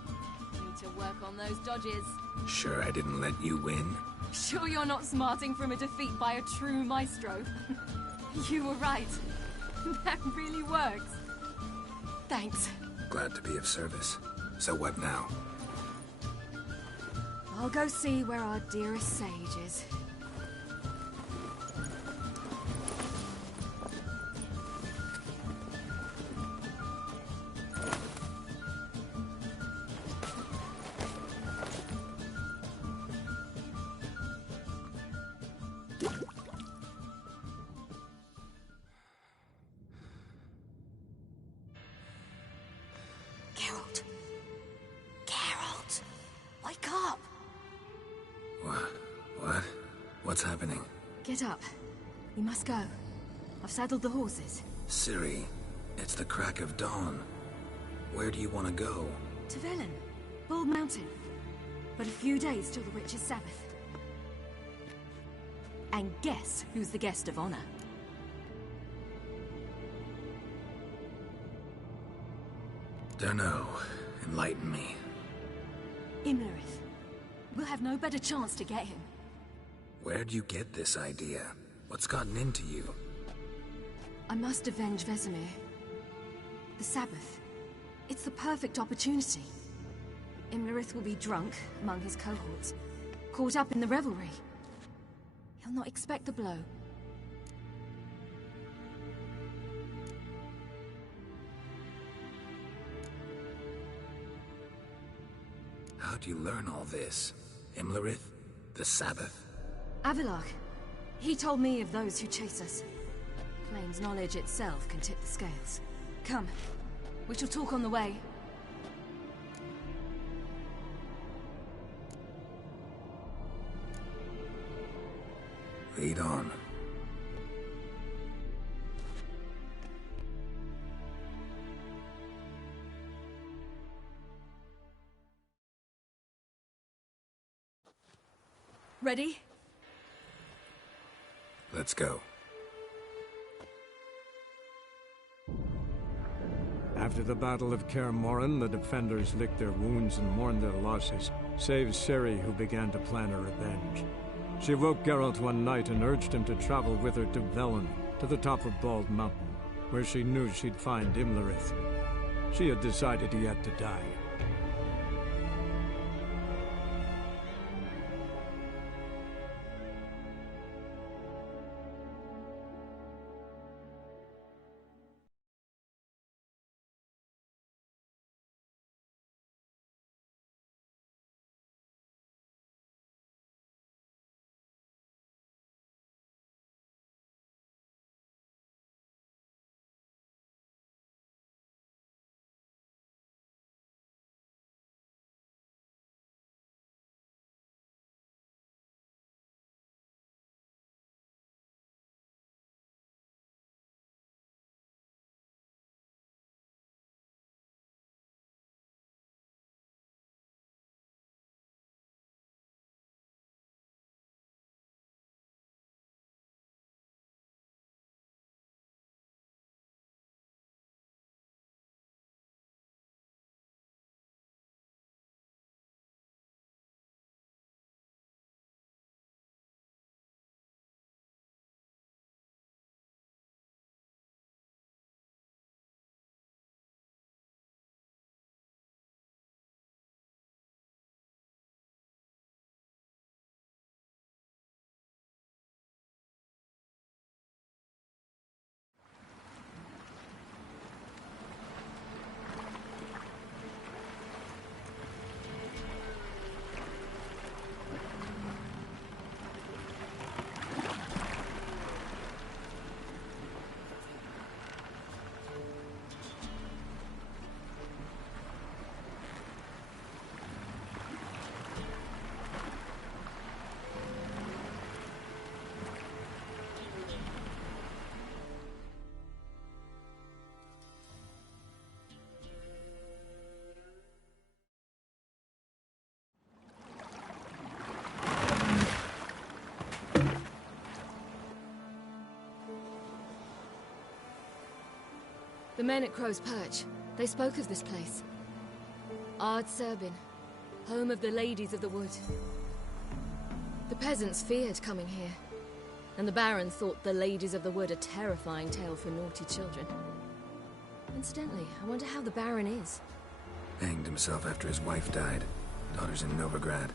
Need to work on those dodges. Sure I didn't let you win? Sure you're not smarting from a defeat by a true maestro? You were right. That really works. Thanks. Glad to be of service. So what now? I'll go see where our dearest sage is. Geralt. Geralt! Wake up! What? What's happening? Get up. We must go. I've saddled the horses. Ciri, it's the crack of dawn. Where do you want to go? To Velen. Bald Mountain. But a few days till the Witch's Sabbath. And guess who's the guest of honor? Dunno. Enlighten me. Imlerith. we'll have no better chance to get him. Where'd you get this idea? What's gotten into you? I must avenge Vesemir. The Sabbath. It's the perfect opportunity. Imlerith will be drunk among his cohorts, caught up in the revelry. He'll not expect the blow. How'd you learn all this? Imlerith? The Sabbath? Avilark. He told me of those who chase us. Claims knowledge itself can tip the scales. Come, we shall talk on the way. Lead on. Ready? Let's go. After the Battle of Kaer Morhen, the defenders licked their wounds and mourned their losses, save Ciri, who began to plan a revenge. She woke Geralt one night and urged him to travel with her to Velen, to the top of Bald Mountain, where she knew she'd find Imlerith. She had decided he had to die. The men at Crow's Perch, they spoke of this place. Ard Serbin, home of the Ladies of the Wood. The peasants feared coming here, and the Baron thought the Ladies of the Wood a terrifying tale for naughty children. Incidentally, I wonder how the Baron is. Hanged himself after his wife died. Daughter's in Novigrad.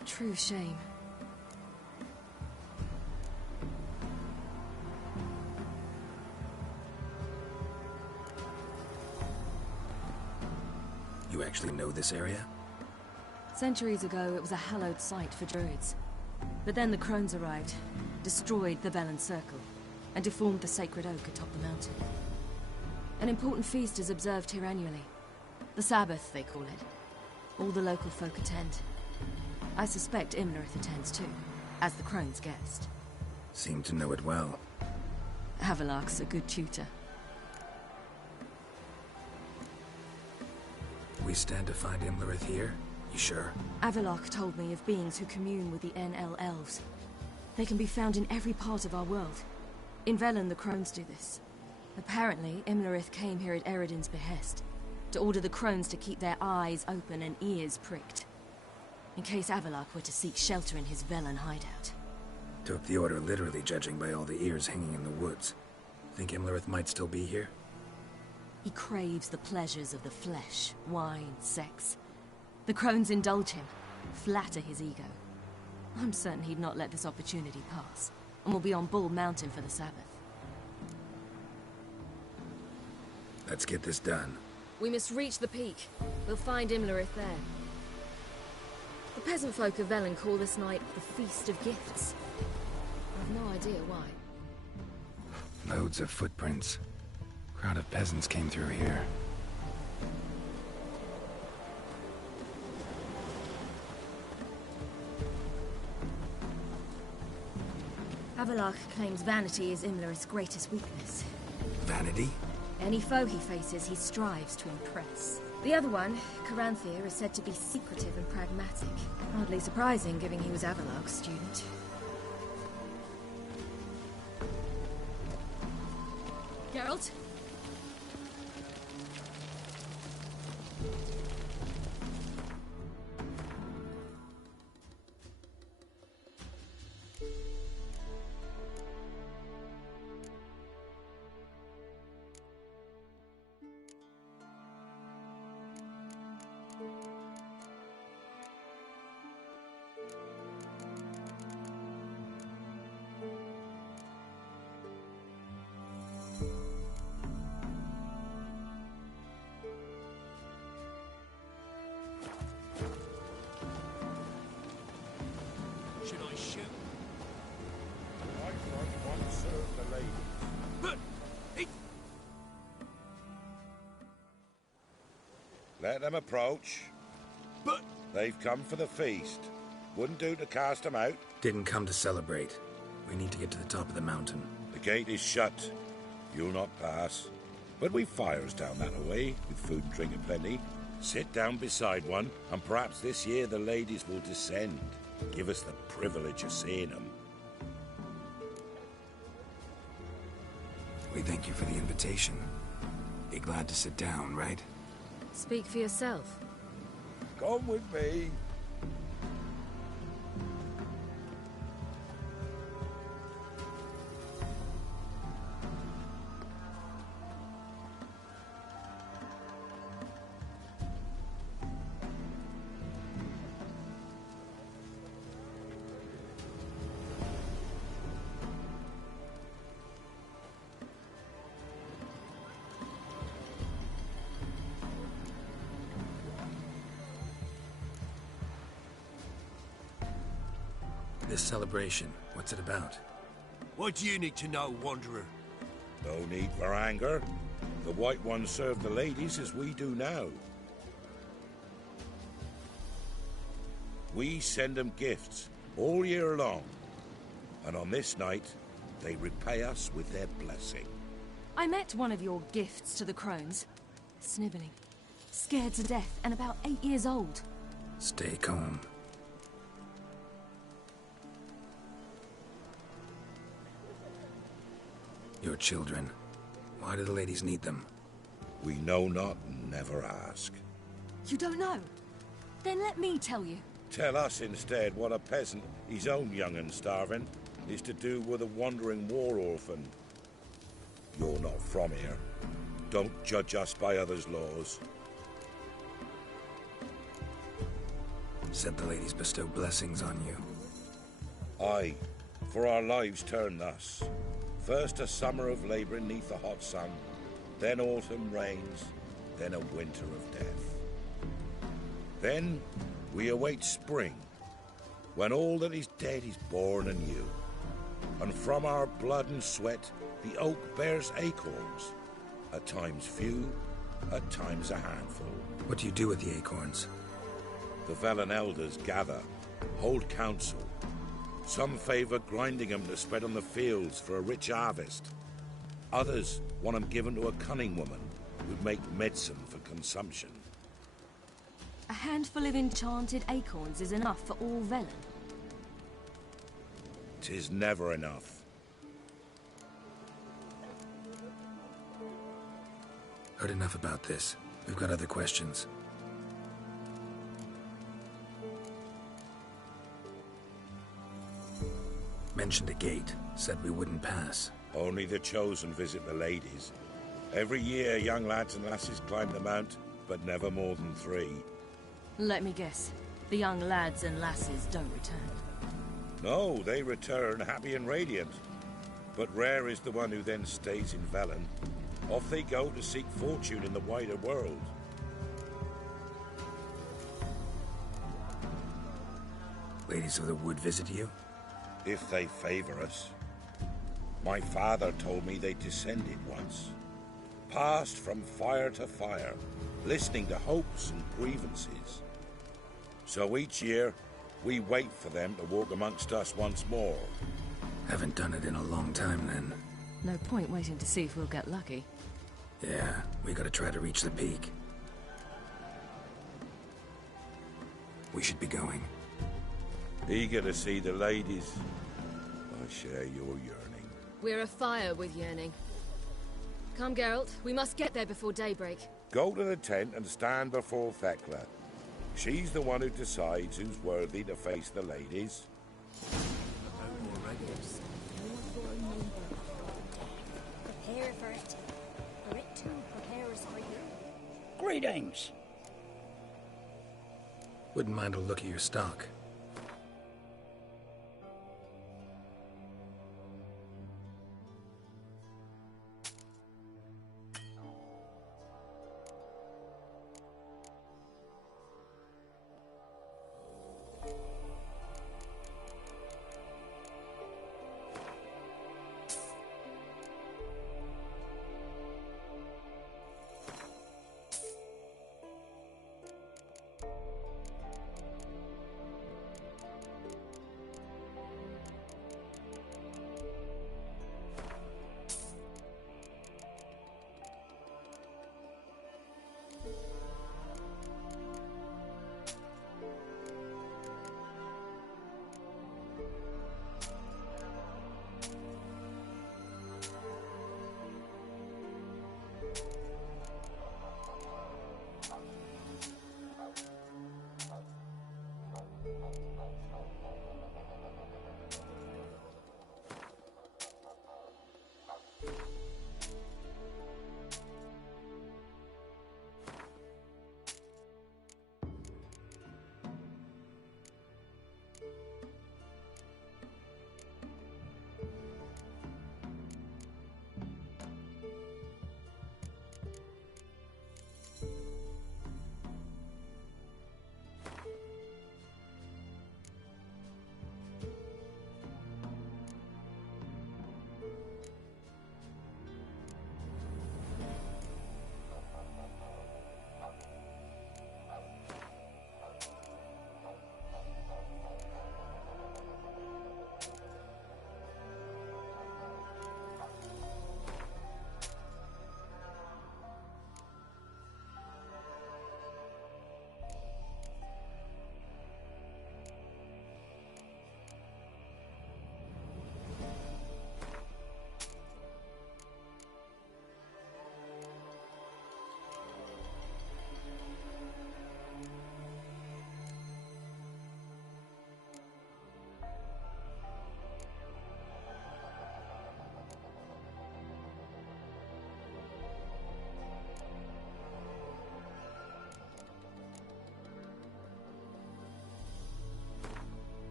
A true shame. You actually know this area? Centuries ago, it was a hallowed site for druids. But then the crones arrived, destroyed the Velen Circle, and deformed the sacred oak atop the mountain. An important feast is observed here annually. The Sabbath, they call it. All the local folk attend. I suspect Imlerith attends too, as the crone's guest. Seem to know it well. Avilark's a good tutor. We stand to find Imlerith here? You sure? Avilark told me of beings who commune with the NL elves. They can be found in every part of our world. In Velen, the crones do this. Apparently, Imlerith came here at Eredin's behest, to order the crones to keep their eyes open and ears pricked. in case Avalok were to seek shelter in his Velen hideout. Took the order literally, judging by all the ears hanging in the woods. Think Imlerith might still be here? He craves the pleasures of the flesh, wine, sex. The crones indulge him, flatter his ego. I'm certain he'd not let this opportunity pass, and will be on Bull Mountain for the Sabbath. Let's get this done. We must reach the peak. We'll find Imlerith there. The peasant folk of Velen call this night the Feast of Gifts. I've no idea why. Loads of footprints. Crowd of peasants came through here. Avalok claims vanity is Imlerith's greatest weakness. Vanity? Any foe he faces, he strives to impress. The other one, Caranthir, is said to be secretive and pragmatic. Hardly surprising, given he was Avalok's student. Geralt? Should I shoot? One serve the lady. But Let them approach. But they've come for the feast. Wouldn't do to cast them out. Didn't come to celebrate. We need to get to the top of the mountain. The gate is shut. You'll not pass. But we've fires down that way, with food and drink aplenty. Sit down beside one, and perhaps this year the ladies will descend. Give us the privilege of seeing them. We thank you for the invitation. Be glad to sit down, right? Speak for yourself. Come with me. This celebration, what's it about? what do you need to know, Wanderer? No need for anger. The White Ones serve the ladies as we do now. We send them gifts all year long. And on this night, they repay us with their blessing. I met one of your gifts to the crones. Sniveling. Scared to death and about 8 years old. Stay calm. Your children. Why do the ladies need them? We know not and never ask. You don't know? Then let me tell you. Tell us instead what a peasant, his own young and starving, is to do with a wandering war orphan. You're not from here. Don't judge us by others' laws. Said the ladies bestow blessings on you. Aye, for our lives turn thus. First a summer of labouring neath the hot sun, then autumn rains, then a winter of death. Then we await spring, when all that is dead is born anew. And from our blood and sweat the oak bears acorns, at times few, at times a handful. What do you do with the acorns? The Velen elders gather, hold council. Some favour grinding them to spread on the fields for a rich harvest. Others want them given to a cunning woman who'd make medicine for consumption. A handful of enchanted acorns is enough for all Velen. 'Tis never enough. Heard enough about this. We've got other questions. Mentioned a gate. Said we wouldn't pass. Only the chosen visit the ladies. Every year, young lads and lasses climb the mount, but never more than 3. Let me guess. The young lads and lasses don't return. No, they return happy and radiant. But rare is the one who then stays in Velen. Off they go to seek fortune in the wider world. Ladies of the Wood visit you? If they favor us. My father told me they descended once. Passed from fire to fire, listening to hopes and grievances. So each year, we wait for them to walk amongst us once more. Haven't done it in a long time, then. No point waiting to see if we'll get lucky. Yeah, we gotta try to reach the peak. We should be going. Eager to see the ladies. I share your yearning. We're afire with yearning. Come, Geralt. We must get there before daybreak. Go to the tent and stand before Thekla. She's the one who decides who's worthy to face the ladies. Prepare for it. For it to prepare us for you. Greetings. Wouldn't mind a look at your stock.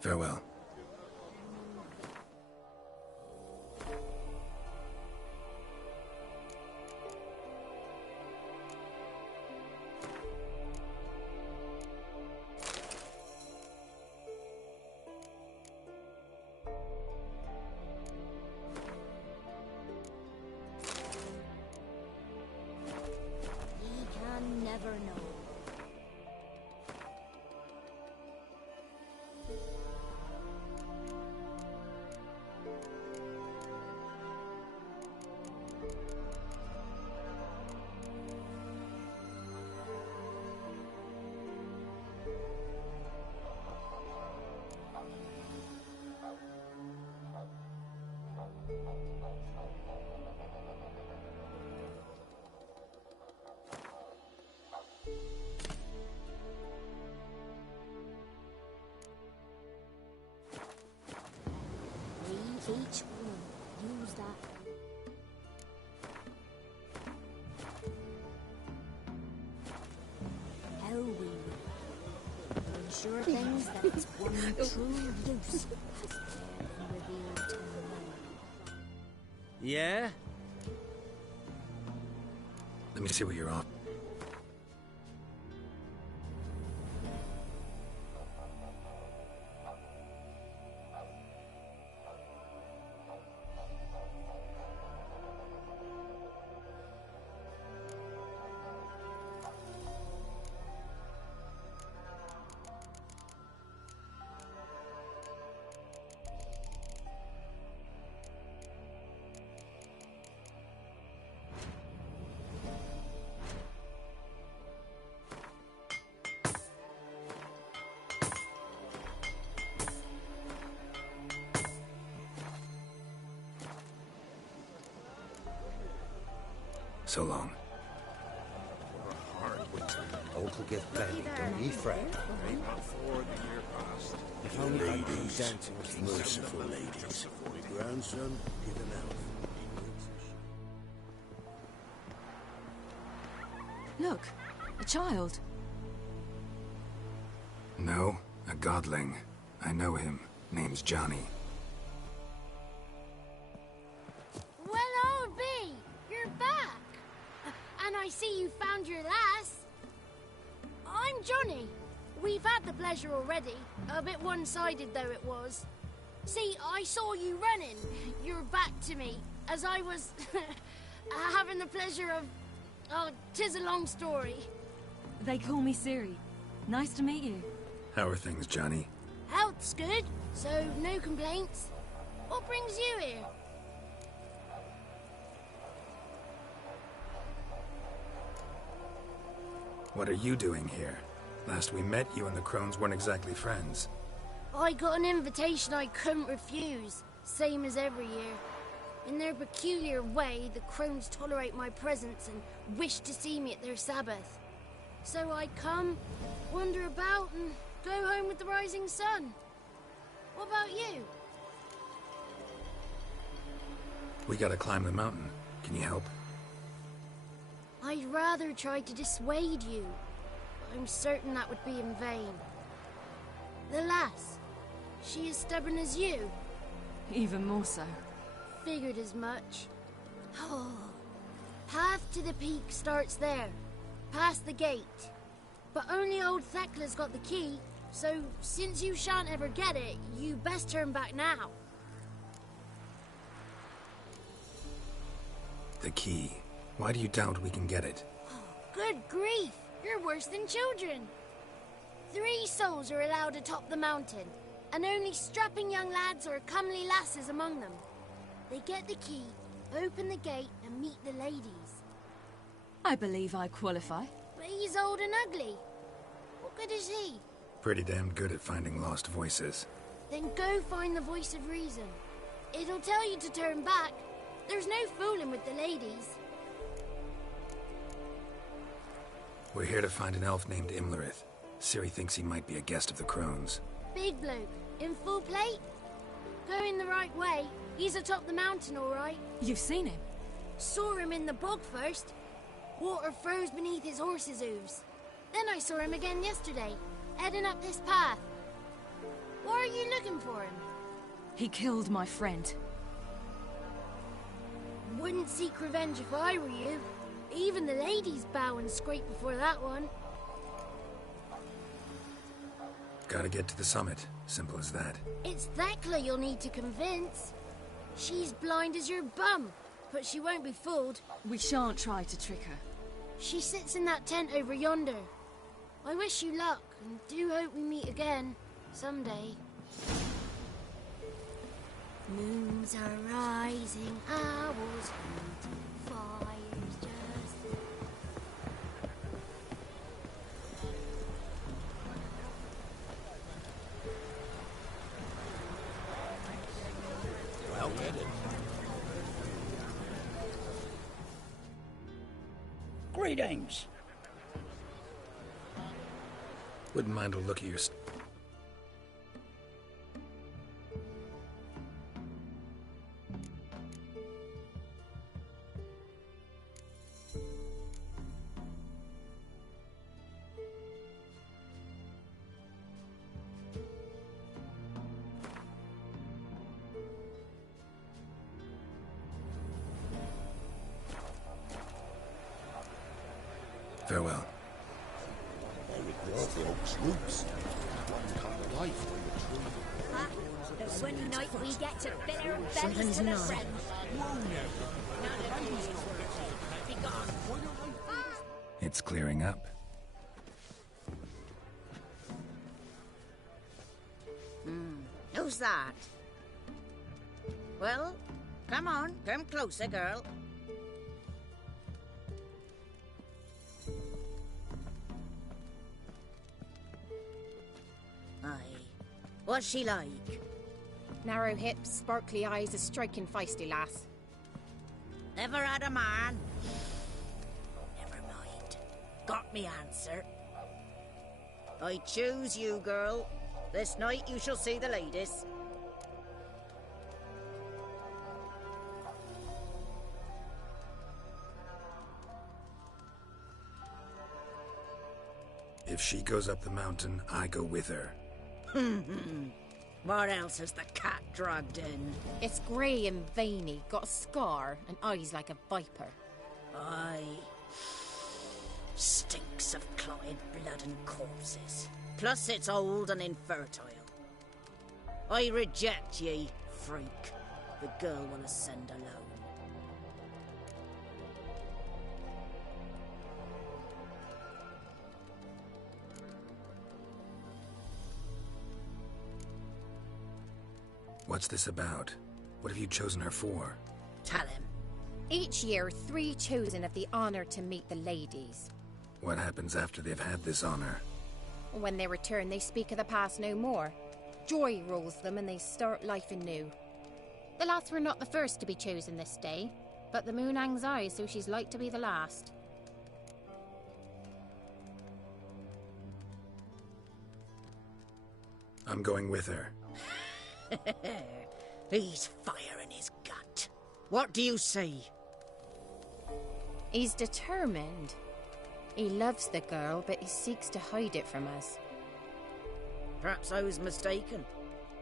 Farewell. We can never know. Each one. Use that. How we will. To ensure things that its one true use has been revealed to none. Yeah? Let me see what you're off. So long. Uncle gets plenty, don't ye fret. If only ladies, merciful ladies. Grandson, give an elf. Look, a child. No, a godling. I know him. Name's Johnny. Well, old B, you're back. And I see you found your lass. I'm Johnny. We've had the pleasure already. A bit one-sided, though it was. See, I saw you running. Your back to me, as I was having the pleasure of... Oh, 'tis a long story. They call me Ciri. Nice to meet you. How are things, Johnny? Health's good, so no complaints. What brings you here? What are you doing here? Last we met, you and the crones weren't exactly friends. I got an invitation I couldn't refuse, same as every year. In their peculiar way, the crones tolerate my presence and wish to see me at their Sabbath. So I come, wander about, and go home with the rising sun. What about you? We gotta climb the mountain. Can you help? I'd rather try to dissuade you, but I'm certain that would be in vain. The lass, she as stubborn as you? Even more so. Figured as much. Oh. Path to the peak starts there, past the gate. But only old Thekla's got the key, so since you shan't ever get it, you best turn back now. The key. Why do you doubt we can get it? Good grief! You're worse than children. 3 souls are allowed atop the mountain, and only strapping young lads or comely lasses among them. They get the key, open the gate, and meet the ladies. I believe I qualify. But he's old and ugly. What good is he? Pretty damn good at finding lost voices. Then go find the voice of reason. It'll tell you to turn back. There's no fooling with the ladies. We're here to find an elf named Imlerith. Ciri thinks he might be a guest of the crones. Big bloke, in full plate? Going the right way. He's atop the mountain, all right. You've seen him? Saw him in the bog first. Water froze beneath his horse's hooves. Then I saw him again yesterday, heading up this path. Why are you looking for him? He killed my friend. Wouldn't seek revenge if I were you. Even the ladies bow and scrape before that one. Gotta get to the summit. Simple as that. It's Thekla you'll need to convince. She's blind as your bum, but she won't be fooled. We shan't try to trick her. She sits in that tent over yonder. I wish you luck, and do hope we meet again, someday. Moons are rising, owls hooting, fires just... Well, get it. Greetings. Wouldn't mind a look at your... Farewell. The one night we get to fill our bellies Something's to the not. brim. It's clearing up. Who's that? Well, come on, come closer, girl. Aye. What's she like? Narrow hips, sparkly eyes, a striking feisty lass. Ever had a man? Never mind. Got me answer. I choose you, girl. This night you shall see the ladies. If she goes up the mountain, I go with her. What else has the cat dragged in? It's grey and veiny, got a scar, and eyes like a viper. Aye. Stinks of clotted blood and corpses. Plus it's old and infertile. I reject ye, freak. The girl will ascend alone. What's this about? What have you chosen her for? Tell him. Each year, 3 chosen of the honour to meet the ladies. What happens after they've had this honor? When they return, they speak of the past no more. Joy rules them and they start life anew. The lads were not the first to be chosen this day, but the moon hangs high, so she's like to be the last. I'm going with her. He's fire in his gut. What do you say? He's determined. He loves the girl, but he seeks to hide it from us. Perhaps I was mistaken.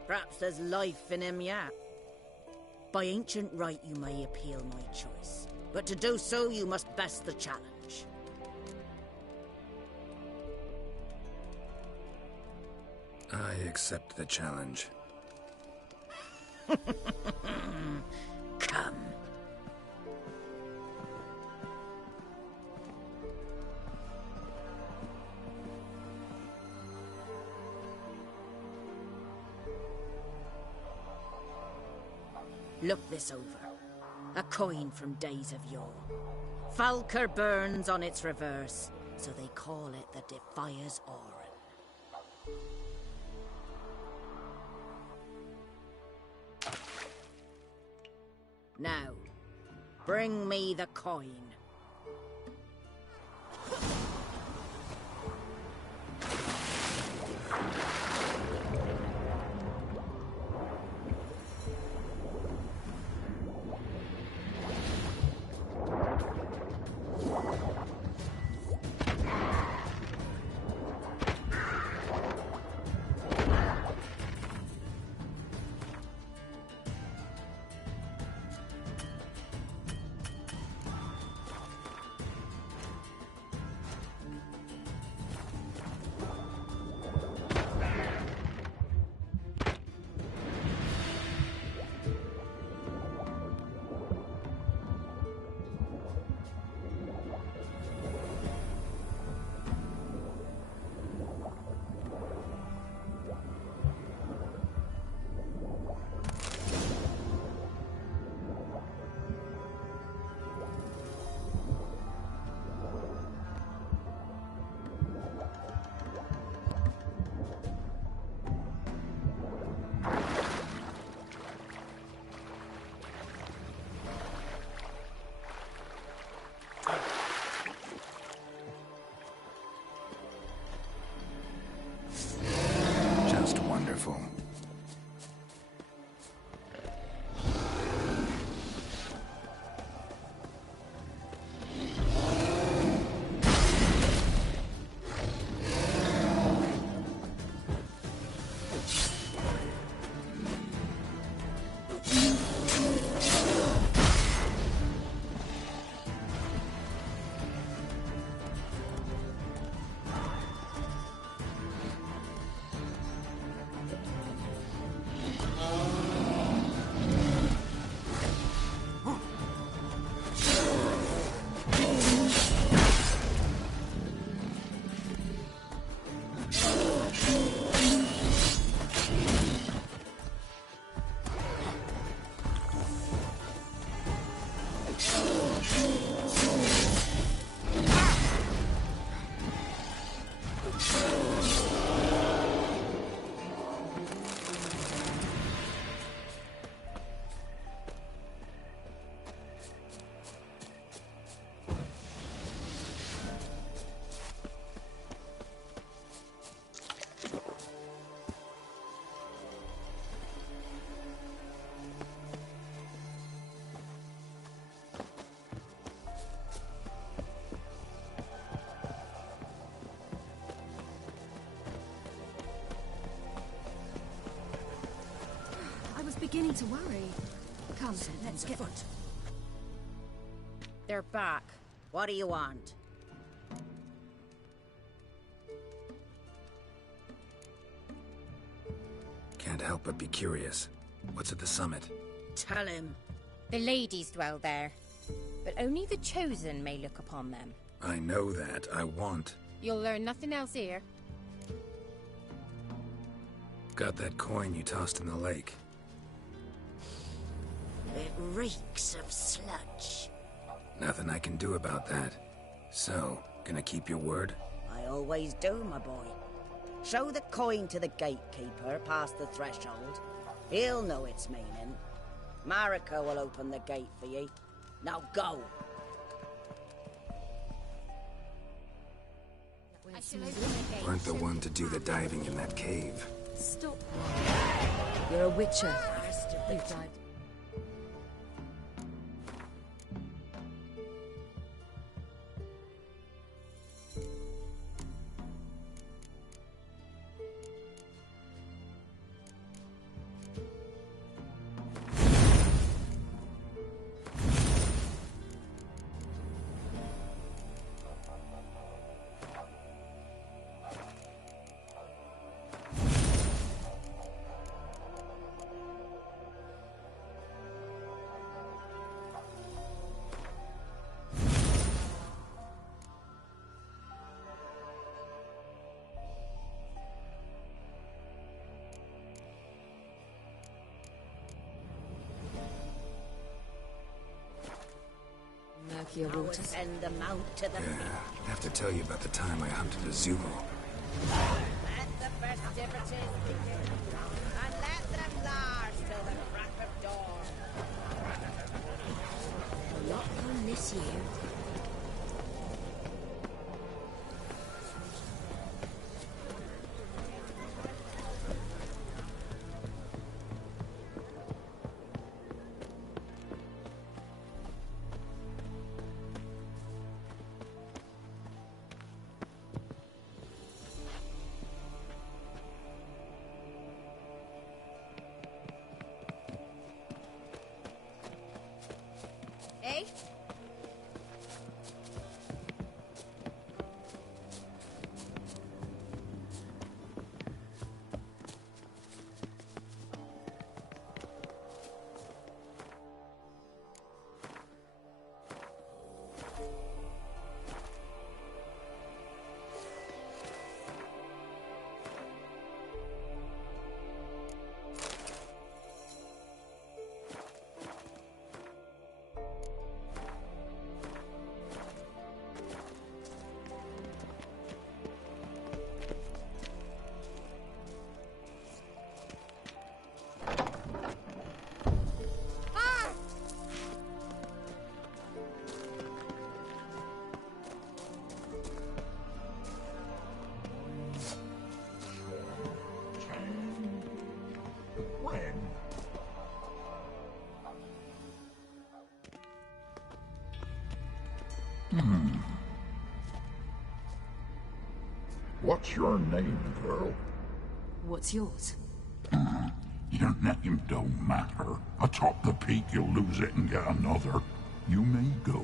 Perhaps there's life in him yet. By ancient right you may appeal my choice, but to do so you must best the challenge. I accept the challenge. Come. Look this over. A coin from days of yore. Falker burns on its reverse, so they call it the Defier's Oran. Now, bring me the coin. beginning to worry. Come, let's get... They're back. What do you want? Can't help but be curious. What's at the summit? Tell him. The ladies dwell there, but only the chosen may look upon them. I know that. I want. You'll learn nothing else here. Got that coin you tossed in the lake. It reeks of sludge. Nothing I can do about that. So, gonna keep your word? I always do, my boy. Show the coin to the gatekeeper past the threshold. He'll know its meaning. Marika will open the gate for ye. Now go! Weren't the one to do the diving in that cave. Stop. You're a witcher. You've died. Murkier I will waters. send them out to the... I have to tell you about the time I hunted a Zulu. Let the festivities begin, and let them last till the crack of dawn. A lot on this year. Eh? What's your name, girl? What's yours? Your name don't matter. Atop the peak, you'll lose it and get another. You may go.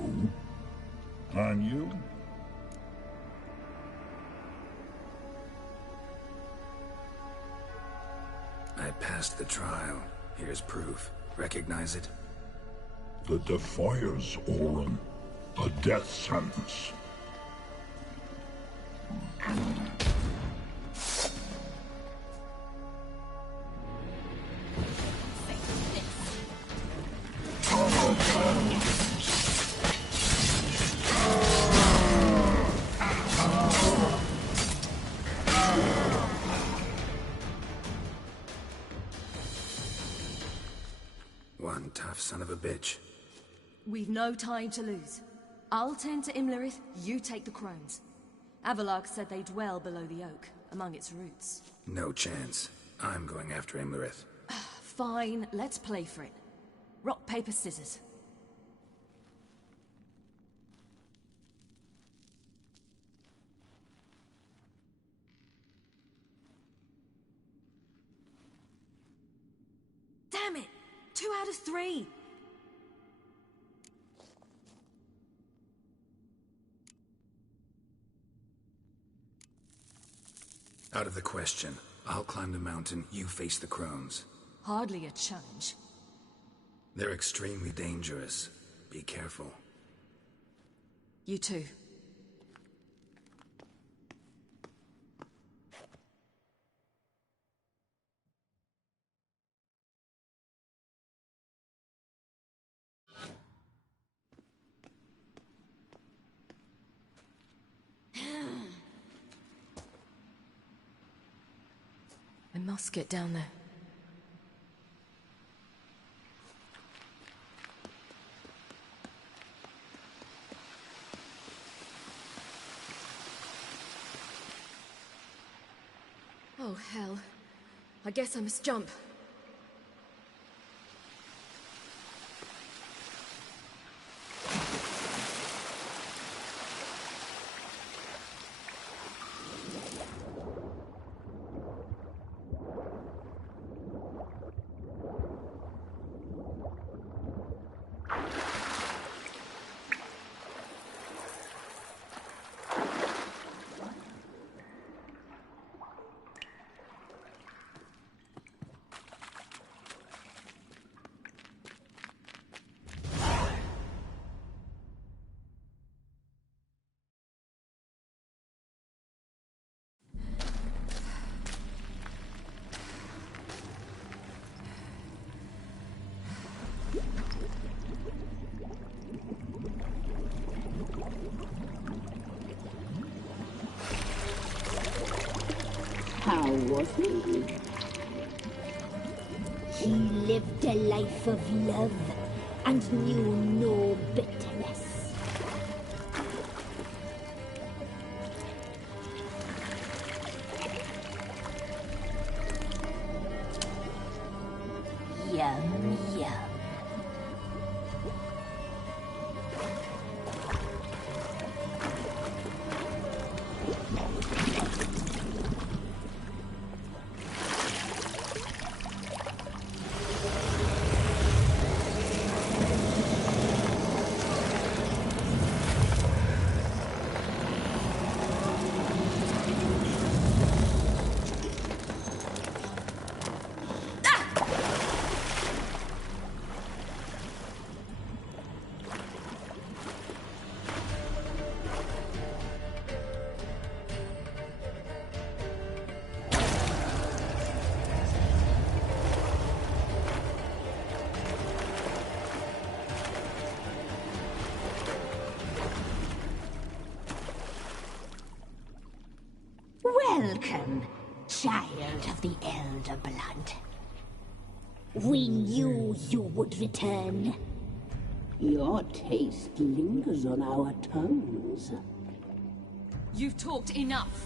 And you? I passed the trial. Here's proof. Recognize it? The Defier's Orin. A death sentence. One tough son of a bitch. We've no time to lose. I'll tend to Imlerith, you take the crones. Avalok said they dwell below the oak, among its roots. No chance. I'm going after Imlerith. Fine, let's play for it. Rock, paper, scissors. Damn it! 2 out of 3. Out of the question. I'll climb the mountain, you face the crones. Hardly a challenge. They're extremely dangerous. Be careful. You too. I must get down there. Oh, hell. I guess I must jump. How was he? He lived a life of love and knew no bitterness. Yum, yum. Welcome, child of the Elder Blood. We knew you would return. Your taste lingers on our tongues. You've talked enough.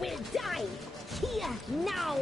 will die here now.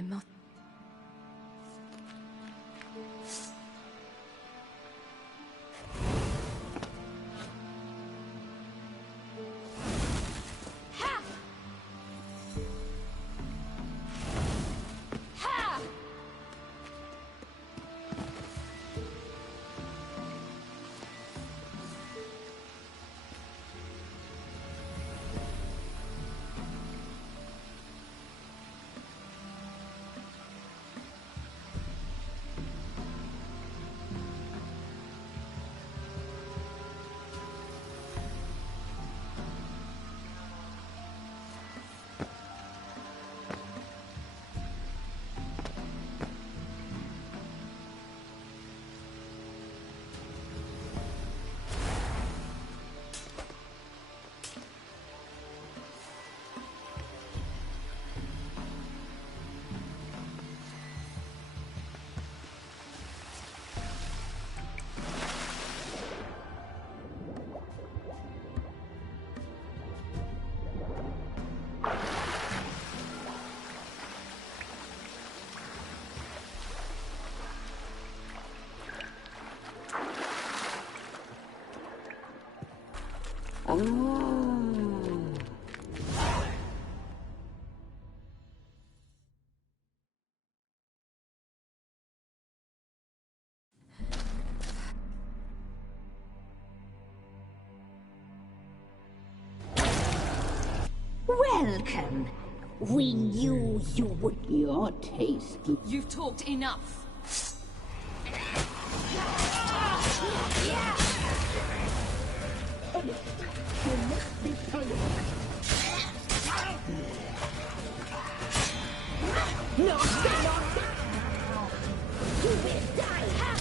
I'm not... Welcome. We knew you would. Your taste. You've talked enough. You must be punished. No, not you will die now.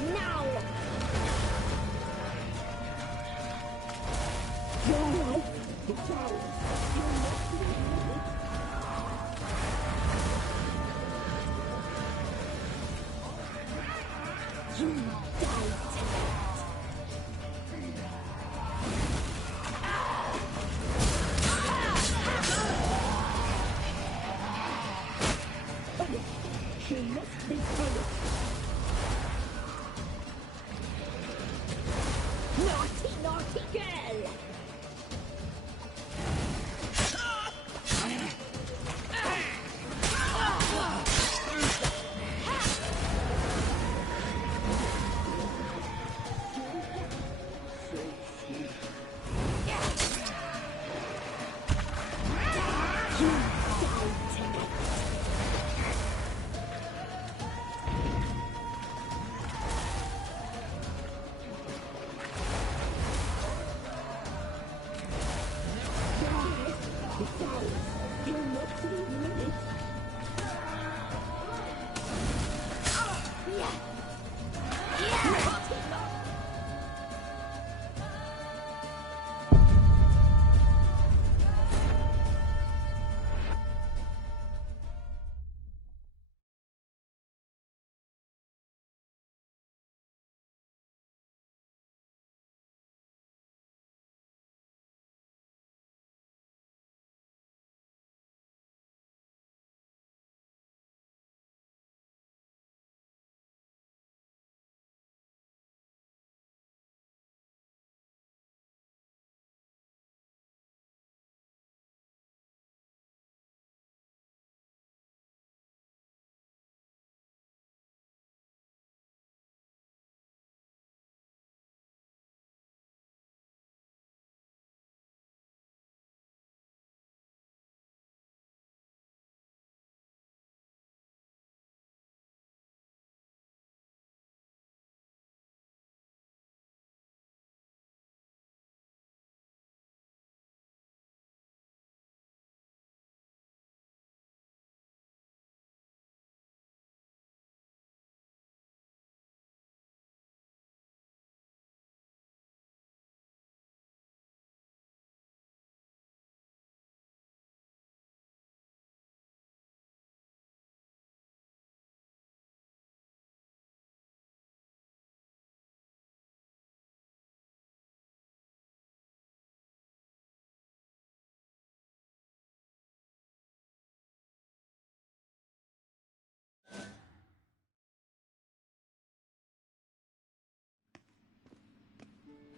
Now! Your life depends. You die tonight. She must be punished. Naughty, naughty girl!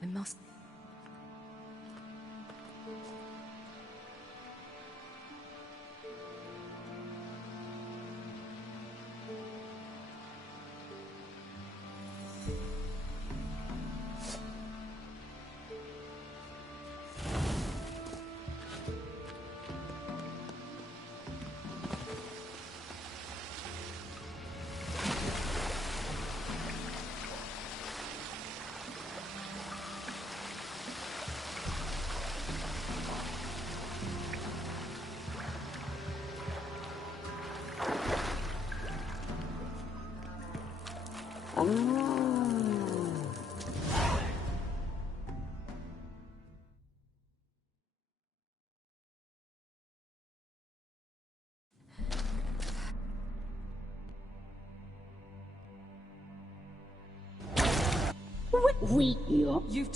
I must... You've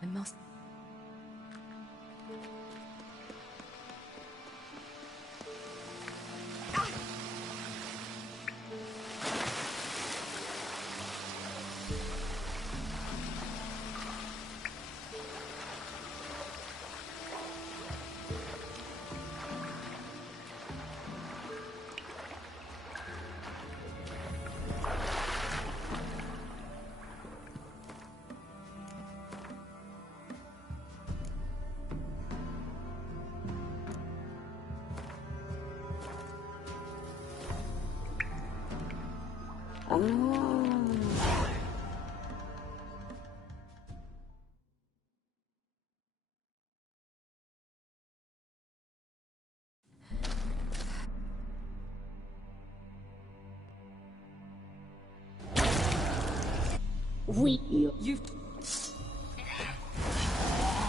I must...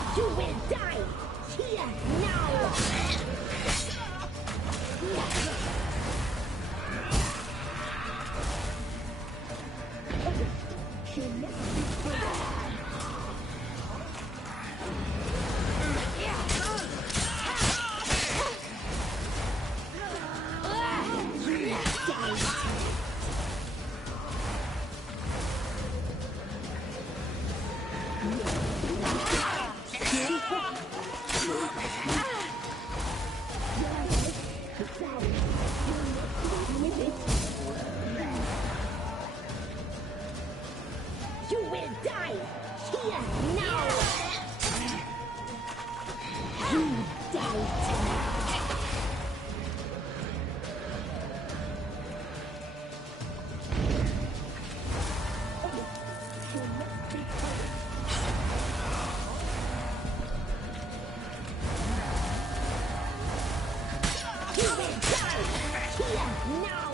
You will die here now. You will die here now. You die tonight. You will die here now.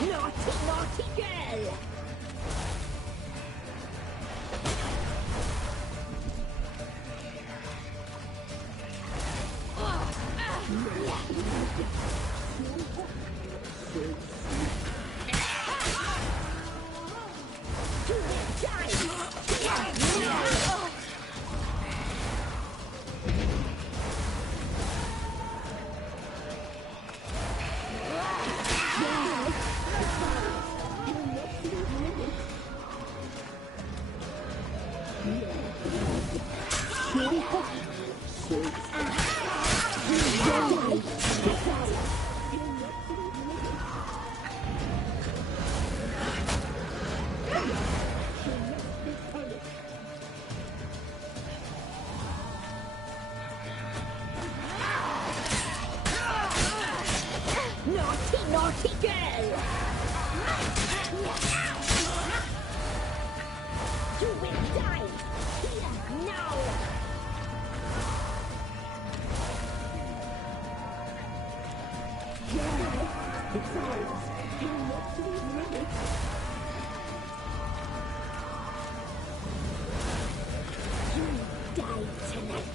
Naughty, naughty girl! You will die! Naughty, naughty girl! You will die here now! It's ours. You're not to be limit. You die tonight.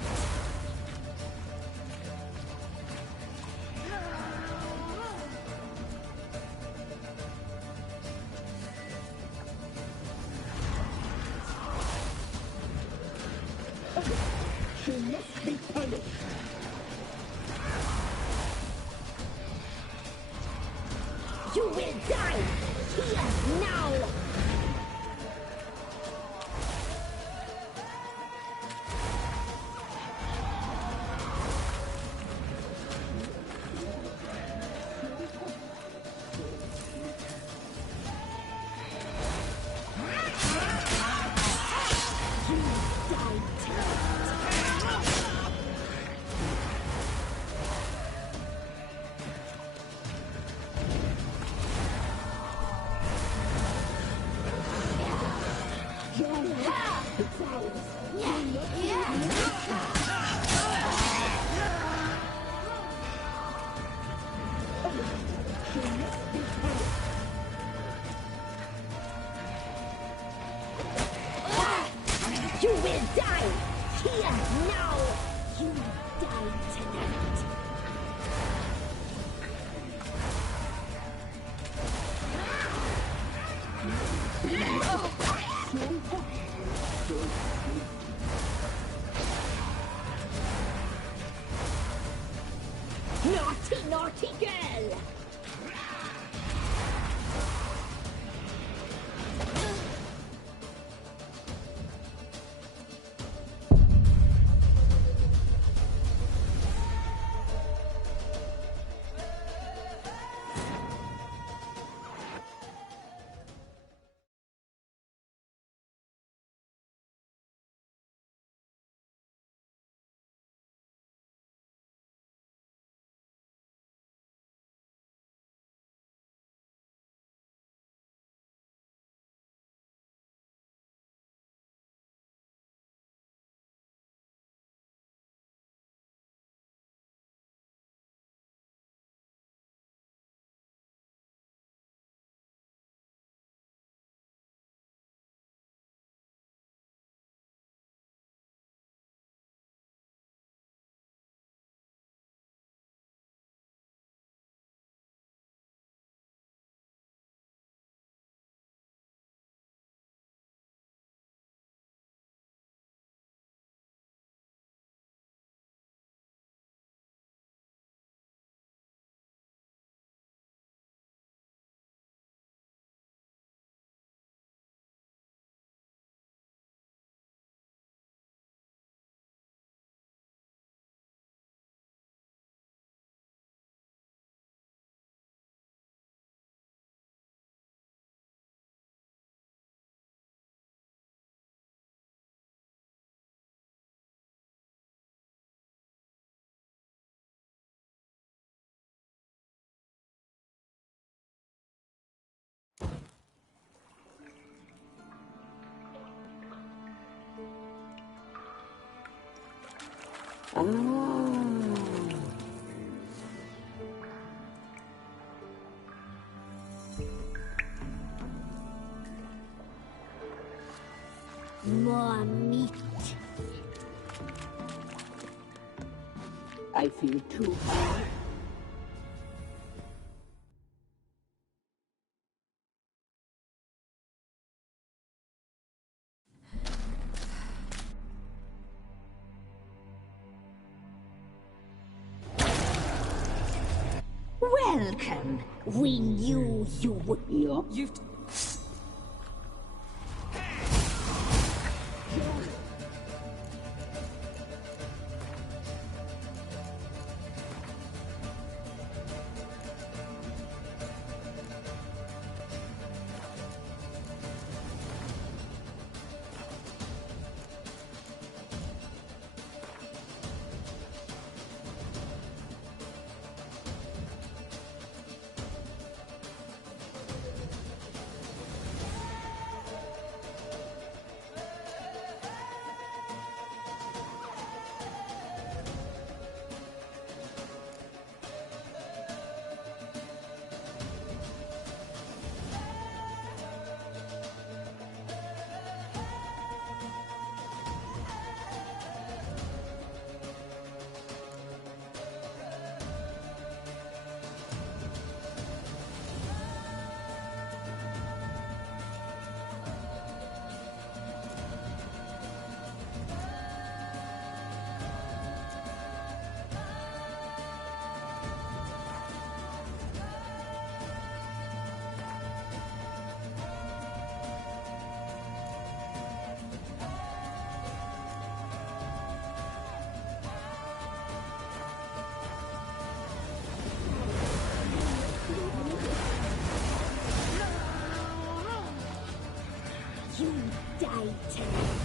She must be punished. You will die here now. You die tonight. You will die here now. You die tonight. Naughty, naughty girl! More meat. I feel too hard. Welcome. We knew you would. You've... You die tonight.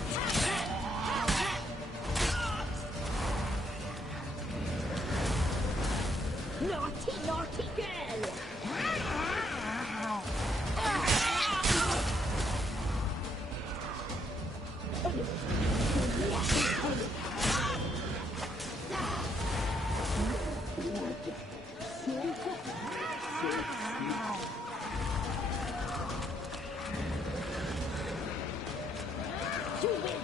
Naughty, naughty girl! You will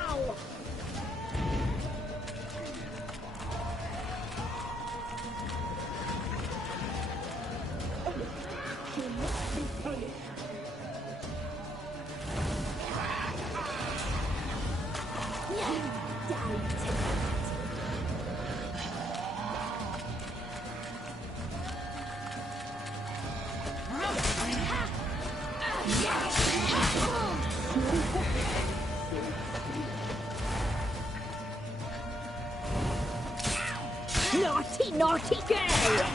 now! Naughty, naughty girl!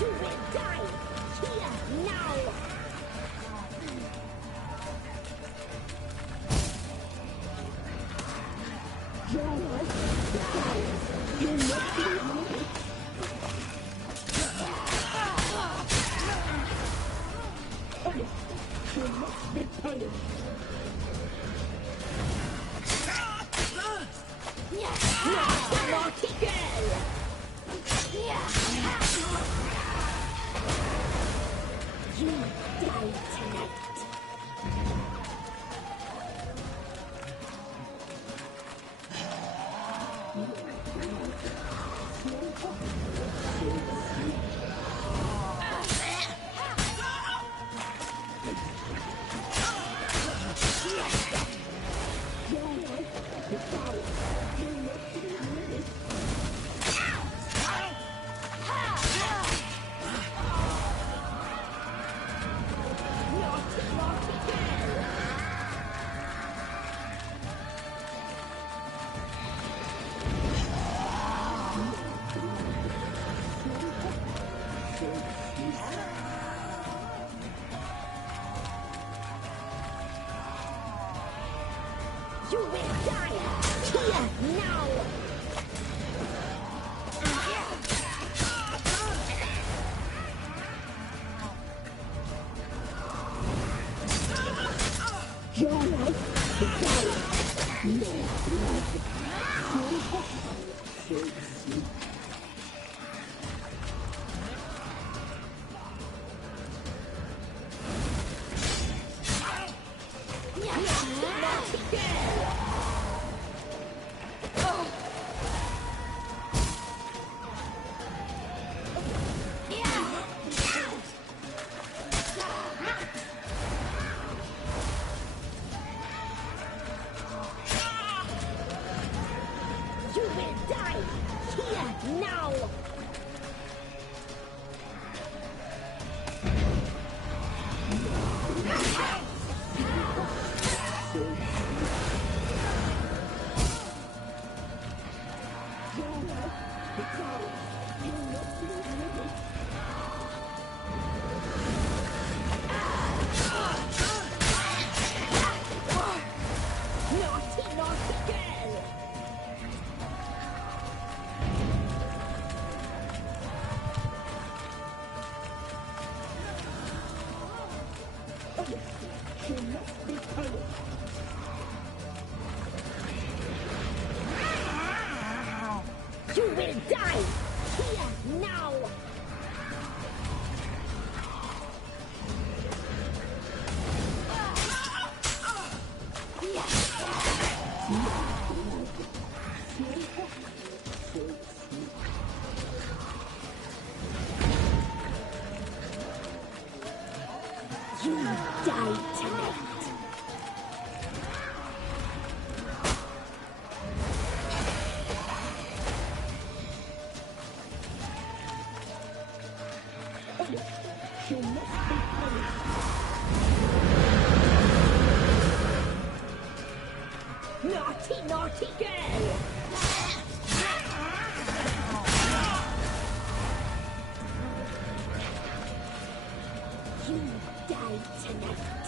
You will die here now! Naughty girl! You die tonight. You will die here now! Your life is dying. You will die here now! Naughty, naughty girl! You will die here now! You die tonight. Naughty, naughty girl! You die tonight.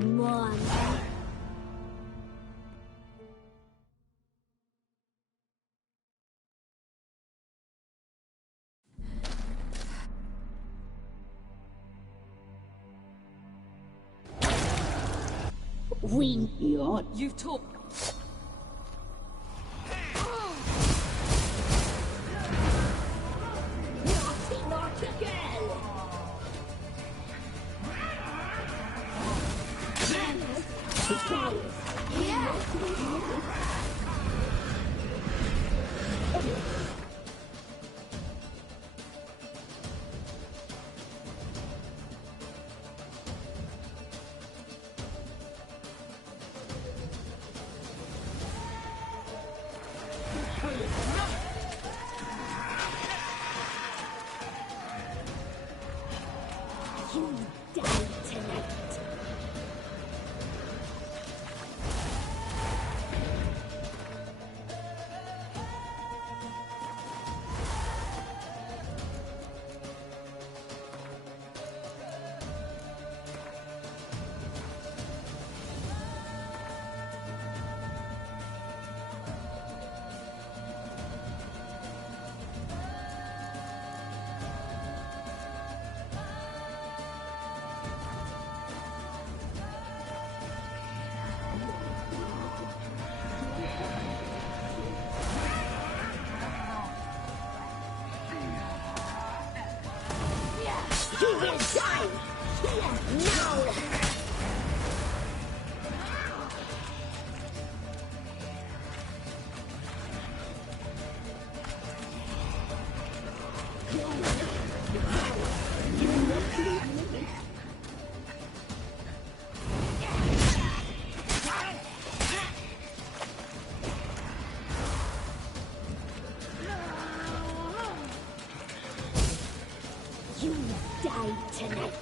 Mom. You've talked. Naughty girl! You die tonight. You will die here now! You die tonight.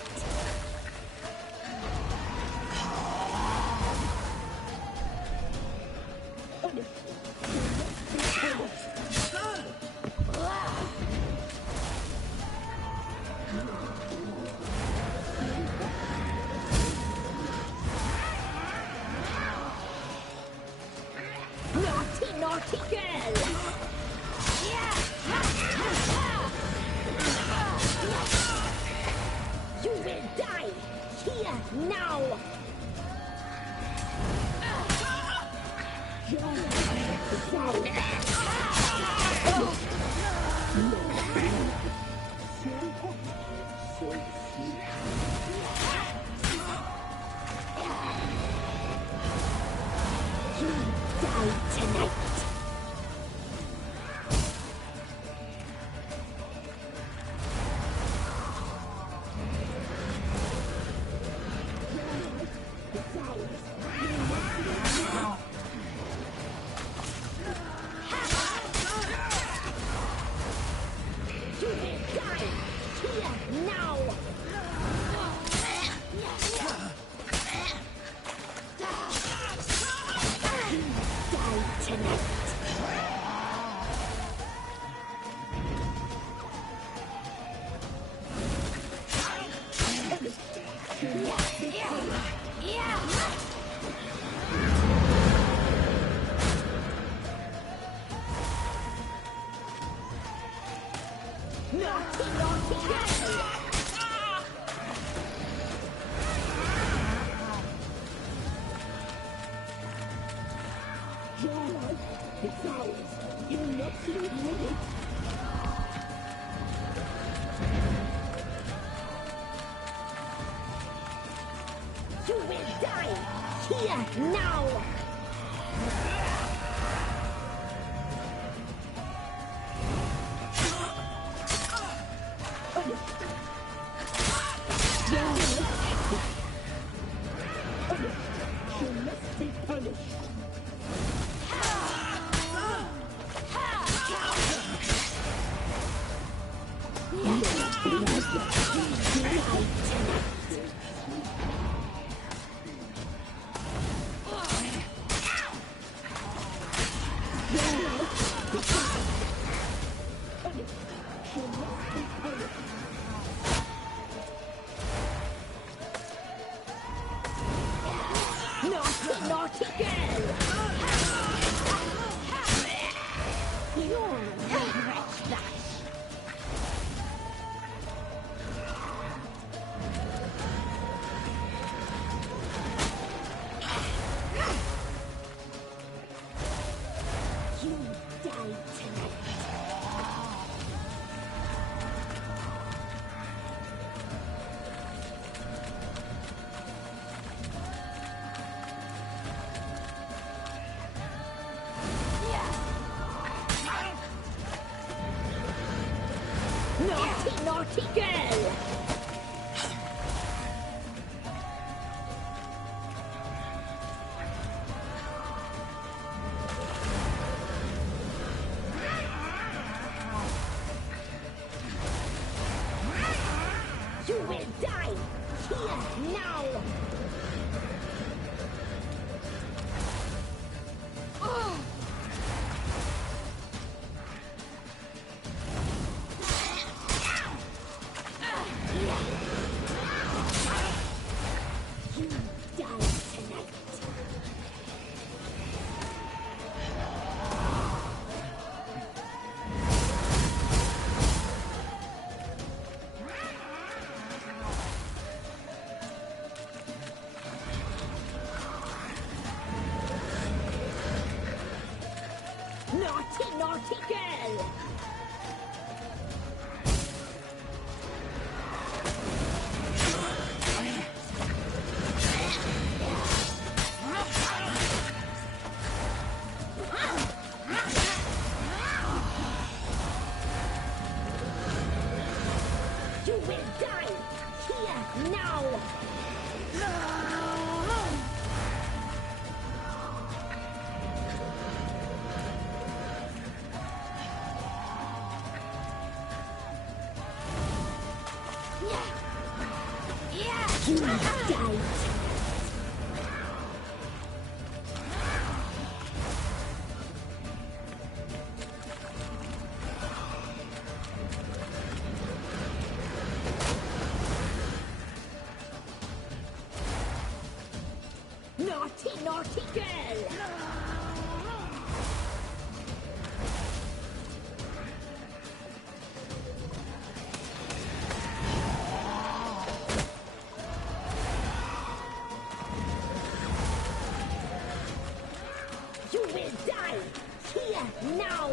Naughty, naughty girl! You will die here now! You die tonight. You will die here now! Die tonight! Naughty, naughty girl! Your life is ours. You're not living it. You will die here now! You must be punished. naughty girl! You will die here now! You die tonight. Naughty, naughty girl! You will die here now! You will die. Naughty, naughty girl! You will die here now!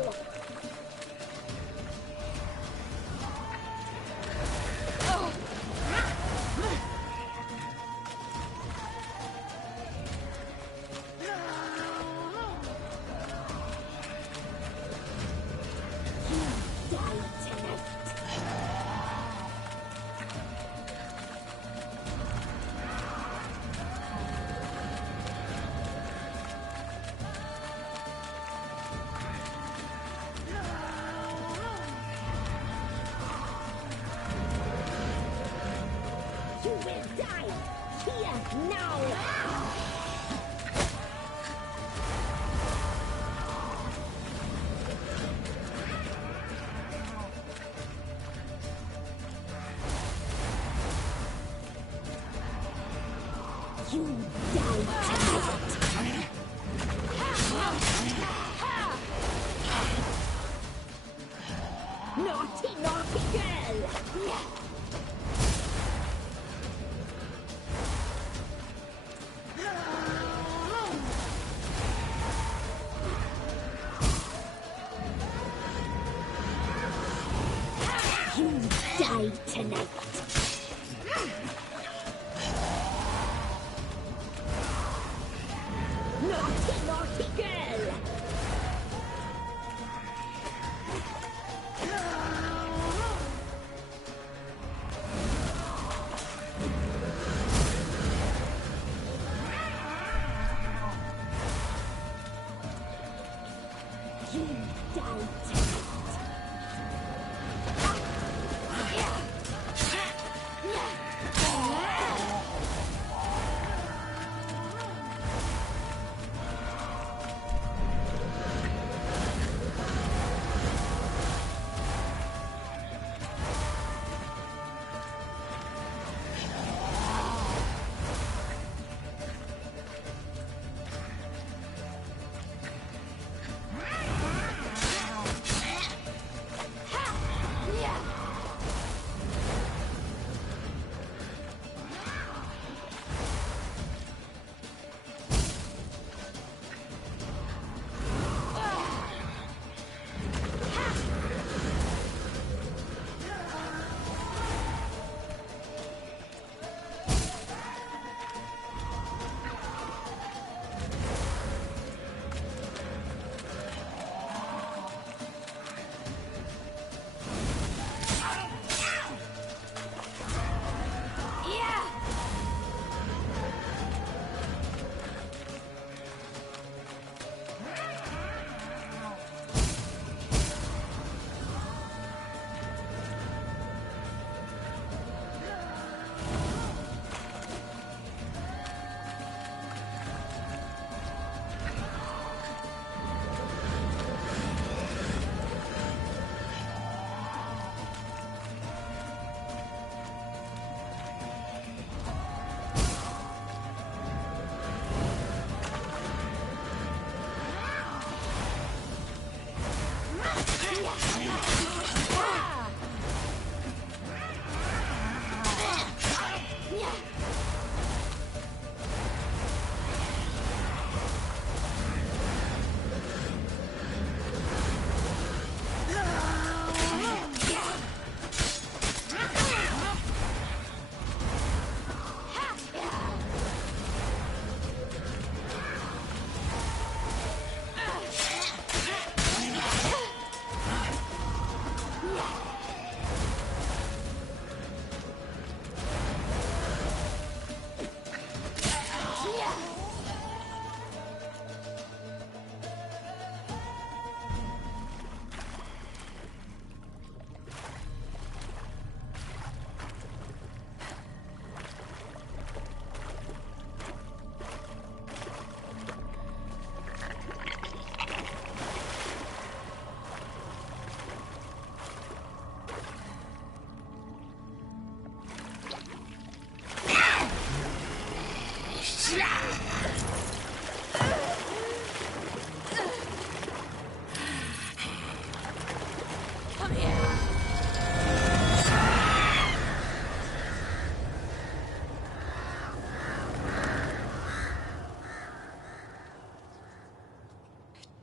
You die tonight. You will die here now! You die tonight! Naughty, naughty girl! You die tonight! Naughty, naughty girl! You die tonight!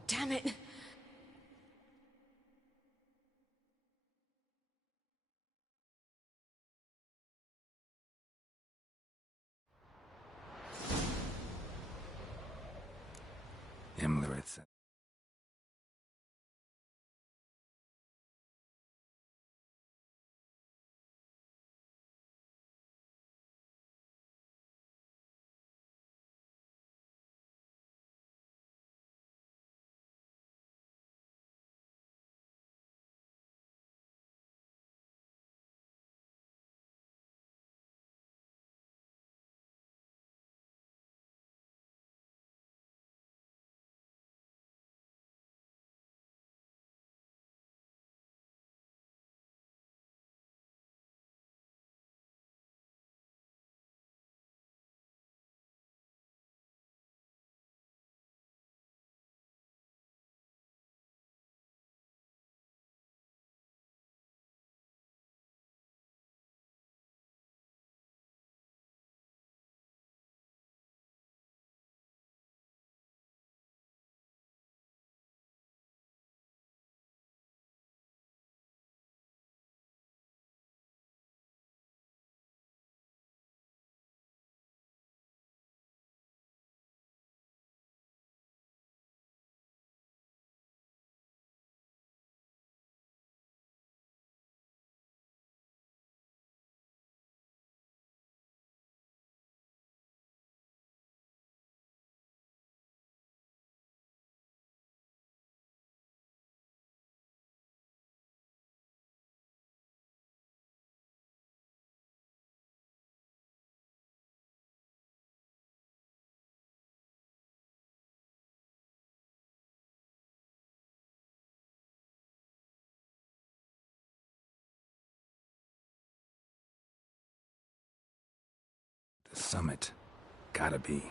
Damn it! Imlerith said. The summit. Gotta be.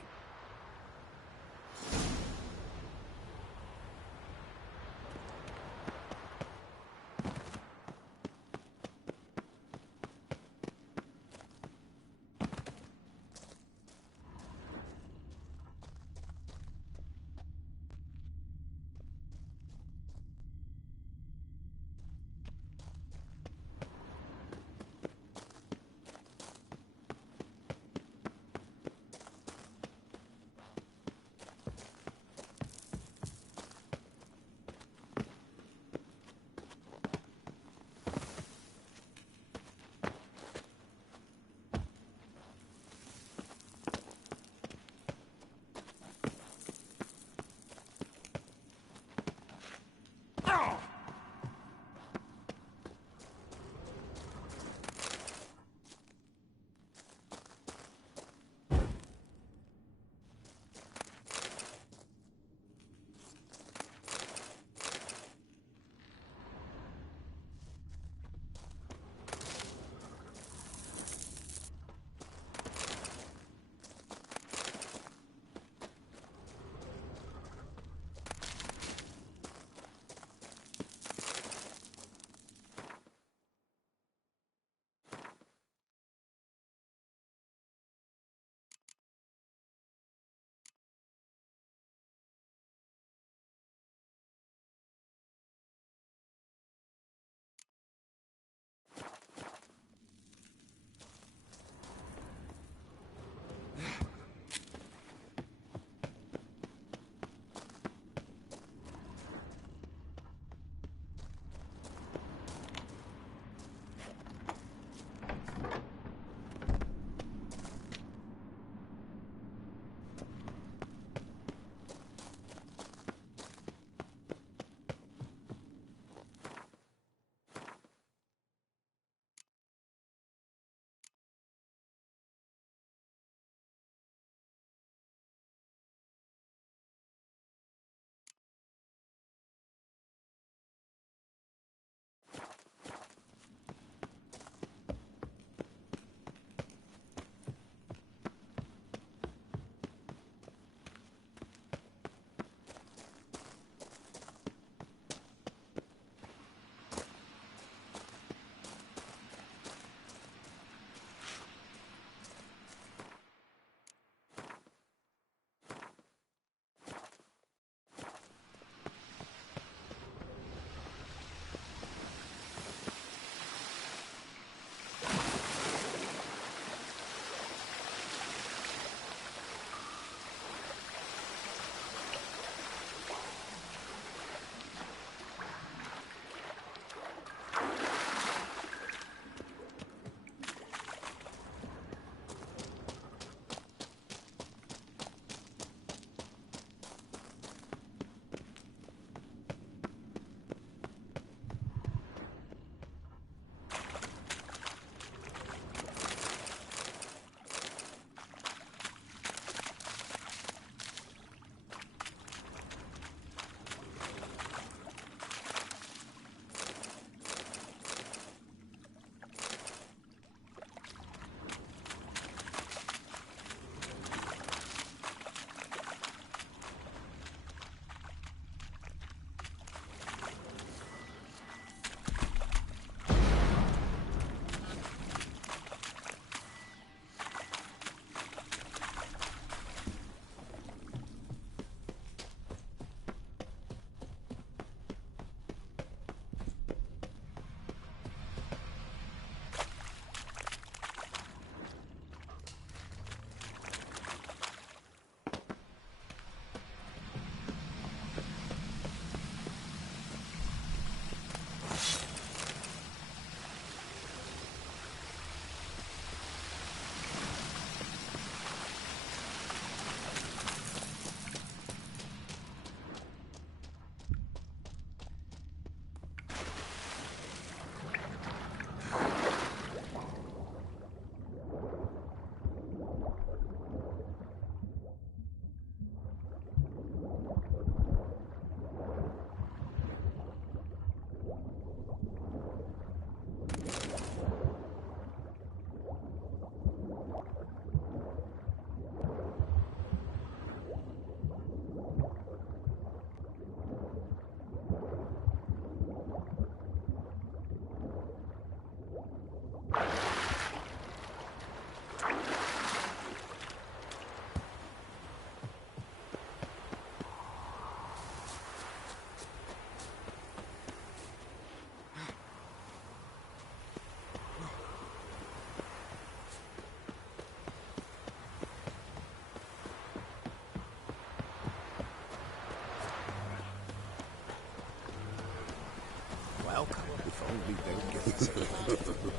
welcome. If only they would give us a plentiful.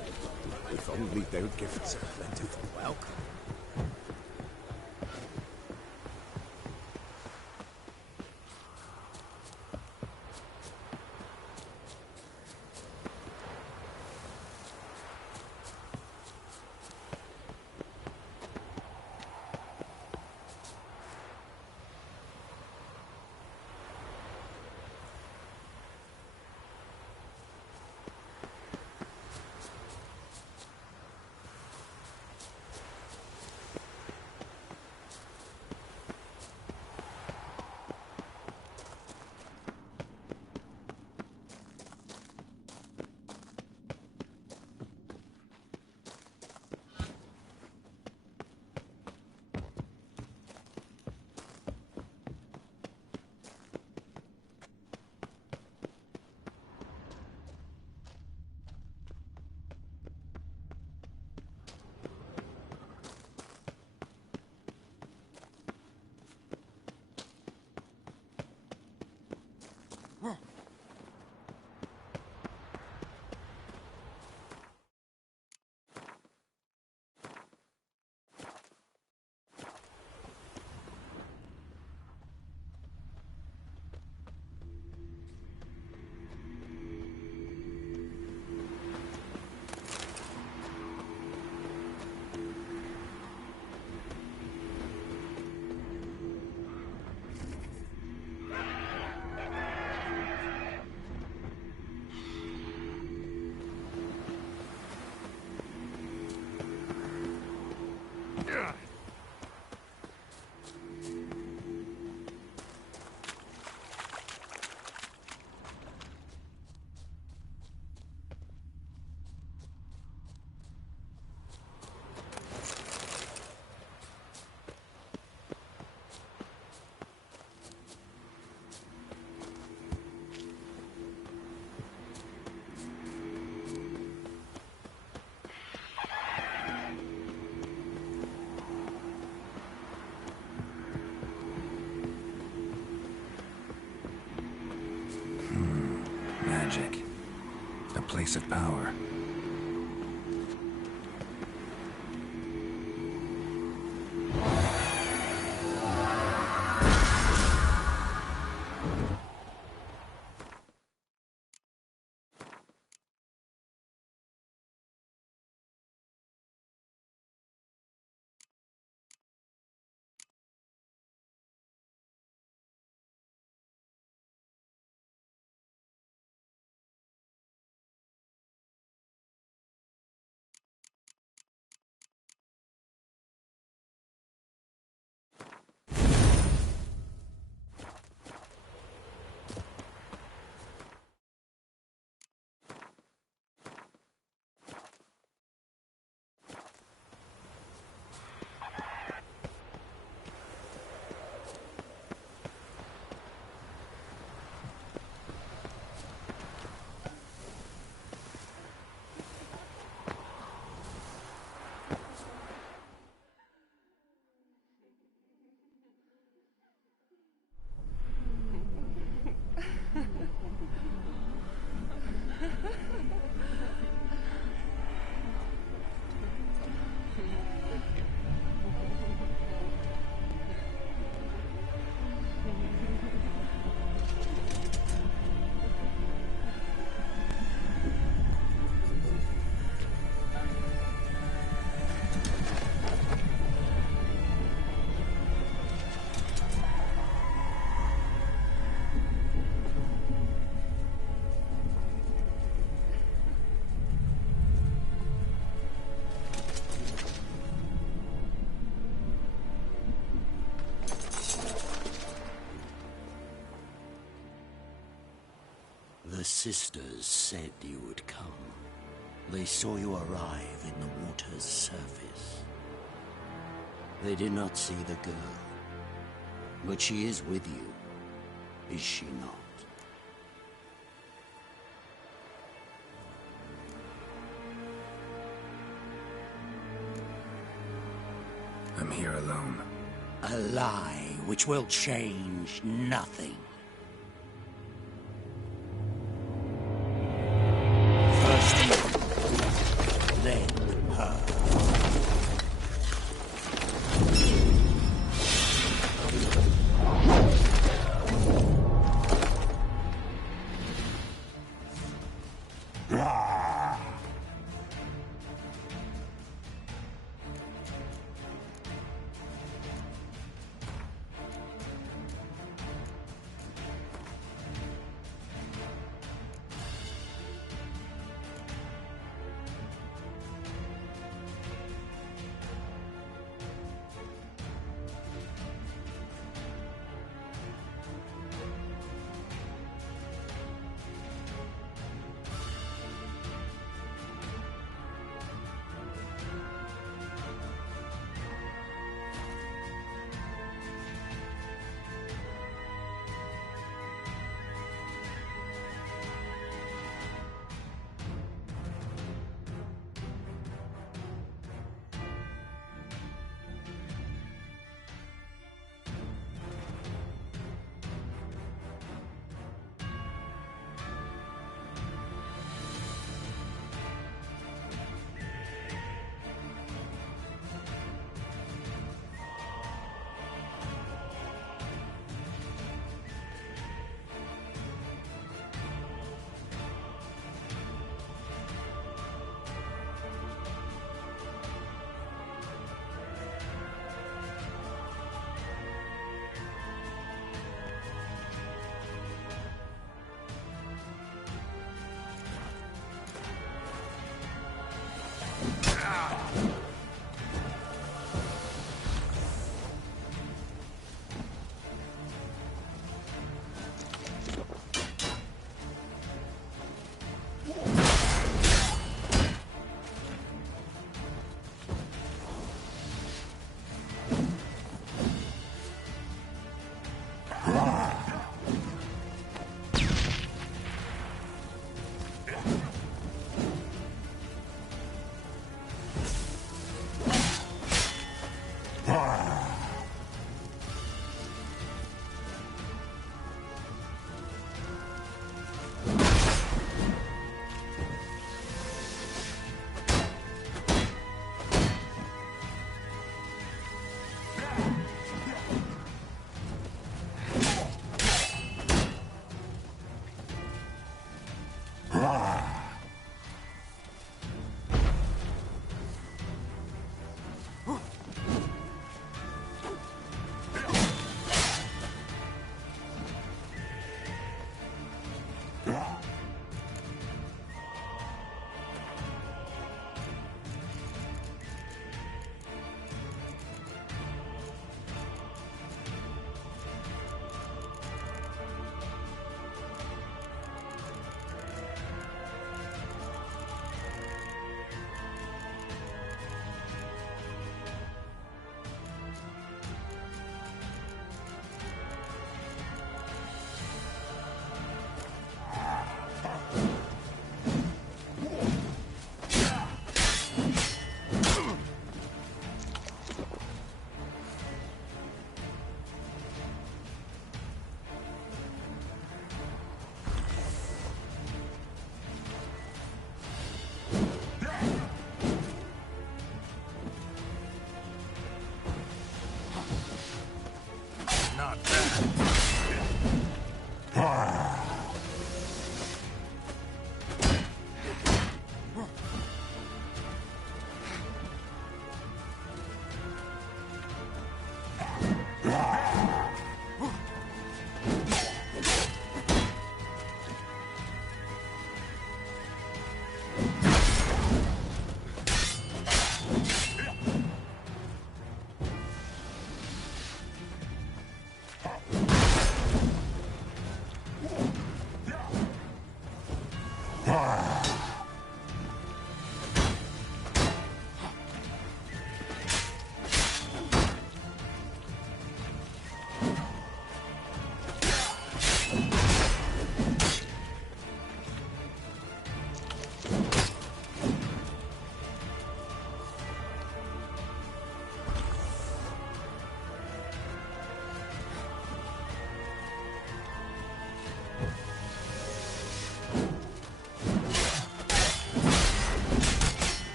If only they would give us a plentiful welcome. Magic. A place of power. The sisters said you would come. They saw you arrive in the water's surface. They did not see the girl. But she is with you, is she not? I'm here alone. A lie which will change nothing.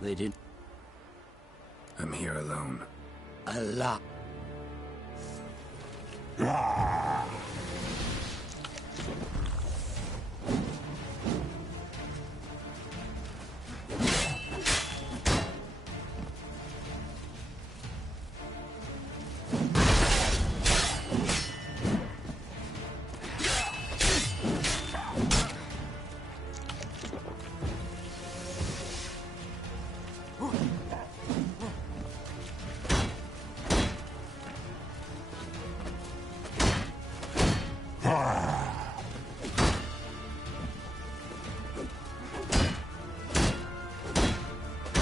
They didn't... I'm here alone. A lot.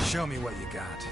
Show me what you got.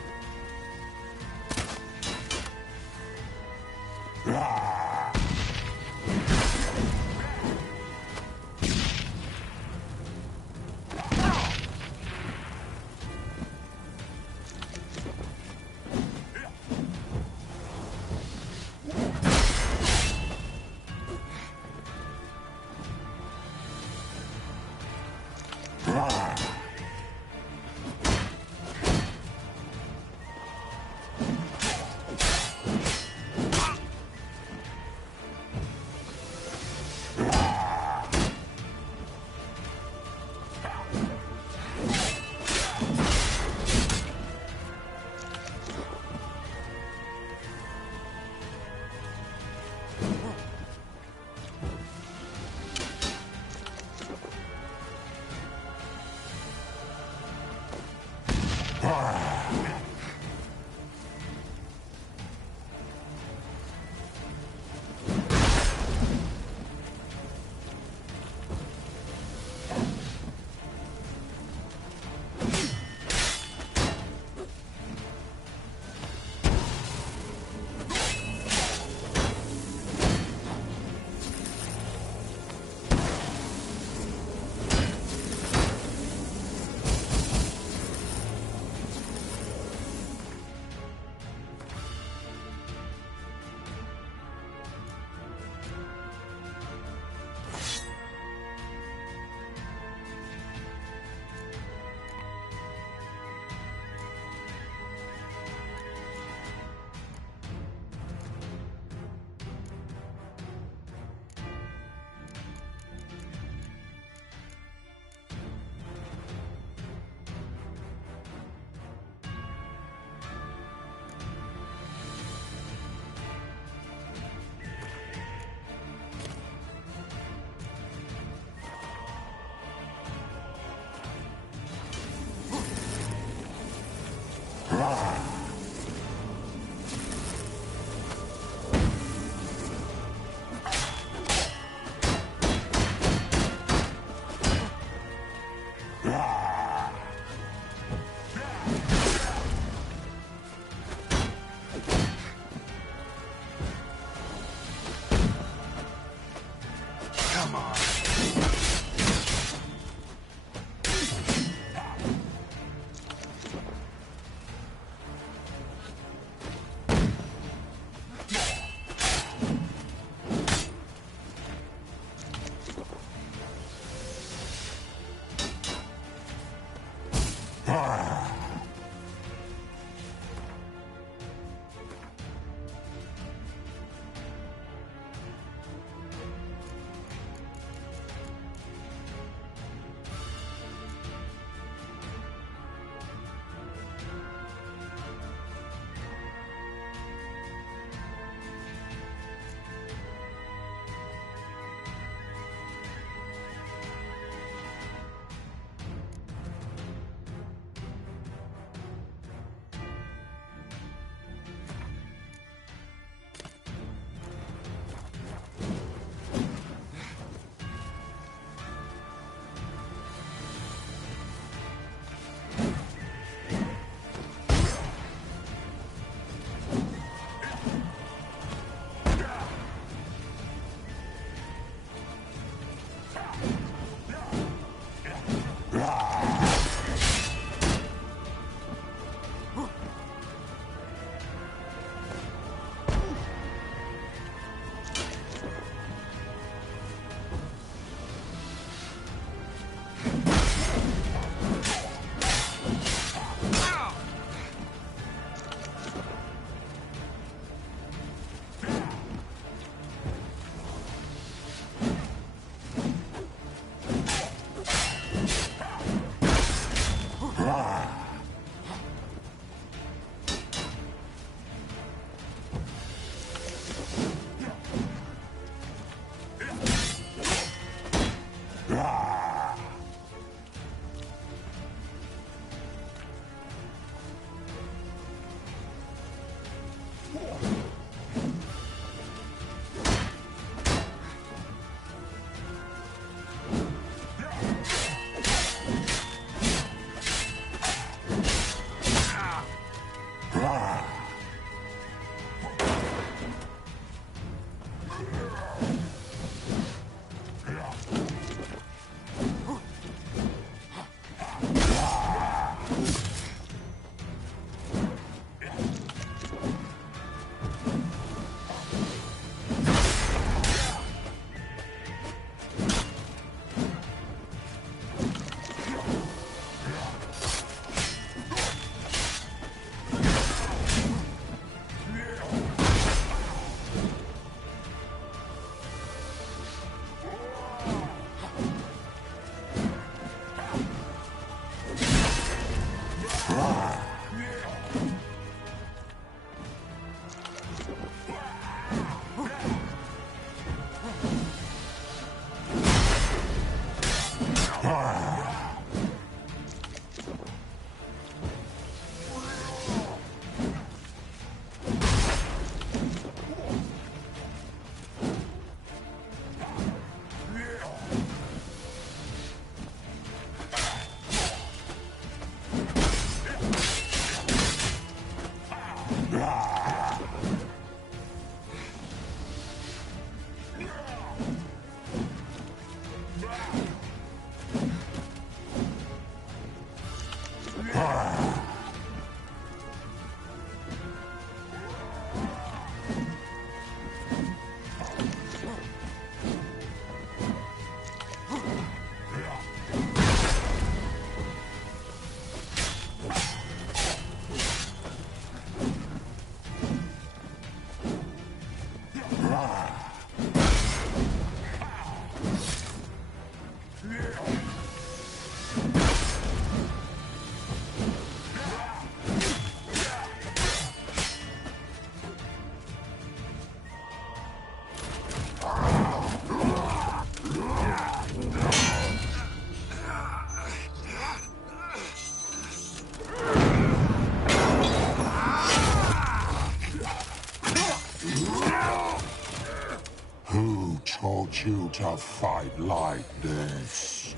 not a fight like this.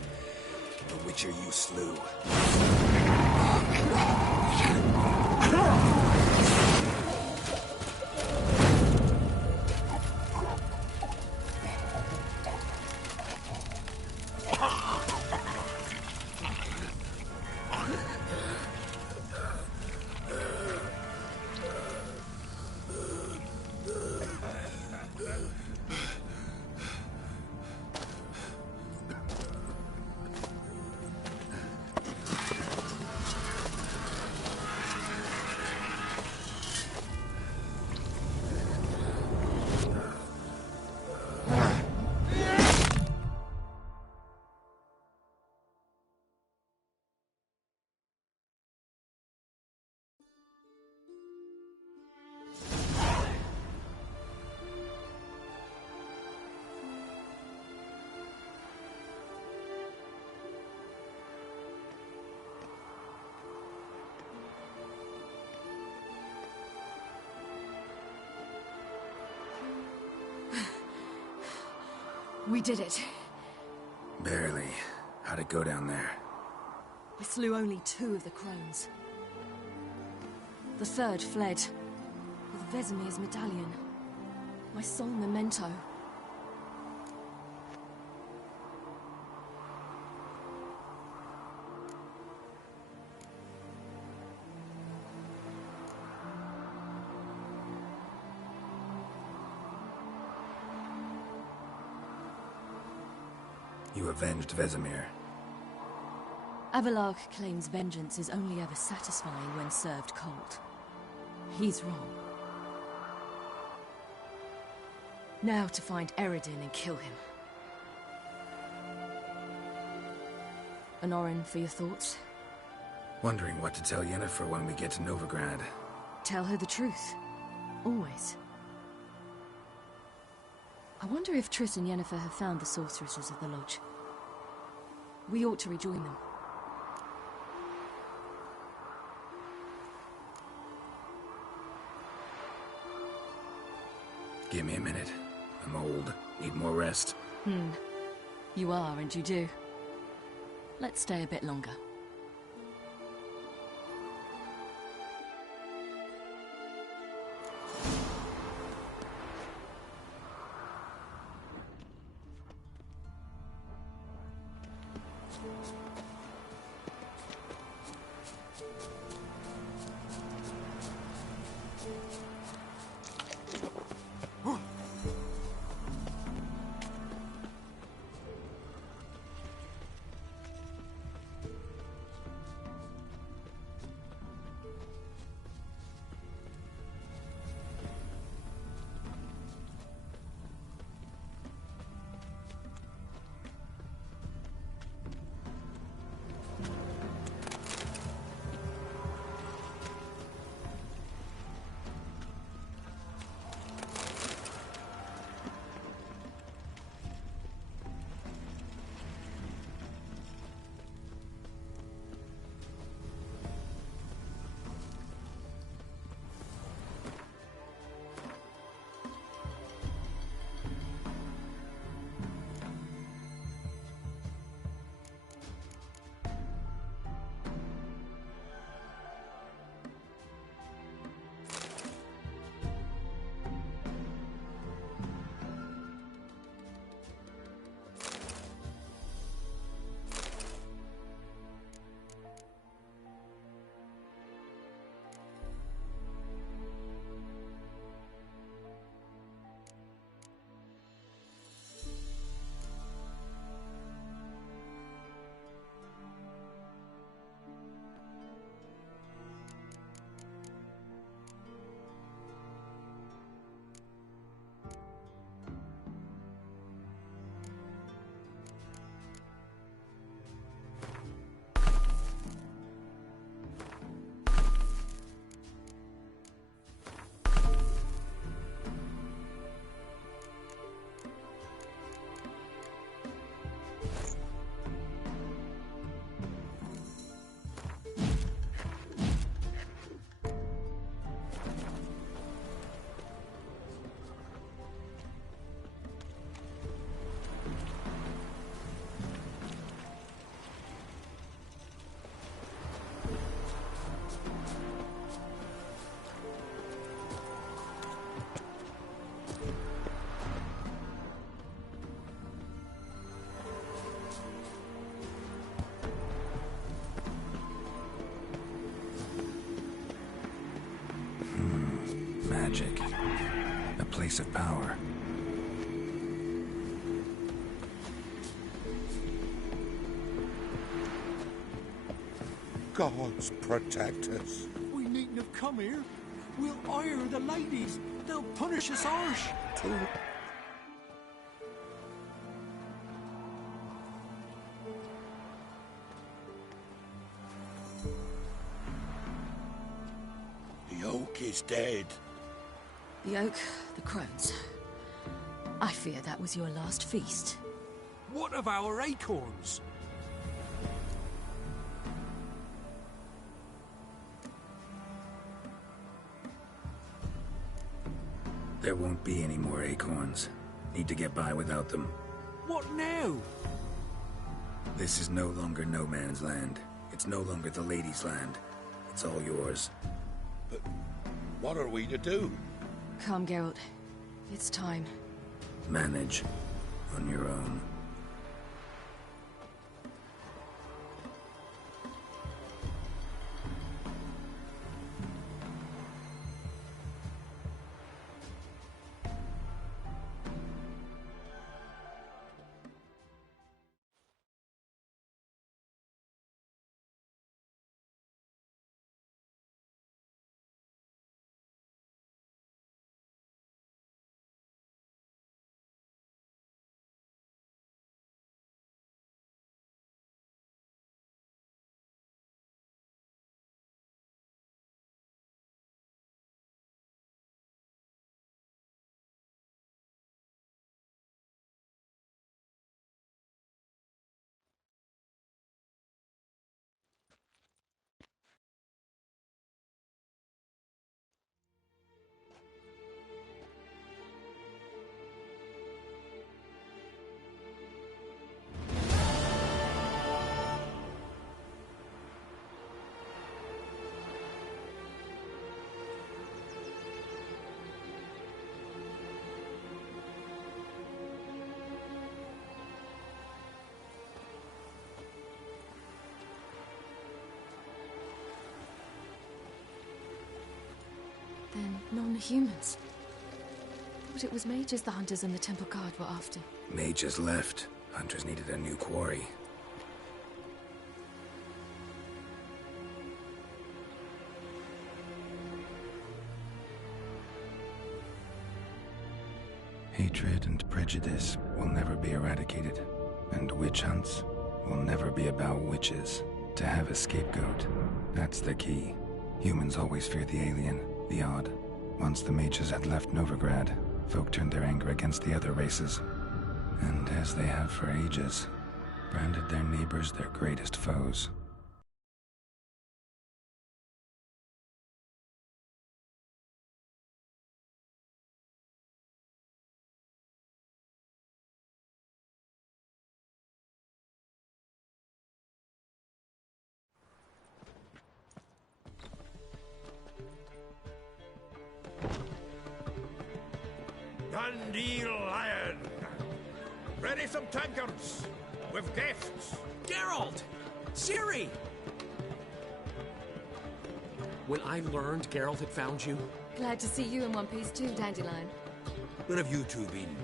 The Witcher you slew. We did it. Barely. How'd it go down there? We slew only 2 of the crones. The 3rd fled with Vesemir's medallion. My sole memento. You avenged Vesemir. Avalark claims vengeance is only ever satisfying when served cold. He's wrong. Now to find Eredin and kill him. Honorin, for your thoughts? Wondering what to tell Yennefer when we get to Novigrad. Tell her the truth. Always. I wonder if Triss and Yennefer have found the sorceresses of the Lodge. We ought to rejoin them. Give me a minute. I'm old. Need more rest. You are, and you do. Let's stay a bit longer. magic. A place of power. Gods protect us. We needn't have come here. We'll ire the ladies. They'll punish us harsh. The oak is dead. The oak, the crones. I fear that was your last feast. What of our acorns? There won't be any more acorns. Need to get by without them. What now? This is no longer no man's land. It's no longer the lady's land. It's all yours. But what are we to do? Come, Geralt. It's time. Manage on your own. Then non-humans. But it was mages the hunters and the temple guard were after. Mages left. Hunters needed a new quarry. Hatred and prejudice will never be eradicated. And witch hunts will never be about witches. To have a scapegoat, that's the key. Humans always fear the alien, the odd. Once the mages had left Novigrad, folk turned their anger against the other races. And as they have for ages, branded their neighbors their greatest foes. Dandelion! Ready some tankards with guests. Geralt! Ciri! When I learned Geralt had found you... Glad to see you in one piece too, Dandelion. Where have you two been?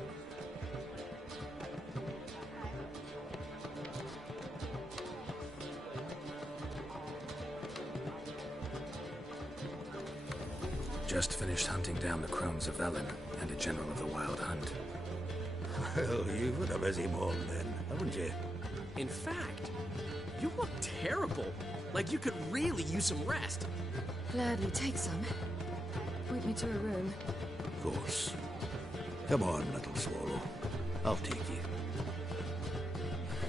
Just finished hunting down the crones of Velen and a general of the Wild Hunt. Well, you've had a busy morning then, haven't you? In fact, you look terrible. Like you could really use some rest. Gladly take some. Point me to a room. Of course. Come on, little swallow. I'll take you.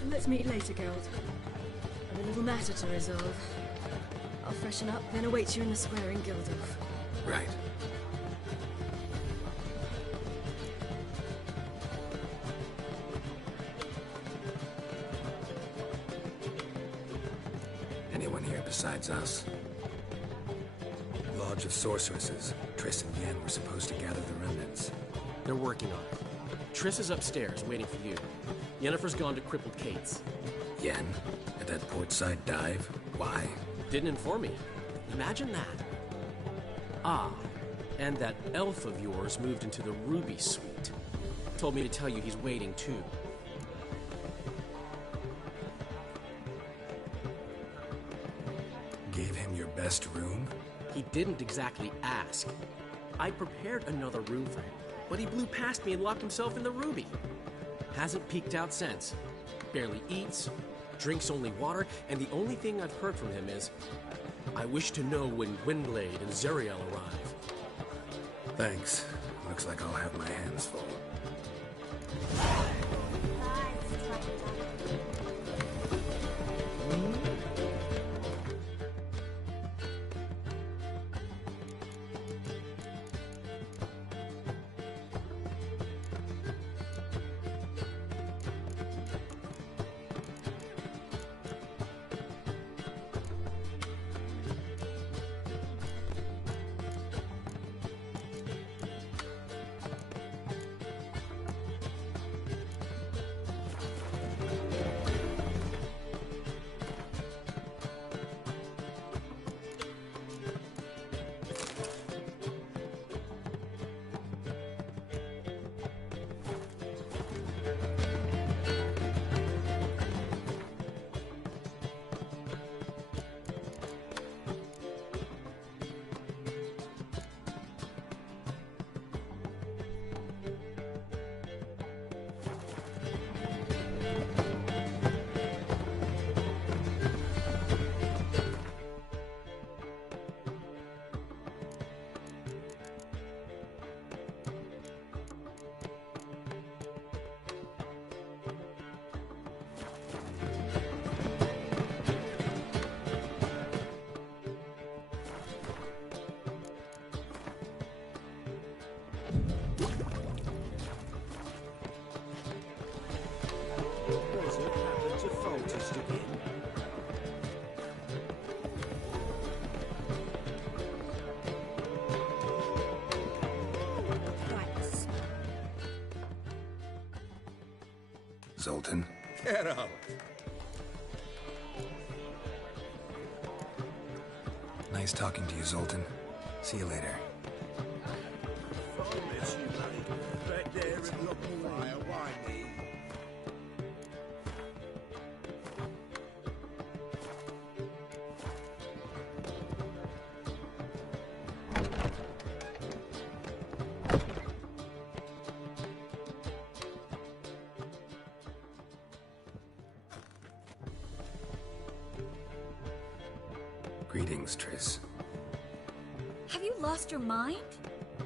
Let's meet later, Geralt. I've a little matter to resolve. I'll freshen up, then await you in the square in Gildorf. Right. Anyone here besides us? Lodge of Sorceresses. Triss and Yen were supposed to gather the remnants. They're working on it. Triss is upstairs, waiting for you. Yennefer's gone to crippled Kate's. Yen? At that portside dive? Why? Didn't inform me. Imagine that. Ah, And that elf of yours moved into the Ruby Suite. Told me to tell you he's waiting, too. Gave him your best room? He didn't exactly ask. I prepared another room for him, but he blew past me and locked himself in the Ruby. Hasn't peeked out since. Barely eats, drinks only water, and the only thing I've heard from him is, I wish to know when Gwynblade and Zariel arrive. Thanks. Looks like I'll have my hands full. Zoltan? Get out! Nice talking to you, Zoltan. See you later. Right there and look away. Why me? Greetings, Triss. Have you lost your mind?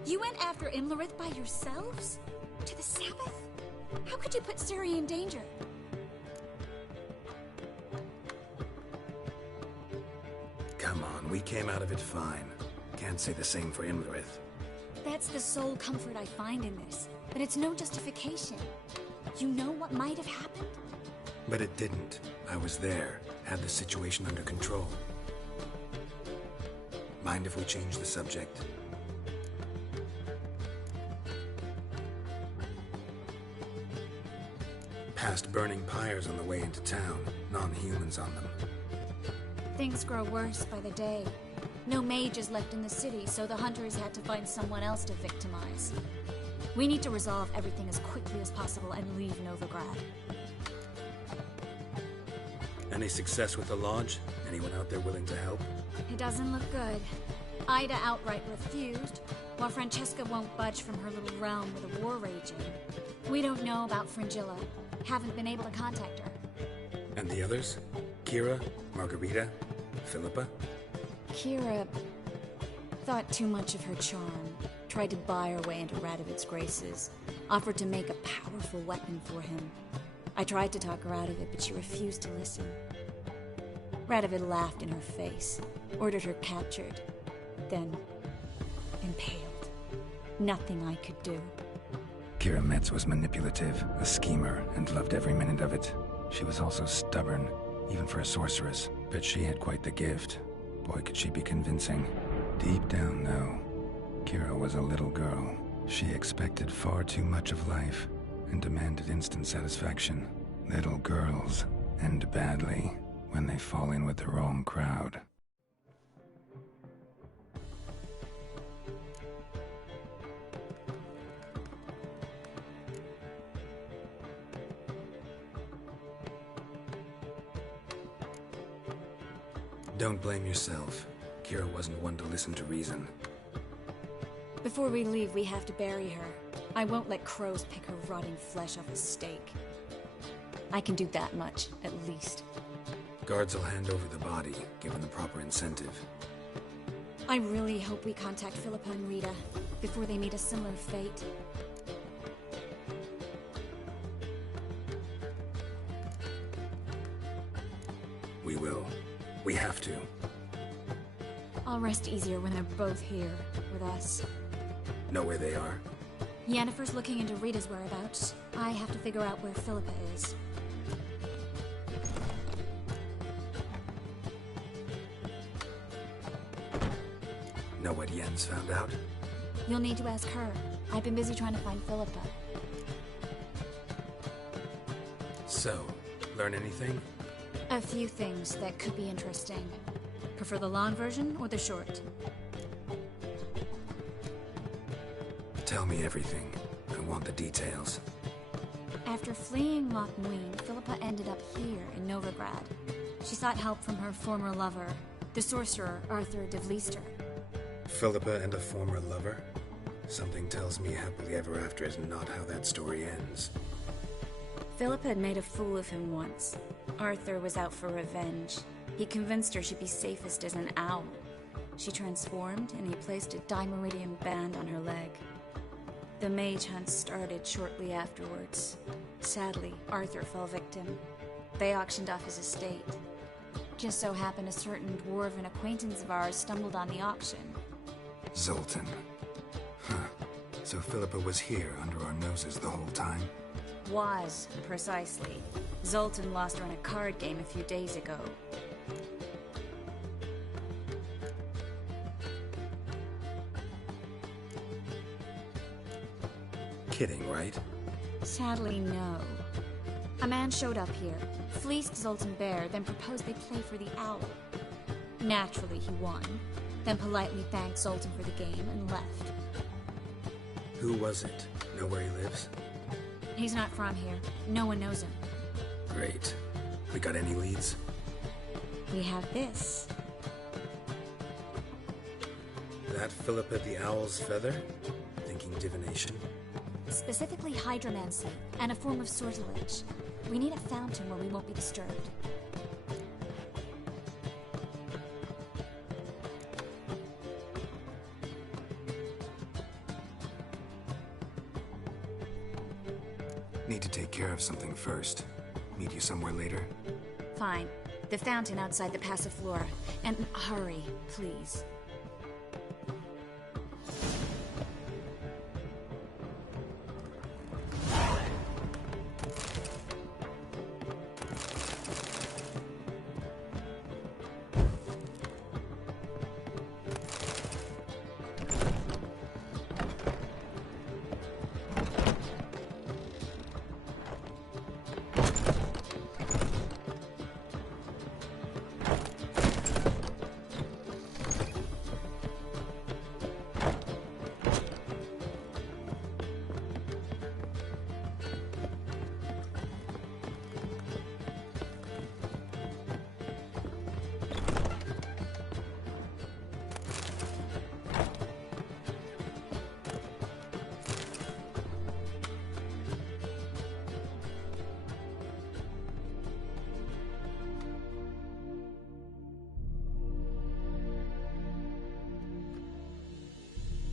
You went after Imlerith by yourselves? To the Sabbath? How could you put Ciri in danger? Come on, we came out of it fine. Can't say the same for Imlerith. That's the sole comfort I find in this, but it's no justification. You know what might have happened? But it didn't. I was there, had the situation under control. Mind if we change the subject? Past burning pyres on the way into town, non-humans on them. Things grow worse by the day. No mages left in the city, so the hunters had to find someone else to victimize. We need to resolve everything as quickly as possible and leave Novigrad. Any success with the Lodge? Anyone out there willing to help? It doesn't look good. Ida outright refused, while Francesca won't budge from her little realm with a war raging. We don't know about Fringilla. Haven't been able to contact her. And the others? Kira? Margarita? Philippa? Kira thought too much of her charm, tried to buy her way into Radovid's graces, offered to make a powerful weapon for him. I tried to talk her out of it, but she refused to listen. Radovid laughed in her face, ordered her captured, then impaled. Nothing I could do. Kira Metz was manipulative, a schemer, and loved every minute of it. She was also stubborn, even for a sorceress, but she had quite the gift. Boy, could she be convincing. Deep down, though, Kira was a little girl. She expected far too much of life and demanded instant satisfaction. Little girls end badly when they fall in with the wrong crowd. Don't blame yourself. Kira wasn't one to listen to reason. Before we leave, we have to bury her. I won't let crows pick her rotting flesh off a stake. I can do that much, at least. Guards will hand over the body, given the proper incentive. I really hope we contact Philippa and Rita before they meet a similar fate. We will. We have to. I'll rest easier when they're both here, with us. Know where they are? Yennefer's looking into Rita's whereabouts. I have to figure out where Philippa is. Know what Yen's found out? You'll need to ask her. I've been busy trying to find Philippa. So, learn anything? A few things that could be interesting. Prefer the long version or the short? Tell me everything. I want the details. After fleeing Loch Muin, Philippa ended up here in Novigrad. She sought help from her former lover, the sorcerer Arthur de Vlister. Philippa and a former lover? Something tells me happily ever after is not how that story ends. Philippa had made a fool of him once. Arthur was out for revenge. He convinced her she'd be safest as an owl. She transformed, and he placed a dimeridium band on her leg. The mage hunt started shortly afterwards. Sadly, Arthur fell victim. They auctioned off his estate. Just so happened a certain dwarven acquaintance of ours stumbled on the auction. Zoltan. Huh. So Philippa was here under our noses the whole time? Was, precisely. Zoltan lost her in a card game a few days ago. Kidding, right? Sadly, no. A man showed up here, fleeced Zoltan bare, then proposed they play for the owl. Naturally, he won, then politely thanked Zoltan for the game and left. Who was it? Know where he lives? He's not from here. No one knows him. Great. We got any leads? We have this. That Philippa the Owl's feather? Thinking divination? Specifically hydromancy, and a form of sortilege. We need a fountain where we won't be disturbed. Need to take care of something first. Meet you somewhere later? Fine. The fountain outside the Passiflora. And hurry, please.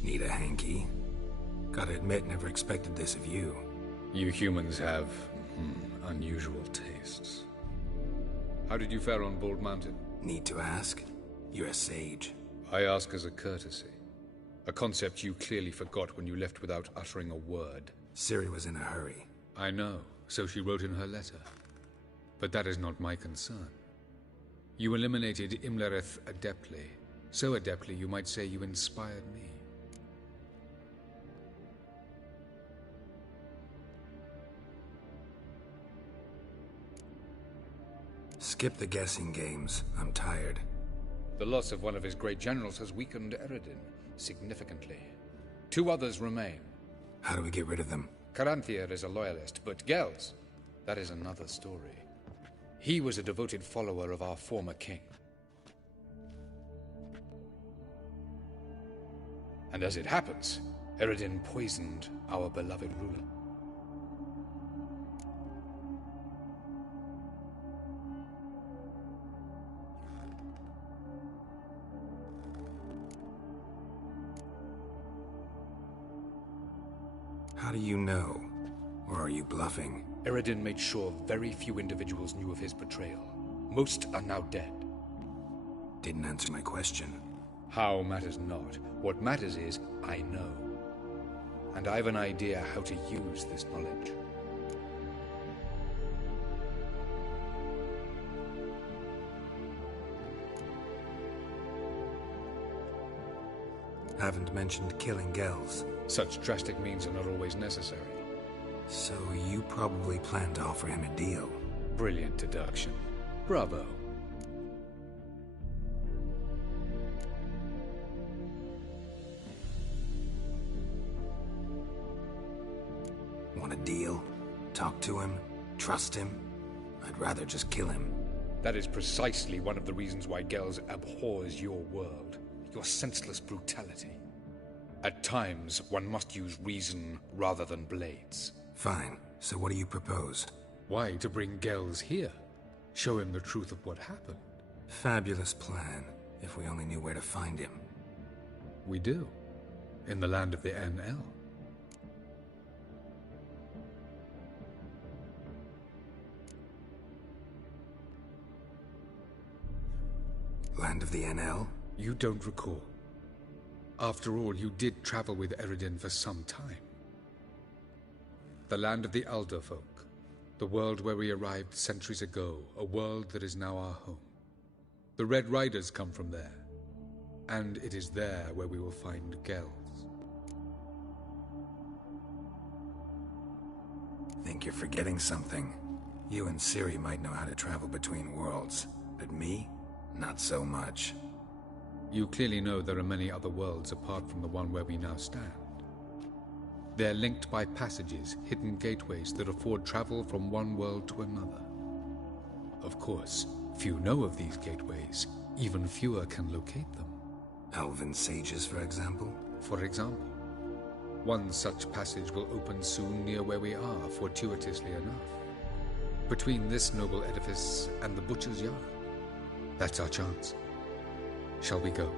Need a hanky? Gotta admit, never expected this of you. You humans have unusual tastes. How did you fare on Bald Mountain? Need to ask? You're a sage. I ask as a courtesy. A concept you clearly forgot when you left without uttering a word. Ciri was in a hurry. I know, so she wrote in her letter. But that is not my concern. You eliminated Imlerith adeptly. So adeptly you might say you inspired me. Skip the guessing games. I'm tired. The loss of one of his great generals has weakened Eredin significantly. 2 others remain. How do we get rid of them? Caranthir is a loyalist, but Gels, that is another story. He was a devoted follower of our former king. And as it happens, Eredin poisoned our beloved ruler. How do you know? Or are you bluffing? Eredin made sure very few individuals knew of his betrayal. Most are now dead. Didn't answer my question. How matters not. What matters is, I know. And I've an idea how to use this knowledge. Haven't mentioned killing Gels. Such drastic means are not always necessary. So you probably plan to offer him a deal. Brilliant deduction. Bravo. Want a deal? Talk to him? Trust him? I'd rather just kill him. That is precisely one of the reasons why Gels abhors your world. Your senseless brutality. At times, one must use reason rather than blades. Fine. So what do you propose? Why, to bring Gels here. Show him the truth of what happened. Fabulous plan, if we only knew where to find him. We do. In the land of the NL. Land of the NL? You don't recall. After all, you did travel with Eredin for some time. The land of the Alder folk. The world where we arrived centuries ago. A world that is now our home. The Red Riders come from there. And it is there where we will find Gels. Think you're forgetting something. You and Ciri might know how to travel between worlds. But me? Not so much. You clearly know there are many other worlds apart from the one where we now stand. They're linked by passages, hidden gateways that afford travel from one world to another. Of course, few know of these gateways. Even fewer can locate them. Elven sages, for example? For example. One such passage will open soon near where we are, fortuitously enough. Between this noble edifice and the butcher's yard. That's our chance. Shall we go?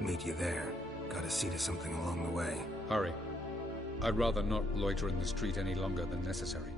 Meet you there. Gotta see to something along the way. Hurry. I'd rather not loiter in the street any longer than necessary.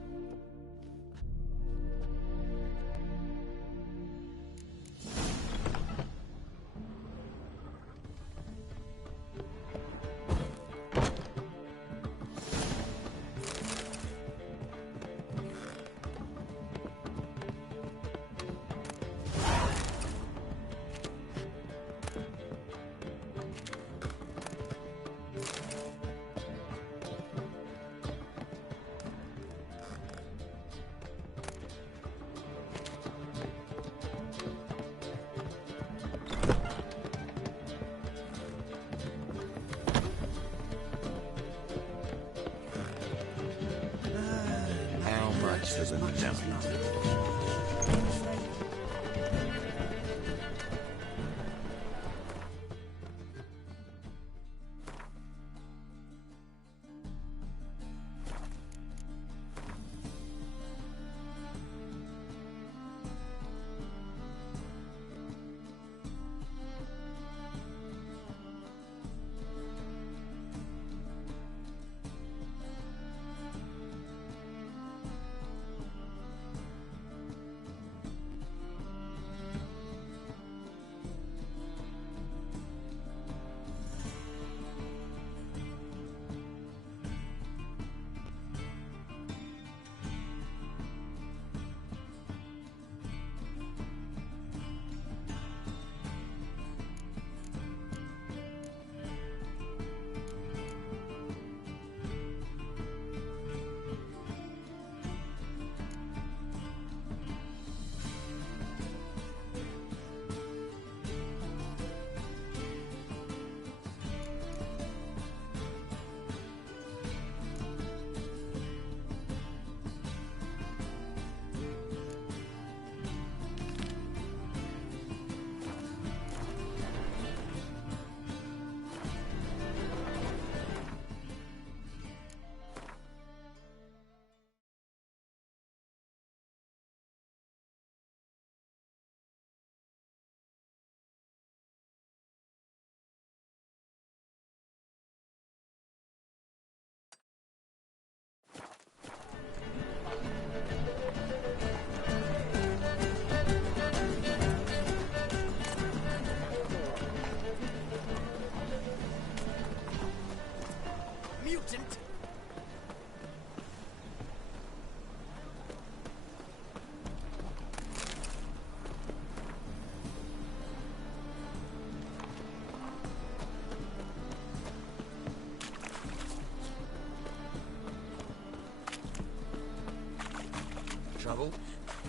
trouble?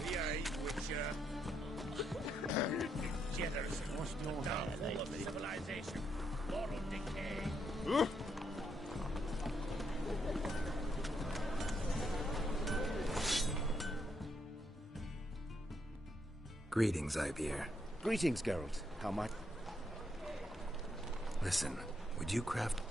Aye, Witcher. Jitters. What's your downfall of civilization? Moral decay. Greetings, Ivier. Greetings, Geralt. How might... Listen, would you craft...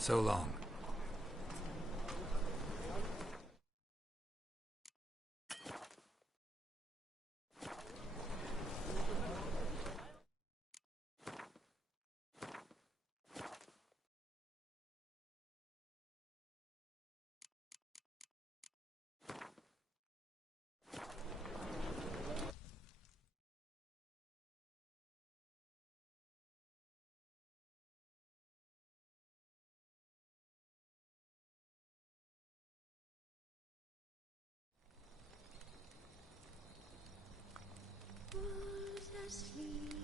So long. Was asleep.